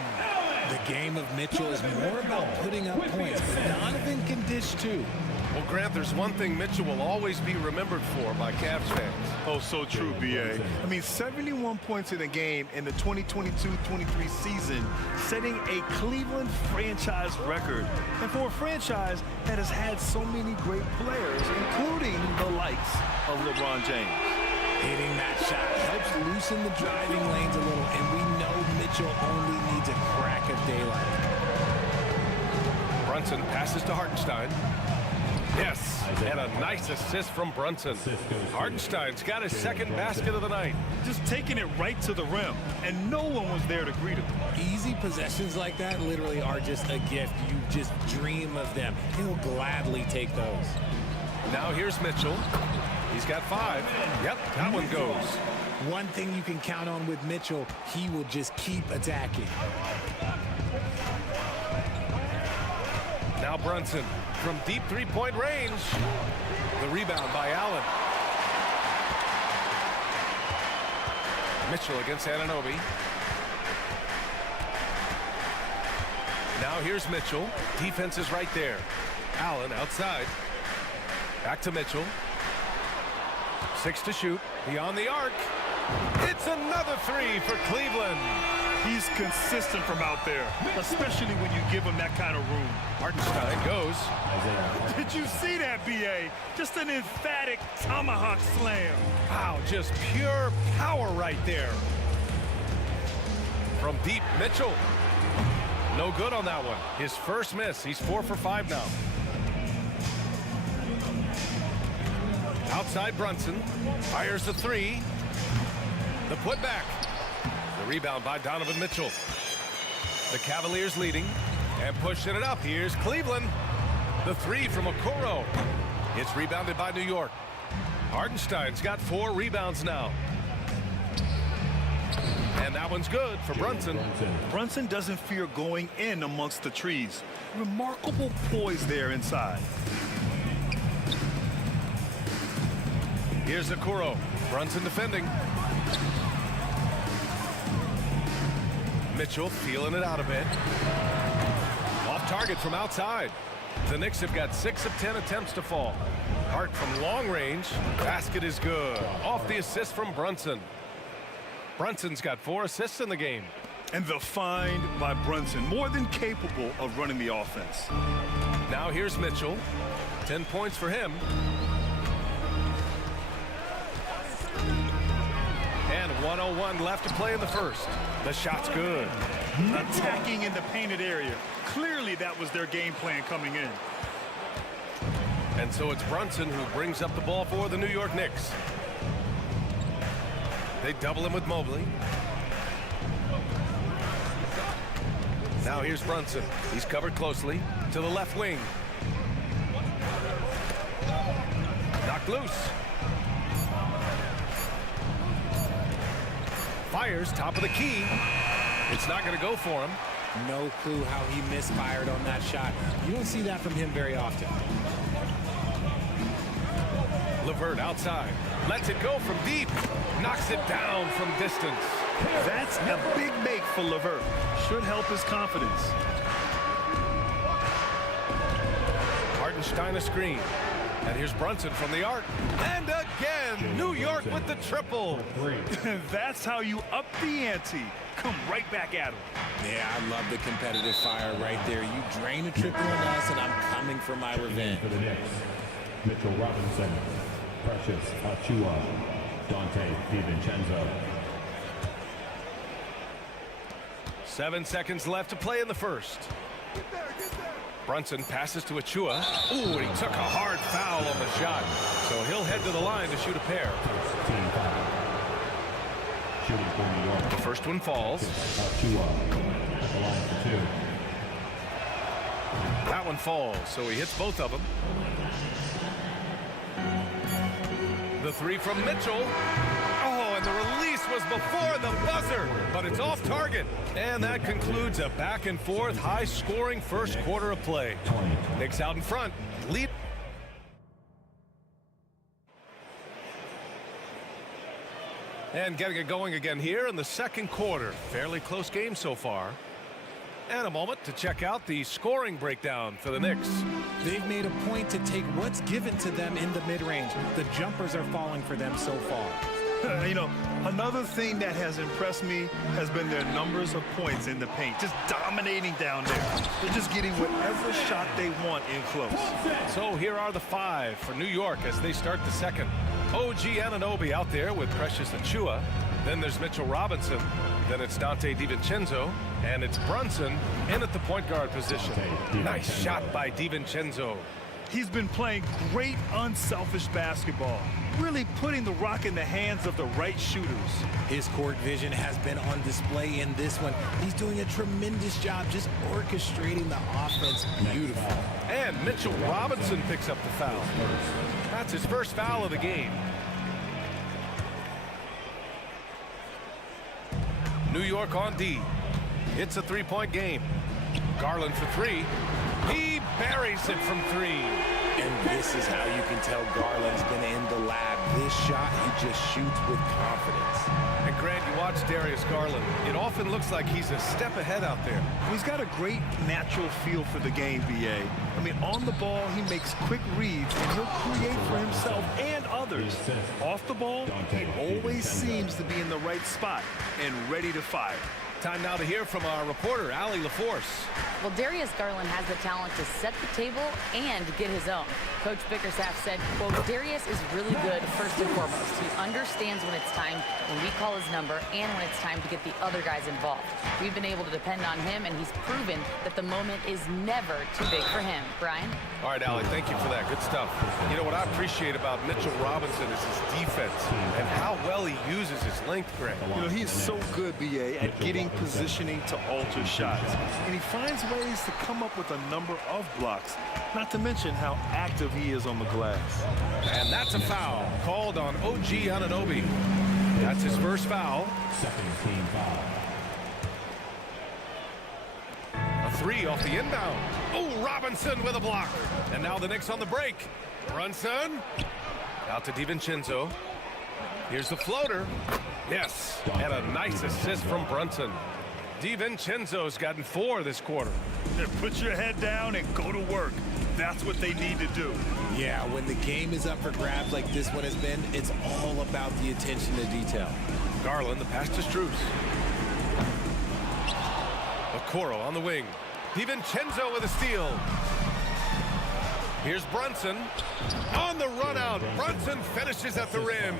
The game of Mitchell is more about putting up points, but Donovan can dish too. Well, Grant, there's one thing Mitchell will always be remembered for by Cavs fans. Oh, so true, B.A. I mean, 71 points in a game in the 2022-23 season, setting a Cleveland franchise record. And for a franchise that has had so many great players, including the likes of LeBron James. Hitting that shot helps loosen the driving lanes a little, and we know Mitchell only needs a crack of daylight. Brunson passes to Hartenstein. Yes, and a nice assist from Brunson. Hartenstein's got his second basket of the night. Just taking it right to the rim, and no one was there to greet him. Easy possessions like that literally are just a gift. You just dream of them. He'll gladly take those. Now here's Mitchell. He's got 5. Yep, that one goes. One thing you can count on with Mitchell, he will just keep attacking. Now Brunson from deep three-point range. The rebound by Allen. Mitchell against Anunoby. Now here's Mitchell. Defense is right there. Allen outside. Back to Mitchell. 6 to shoot. Beyond the arc. It's another 3 for Cleveland. He's consistent from out there, especially when you give him that kind of room. Hartenstein goes. Did you see that, B.A.? Just an emphatic tomahawk slam. Wow, just pure power right there. From deep, Mitchell. No good on that one. His first miss. He's 4 for 5 now. Outside Brunson. Fires the 3. The putback. The rebound by Donovan Mitchell. The Cavaliers leading and pushing it up. Here's Cleveland. The 3 from Okoro. It's rebounded by New York. Hartenstein's got 4 rebounds now. And that one's good for Brunson. Brunson doesn't fear going in amongst the trees. Remarkable poise there inside. Here's Okoro. Brunson defending. Mitchell feeling it out a bit. Off target from outside. The Knicks have got 6 of 10 attempts to fall. Hart from long range. Basket is good. Off the assist from Brunson. Brunson's got 4 assists in the game. And the find by Brunson, more than capable of running the offense. Now here's Mitchell. 10 points for him. And 1:01 left to play in the first. The shot's good. Attacking in the painted area. Clearly that was their game plan coming in. And so it's Brunson who brings up the ball for the New York Knicks. They double him with Mobley. Now here's Brunson. He's covered closely to the left wing. Knocked loose. Fires top of the key. It's not going to go for him. No clue how he misfired on that shot. You don't see that from him very often. LeVert outside. Lets it go from deep. Knocks it down from distance. That's a big make for LeVert. Should help his confidence. Hartenstein a screen. And here's Brunson from the arc. And again, And New York with the triple. That's how you up the ante. Come right back at him. Yeah, I love the competitive fire right there. You drain a triple on us, and I'm coming for my revenge. For the Knicks, Mitchell Robinson, Precious Achiuwa, Dante DiVincenzo. 7 seconds left to play in the first. Brunson passes to Achiuwa. Ooh, and he took a hard foul on the shot. So he'll head to the line to shoot a pair. Team foul. Shooting for New York. The first one falls. Achiuwa at the line for 2. That one falls, so he hits both of them. The three from Mitchell. Oh, and the release was before the buzzer, but it's off target. And that concludes a back and forth, high-scoring first quarter of play. Knicks out in front. Lead. And getting it going again here in the second quarter. Fairly close game so far. And a moment to check out the scoring breakdown for the Knicks. They've made a point to take what's given to them in the mid-range. The jumpers are falling for them so far. You know, another thing that has impressed me has been their numbers of points in the paint. Just dominating down there. They're just getting whatever shot they want in close. So here are the 5 for New York as they start the second. OG Anunoby out there with Precious Achiuwa. Then there's Mitchell Robinson. Then it's Dante DiVincenzo. And it's Brunson in at the point guard position. Nice shot by DiVincenzo. He's been playing great, unselfish basketball. Really putting the rock in the hands of the right shooters. His court vision has been on display in this one. He's doing a tremendous job just orchestrating the offense. Beautiful. And Mitchell Robinson picks up the foul. That's his first foul of the game. New York on D. It's a three-point game. Garland for 3. He buries it from 3. And this is how you can tell Garland's been in the lab. This shot, he just shoots with confidence. And Grant, you watch Darius Garland. It often looks like he's a step ahead out there. He's got a great natural feel for the game, BA. I mean, on the ball, he makes quick reads, and he'll create for himself and others. Off the ball, he always seems to be in the right spot and ready to fire. Time now to hear from our reporter, Allie LaForce. Well, Darius Garland has the talent to set the table and get his own. Coach Bickerstaff said, quote, Darius is really good first and foremost. He understands when it's time, when we call his number, and when it's time to get the other guys involved. We've been able to depend on him, and he's proven that the moment is never too big for him. Brian? All right, Allie, thank you for that. Good stuff. You know, what I appreciate about Mitchell Robinson is his defense and how well he uses his length, Grant. You know, he's so good, BA, at getting positioning to alter shots. And he finds ways to come up with a number of blocks, not to mention how active he is on the glass. And that's a foul called on OG Anunoby. That's his first foul. Second team foul. A 3 off the inbound. Oh, Robinson with a block. And now the Knicks on the break. Brunson. Out to DiVincenzo. Here's the floater. Yes, and a nice assist from Brunson. DiVincenzo's gotten 4 this quarter. Put your head down and go to work. That's what they need to do. Yeah, when the game is up for grabs like this one has been, it's all about the attention to detail. Garland, the pass to Strus. Okoro on the wing. DiVincenzo with a steal. Here's Brunson. On the run out, Brunson finishes at the rim.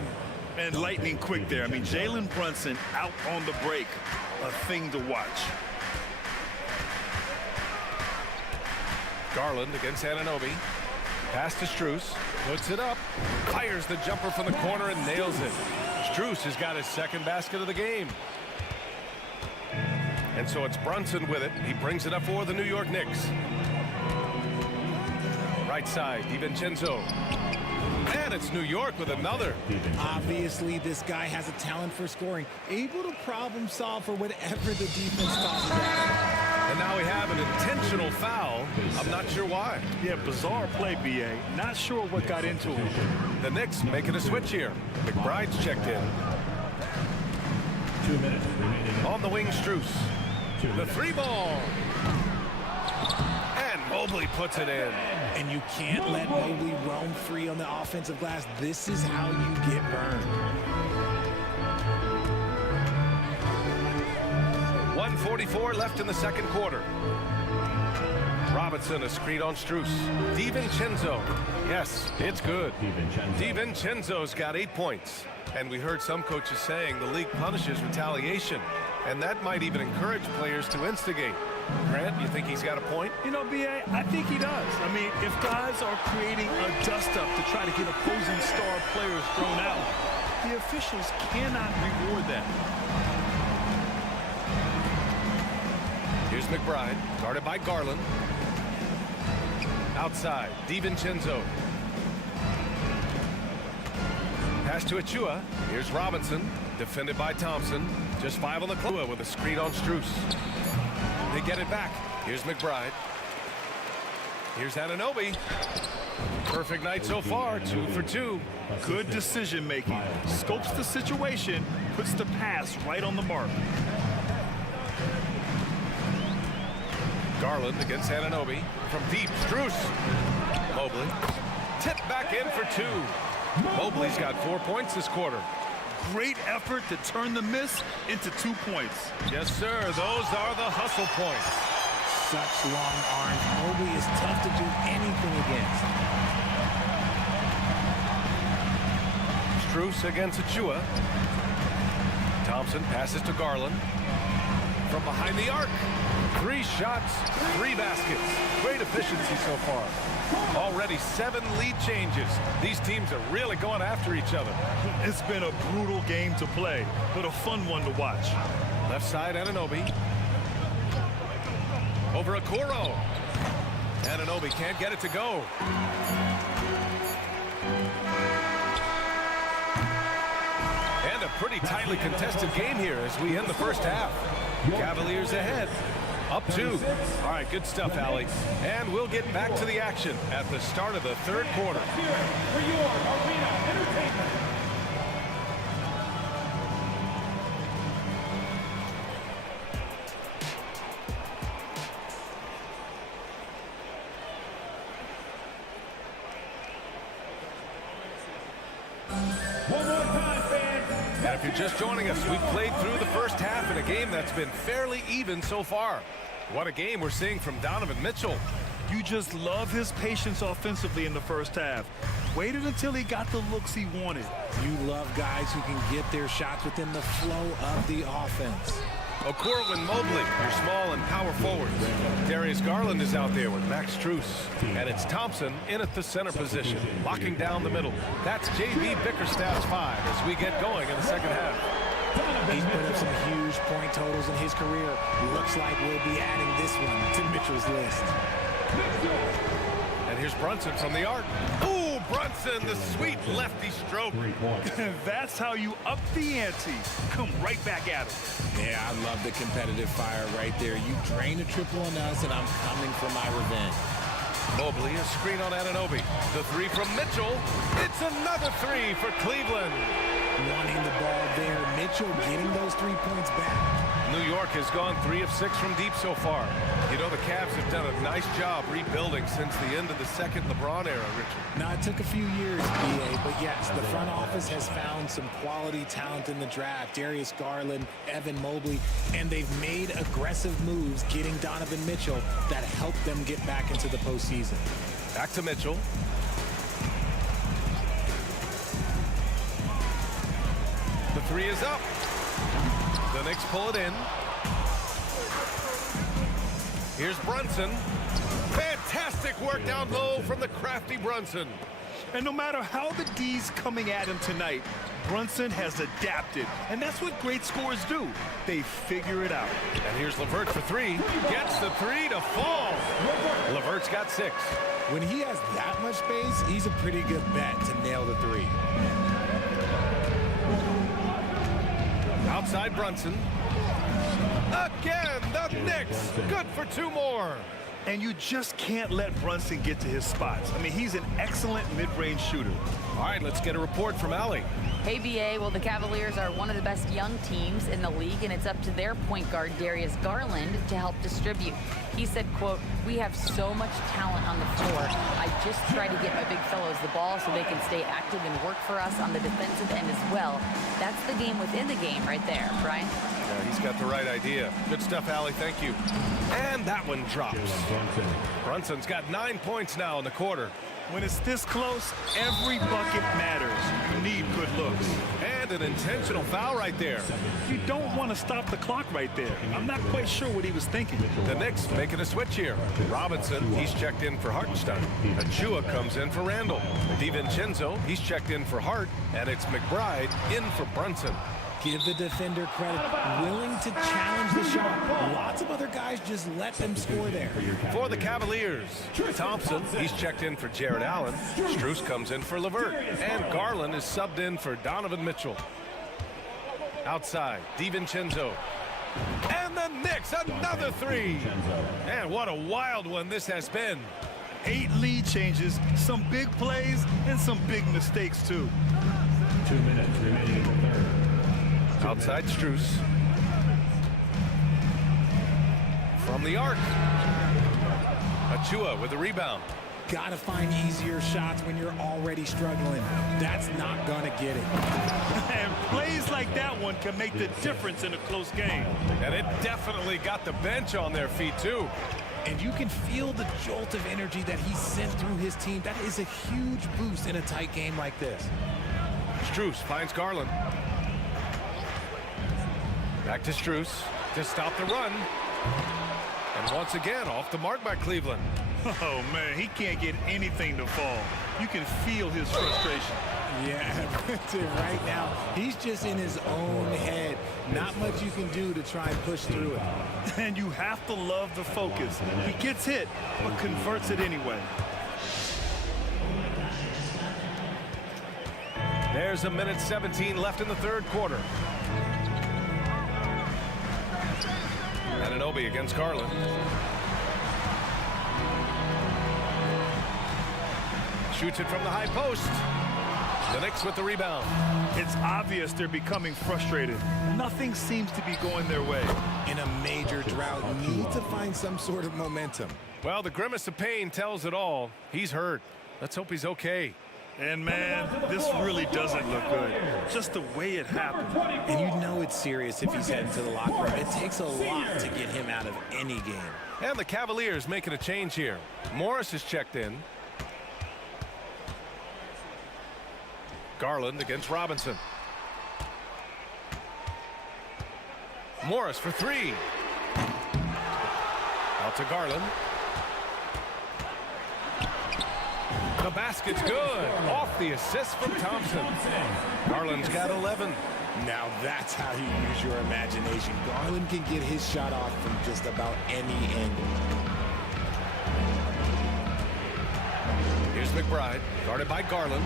And lightning quick there. I mean, Jalen Brunson out on the break. A thing to watch. Garland against Anunoby. Pass to Strus. Puts it up. Fires the jumper from the corner and nails it. Strus has got his second basket of the game. And so it's Brunson with it. He brings it up for the New York Knicks. Right side, DiVincenzo. And it's New York with another. Obviously, this guy has a talent for scoring, able to problem solve for whatever the defense tosses at him. And now we have an intentional foul. I'm not sure why. Yeah, bizarre play, BA. Not sure what got into him. The Knicks making a switch here. McBride's checked in. 2 minutes remaining. On the wing, Strus. The 3-ball. And Mobley puts it in. And you can't let Mobley roam free on on the offensive glass, this is how you get burned. 1:44 left in the second quarter. Robinson, a screen on Strus. DiVincenzo. Yes, it's good. DiVincenzo's got 8 points. And we heard some coaches saying the league punishes retaliation. And that might even encourage players to instigate. Grant, you think he's got a point? You know, B.A., I think he does. I mean, if guys are creating a dust-up to try to get opposing star players thrown out, the officials cannot reward that. Here's McBride, guarded by Garland. Outside, DiVincenzo. Pass to Achua. Here's Robinson, defended by Thompson. Just 5 on the clock with a screen on Strus. They get it back. Here's McBride. Here's Anunoby. Perfect night so far, 2 for 2. Good decision making. Scopes the situation, puts the pass right on the mark. Garland against Anunoby. From deep, Strus. Mobley. Tip back in for 2. Mobley's got 4 points this quarter. Great effort to turn the miss into 2 points. Yes, sir. Those are the hustle points. Such long arms. Mobley is tough to do anything against. Strus against Achua. Thompson passes to Garland. From behind the arc. 3 shots, 3 baskets. Great efficiency so far. Already 7 lead changes. These teams are really going after each other. It's been a brutal game to play, but a fun one to watch. Left side, Anunoby. Over Okoro. Anunoby can't get it to go. And a pretty tightly contested game here as we end the first half. Cavaliers ahead. Up 2. All right, good stuff, Allie. And we'll get back to the action at the start of the third quarter. For your arena entertainment. One more time, fans. And if you're just joining us, we've played through the first half in a game that's been fairly even so far. What a game we're seeing from Donovan Mitchell. You just love his patience offensively in the first half. Waited until he got the looks he wanted. You love guys who can get their shots within the flow of the offense. Okoro and Mobley, your small and power forwards. Darius Garland is out there with Max Strus. And it's Thompson in at the center position, locking down the middle. That's J.B. Bickerstaff's 5 as we get going in the second half. He's put up some huge point totals in his career. Looks like we'll be adding this one to Mitchell's list. And here's Brunson from the arc. Ooh, Brunson, the sweet lefty stroke. That's how you up the ante. Come right back at him. Yeah, I love the competitive fire right there. You drain a triple on us, and I'm coming for my revenge. Mobley, a screen on Anunoby. The 3 from Mitchell. It's another 3 for Cleveland. Wanting the ball there. Mitchell getting those 3 points back. New York has gone 3 of 6 from deep so far. You know, the Cavs have done a nice job rebuilding since the end of the second LeBron era, Richard. Now, it took a few years, B.A., but yes, the front office has found some quality talent in the draft. Darius Garland, Evan Mobley, and they've made aggressive moves getting Donovan Mitchell that helped them get back into the postseason. Back to Mitchell. The 3 is up. The Knicks pull it in. Here's Brunson. Fantastic work down low from the crafty Brunson. And no matter how the D's coming at him tonight, Brunson has adapted. And that's what great scorers do. They figure it out. And here's LeVert for 3. Gets the 3 to fall. LeVert's got 6. When he has that much space, he's a pretty good bet to nail the 3. Outside Brunson. Again, the Knicks. Good for 2 more. And you just can't let Brunson get to his spots. I mean, he's an excellent mid-range shooter. All right, let's get a report from Allie. Hey, BA, well, the Cavaliers are one of the best young teams in the league, and it's up to their point guard, Darius Garland, to help distribute. He said, quote, "We have so much talent on the floor. I just try to get my big fellows the ball so they can stay active and work for us on the defensive end as well." That's the game within the game right there, Brian. Yeah, he's got the right idea. Good stuff, Allie. Thank you. And that one drops. Brunson's got 9 points now in the quarter. When it's this close, every bucket matters. You need good looks. And an intentional foul right there. You don't want to stop the clock right there. I'm not quite sure what he was thinking. The Knicks making a switch here. Robinson, he's checked in for Hartenstein. Achua comes in for Randall. DiVincenzo, he's checked in for Hart. And it's McBride in for Brunson. Give the defender credit. Willing to challenge the shot. Lots of other guys just let them score there. For the Cavaliers, Thompson, he's checked in for Jared Allen. Strus comes in for LeVert. And Garland is subbed in for Donovan Mitchell. Outside, DiVincenzo. And the Knicks, another three. And what a wild one this has been. 8 lead changes, some big plays, and some big mistakes, too. 2 minutes remaining in the third. Outside Strus. From the arc. Achua with the rebound. Gotta find easier shots when you're already struggling. That's not gonna get it. And plays like that one can make the difference in a close game. And it definitely got the bench on their feet, too. And you can feel the jolt of energy that he sent through his team. That is a huge boost in a tight game like this. Strus finds Garland. Back to Strus to stop the run. And once again, off the mark by Cleveland. Oh, man, he can't get anything to fall. You can feel his frustration. Yeah, right now, he's just in his own head. Not much you can do to try and push through it. And you have to love the focus. He gets hit, but converts it anyway. There's a minute 17 left in the third quarter. Anunoby against Garland. Shoots it from the high post. The Knicks with the rebound. It's obvious they're becoming frustrated. Nothing seems to be going their way. In a major drought, need to find some sort of momentum. Well, the grimace of pain tells it all. He's hurt. Let's hope he's okay. And, man, this really doesn't look good. Just the way it happened. And you know it's serious if he's heading to the locker room. It takes a lot to get him out of any game. And the Cavaliers making a change here. Morris is checked in. Garland against Robinson. Morris for three. Out to Garland. The basket's good. Off the assist from Thompson. Garland's got 11. Now that's how you use your imagination. Garland can get his shot off from just about any angle. Here's McBride, guarded by Garland.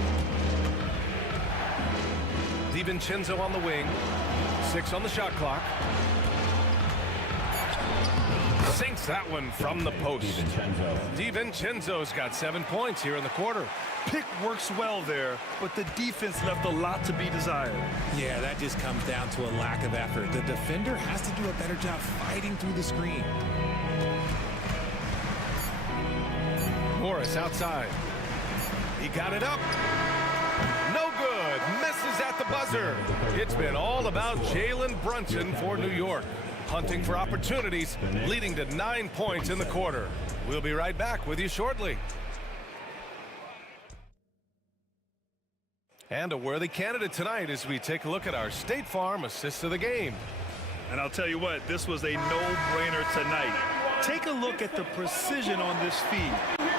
DiVincenzo on the wing. 6 on the shot clock. Sinks that one from the post. DiVincenzo's got 7 points here in the quarter. Pick works well there, but the defense left a lot to be desired. Yeah, that just comes down to a lack of effort. The defender has to do a better job fighting through the screen. Morris outside. He got it up. No good. Misses at the buzzer. It's been all about Jalen Brunson for New York. Hunting for opportunities, leading to 9 points in the quarter. We'll be right back with you shortly. And a worthy candidate tonight as we take a look at our State Farm assist of the game. And I'll tell you what, this was a no-brainer tonight. Take a look at the precision on this feed.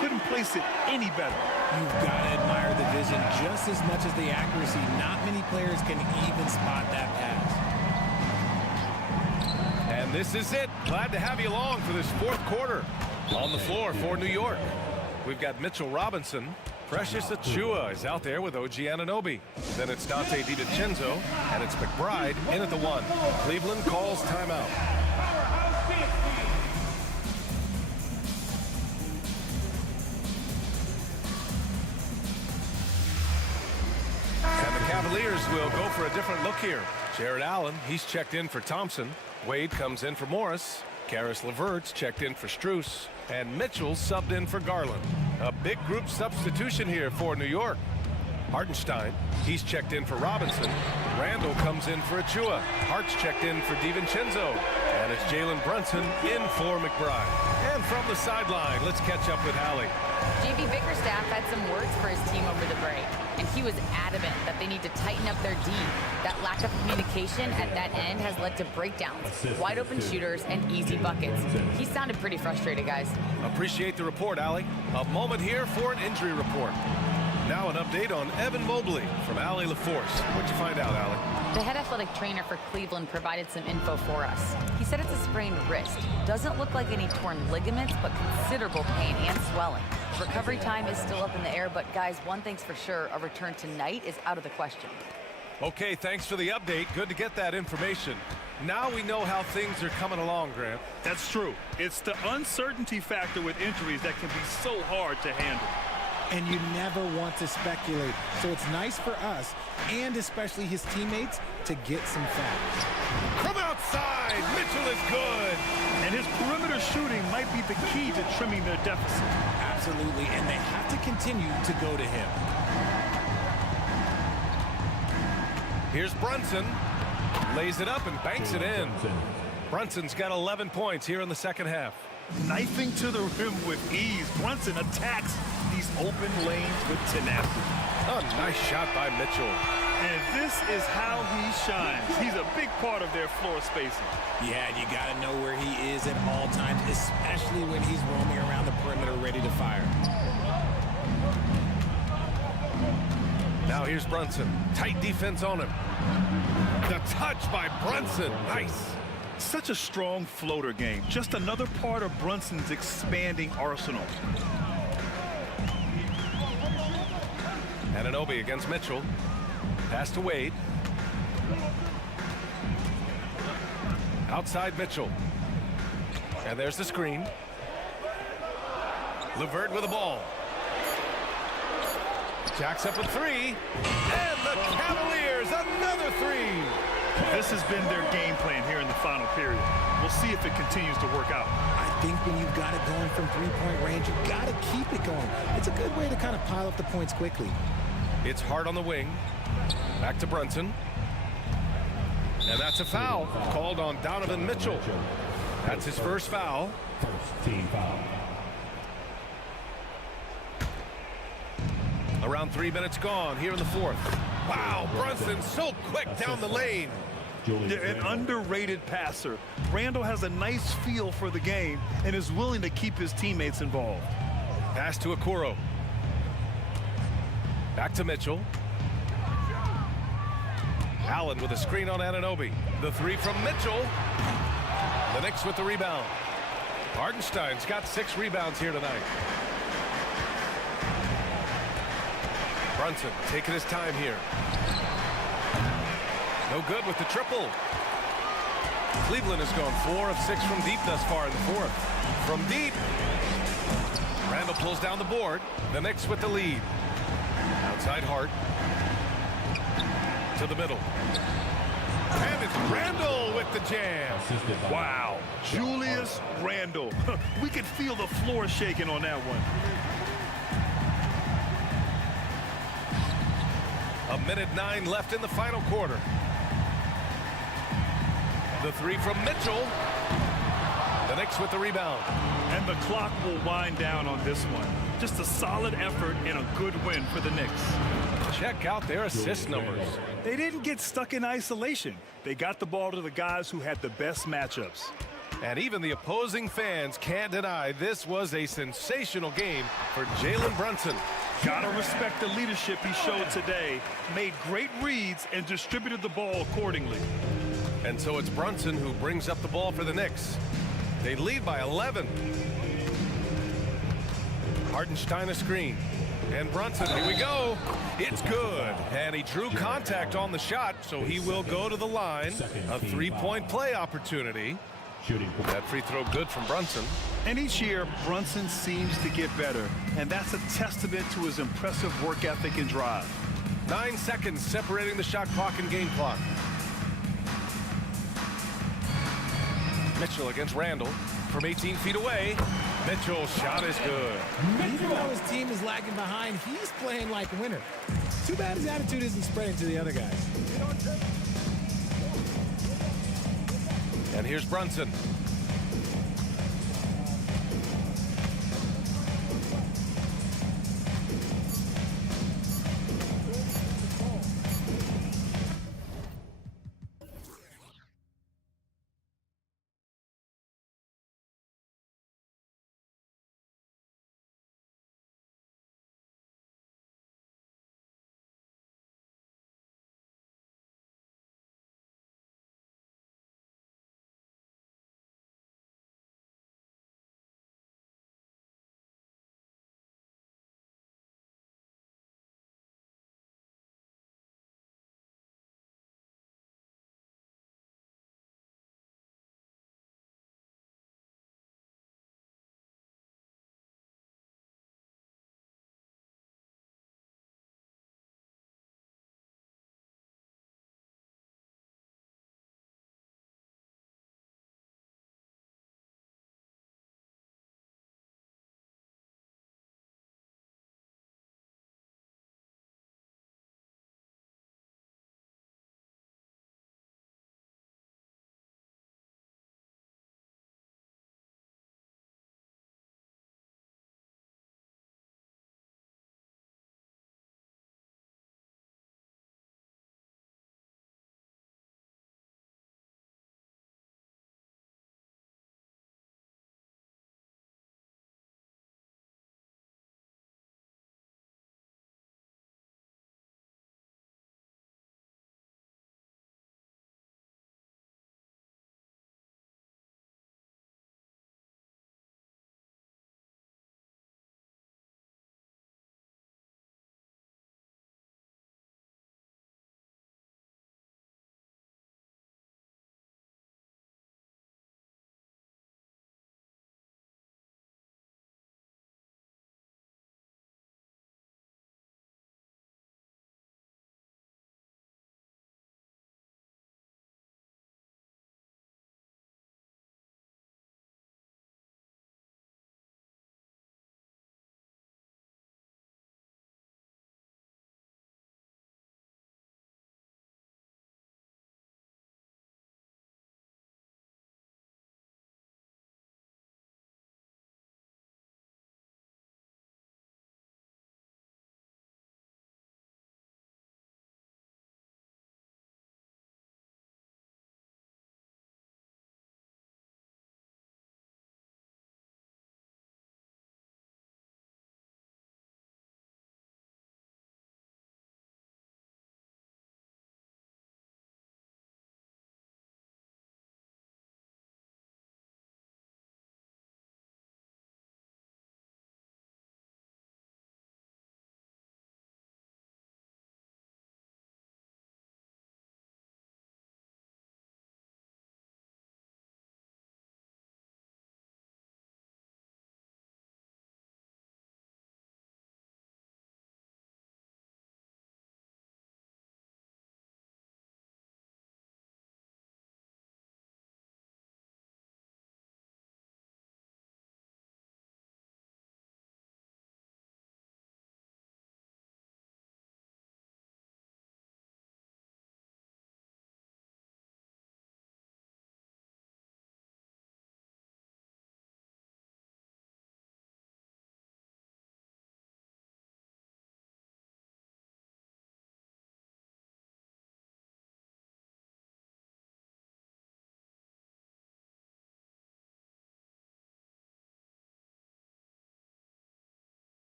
Couldn't place it any better. You've got to admire the vision just as much as the accuracy. Not many players can even spot that pass. And this is it. Glad to have you along for this fourth quarter. On the floor for New York, we've got Mitchell Robinson. Precious Achua is out there with OG Anunoby. Then it's Dante DiVincenzo, and it's McBride in at the 1. Cleveland calls timeout. And the Cavaliers will go for a different look here. Jared Allen, he's checked in for Thompson. Wade comes in for Morris. Karis LeVert's checked in for Strus, and Mitchell subbed in for Garland. A big group substitution here for New York. Hartenstein, he's checked in for Robinson. Randall comes in for Achua. Hart's checked in for DiVincenzo. And it's Jalen Brunson in for McBride. And from the sideline, let's catch up with Hallie. JV Bickerstaff had some words for his team over the break, and he was adamant that they need to tighten up their D. That lack of communication at that end has led to breakdowns, wide open shooters, and easy buckets. He sounded pretty frustrated, guys. Appreciate the report, Allie. A moment here for an injury report. Now an update on Evan Mobley from Allie LaForce. What'd you find out, Allie? The head athletic trainer for Cleveland provided some info for us. He said it's a sprained wrist. Doesn't look like any torn ligaments, but considerable pain and swelling. Recovery time is still up in the air, but guys, one thing's for sure, a return tonight is out of the question. Okay, thanks for the update. Good to get that information. Now we know how things are coming along, Grant. That's true. It's the uncertainty factor with injuries that can be so hard to handle. And you never want to speculate. So it's nice for us, and especially his teammates, to get some facts. From outside, Mitchell is good. And his perimeter shooting might be the key to trimming their deficit. Absolutely, and they have to continue to go to him. Here's Brunson. Lays it up and banks it in. Brunson's got 11 points here in the second half. Knifing to the rim with ease, Brunson attacks these open lanes with tenacity. A nice shot by Mitchell. And this is how he shines. He's a big part of their floor spacing. Yeah, you got to know where he is at all times, especially when he's roaming around the perimeter ready to fire. Now here's Brunson. Tight defense on him. The touch by Brunson. Nice. Such a strong floater game. Just another part of Brunson's expanding arsenal. Anunoby against Mitchell. Pass to Wade. Outside Mitchell. And there's the screen. LeVert with the ball. Jacks up a three. And the Cavaliers, another three. This has been their game plan here in the final period. We'll see if it continues to work out. I think when you've got it going from three-point range, you've got to keep it going. It's a good way to kind of pile up the points quickly. It's Hart on the wing. Back to Brunson. And that's a foul called on Donovan Mitchell. That's his first foul. First team foul. Around 3 minutes gone here in the fourth. Wow, Brunson so quick down the lane. An underrated passer. Randall has a nice feel for the game and is willing to keep his teammates involved. Pass to Okoro. Back to Mitchell. Allen with a screen on Anunoby. The three from Mitchell. The Knicks with the rebound. Hartenstein's got 6 rebounds here tonight. Brunson taking his time here. No good with the triple. Cleveland has gone 4 of 6 from deep thus far in the fourth. From deep. Randall pulls down the board. The Knicks with the lead. Outside Hart. To the middle. And it's Randall with the jam. Wow. Julius Randall. We could feel the floor shaking on that one. A minute 9 left in the final quarter. The three from Mitchell. The Knicks with the rebound. And the clock will wind down on this one. Just a solid effort and a good win for the Knicks. Check out their assist numbers. They didn't get stuck in isolation. They got the ball to the guys who had the best matchups. And even the opposing fans can't deny this was a sensational game for Jalen Brunson. Gotta respect the leadership he showed today. Made great reads and distributed the ball accordingly. And so it's Brunson who brings up the ball for the Knicks. They lead by 11. Hartenstein a screen. And Brunson, here we go. It's good. And he drew contact on the shot, so he will go to the line. A three-point play opportunity. That free throw good from Brunson. And each year, Brunson seems to get better. And that's a testament to his impressive work ethic and drive. 9 seconds separating the shot clock and game clock. Mitchell against Randall from 18 feet away. Mitchell's shot is good. Even though his team is lagging behind, he's playing like a winner. Too bad his attitude isn't spreading to the other guys. And here's Brunson.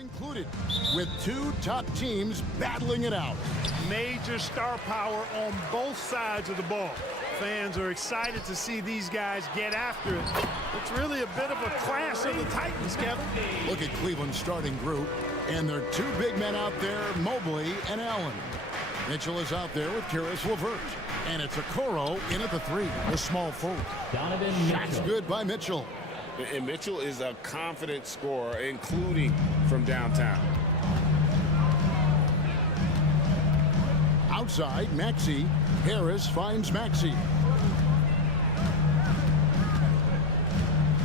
included, with two top teams battling it out. Major star power on both sides of the ball. Fans are excited to see these guys get after it. It's really a bit of a clash of the Titans, Kevin. Look at Cleveland's starting group, and their two big men out there, Mobley and Allen. Mitchell is out there with Karis LeVert. And it's Okoro in at the three, the small forward. Shots good by Mitchell. And Mitchell is a confident scorer, including from downtown. Outside, Maxey. Harris finds Maxey.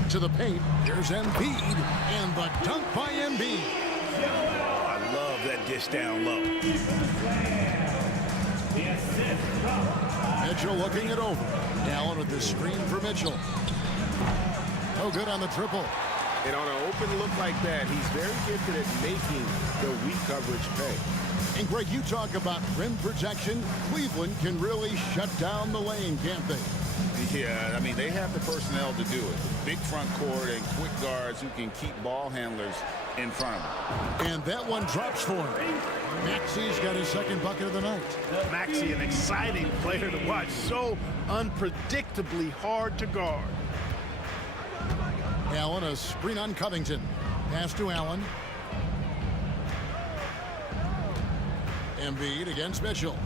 To the paint, here's Embiid, and the dunk by Embiid. I love that dish down low. Mitchell looking it over. Allen with the screen for Mitchell. No good on the triple. And on an open look like that, he's very gifted at making the weak coverage pay. And Greg, you talk about rim protection. Cleveland can really shut down the lane, can't they? Yeah, I mean, they have the personnel to do it. Big front court and quick guards who can keep ball handlers in front of him. And that one drops for him. Maxey's got his second bucket of the night. Maxey, an exciting player to watch. So unpredictably hard to guard. Allen, a screen on Covington. Pass to Allen. Embiid against Mitchell.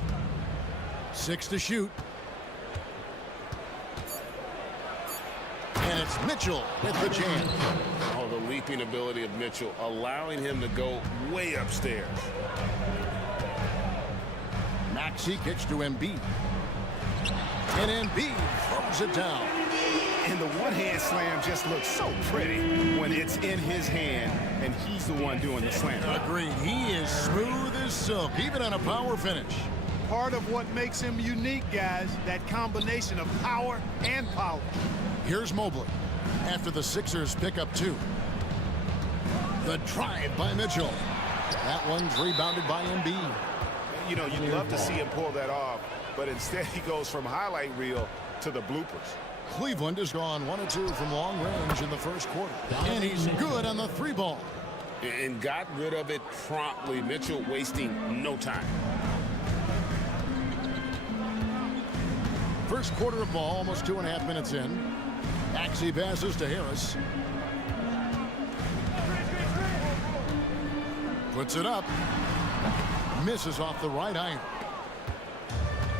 6 to shoot. And it's Mitchell with the jam. Oh, the leaping ability of Mitchell, allowing him to go way upstairs. Maxey kicks to Embiid. And Embiid throws it down. And the one-hand slam just looks so pretty when it's in his hand and he's the one doing the slam. Agreed. He is smooth as silk, even on a power finish. Part of what makes him unique, guys, that combination of power and polish. Here's Mobley after the Sixers pick up 2. The drive by Mitchell. That one's rebounded by Embiid. You know, you'd love to see him pull that off, but instead he goes from highlight reel to the bloopers. Cleveland has gone 1 of 2 from long range in the first quarter. And he's good on the 3-ball. And got rid of it promptly. Mitchell wasting no time. First quarter of ball, almost 2.5 minutes in. Maxey passes to Harris. Puts it up. Misses off the right iron.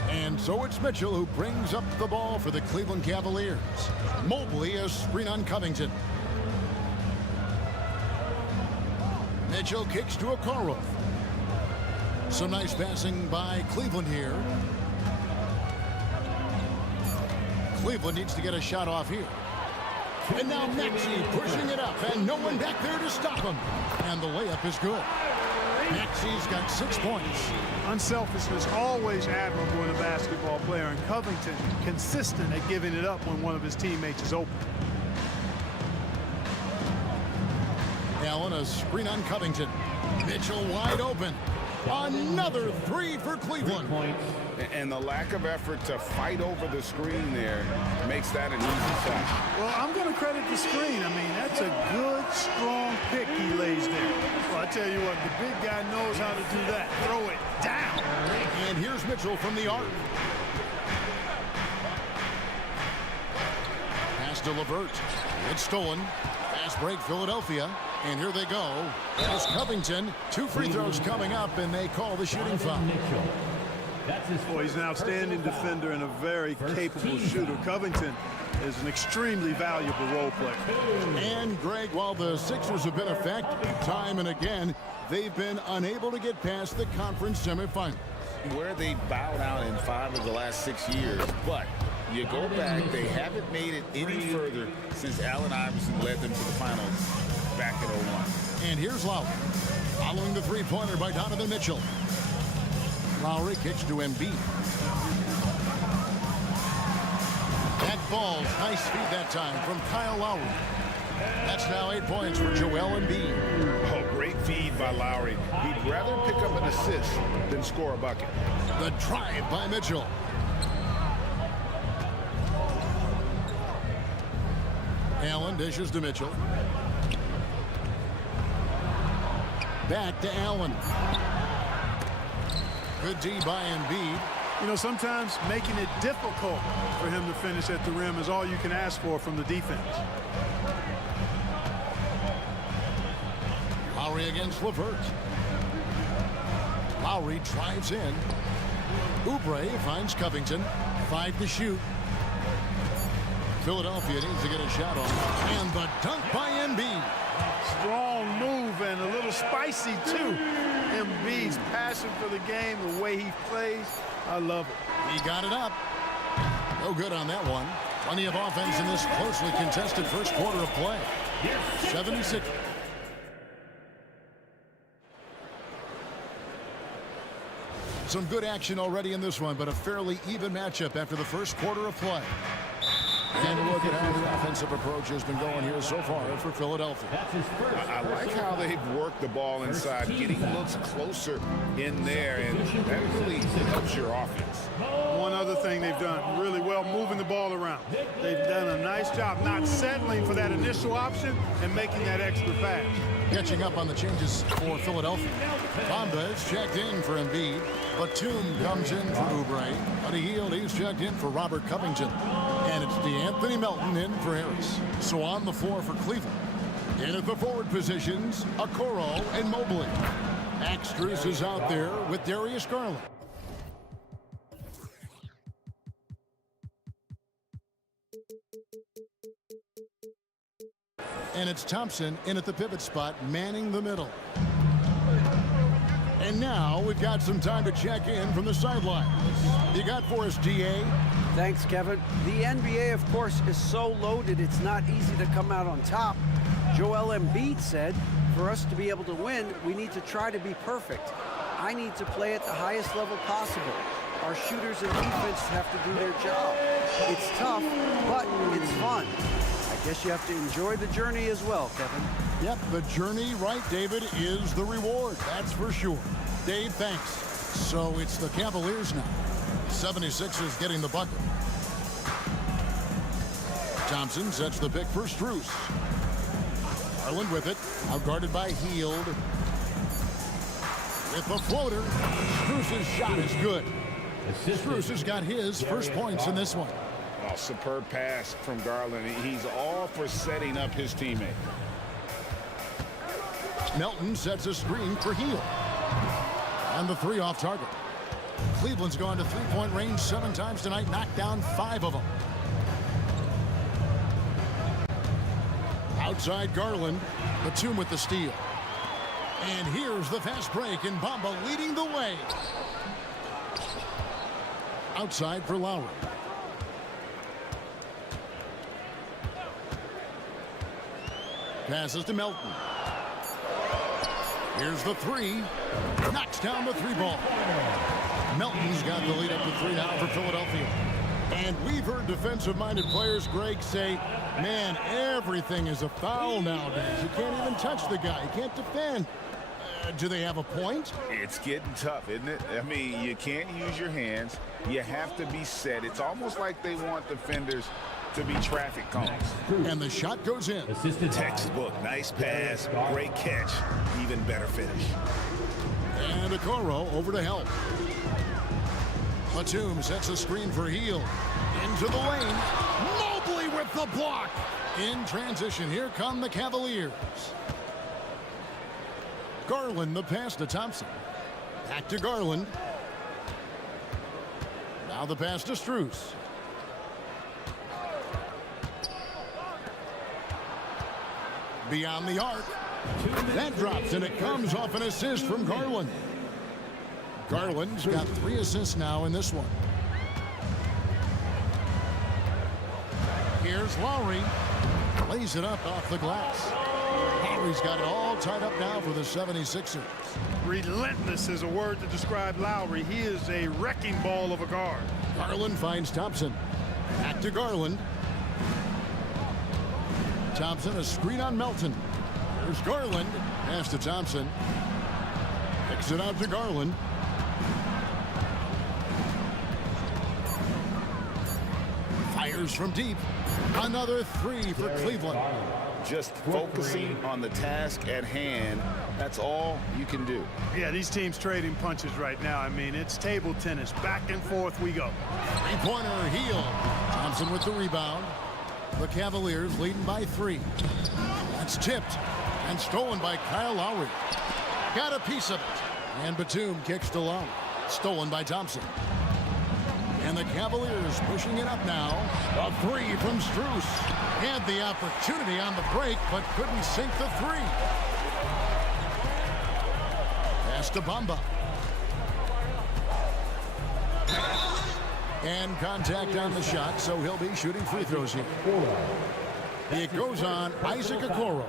And so it's Mitchell who brings up the ball for the Cleveland Cavaliers. Mobley a screen on Covington. Mitchell kicks to Okoro. Some nice passing by Cleveland here. Cleveland needs to get a shot off here. And now Maxey pushing it up, and no one back there to stop him. And the layup is good. Maxey's got 6 points. Unselfishness always admirable in a basketball player, and Covington consistent at giving it up when one of his teammates is open. Allen a screen on Covington. Mitchell wide open. Another 3 for Cleveland. And the lack of effort to fight over the screen there makes that an easy shot. Well, I'm going to credit the screen. I mean, that's a good, strong pick he lays there. Well, I tell you what, the big guy knows how to do that. Throw it down. And here's Mitchell from the arc. Pass to LeVert. It's stolen. Fast break, Philadelphia. And here they go. There's Covington. 2 free throws coming up, and they call the shooting foul. Well, he's an outstanding defender and a very capable shooter. Covington is an extremely valuable role player. And, Greg, while the Sixers have been effective time and again, they've been unable to get past the conference semifinals. Where they bowed out in 5 of the last 6 years, but you go back, they haven't made it any further since Allen Iverson led them to the finals back in 01. And here's Lowry, following the three-pointer by Donovan Mitchell. Lowry kicks to Embiid. That ball's nice feed that time from Kyle Lowry. That's now 8 points for Joel Embiid. Oh, great feed by Lowry. He'd rather pick up an assist than score a bucket. The drive by Mitchell. Allen dishes to Mitchell. Back to Allen. Good D by Embiid. You know, sometimes making it difficult for him to finish at the rim is all you can ask for from the defense. Lowry against Levert. Lowry drives in. Oubre finds Covington. 5 to shoot. Philadelphia needs to get a shot on. And the dunk by Embiid. Strong move and a little spicy, too. Embiid's passion for the game, the way he plays, I love it. He got it up. No good on that one. Plenty of offense in this closely contested first quarter of play. 76. Some good action already in this one, but a fairly even matchup after the first quarter of play. And a look at how the offensive approach has been going here so far for Philadelphia. I like how they've worked the ball inside, getting looks closer in there, and that really helps your offense. One other thing they've done really well, moving the ball around. They've done a nice job not settling for that initial option and making that extra pass. Catching up on the changes for Philadelphia. Bamba is checked in for Embiid. Batum comes in for Oubre. Buddy Hield, he's checked in for Robert Covington. And it's DeAnthony Melton in for Harris. So on the floor for Cleveland. In at the forward positions, Okoro and Mobley. Extras is out there with Darius Garland. And it's Thompson in at the pivot spot, manning the middle. And now we've got some time to check in from the sidelines. You got for us, DA? Thanks, Kevin. The NBA, of course, is so loaded, it's not easy to come out on top. Joel Embiid said, for us to be able to win, we need to try to be perfect. I need to play at the highest level possible. Our shooters and defense have to do their job. It's tough, but it's fun. I guess you have to enjoy the journey as well, Kevin. Yep, the journey, right, David, is the reward. That's for sure. Dave, thanks. So it's the Cavaliers now. 76ers getting the bucket. Thompson sets the pick for Strus. Garland with it, outguarded by Hield. With the floater, Strus's shot is good. Strus has got his first points in this one. Oh, superb pass from Garland. He's all for setting up his teammate. Melton sets a screen for Hield. And the 3 off target. Cleveland's gone to three-point range 7 times tonight, knocked down 5 of them. Outside Garland, Batum with the steal. And here's the fast break, and Bamba leading the way. Outside for Lowry. Passes to Melton. Here's the 3. Knocks down the 3 ball. Melton's got the lead up to 3 now for Philadelphia. And we've heard defensive-minded players, Greg, say, man, everything is a foul nowadays. You can't even touch the guy. You can't defend. Do they have a point? It's getting tough, isn't it? I mean, you can't use your hands. You have to be set. It's almost like they want defenders to be traffic cones. And the shot goes in. Textbook. Nice pass. Great catch. Even better finish. And Okoro over to help. Batum sets a screen for Hield. Into the lane. Mobley with the block. In transition, here come the Cavaliers. Garland the pass to Thompson. Back to Garland. Now the pass to Strus. Beyond the arc. That drops, and it comes off an assist from Garland. Garland's got 3 assists now in this one. Here's Lowry. Lays it up off the glass. Lowry's got it all tied up now for the 76ers. Relentless is a word to describe Lowry. He is a wrecking ball of a guard. Garland finds Thompson. Back to Garland. Thompson, a screen on Melton. There's Garland. Pass to Thompson. Kicks it out to Garland. Fires from deep. Another 3 for Cleveland. Just focusing on the task at hand That's all you can do. Yeah, these teams trading punches right now. I mean, it's table tennis. Back and forth we go. Three-pointer, Heel. Thompson with the rebound. The Cavaliers leading by 3. That's tipped and stolen by Kyle Lowry. Got a piece of it. And Batum kicks to Lowry. Stolen by Thompson. And the Cavaliers pushing it up now. A 3 from Strus. Had the opportunity on the break, but couldn't sink the 3. Pass to Bamba. And contact on the shot, so he'll be shooting free throws here. It goes on Isaac Okoro.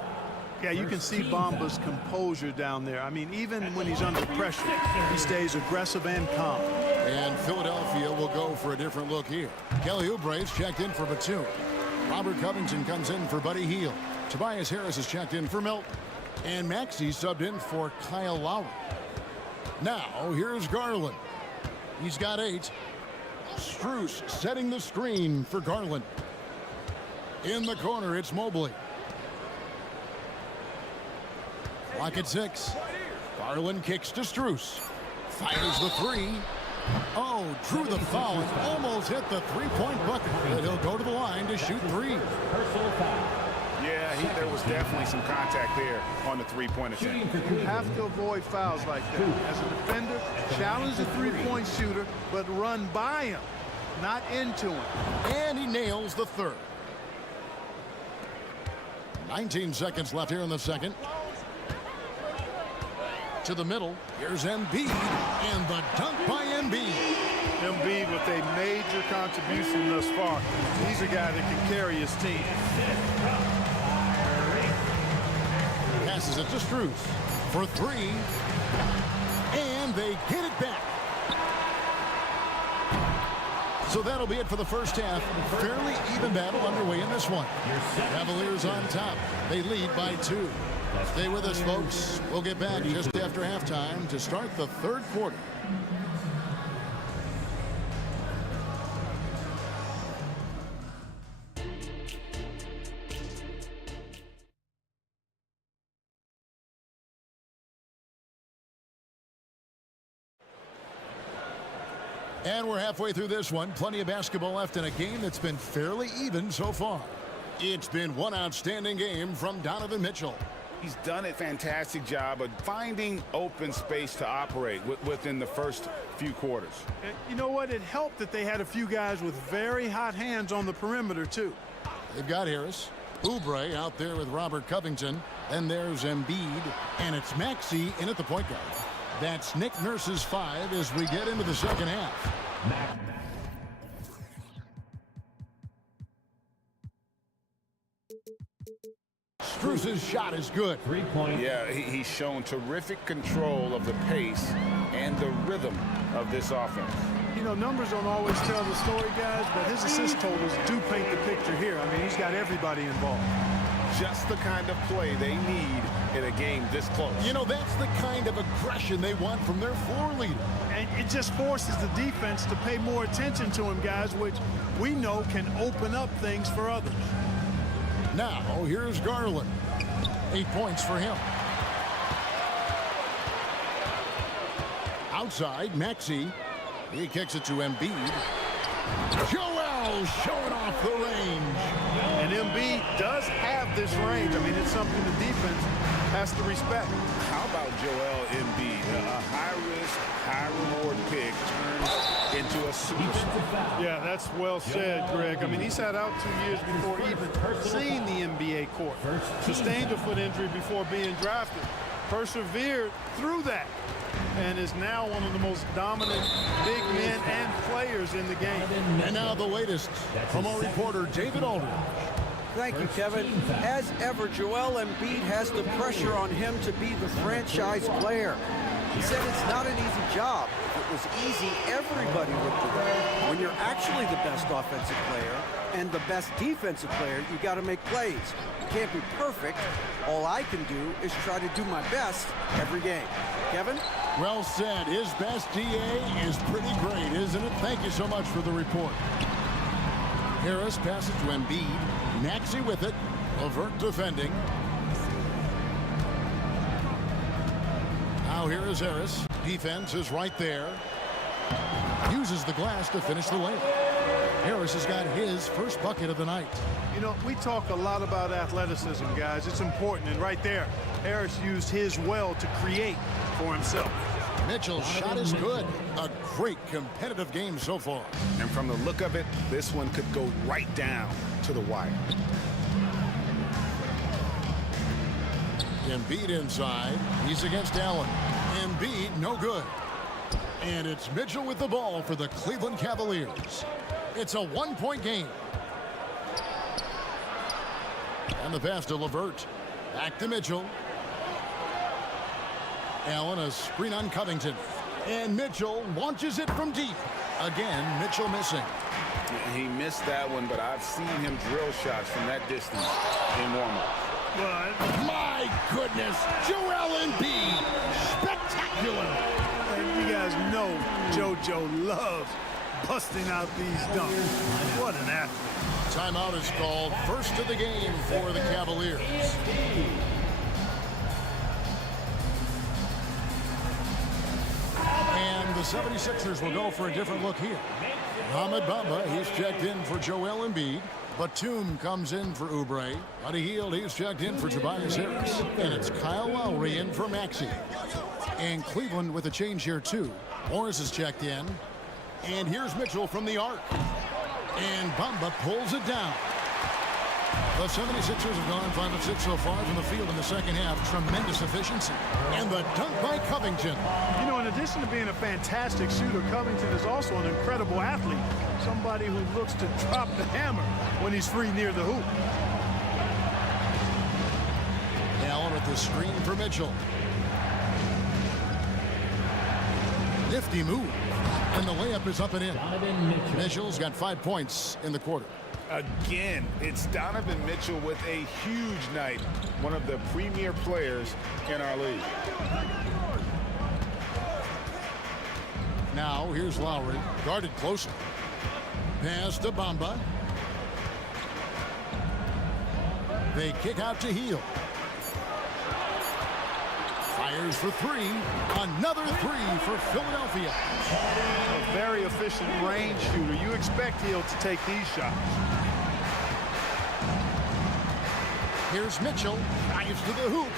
Yeah, you can see Bamba's composure down there. I mean, even when he's under pressure, he stays aggressive and calm. And Philadelphia will go for a different look here. Kelly Oubre's checked in for Batum. Robert Covington comes in for Buddy Hield. Tobias Harris is checked in for Milton. And Maxey subbed in for Kyle Lowry. Now, here's Garland. He's got 8. Strus setting the screen for Garland. In the corner, it's Mobley. Clock at 6. Garland kicks to Strus. Fires the 3. Oh, drew the foul and almost hit the three-point bucket. But he'll go to the line to shoot 3. Personal foul. Yeah, there was definitely some contact there on the three-point attempt. You have to avoid fouls like that. As a defender, challenge the three-point shooter, but run by him, not into him. And he nails the 3rd. 19 seconds left here in the second. To the middle, here's Embiid, and the dunk by Embiid. Embiid with a major contribution thus far. He's a guy that can carry his team. Passes it to Strus for 3, and they get it back. So that'll be it for the first half. Fairly even battle underway in this one. Cavaliers on top. They lead by 2. Stay with us, folks. We'll get back just after halftime to start the 3rd quarter. And we're halfway through this one. Plenty of basketball left in a game that's been fairly even so far. It's been one outstanding game from Donovan Mitchell. He's done a fantastic job of finding open space to operate within the first few quarters. You know what? It helped that they had a few guys with very hot hands on the perimeter, too. They've got Harris. Oubre out there with Robert Covington. Then there's Embiid. And it's Maxey in at the point guard. That's Nick Nurse's 5 as we get into the second half. Strus's shot is good. 3-point. Yeah, he's shown terrific control of the pace and the rhythm of this offense. You know, numbers don't always tell the story, guys, but his assist totals do paint the picture here. I mean, he's got everybody involved. Just the kind of play they need in a game this close. You know, that's the kind of aggression they want from their floor leader. And it just forces the defense to pay more attention to him, guys, which we know can open up things for others. Now, here's Garland. 8 points for him. Outside, Maxey. He kicks it to Embiid. Joel showing off the range. And Embiid does have this range. I mean, it's something the defense has to respect. How about Joel Embiid? A high-risk, high-reward pick turns into a superstar. Yeah, that's well said, Greg. I mean, he sat out 2 years before even seeing the NBA court. Sustained a foot injury before being drafted. Persevered through that. And is now one of the most dominant big men and players in the game. And now the latest from our reporter, David Aldridge. Thank you, Kevin. As ever, Joel Embiid has the pressure on him to be the franchise player. He said it's not an easy job. If it was easy, everybody would do it. When you're actually the best offensive player and the best defensive player, you got to make plays. You can't be perfect. All I can do is try to do my best every game. Kevin? Well said. His best DA is pretty great, isn't it? Thank you so much for the report. Harris passes to Embiid. Maxey with it. Levert defending. Now here is Harris. Defense is right there. Uses the glass to finish the layup. Harris has got his first bucket of the night. You know, we talk a lot about athleticism, guys. It's important. And right there, Harris used his well to create for himself. Mitchell's shot is good. A great competitive game so far. And from the look of it, this one could go right down to the wire. Embiid inside. He's against Allen. Embiid, no good. And it's Mitchell with the ball for the Cleveland Cavaliers. It's a one-point game. And the pass to LeVert. Back to Mitchell. Allen, a screen on Covington. And Mitchell launches it from deep. Again, Mitchell missing. He missed that one, but I've seen him drill shots from that distance in warm-up. My goodness, Joel Embiid, spectacular. And you guys know JoJo loves busting out these dunks. What an athlete. Timeout is called. First of the game for the Cavaliers. And the 76ers will go for a different look here. Mohamed Bamba, he's checked in for Joel Embiid. Batum comes in for Oubre. Buddy Hield, he's checked in for Tobias Harris. And it's Kyle Lowry in for Maxey. And Cleveland with a change here, too. Morris is checked in. And here's Mitchell from the arc. And Bamba pulls it down. The 76ers have gone 5 of 6 so far from the field in the second half. Tremendous efficiency. And the dunk by Covington. You know, in addition to being a fantastic shooter, Covington is also an incredible athlete. Somebody who looks to drop the hammer when he's free near the hoop. Allen with the screen for Mitchell. Nifty move. And the layup is up and in. Mitchell's got 5 points in the quarter. Again, it's Donovan Mitchell with a huge night. One of the premier players in our league. Now, here's Lowry, guarded closer. Pass to Bamba. They kick out to Hield. Fires for three. Another three for Philadelphia. A very efficient range shooter. You expect Hield to take these shots. Here's Mitchell. Drives to the hoop.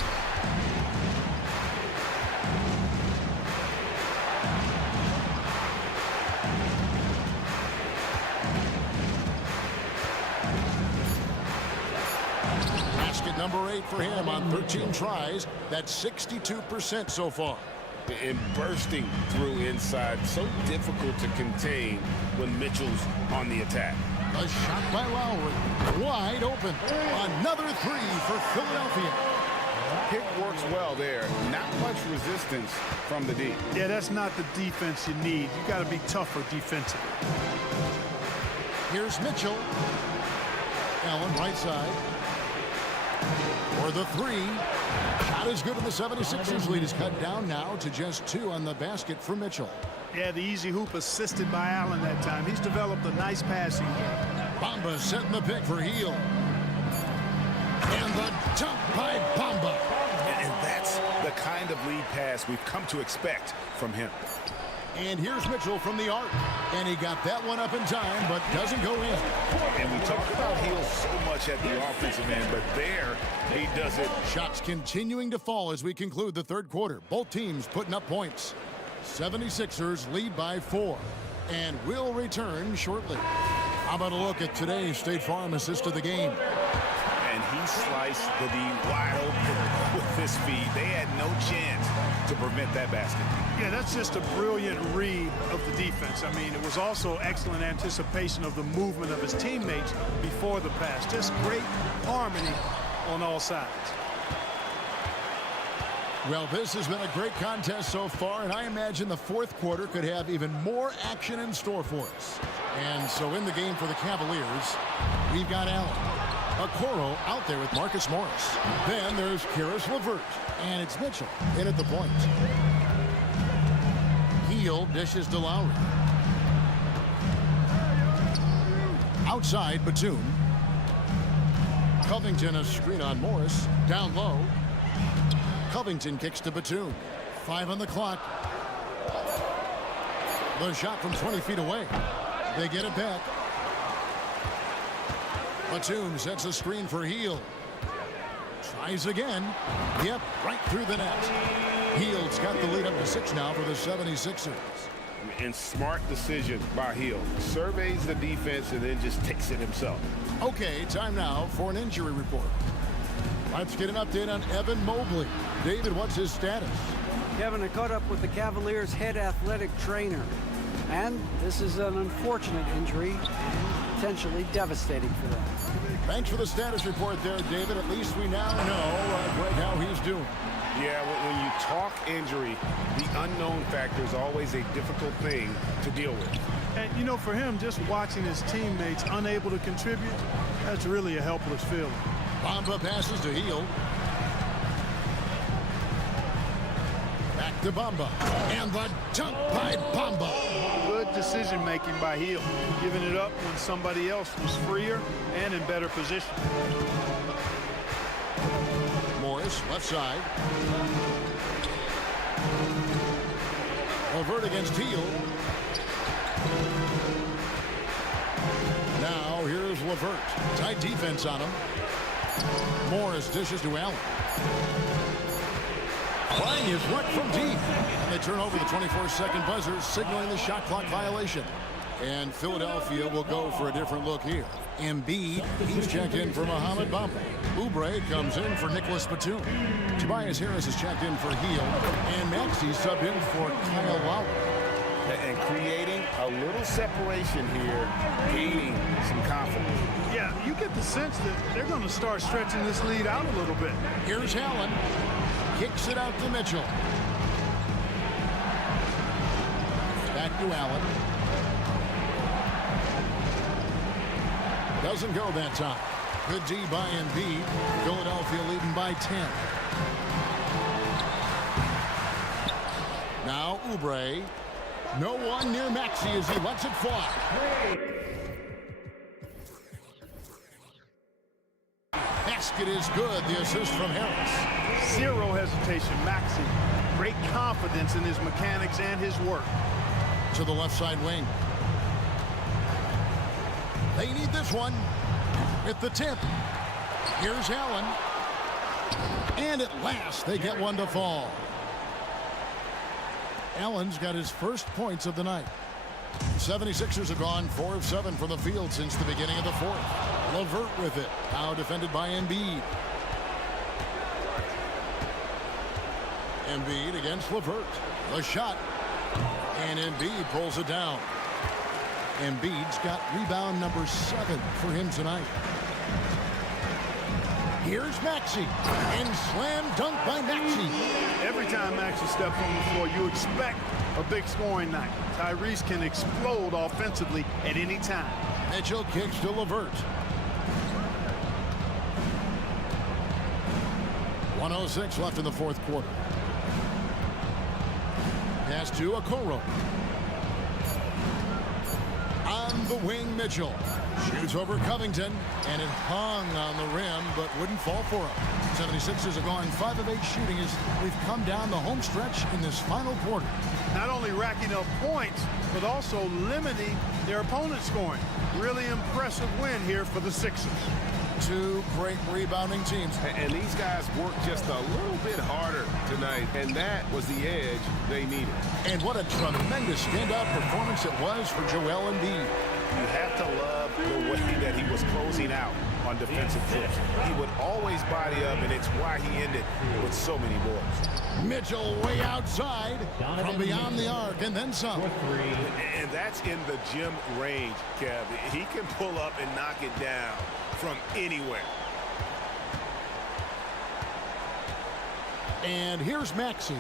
Basket number 8 for him on 13 tries. That's 62% so far. And bursting through inside, so difficult to contain when Mitchell's on the attack. A shot by Lowry, wide open. Another three for Philadelphia. Pick works well there. Not much resistance from the D. Yeah, that's not the defense you need. You got to be tougher defensively. Here's Mitchell. Allen right side. For the three. Shot is good, and the 76ers lead is cut down now to just 2 on the basket for Mitchell. Yeah, the easy hoop assisted by Allen that time. He's developed a nice passing game. Bamba setting the pick for Hield. And the dunk by Bamba. And that's the kind of lead pass we've come to expect from him. And here's Mitchell from the arc. And he got that one up in time, but doesn't go in. And we talk about Hield so much at the offensive end, but there he does it. Shots continuing to fall as we conclude the third quarter. Both teams putting up points. 76ers lead by 4. And we'll return shortly. How about a look at today's State Farm assist of the game? And he sliced the D wide open with this feed. They had no chance to prevent that basket. Yeah, that's just a brilliant read of the defense. I mean, it was also excellent anticipation of the movement of his teammates before the pass. Just great harmony on all sides. Well, this has been a great contest so far, and I imagine the fourth quarter could have even more action in store for us. And so in the game for the Cavaliers, we've got Allen. Okoro out there with Marcus Morris. Then there's Karis LeVert, and it's Mitchell in at the point. Hield dishes to Lowry. Outside, Batum. Covington a screen on Morris. Down low. Covington kicks to Batum. 5 on the clock. The shot from 20 feet away. They get it back. Batum sets a screen for Hield. Tries again. Yep, right through the net. Hield's got the lead up to 6 now for the 76ers. And smart decision by Hield. Surveys the defense and then just takes it himself. Okay, time now for an injury report. Let's get an update on Evan Mobley. David, what's his status? Kevin, I caught up with the Cavaliers' head athletic trainer. And this is an unfortunate injury, potentially devastating for them. Thanks for the status report there, David. At least we now know right how he's doing. Yeah, when you talk injury, the unknown factor is always a difficult thing to deal with. And, you know, for him, just watching his teammates unable to contribute, that's really a helpless feeling. Bamba passes to Hield. Back to Bamba. And the dunk by Bamba. Good decision-making by Hield, giving it up when somebody else was freer and in better position. Morris, left side. Levert against Hield. Now here's Levert. Tight defense on him. Morris dishes to Allen. Playing his work from deep. And they turn over the 24-second buzzer, signaling the shot clock violation. And Philadelphia will go for a different look here. Embiid, he's checked in for Mohamed Bamba. Oubre comes in for Nicholas Batum. Tobias Harris is checked in for Hield. And Maxey subbed in for Kyle Lowry. And creating a little separation here, gaining some confidence. Yeah, you get the sense that they're going to start stretching this lead out a little bit. Here's Allen. Kicks it out to Mitchell. Back to Allen. Doesn't go that time. Good D by Embiid. Philadelphia leading by 10. Now Oubre. No one near Maxey as he lets it fly. Basket is good. The assist from Harris. Zero hesitation, Maxey. Great confidence in his mechanics and his work. To the left side wing. They need this one. At the tip. Here's Allen. And at last, they get one to fall. Allen's got his first points of the night. The 76ers have gone 4 of 7 from the field since the beginning of the fourth. Levert with it. Now defended by Embiid. Embiid against Levert. The shot. And Embiid pulls it down. Embiid's got rebound number 7 for him tonight. Here's Maxey. And slam dunk by Maxey. Every time Maxey steps on the floor, you expect a big scoring night. Tyrese can explode offensively at any time. Mitchell kicks to Levert. 1:06 left in the fourth quarter. Pass to Okoro. On the wing, Mitchell. Shoots over Covington, and it hung on the rim, but wouldn't fall for him. 76ers have gone 5 of 8 shooting as we've come down the home stretch in this final quarter. Not only racking up points, but also limiting their opponent's scoring. Really impressive win here for the Sixers. 2 great rebounding teams. And these guys worked just a little bit harder tonight, and that was the edge they needed. And what a tremendous standout performance it was for Joel Embiid. You have to love the way that he was closing out on defensive trips. He would always body up, and it's why he ended with so many boards. Mitchell way outside from beyond the arc, and then some. And that's in the gym range, Kev. He can pull up and knock it down from anywhere. And here's Maxey.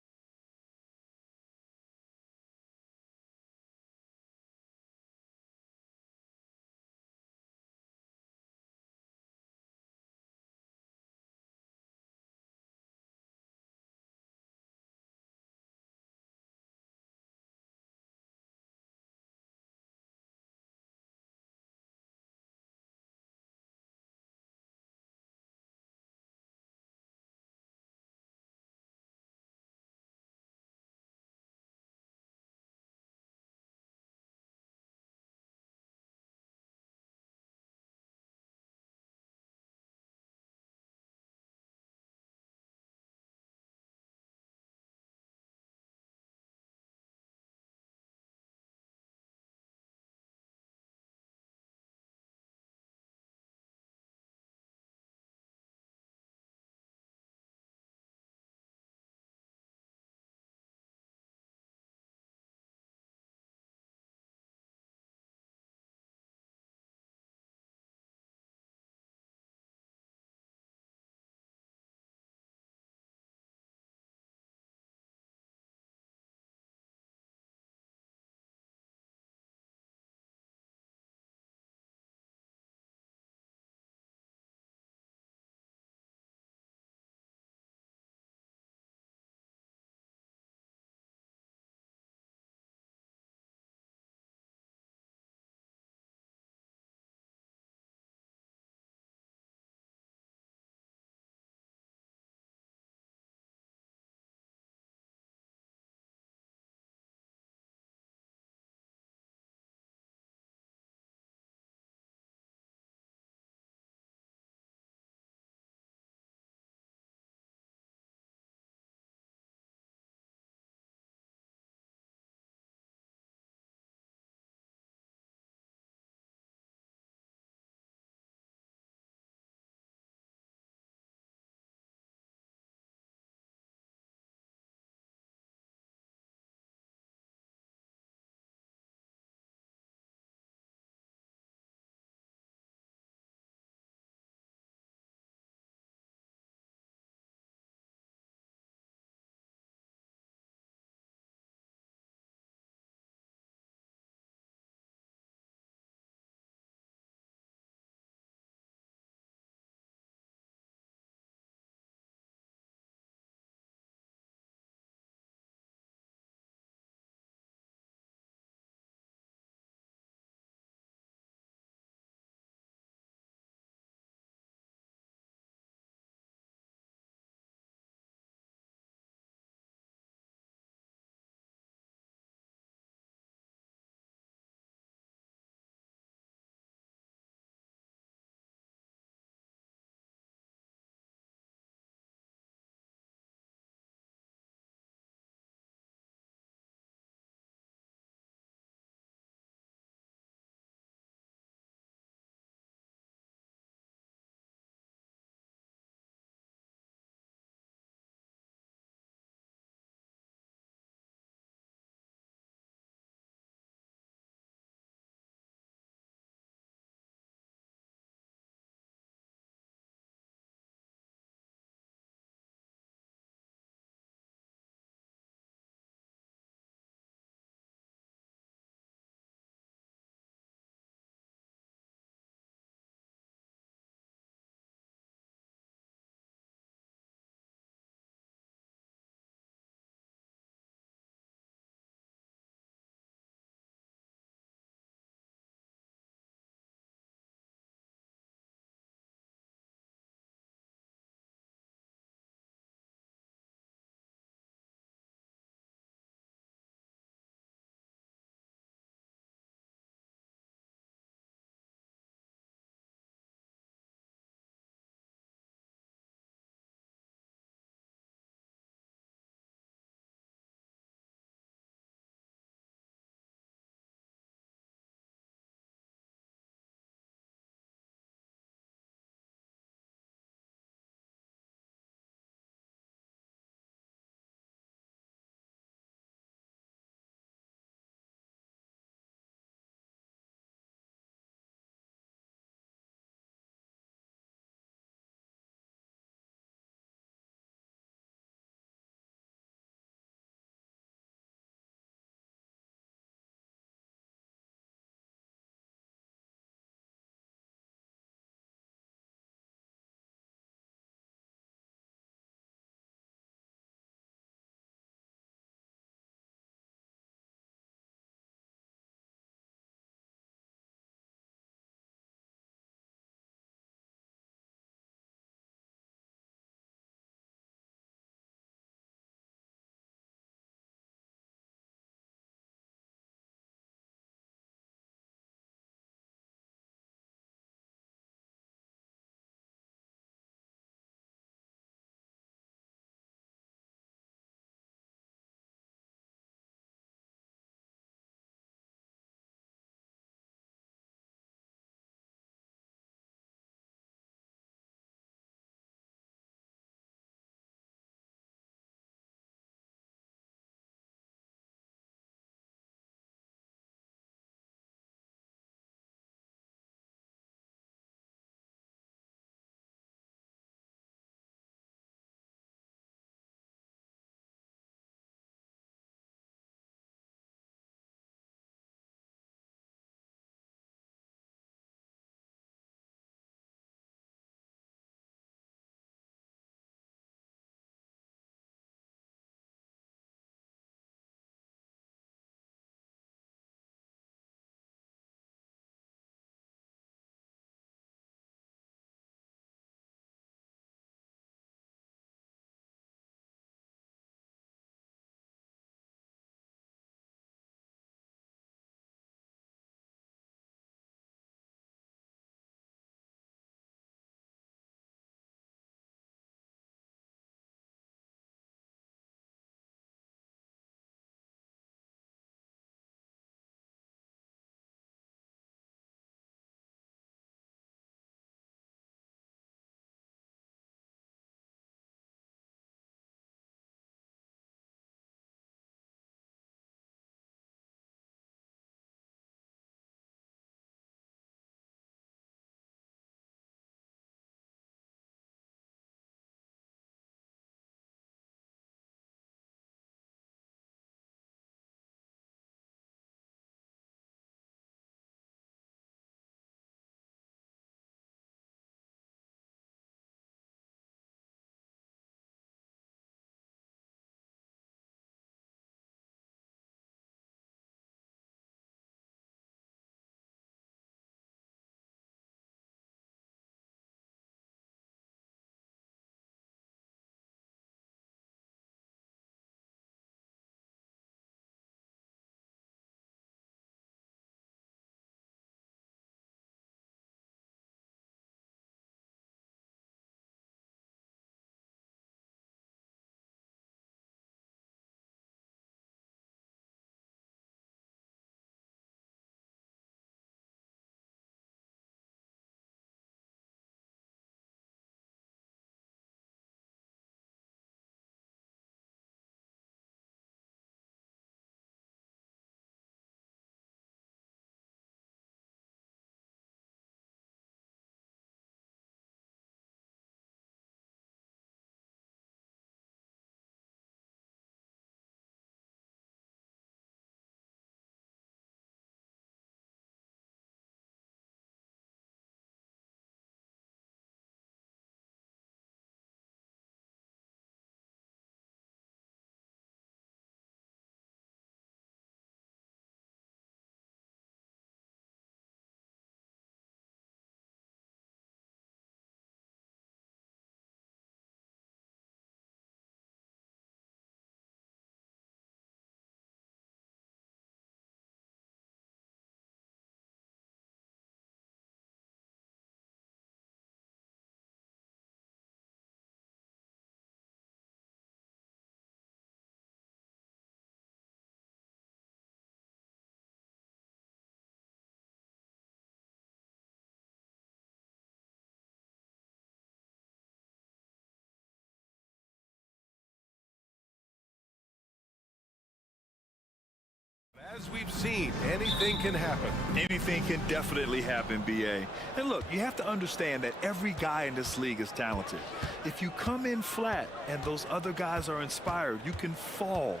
As we've seen, anything can happen. Anything can definitely happen, BA. And look, you have to understand that every guy in this league is talented. If you come in flat and those other guys are inspired, you can fall.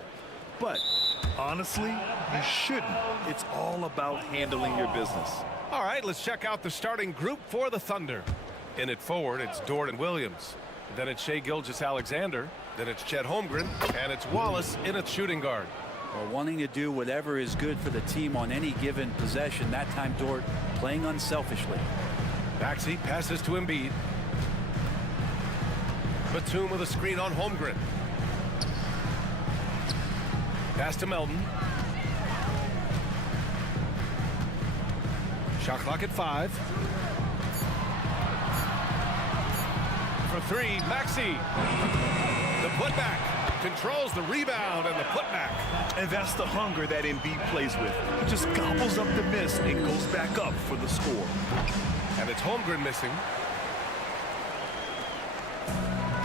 But honestly, you shouldn't. It's all about handling your business. All right, let's check out the starting group for the Thunder. In it forward, it's Dort and Williams. Then it's Shai Gilgeous-Alexander. Then it's Chet Holmgren. And it's Wallace in its shooting guard. Well, wanting to do whatever is good for the team on any given possession. That time, Dort playing unselfishly. Maxey passes to Embiid. Batum with a screen on Holmgren. Pass to Melton. Shot clock at 5. For 3, Maxey. The putback. Controls the rebound and the putback. And that's the hunger that Embiid plays with. He just gobbles up the miss and goes back up for the score. And it's Holmgren missing.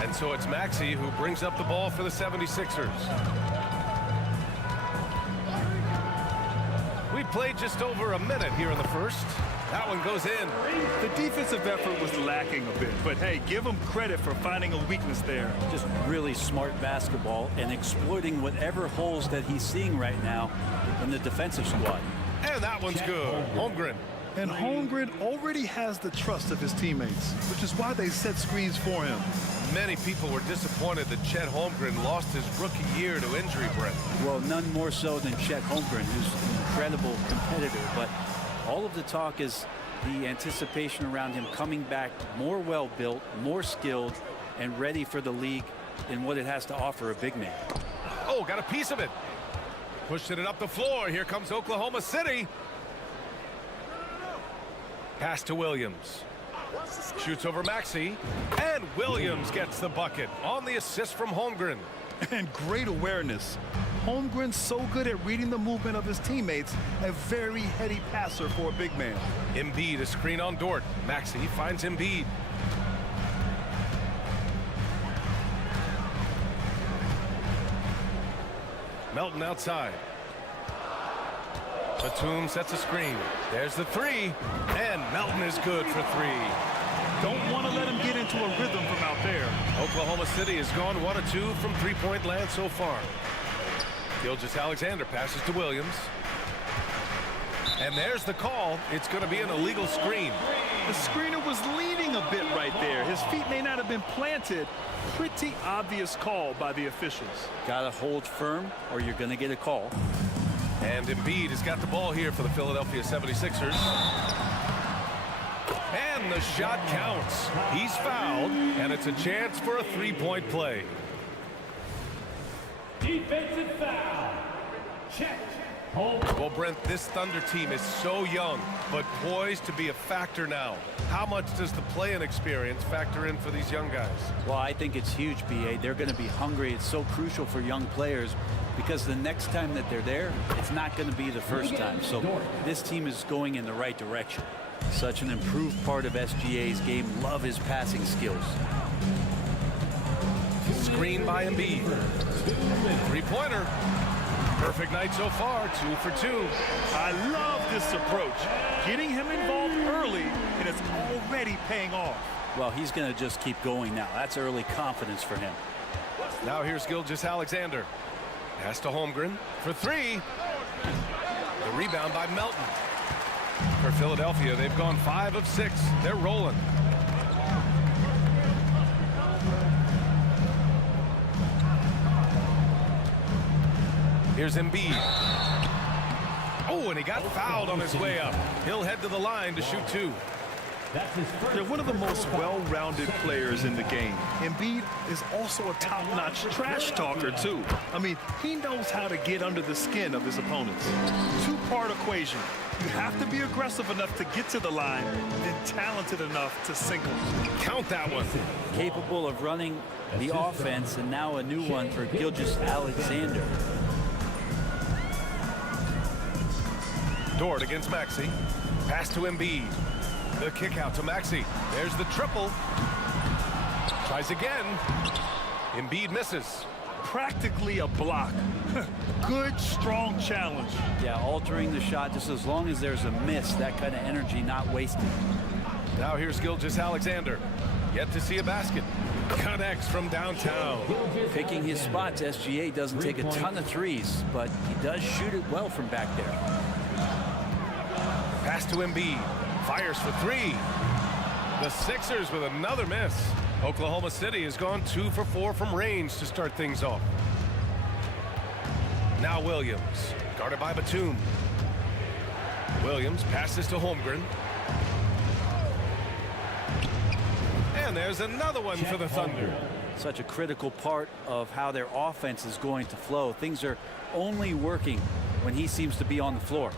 And so it's Maxey who brings up the ball for the 76ers. We played just over a minute here in the first. That one goes in. The defensive effort was lacking a bit, but hey, give him credit for finding a weakness there. Just really smart basketball and exploiting whatever holes that he's seeing right now in the defensive squad. And that one's good. Holmgren. And Holmgren already has the trust of his teammates, which is why they set screens for him. Many people were disappointed that Chet Holmgren lost his rookie year to injury, Brett. Well, none more so than Chet Holmgren, who's an incredible competitor. But all of the talk is the anticipation around him coming back more well-built, more skilled, and ready for the league in what it has to offer a big man. Oh, got a piece of it. Pushing it up the floor. Here comes Oklahoma City. Pass to Williams. Shoots over Maxey. And Williams gets the bucket on the assist from Holmgren. And great awareness. Holmgren's so good at reading the movement of his teammates, a very heady passer for a big man. Embiid, a screen on Dort. Maxey finds Embiid. Melton outside. Batum sets a screen. There's the 3. And Melton is good for 3. Don't want to let him get into a rhythm from out there. Oklahoma City has gone 1 of 2 from three-point land so far. Gilgeous-Alexander passes to Williams. And there's the call. It's going to be an illegal screen. The screener was leaning a bit right there. His feet may not have been planted. Pretty obvious call by the officials. Gotta hold firm or you're going to get a call. And Embiid has got the ball here for the Philadelphia 76ers. And the shot counts. He's fouled, and it's a chance for a three-point play. Defensive foul. Check. Well, Brent, this Thunder team is so young, but poised to be a factor now. How much does the play-in experience factor in for these young guys? Well, I think it's huge, B.A. They're going to be hungry. It's so crucial for young players because the next time that they're there, it's not going to be the first time. So this team is going in the right direction. Such an improved part of SGA's game. Love his passing skills. Screen by Embiid. Three-pointer. Perfect night so far, 2 for 2. I love this approach. Getting him involved early, and it's already paying off. Well, he's going to just keep going now. That's early confidence for him. Now here's Gilgeous-Alexander. Pass to Holmgren for 3. The rebound by Melton. For Philadelphia, they've gone 5 of 6. They're rolling. Here's Embiid. Oh, and he got fouled on his way up. He'll head to the line to shoot 2. They're one of the most well-rounded players in the game. Embiid is also a top-notch trash talker, too. I mean, he knows how to get under the skin of his opponents. Two-part equation. You have to be aggressive enough to get to the line, then talented enough to sink them. Count that one. Capable of running the offense, and now a new one for Gilgeous-Alexander. Dort against Maxey. Pass to Embiid. The kick out to Maxey. There's the triple. Tries again. Embiid misses. practically a block. Good, strong challenge. Yeah, altering the shot just as long as there's a miss, that kind of energy not wasted. Now here's Gilgeous-Alexander. Yet to see a basket. Connects from downtown. Picking his spots, SGA doesn't take a ton of threes, but he does shoot it well from back there. Pass to Embiid. Fires for three. The Sixers with another miss. Oklahoma City has gone 2 for 4 from range to start things off. Now Williams, guarded by Batum. Williams passes to Holmgren. And there's another one for the Thunder. Such a critical part of how their offense is going to flow. Things are only working when he seems to be on the floor.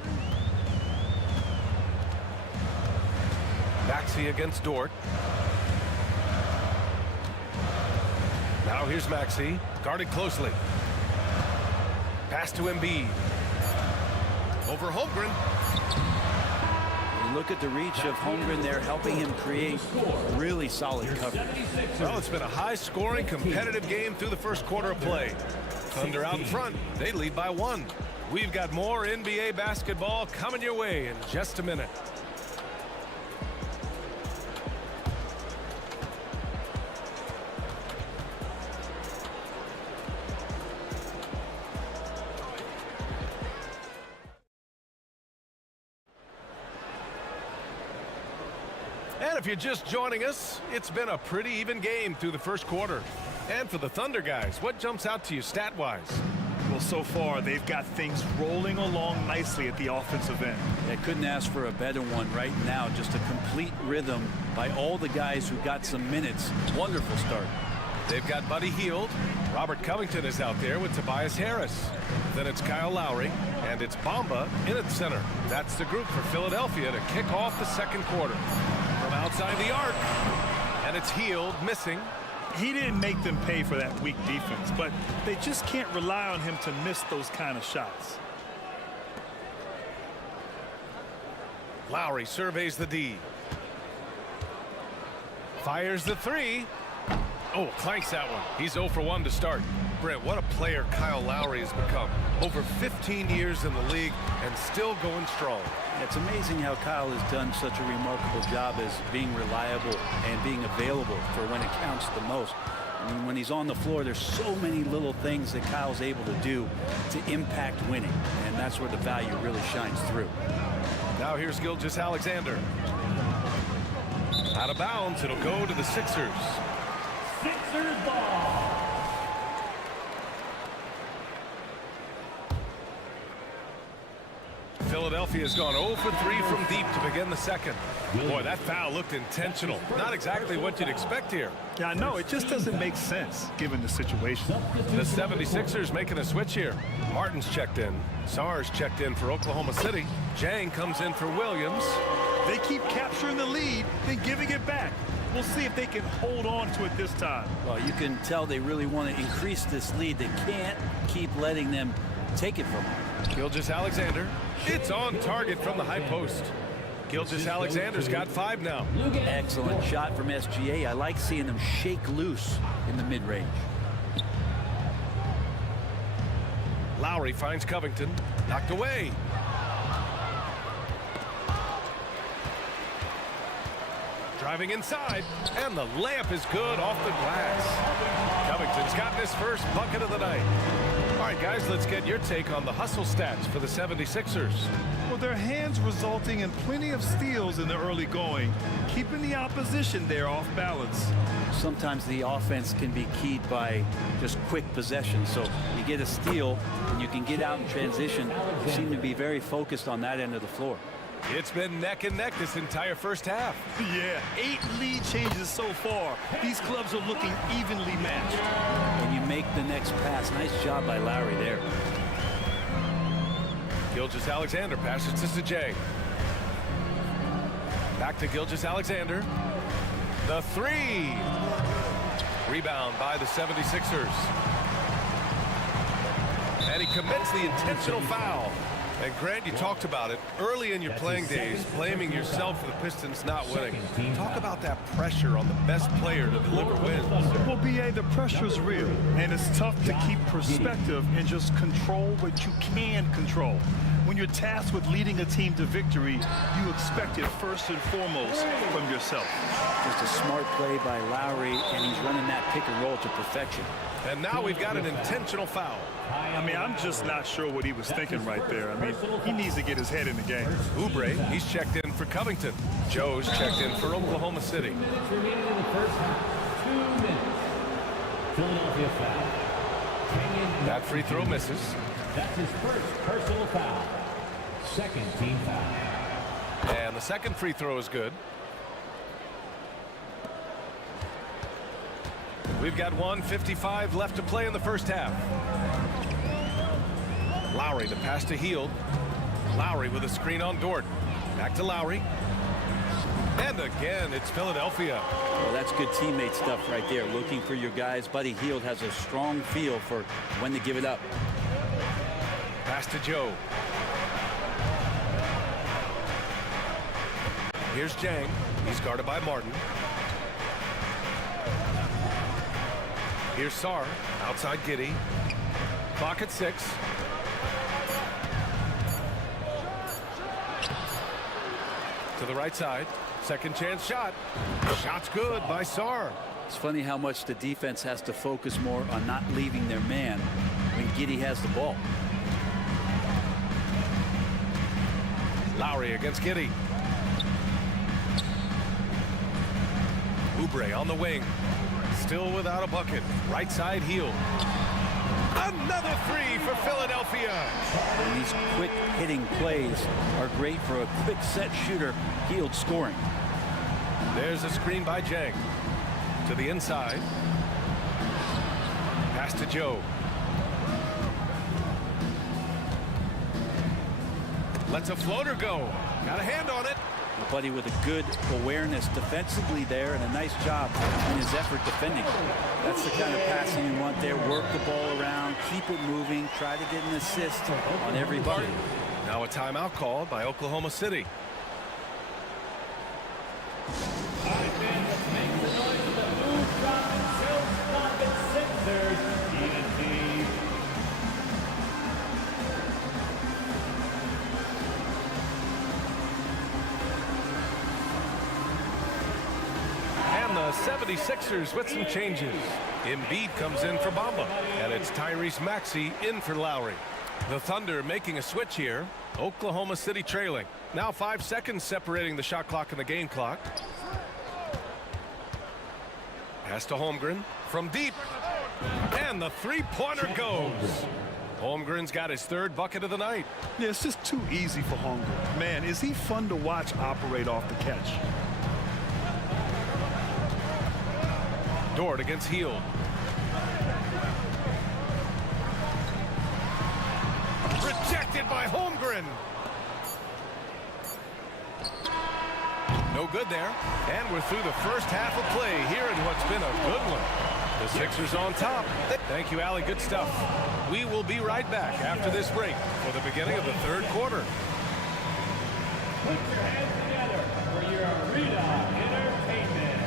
Maxey against Dort. Now here's Maxey, guarded closely. Pass to Embiid. Over Holmgren. You look at the reach of Holmgren there, helping him create really solid coverage. Well, it's been a high-scoring, competitive game through the first quarter of play. Thunder out in front. They lead by 1. We've got more NBA basketball coming your way in just a minute. And if you're just joining us, it's been a pretty even game through the first quarter. And for the Thunder guys, what jumps out to you stat-wise? Well, so far, they've got things rolling along nicely at the offensive end. They couldn't ask for a better one right now. Just a complete rhythm by all the guys who got some minutes. Wonderful start. They've got Buddy Hield. Robert Covington is out there with Tobias Harris. Then it's Kyle Lowry, and it's Bamba in at center. That's the group for Philadelphia to kick off the second quarter. From outside the arc, and it's Hield missing. He didn't make them pay for that weak defense, but they just can't rely on him to miss those kind of shots. Lowry surveys the D. Fires the three. Oh, clanks that one. He's 0 for 1 to start. Brent, what a player Kyle Lowry has become. Over 15 years in the league and still going strong. It's amazing how Kyle has done such a remarkable job as being reliable and being available for when it counts the most. I mean, when he's on the floor, there's so many little things that Kyle's able to do to impact winning, and that's where the value really shines through. Now here's Gilgeous-Alexander. Out of bounds, it'll go to the Sixers. Sixers ball. Philadelphia's gone 0 for 3 from deep to begin the second. Boy, that foul looked intentional. Not exactly what you'd expect here. Yeah, I know. It just doesn't make sense given the situation. The 76ers making a switch here. Martin's checked in. Sarge checked in for Oklahoma City. Jang comes in for Williams. They keep capturing the lead, then giving it back. We'll see if they can hold on to it this time. Well, you can tell they really want to increase this lead. They can't keep letting them take it from them. Gilgeous-Alexander. It's on target from the high post. Gilgeous-Alexander's got 5 now. Excellent shot from SGA. I like seeing them shake loose in the mid-range. Lowry finds Covington. Knocked away. Driving inside, and the layup is good off the glass. Covington's gotten his first bucket of the night. All right, guys, let's get your take on the hustle stats for the 76ers. Well, their hands resulting in plenty of steals in the early going, keeping the opposition there off balance. Sometimes the offense can be keyed by just quick possession. So you get a steal, and you can get out in transition. You seem to be very focused on that end of the floor. It's been neck and neck this entire first half. Yeah, 8 lead changes so far. These clubs are looking evenly matched. And you make the next pass. Nice job by Lowry there. Gilgeous-Alexander passes to Sajay. Back to Gilgeous-Alexander. The 3. Rebound by the 76ers. And he commits the intentional foul. And Grant, you talked about it early in your playing days, blaming yourself for the Pistons not winning. Talk about that pressure on the best player to deliver wins. Well, B.A., the pressure's real, and it's tough to keep perspective and just control what you can control. When you're tasked with leading a team to victory, you expect it first and foremost from yourself. Just a smart play by Lowry, and he's running that pick and roll to perfection. And now we've got an intentional foul. I mean, I'm just not sure what he was thinking right there. I mean, he needs to get his head in the game. Oubre, he's checked in for Covington. Joe's checked in for Oklahoma City. Minutes remaining in the first half. 2 minutes. Philadelphia foul. That free throw misses. That's his first personal foul. Second team foul. And the second free throw is good. We've got 1:55 left to play in the first half. Lowry, the pass to Hield. Lowry with a screen on Dort. Back to Lowry. And again, it's Philadelphia. Well, that's good teammate stuff right there. Looking for your guys. Buddy Hield has a strong feel for when to give it up. Pass to Joe. Here's Jang. He's guarded by Martin. Here's Sarr. Outside Giddey. Clock at 6. To the right side. Second chance shot. Shot's good by Sarr. It's funny how much the defense has to focus more on not leaving their man when Giddey has the ball. Lowry against Giddey. Oubre on the wing. Still without a bucket. Right side Hield. Another three for Philadelphia. And these quick hitting plays are great for a quick set shooter. Hield scoring. There's a screen by Jang. To the inside. Pass to Joe. Lets a floater go. Got a hand on it. Buddy with a good awareness defensively there and a nice job in his effort defending. That's the kind of passing you want there. Work the ball around, keep it moving, try to get an assist on every bucket. Now a timeout called by Oklahoma City. The 76ers with some changes. Embiid comes in for Bamba, and it's Tyrese Maxey in for Lowry. The Thunder making a switch here. Oklahoma City trailing. Now 5 seconds separating the shot clock and the game clock. Pass to Holmgren from deep. And the three-pointer goes. Holmgren's got his third bucket of the night. Yeah, it's just too easy for Holmgren. Man, is he fun to watch operate off the catch. Dort against Hield. Rejected by Holmgren. No good there. And we're through the first half of play here in what's been a good one. The Sixers on top. Thank you, Allie. Good stuff. We will be right back after this break for the beginning of the third quarter. Put your hands together for your arena entertainment.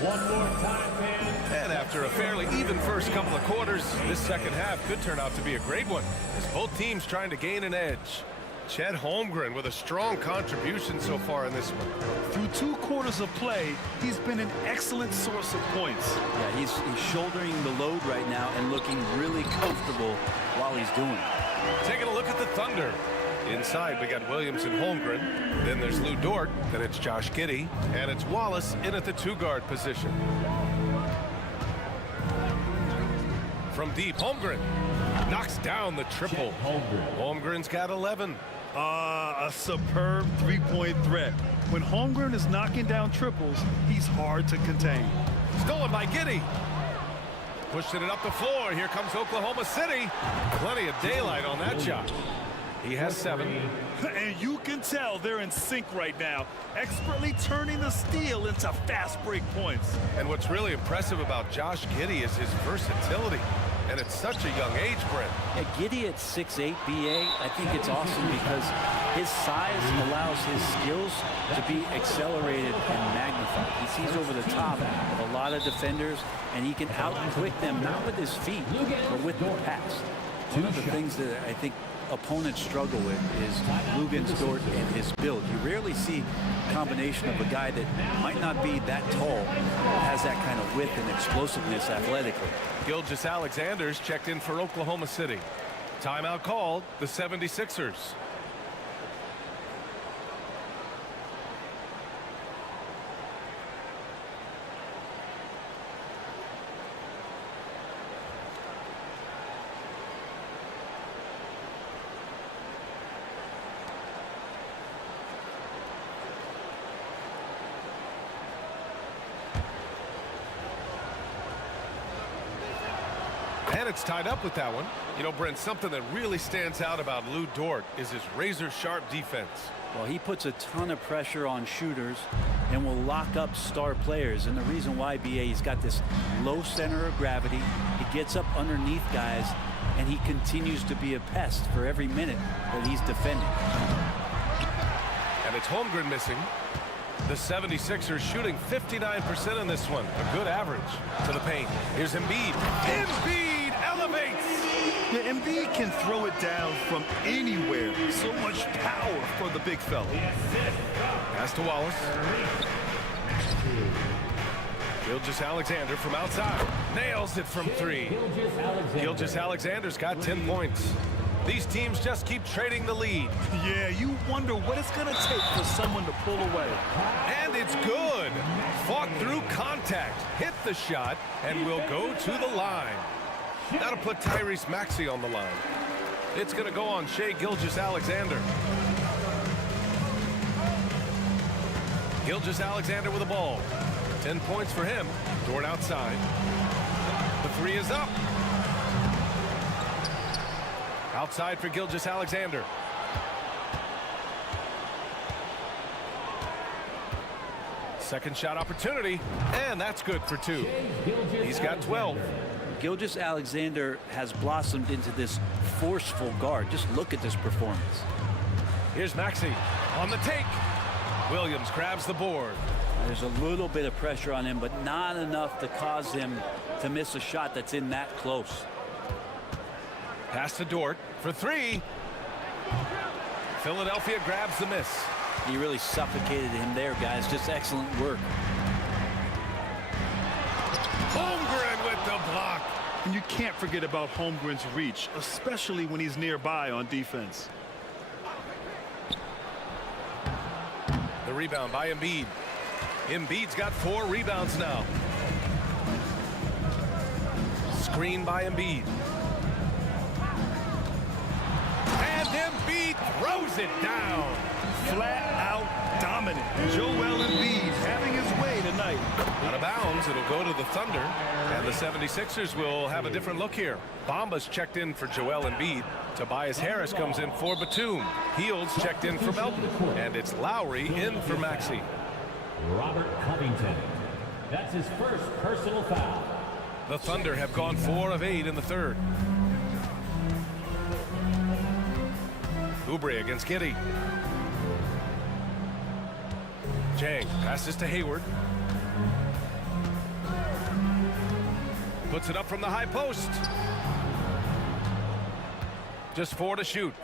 One more time, man. And after a fairly even first couple of quarters, this second half could turn out to be a great one, as both teams trying to gain an edge. Chet Holmgren with a strong contribution so far in this one. Through 2 quarters of play, he's been an excellent source of points. Yeah, he's shouldering the load right now and looking really comfortable while he's doing it. Taking a look at the Thunder. Inside, we got Williams and Holmgren. Then there's Lou Dort. Then it's Josh Giddey. And it's Wallace in at the 2-guard position. From deep, Holmgren knocks down the triple. Holmgren's got 11. A superb three-point threat. When Holmgren is knocking down triples, he's hard to contain. Stolen by Giddey. Pushing it up the floor. Here comes Oklahoma City. Plenty of daylight on that shot. He has 7. And you can tell they're in sync right now, expertly turning the steal into fast break points. And what's really impressive about Josh Giddey is his versatility. And it's such a young age, Brent. Yeah, Giddey at 6'8", BA, I think it's awesome because his size allows his skills to be accelerated and magnified. He sees over the top of a lot of defenders, and he can out-quick them, not with his feet, but with the pass. One of the things that I think opponents struggle with is Luguentz Dort and his build. You rarely see a combination of a guy that might not be that tall, has that kind of width and explosiveness athletically. Gilgeous-Alexander's checked in for Oklahoma City. Timeout called, the 76ers. And it's tied up with that one. You know, Brent, something that really stands out about Lou Dort is his razor-sharp defense. Well, he puts a ton of pressure on shooters and will lock up star players. And the reason why, BA, he's got this low center of gravity. He gets up underneath guys, and he continues to be a pest for every minute that he's defending. And it's Holmgren missing. The 76ers shooting 59% in this one. A good average to the paint. Here's Embiid. Embiid elevates. Yeah, Embiid can throw it down from anywhere. So much power for the big fella. Pass to Wallace. Gilgeous-Alexander from outside. Nails it from 3. Gilgeous-Alexander's got 10 points. These teams just keep trading the lead. Yeah, you wonder what it's going to take for someone to pull away. And it's good. Fought through contact, hit the shot, and will go to the line. That'll put Tyrese Maxey on the line. It's going to go on Shai Gilgeous-Alexander. Gilgeous-Alexander with the ball. 10 points for him. Dort outside. The 3 is up. Outside for Gilgeous-Alexander. Second shot opportunity, and that's good for 2. He's got 12. Gilgeous-Alexander has blossomed into this forceful guard. Just look at this performance. Here's Maxey on the take. Williams grabs the board. There's a little bit of pressure on him, but not enough to cause him to miss a shot that's in that close. Pass to Dort for 3. Philadelphia grabs the miss. He really suffocated him there, guys. Just excellent work. Holmgren with the block. And you can't forget about Holmgren's reach, especially when he's nearby on defense. The rebound by Embiid. Embiid's got 4 rebounds now. Screen by Embiid. And Embiid throws it down. Flat out dominant. Joel Embiid having his way tonight. Out of bounds, it'll go to the Thunder, and the 76ers will have a different look here. Bamba's checked in for Joel Embiid. Tobias Harris comes in for Batum. Heels checked in for Melton, and it's Lowry in for Maxey. Robert Covington. That's his first personal foul. The Thunder have gone 4 of 8 in the third. Oubre against Giddey. Jang passes to Hayward. Puts it up from the high post. Just 4 to shoot.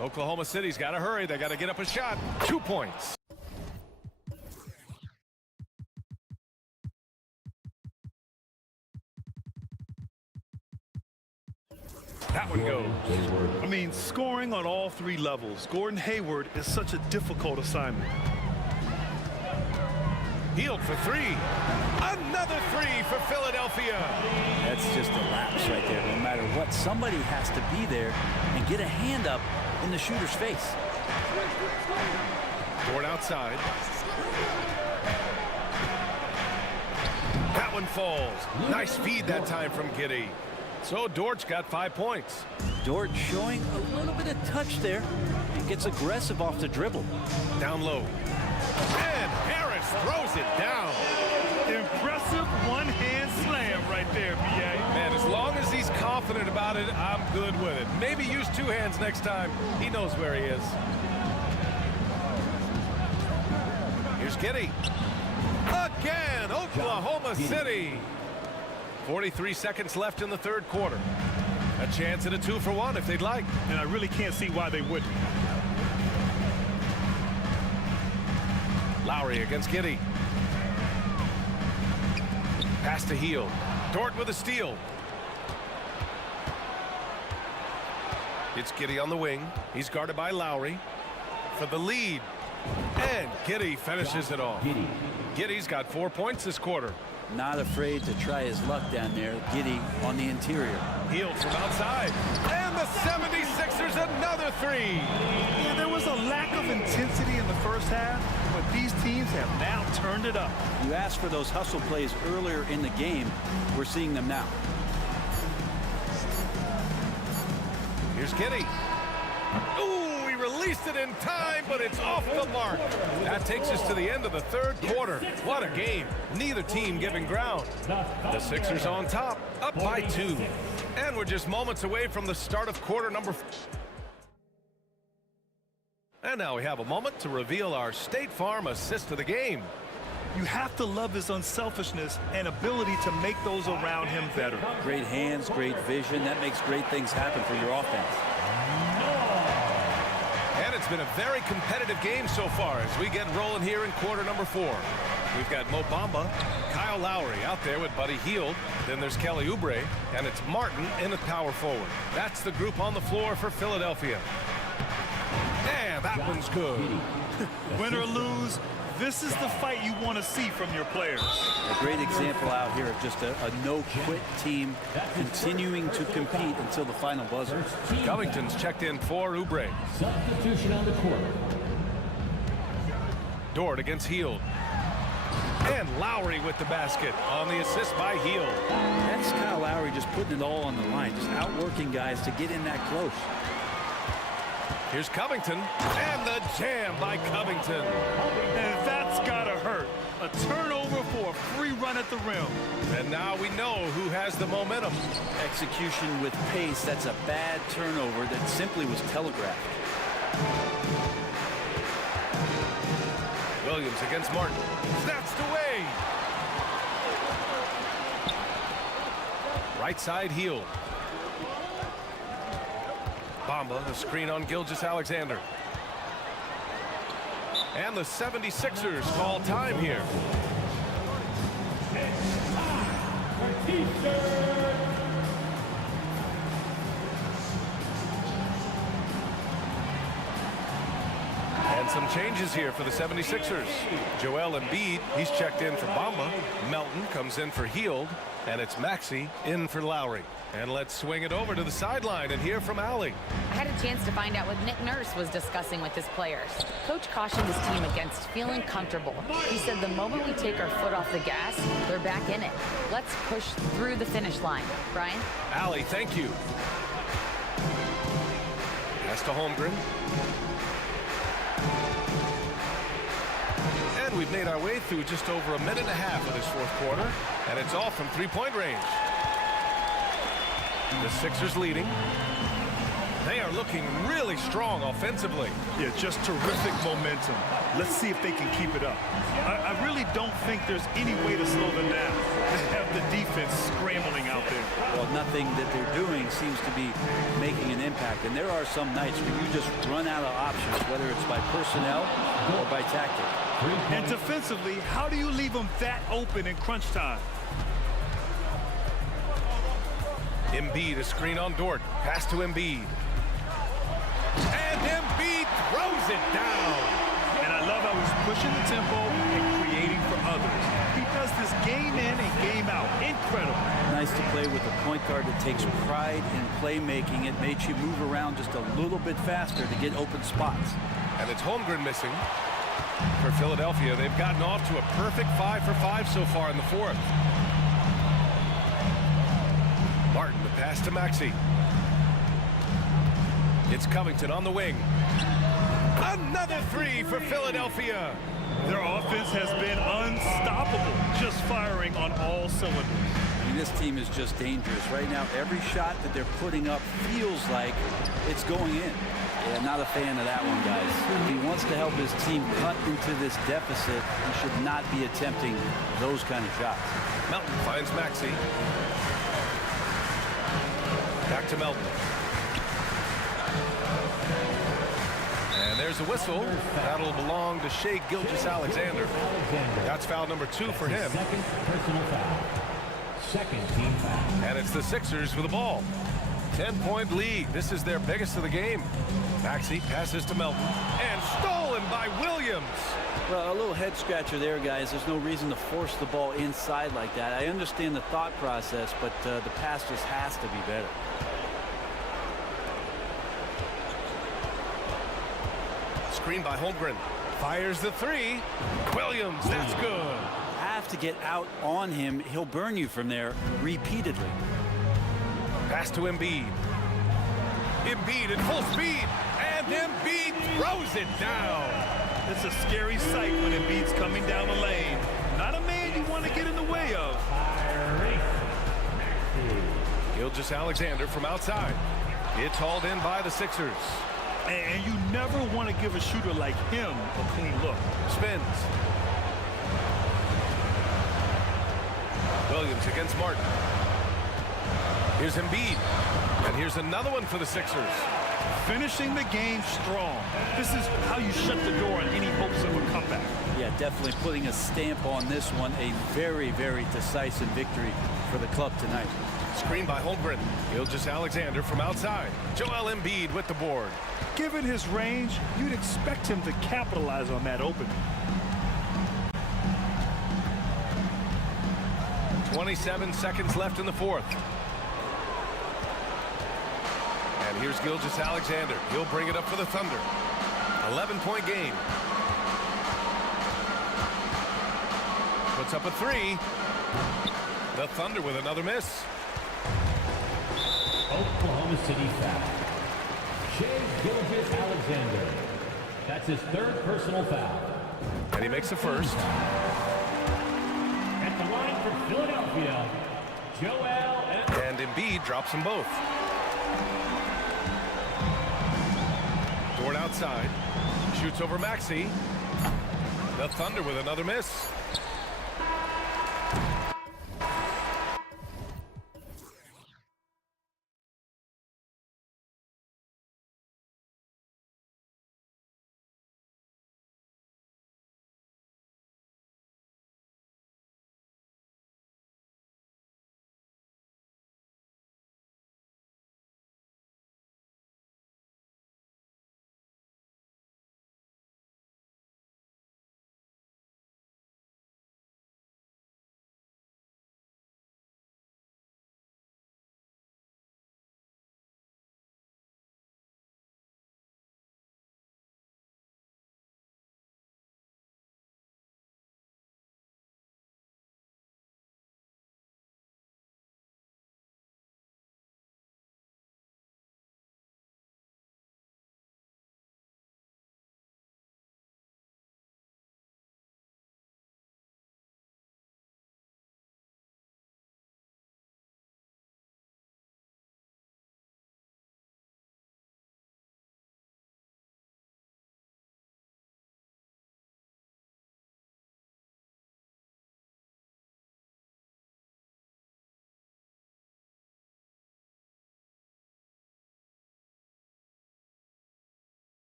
Oklahoma City's got to hurry. They got to get up a shot. 2 points. That one goes. I mean, scoring on all 3 levels. Gordon Hayward is such a difficult assignment. Healed for 3. Another 3 for Philadelphia. That's just a lapse right there. No matter what, somebody has to be there and get a hand up in the shooter's face. Dort outside. That one falls. Nice feed that time from Giddey. So Dort's got 5 points. Dort showing a little bit of touch there. He gets aggressive off the dribble. Down low. And Harris throws it down. Impressive one-hand slam right there, B.A. Man, as long as he's confident about it, I'm good with it. Maybe use 2 hands next time. He knows where he is. Here's Giddey. Again, Oklahoma City. 43 seconds left in the third quarter. A chance at a 2-for-1 if they'd like. And I really can't see why they wouldn't. Lowry against Giddey. Pass to Hield. Dort with a steal. It's Giddey on the wing. He's guarded by Lowry for the lead. And Giddey finishes it off. Giddey's got 4 points this quarter. Not afraid to try his luck down there. Giddey on the interior. Hield from outside. And the 76ers another 3. Yeah, there was a lack of intensity in the first half, but these teams have now turned it up. You asked for those hustle plays earlier in the game. We're seeing them now. Here's Giddey. Ooh, he released it in time, but it's off the mark. That takes us to the end of the third quarter. What a game. Neither team giving ground. The Sixers on top, up by 2. And we're just moments away from the start of quarter number 4. And now we have a moment to reveal our State Farm assist of the game. You have to love his unselfishness and ability to make those around him better. Great hands, great vision. That makes great things happen for your offense. And it's been a very competitive game so far as we get rolling here in quarter number 4. We've got Mo Bamba, Kyle Lowry out there with Buddy Hield. Then there's Kelly Oubre, and it's Martin in the power forward. That's the group on the floor for Philadelphia. And that one's good. Win or lose, this is the fight you want to see from your players. A great example out here of just a no-quit team continuing to compete until the final buzzer. Covington's checked in for Oubre. Substitution on the court. Dort against Hield. And Lowry with the basket on the assist by Hield. That's Kyle Lowry just putting it all on the line, just outworking guys to get in that close. Here's Covington, and the jam by Covington. And that's gotta hurt. A turnover for a free run at the rim. And now we know who has the momentum. Execution with pace, that's a bad turnover that simply was telegraphed. Williams against Martin. Snatched away. Right side Hield. Bamba, the screen on Gilgeous-Alexander. And the 76ers call time here. And some changes here for the 76ers. Joel Embiid, he's checked in for Bamba. Melton comes in for Hield. And it's Maxey in for Lowry. And let's swing it over to the sideline and hear from Allie. I had a chance to find out what Nick Nurse was discussing with his players. Coach cautioned his team against feeling comfortable. He said the moment we take our foot off the gas, they're back in it. Let's push through the finish line. Brian? Allie, thank you. Pass to Holmgren. And we've made our way through just over a minute and a half of this fourth quarter. And it's all from three-point range. The Sixers leading. They are looking really strong offensively. Yeah, just terrific momentum. Let's see if they can keep it up. I really don't think there's any way to slow them down. They have the defense scrambling out there. Well, nothing that they're doing seems to be making an impact. And there are some nights where you just run out of options, whether it's by personnel or by tactic. And defensively, how do you leave them that open in crunch time? Embiid, a screen on Dort. Pass to Embiid. And Embiid throws it down. And I love how he's pushing the tempo and creating for others. He does this game in and game out. Incredible. Nice to play with a point guard that takes pride in playmaking. It makes you move around just a little bit faster to get open spots. And it's Holmgren missing. For Philadelphia, they've gotten off to a perfect 5 for 5 so far in the fourth. Martin, the pass to Maxey. It's Covington on the wing. Another three for Philadelphia. Their offense has been unstoppable, just firing on all cylinders. I mean, this team is just dangerous. Right now, every shot that they're putting up feels like it's going in. Yeah, not a fan of that one, guys. If he wants to help his team cut into this deficit, he should not be attempting those kind of shots. Melton finds Maxey. Back to Melton. And there's a whistle. That'll belong to Shai Gilgeous-Alexander. That's foul number 2 for him. Second personal foul. Second team foul. And it's the Sixers with the ball. 10-point lead. This is their biggest of the game. Maxey passes to Melton. And stolen by Williams. Well, a little head scratcher there, guys. There's no reason to force the ball inside like that. I understand the thought process, but the pass just has to be better. Screen by Holmgren. Fires the three. Williams, that's good. Have to get out on him. He'll burn you from there repeatedly. Pass to Embiid. Embiid at full speed. And Embiid throws it down. It's a scary sight when Embiid's coming down the lane. Not a man you want to get in the way of. Gilgeous-Alexander from outside. It's hauled in by the Sixers. And you never want to give a shooter like him a clean look. Spins. Williams against Martin. Here's Embiid. And here's another one for the Sixers. Finishing the game strong. This is how you shut the door on any hopes of a comeback. Yeah, definitely putting a stamp on this one. A very, very decisive victory for the club tonight. Screen by Holmgren. Gilgeous-Alexander from outside. Joel Embiid with the board. Given his range, you'd expect him to capitalize on that opening. 27 seconds left in the fourth. And here's Gilgeous-Alexander. He'll bring it up for the Thunder. 11-point game. Puts up a three. The Thunder with another miss. Oklahoma City foul. Shai Gilgeous-Alexander. That's his third personal foul. And he makes the first. At the line for Philadelphia, Joel and Embiid drops them both. Dort outside. Shoots over Maxey. The Thunder with another miss.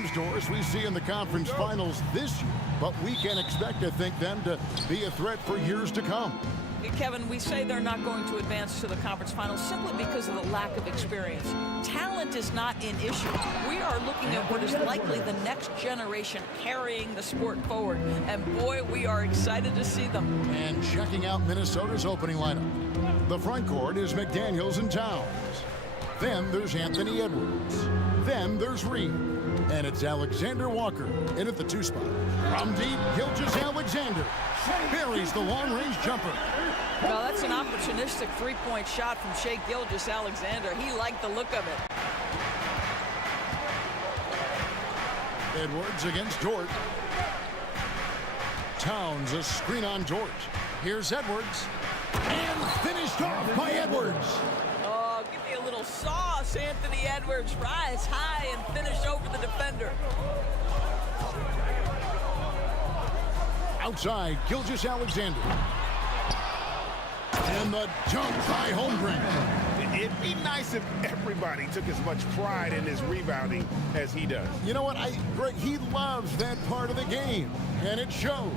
same scores we see in the conference finals this year, but we can expect to think them to be a threat for years to come. Kevin, we say they're not going to advance to the conference finals simply because of the lack of experience. Talent is not an issue. We are looking at what is likely the next generation carrying the sport forward. And boy, we are excited to see them. And checking out Minnesota's opening lineup. The front court is McDaniels and Towns. Then there's Anthony Edwards. Then there's Reed. And it's Alexander Walker in at the 2 spot. From deep, Gilgeous-Alexander buries the long-range jumper. Well, that's an opportunistic three-point shot from Shai Gilgeous-Alexander. He liked the look of it. Edwards against Dort. Towns a screen on Dort. Here's Edwards. And finished off by Edwards. Oh, give me a little sauce, Anthony Edwards. Rise high and finish over the defender. Outside, Gilgeous-Alexander. And the dunk by Holmgren. It'd be nice if everybody took as much pride in his rebounding as he does. You know what? Greg, he loves that part of the game, and it showed.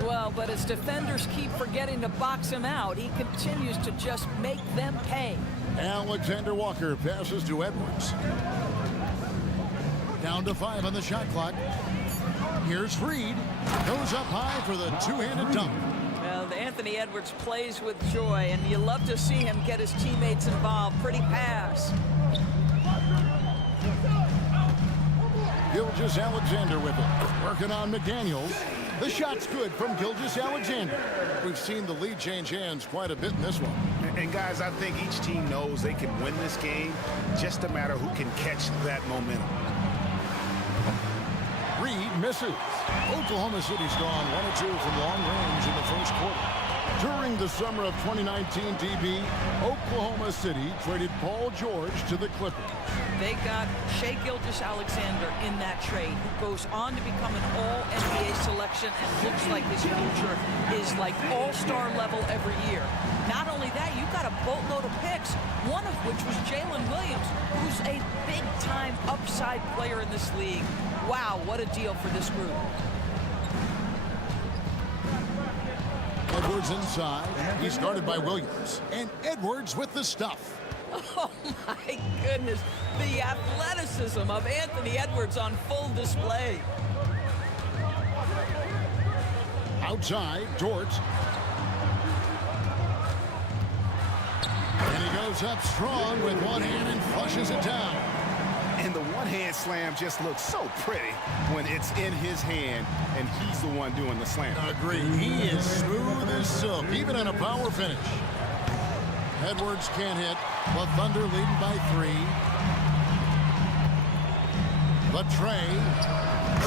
Well, but as defenders keep forgetting to box him out, he continues to just make them pay. Alexander Walker passes to Edwards. Down to 5 on the shot clock. Here's Reed. Goes up high for the two-handed dunk. Well, Anthony Edwards plays with joy, and you love to see him get his teammates involved. Pretty pass. Gilgeous-Alexander with it. Working on McDaniels. The shot's good from Gilgeous-Alexander. We've seen the lead change hands quite a bit in this one. And guys, I think each team knows they can win this game, just a matter who can catch that momentum. Reed misses. Oklahoma City's gone 1 of 2 from long range in the first quarter. During the summer of 2019, DB, Oklahoma City traded Paul George to the Clippers. They got Shai Gilgeous-Alexander in that trade, who goes on to become an all-NBA selection and looks like his future is like all-star level every year. Not only that, you've got a boatload of picks, one of which was Jalen Williams, who's a big-time upside player in this league. Wow, what a deal for this group. Edwards inside. He's guarded by Williams. And Edwards with the stuff. Oh, my goodness. The athleticism of Anthony Edwards on full display. Outside, Dort. And he goes up strong with one hand and flushes it down. And the one-hand slam just looks so pretty when it's in his hand and he's the one doing the slam. Agreed. He is smooth as silk, even in a power finish. Edwards can't hit. The Thunder leading by 3. The Trey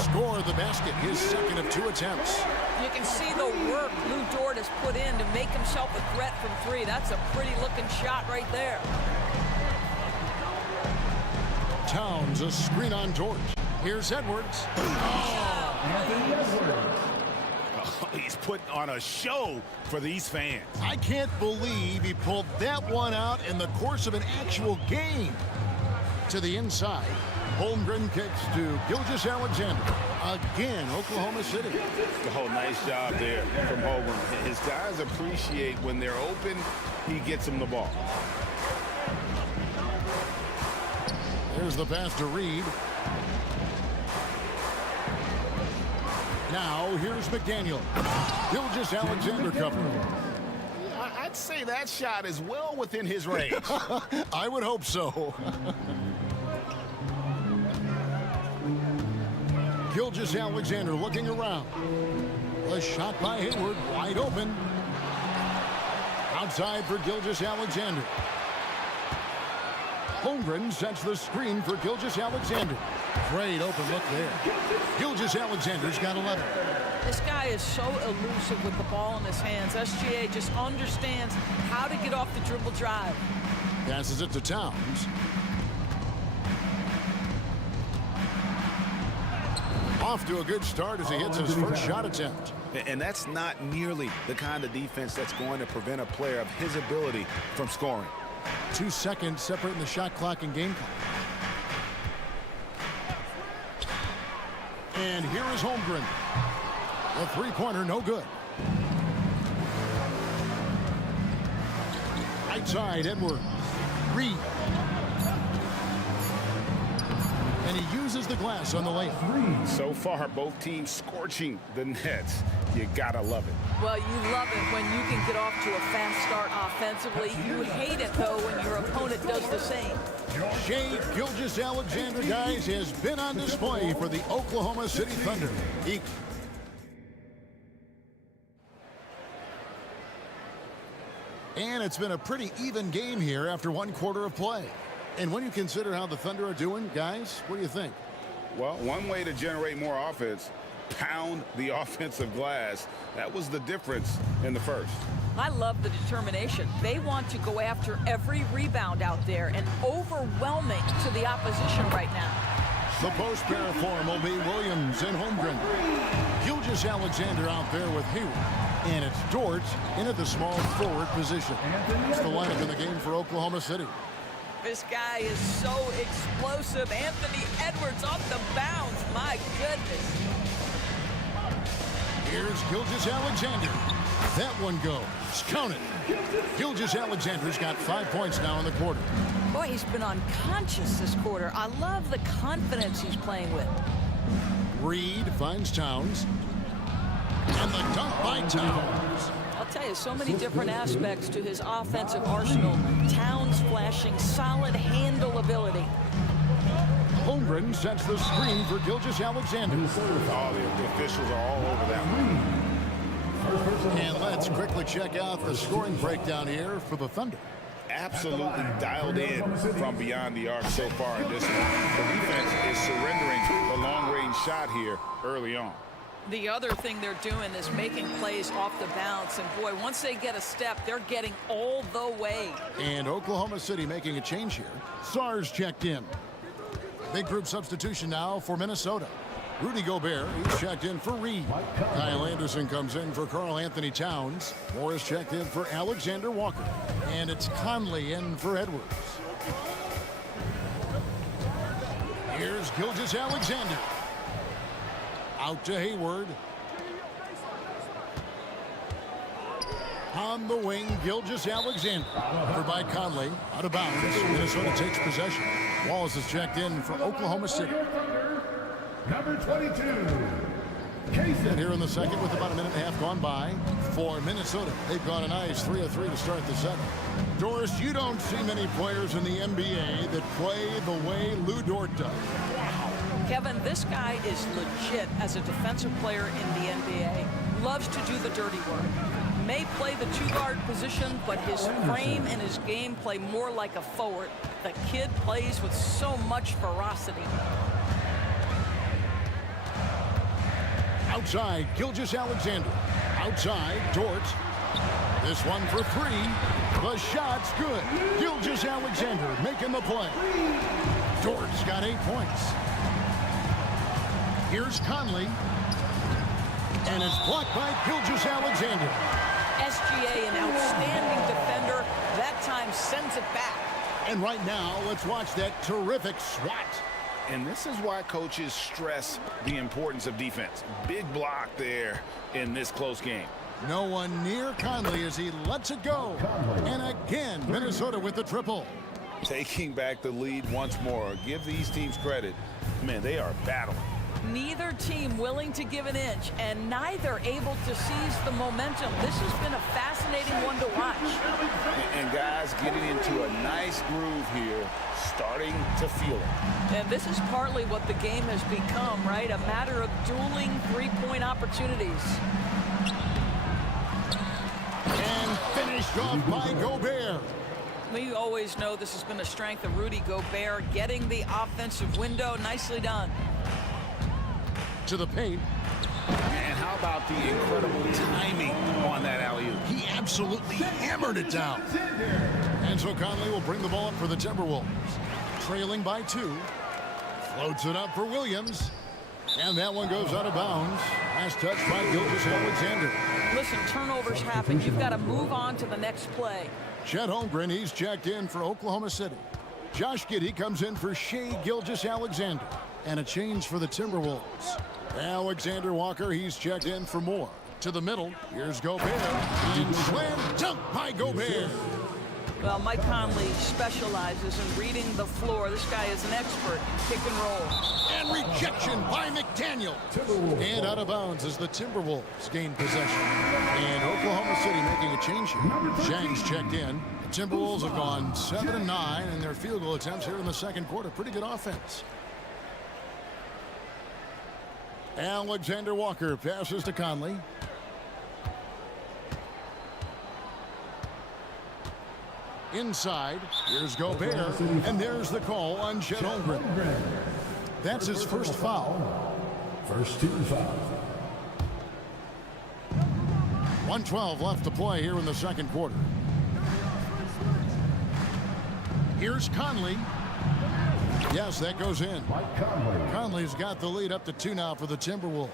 scored the basket, his second of 2 attempts. You can see the work Lou Dort has put in to make himself a threat from 3. That's a pretty-looking shot right there. Towns a screen on Dort. Here's Edwards. Anthony Edwards. He's putting on a show for these fans. I can't believe he pulled that one out in the course of an actual game. To the inside. Holmgren kicks to Gilgeous-Alexander. Again, Oklahoma City. Oh, nice job there from Holmgren. His guys appreciate when they're open, he gets them the ball. Here's the pass to Reed. Now, here's McDaniel. Gilgeous-Alexander covering. I'd say that shot is well within his range. I would hope so. Gilgeous-Alexander looking around. A shot by Hayward, wide open. Outside for Gilgeous-Alexander. Holmgren sets the screen for Gilgeous-Alexander. Great open look there. Gilgeous-Alexander's got 11. This guy is so elusive with the ball in his hands. SGA just understands how to get off the dribble drive. Passes it to Towns. Off to a good start as he hits his first shot attempt. And that's not nearly the kind of defense that's going to prevent a player of his ability from scoring. 2 seconds separating the shot clock and game clock. And here is Holmgren. The three-pointer, no good. Right side, Edwards. Reed. And he uses the glass on the layup. So far, both teams scorching the nets. You gotta love it. Well, you love it when you can get off to a fast start offensively. You hate it, though, when your opponent does the same. Shea Gilgeous-Alexander, guys, has been on display for the Oklahoma City Thunder. And it's been a pretty even game here after one quarter of play. And when you consider how the Thunder are doing, guys, what do you think? Well, one way to generate more offense, pound the offensive glass. That was the difference in the first. I love the determination. They want to go after every rebound out there and overwhelming to the opposition right now. The post pair form will be Williams and Holmgren. Gilgeous-Alexander out there with Hayward. And it's Dort in at the small forward position. It's the lineup in the game for Oklahoma City. This guy is so explosive. Anthony Edwards off the bounce. My goodness. Here's Gilgeous-Alexander. That one goes. Count it. Gilgeous-Alexander's got 5 points now in the quarter. Boy, he's been unconscious this quarter. I love the confidence he's playing with. Reed finds Towns. And the dunk by Towns. I'll tell you, so many different aspects to his offensive arsenal. Towns flashing solid handle ability. Holmgren sets the screen for Gilgeous-Alexander. Oh, the officials are all over that one. And let's quickly check out the scoring breakdown here for the Thunder. Absolutely dialed in from beyond the arc so far in this one. The defense is surrendering the long-range shot here early on. The other thing they're doing is making plays off the bounce. And, boy, once they get a step, they're getting all the way. And Oklahoma City making a change here. Sars checked in. Big group substitution now for Minnesota. Rudy Gobert, he's checked in for Reed. Kyle Anderson comes in for Karl Anthony Towns. Morris checked in for Alexander Walker. And it's Conley in for Edwards. Here's Gilgeous-Alexander. Out to Hayward. On the wing, Gilgeous-Alexander. Covered by Conley. Out of bounds. Minnesota takes possession. Wallace is checked in for Oklahoma City. Number 22. And here in the second with about a minute and a half gone by for Minnesota. They've gone a nice 3 of 3 to start the second. Doris, you don't see many players in the NBA that play the way Lou Dort does. Kevin, this guy is legit as a defensive player in the NBA. Loves to do the dirty work. May play the two-guard position, but his frame and his game play more like a forward. The kid plays with so much ferocity. Outside, Gilgeous-Alexander. Outside, Dort. This one for three. The shot's good. Gilgeous-Alexander making the play. Dort's got 8 points. Here's Conley. And it's blocked by Gilgeous-Alexander. SGA, an outstanding defender. That time sends it back. And right now, let's watch that terrific swat. And this is why coaches stress the importance of defense. Big block there in this close game. No one near Conley as he lets it go. And again, Minnesota with the triple. Taking back the lead once more. Give these teams credit. Man, they are battling. Neither team willing to give an inch, and neither able to seize the momentum. This has been a fascinating one to watch. And guys getting into a nice groove here, starting to feel it. And this is partly what the game has become, right? A matter of dueling three-point opportunities. And finished off by Gobert. We always know this has been a strength of Rudy Gobert, getting the offensive window. Nicely done. To the paint. And how about the incredible timing on that alley-oop? He absolutely hammered it down. And so Conley will bring the ball up for the Timberwolves. Trailing by 2. Floats it up for Williams. And that one goes out of bounds. Last touch by Gilgeous-Alexander. Listen, turnovers happen. You've got to move on to the next play. Chet Holmgren, he's checked in for Oklahoma City. Josh Giddey comes in for Shea Gilgeous-Alexander. And a change for the Timberwolves. Alexander Walker, he's checked in for more. To the middle, here's Gobert. And slam dunk by Gobert. Well, Mike Conley specializes in reading the floor. This guy is an expert in pick and roll. And rejection by McDaniel. And out of bounds as the Timberwolves gain possession. And Oklahoma City making a change here. Zhang's checked in. The Timberwolves have gone 7-9 in their field goal attempts here in the second quarter. Pretty good offense. Alexander Walker passes to Conley. Inside, here's Gobert, and there's the call on Chet Holmgren. That's his first foul. First team foul. 1:12 left to play here in the second quarter. Here's Conley. Yes, that goes in. Conley's got the lead up to 2 now for the Timberwolves.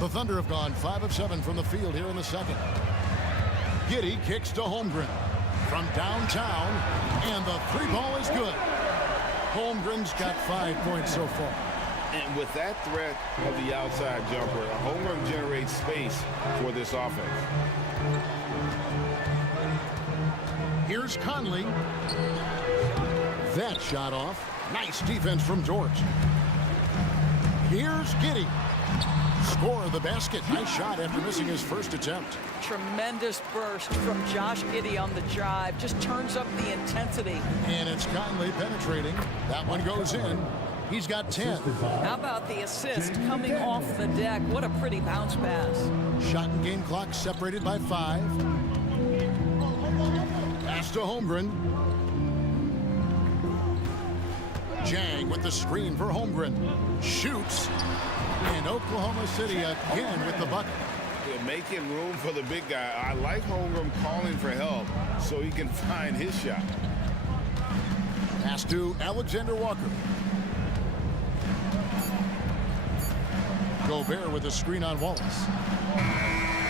The Thunder have gone 5 of 7 from the field here in the second. Giddey kicks to Holmgren from downtown, and the 3 ball is good. Holmgren's got 5 points so far. And with that threat of the outside jumper, Holmgren generates space for this offense. Here's Conley. That shot off. Nice defense from George. Here's Giddey. Score of the basket. Nice shot after missing his first attempt. Tremendous burst from Josh Giddey on the drive. Just turns up the intensity. And it's Conley penetrating. That one goes in. He's got 10. How about the assist coming off the deck? What a pretty bounce pass. Shot and game clock separated by 5. Pass to Holmgren. Zhang with the screen for Holmgren. Shoots. And Oklahoma City again with the bucket. They're making room for the big guy. I like Holmgren calling for help so he can find his shot. Pass to Alexander Walker. Gobert with a screen on Wallace.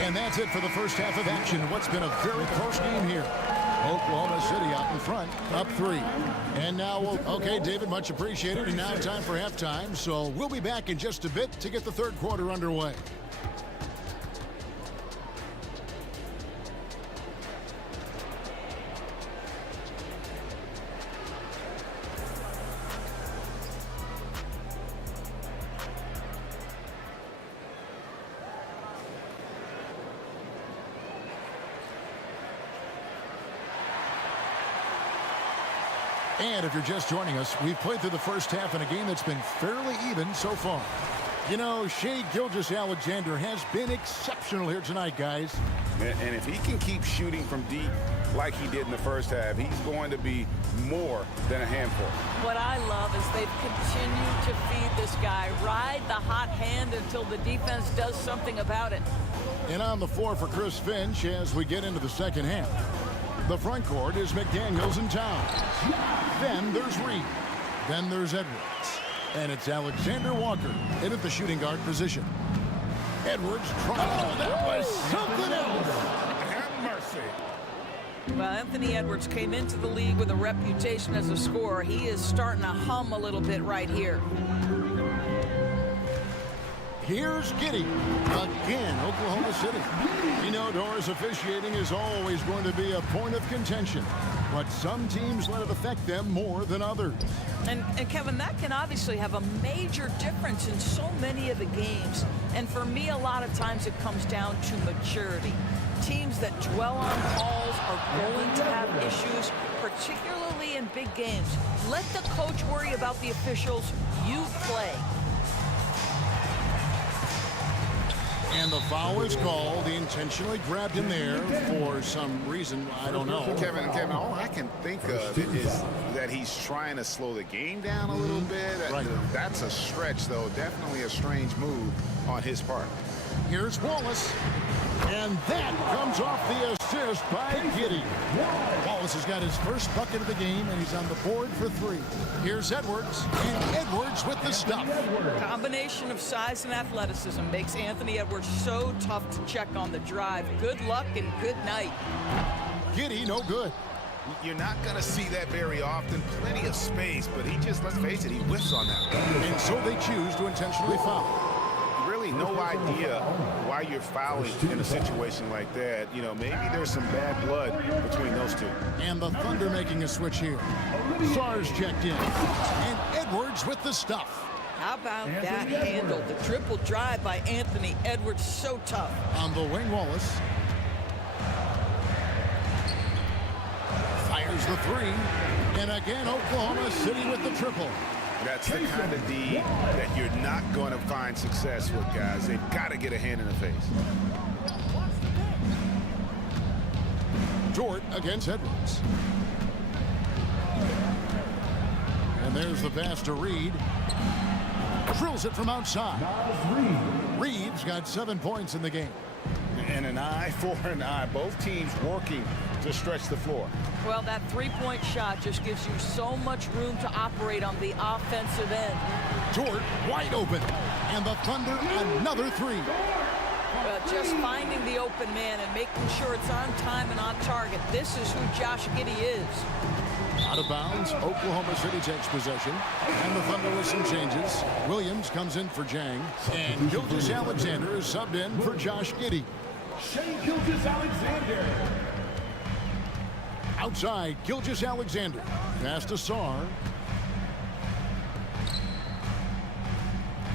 And that's it for the first half of action. What's been a very close game here. Oklahoma City out in front, up 3. And now, okay, David, much appreciated. And now time for halftime. So we'll be back in just a bit to get the third quarter underway. And if you're just joining us, we've played through the first half in a game that's been fairly even so far. You know, Shai Gilgeous-Alexander has been exceptional here tonight, guys. And if he can keep shooting from deep like he did in the first half, he's going to be more than a handful. What I love is they've continued to feed this guy, ride the hot hand until the defense does something about it. And on the floor for Chris Finch as we get into the second half. The front court is McDaniels and Towns. Then there's Reed. Then there's Edwards. And it's Alexander Walker in at the shooting guard position. Edwards trying. Oh, that was something else. Have mercy. Well, Anthony Edwards came into the league with a reputation as a scorer. He is starting to hum a little bit right here. Here's Giddey. Again, Oklahoma City. You know, Doris, officiating is always going to be a point of contention. But some teams let it affect them more than others. And Kevin, that can obviously have a major difference in so many of the games. And for me, a lot of times it comes down to maturity. Teams that dwell on calls are going to have issues, particularly in big games. Let the coach worry about the officials. You play. And the foul is called. He intentionally grabbed him there for some reason. I don't know. Kevin, all I can think of is that he's trying to slow the game down a little bit. Right. That's a stretch, though. Definitely a strange move on his part. Here's Wallace. And that comes off the assist by Giddey. Wallace has got his first bucket of the game, and he's on the board for 3. Here's Edwards, and Edwards with the stop. Combination of size and athleticism makes Anthony Edwards so tough to check on the drive. Good luck and good night. Giddey, no good. You're not going to see that very often. Plenty of space, but he just, let's face it, he whiffs on that. And so they choose to intentionally foul. no idea why you're fouling in a situation like that. You know, maybe there's some bad blood between those two. And the Thunder making a switch here. Sars checked in. And Edwards with the stuff. How about that handle? The triple drive by Anthony Edwards, so tough. On the wing, Wallace. Fires the three. And again, Oklahoma City with the triple. That's the kind of D that you're not going to find success with, guys. They've got to get a hand in the face. Dort against Edwards. And there's the pass to Reed. Drills it from outside. Reed's got 7 points in the game. And an eye for an eye. Both teams working to stretch the floor. Well, that three-point shot just gives you so much room to operate on the offensive end. Dort wide open. And the Thunder another three. Just finding the open man and making sure it's on time and on target. This is who Josh Giddey is. Out of bounds, Oklahoma City takes possession. And the Thunder with some changes. Williams comes in for Jang. And Gilgeous-Alexander is subbed in for Josh Giddey. Gilgeous-Alexander. Outside, Gilgeous-Alexander. Pass to Sarr.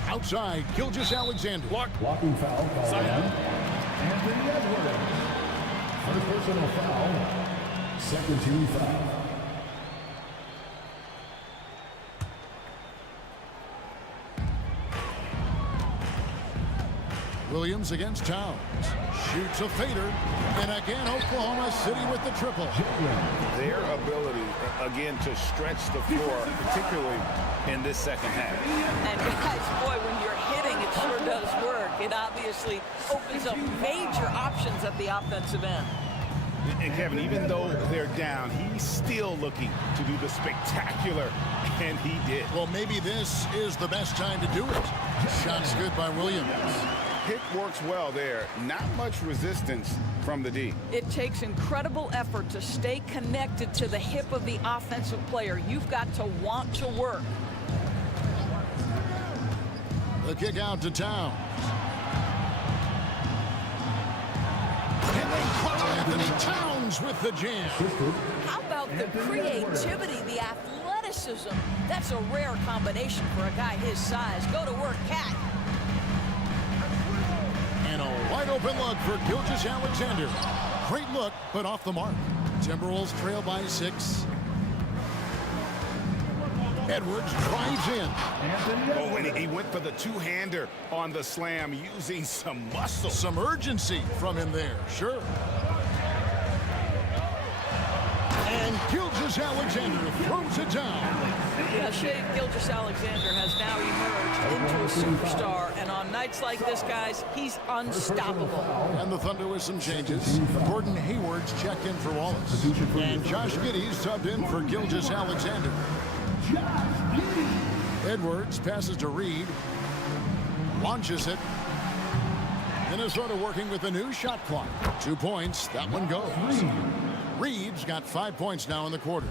Outside, Gilgeous-Alexander. Blocking foul called on Anthony Edwards. First personal foul. Second team foul. Williams against Towns. Shoots a fader. And again, Oklahoma City with the triple. Their ability, again, to stretch the floor, particularly in this second half. And guys, boy, when you're hitting, it sure does work. It obviously opens up major options at the offensive end. And Kevin, even though they're down, he's still looking to do the spectacular, and he did. Well, maybe this is the best time to do it. Shot's good by Williams. Hit works well there. Not much resistance from the D. It takes incredible effort to stay connected to the hip of the offensive player. You've got to want to work. The kick out to Towns. And they call Anthony Towns with the jam. How about the creativity, the athleticism? That's a rare combination for a guy his size. Go to work, Cat. And a wide open look for Gilgeous-Alexander. Great look, but off the mark. Timberwolves trail by 6. Edwards drives in. Oh, and he went for the two-hander on the slam, using some muscle. Some urgency from him there, sure. And Gilgeous-Alexander throws it down. Yeah, Shea Gilgeous-Alexander has now emerged into a superstar, and on nights like this, guys, he's unstoppable. And the Thunder with some changes. Gordon Hayward's checked in for Wallace. And Josh Giddey's subbed in for Gilgeous-Alexander. Edwards passes to Reed. Launches it. Minnesota working with a new shot clock. 2 points. That one goes. Reed's got 5 points now in the quarter.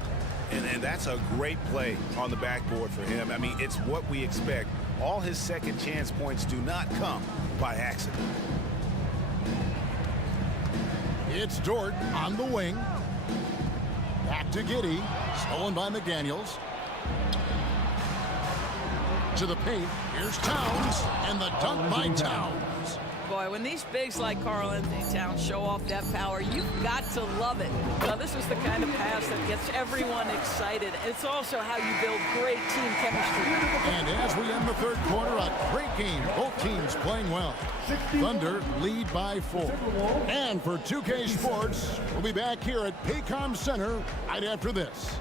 And that's a great play on the backboard for him. I mean, it's what we expect. All his second chance points do not come by accident. It's Dort on the wing. Back to Giddey. Stolen by McDaniels. To the paint. Here's Towns. And the dunk by Towns. Boy, when these bigs like Karl Anthony Towns show off that power, you've got to love it. Now, this is the kind of pass that gets everyone excited. It's also how you build great team chemistry. And as we end the third quarter, a great game. Both teams playing well. Thunder lead by 4. And for 2K Sports, we'll be back here at Paycom Center right after this.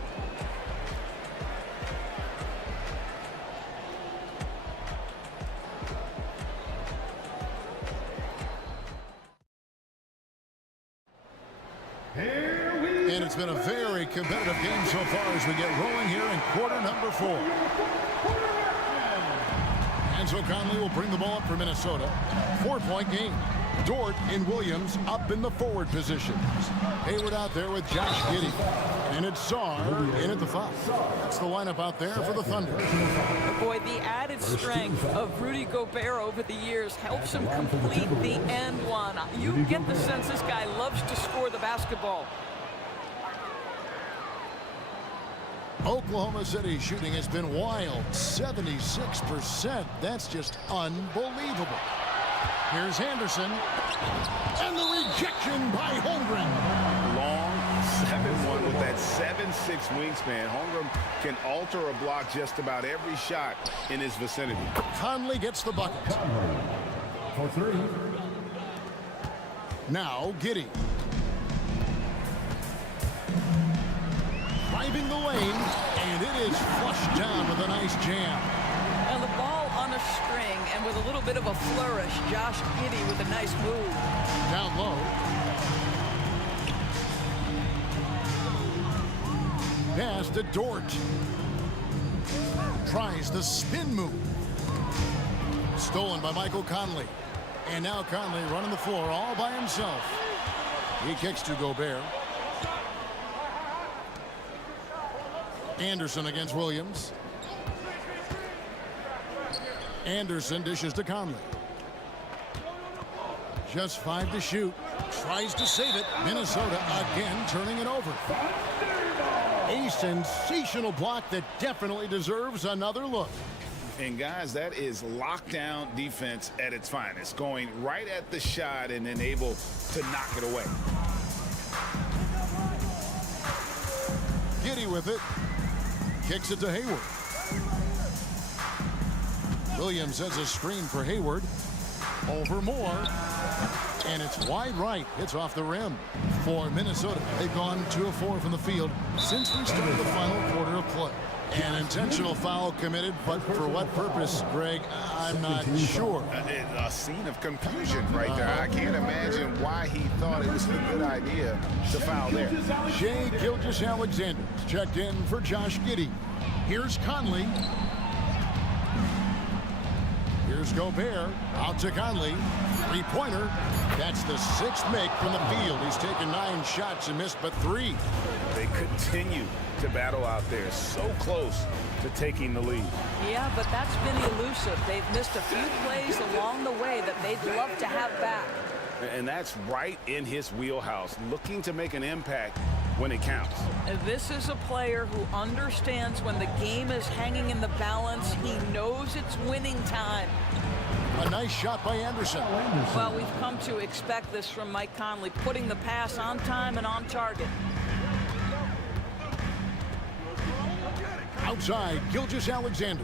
And it's been a very competitive game so far as we get rolling here in quarter number 4. Enzo Conley will bring the ball up for Minnesota. 4-point game. Dort and Williams up in the forward positions. Hayward out there with Josh Giddey. And it's Sarr in at the 5. That's the lineup out there for the Thunder. Boy, the added strength of Rudy Gobert over the years helps him complete the end one. You get the sense this guy loves to score the basketball. Oklahoma City shooting has been wild, 76%. That's just unbelievable. Here's Henderson, and the rejection by Holmgren. Long 7-1 with that 7'6" wingspan. Holmgren can alter a block just about every shot in his vicinity. Conley gets the bucket. For 3. Now Giddey. Driving the lane, and it is flushed down with a nice jam. And the ball on a string, and with a little bit of a flourish, Josh Giddey with a nice move. Down low. Pass to Dort. Tries the spin move. Stolen by Michael Conley. And now Conley running the floor all by himself. He kicks to Gobert. Anderson against Williams. Anderson dishes to Conley. Just 5 to shoot. Tries to save it. Minnesota again turning it over. A sensational block that definitely deserves another look. And guys, that is lockdown defense at its finest. Going right at the shot and then able to knock it away. Giddey with it. Kicks it to Hayward. Williams has a screen for Hayward. Over Moore. And it's wide right. It's off the rim. For Minnesota, they've gone 2 of 4 from the field since we started the final quarter of play. An intentional foul committed, but for what purpose, Greg, I'm not sure. A scene of confusion right there. I can't imagine why he thought it was a good idea to foul there. Shai Gilgeous-Alexander checked in for Josh Giddey. Here's Conley. Here's Gobert. Out to Conley. 3-pointer. That's the 6th make from the field. He's taken 9 shots and missed but 3. They continue to battle out there, so close to taking the lead. Yeah, but that's been elusive. They've missed a few plays along the way that they'd love to have back. And that's right in his wheelhouse, looking to make an impact when it counts. This is a player who understands when the game is hanging in the balance. He knows it's winning time. A nice shot by Anderson. Well, we've come to expect this from Mike Conley, putting the pass on time and on target. Outside, Gilgeous-Alexander.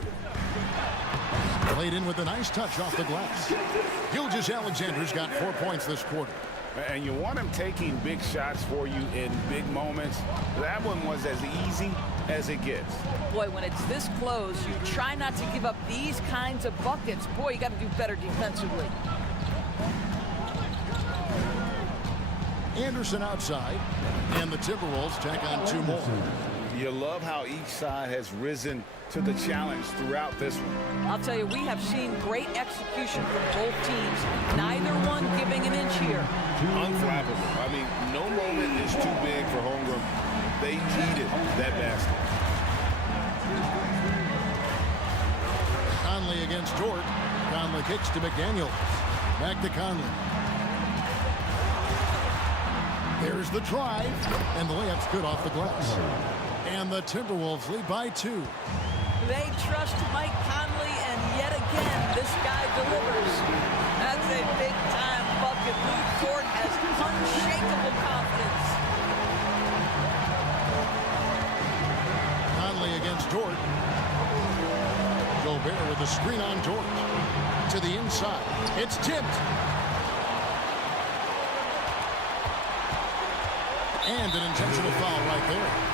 Played in with a nice touch off the glass. Gilgeous-Alexander's got 4 points this quarter. And you want him taking big shots for you in big moments. That one was as easy as it gets. Boy, when it's this close, you try not to give up these kinds of buckets. Boy, you got to do better defensively. Anderson outside, and the Timberwolves tack on 2 more. You love how each side has risen to the challenge throughout this one. I'll tell you, we have seen great execution from both teams. Neither one giving an inch here. Unflappable. I mean, no moment is too big for Holmgren. They needed that basket. Conley against Dort. Conley kicks to McDaniel. Back to Conley. There's the drive, and the layup's good off the glass. And the Timberwolves lead by 2. They trust Mike Conley, and yet again, this guy delivers. That's a big-time bucket. Lou Dort has unshakable confidence. Conley against Dort. Gobert with the screen on Dort. To the inside. It's tipped. And an intentional foul right there.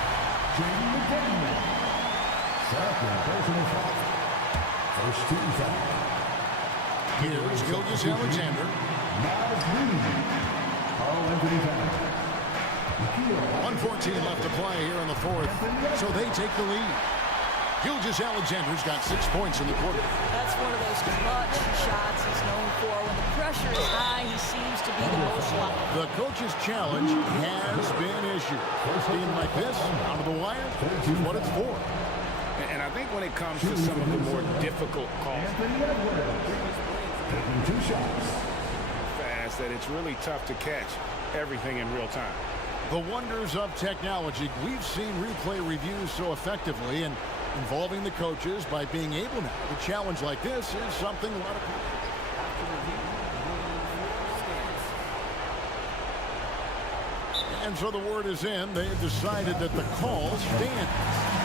Second personal foul. First team foul. Here's Gilgeous-Alexander. Miles Green. Carl Anthony foul. 1:14 left to play here in the 4th, so they take the lead. Gilgeous-Alexander's got 6 points in the quarter. That's That's one of those clutch shots he's known for. When the pressure is high, he seems to be the most live. The coach's challenge has been issued. First game like this, down to the wire, is what it's for. And I think when it comes to some of the more difficult calls, Taking 2 shots. Fast that it's really tough to catch everything in real time. The wonders of technology. We've seen replay reviews so effectively, and involving the coaches by being able now to challenge like this is something a lot of people. And so the word is in. They have decided that the call stands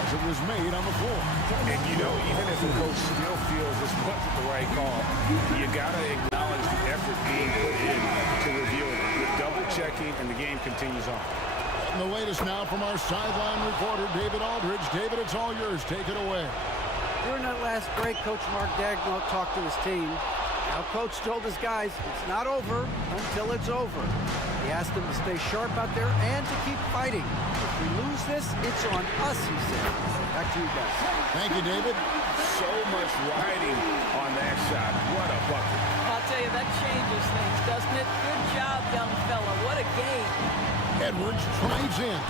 as it was made on the floor. and you know, even if the coach still feels this wasn't the right call, you got to acknowledge the effort being put in to review it. You're double checking, and the game continues on. And the latest now from our sideline reporter, David Aldridge. David, it's all yours. Take it away. During that last break, Coach Mark Daigneault talked to his team. Now, Coach told his guys, it's not over until it's over. He asked them to stay sharp out there and to keep fighting. If we lose this, it's on us, he said. Back to you guys. Thank you, David. So much riding on that shot. What a bucket. I'll tell you, that changes things, doesn't it? Good job, young fella. What a game. Edwards drives in.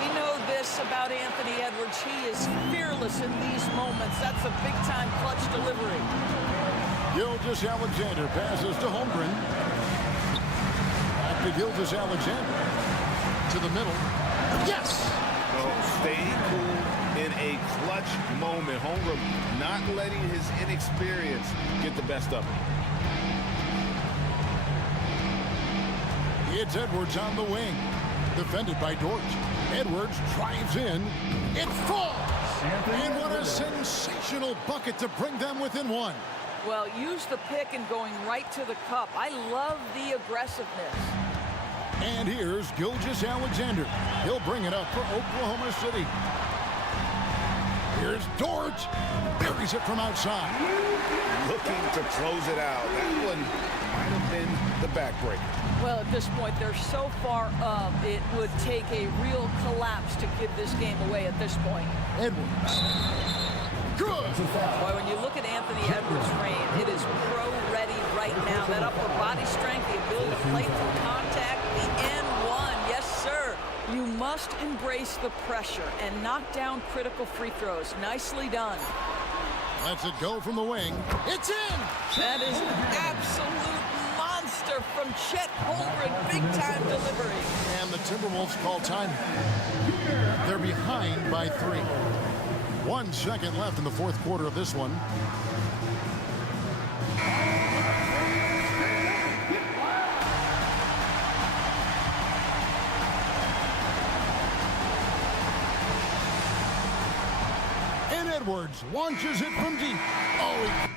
We know this about Anthony Edwards. He is fearless in these moments. That's a big-time clutch delivery. Gilgeous Alexander passes to Holmgren. Back to Gilgeous Alexander. To the middle. Yes! Stay cool in a clutch moment. Holmgren not letting his inexperience get the best of him. It's Edwards on the wing. Defended by Dort. Edwards drives in. It falls! And what a sensational bucket to bring them within one. Well, use the pick and going right to the cup. I love the aggressiveness. And here's Gilgeous Alexander. He'll bring it up for Oklahoma City. Here's Dort. Buries it from outside. Looking to close it out. That one might have been the backbreaker. Well, at this point, they're so far up, it would take a real collapse to give this game away at this point. Edwards. Good. Boy, when you look at Anthony Edwards' frame, it is pro-ready right now. That upper body strength, the ability to play through contact, the N1, yes, sir. You must embrace the pressure and knock down critical free throws. Nicely done. Lets it go from the wing. It's in! That is an absolute monster from Chet Holmgren. Big-time delivery. And the Timberwolves call time. They're behind by 3. 1 second left in the fourth quarter of this one. And Edwards launches it from deep. Oh,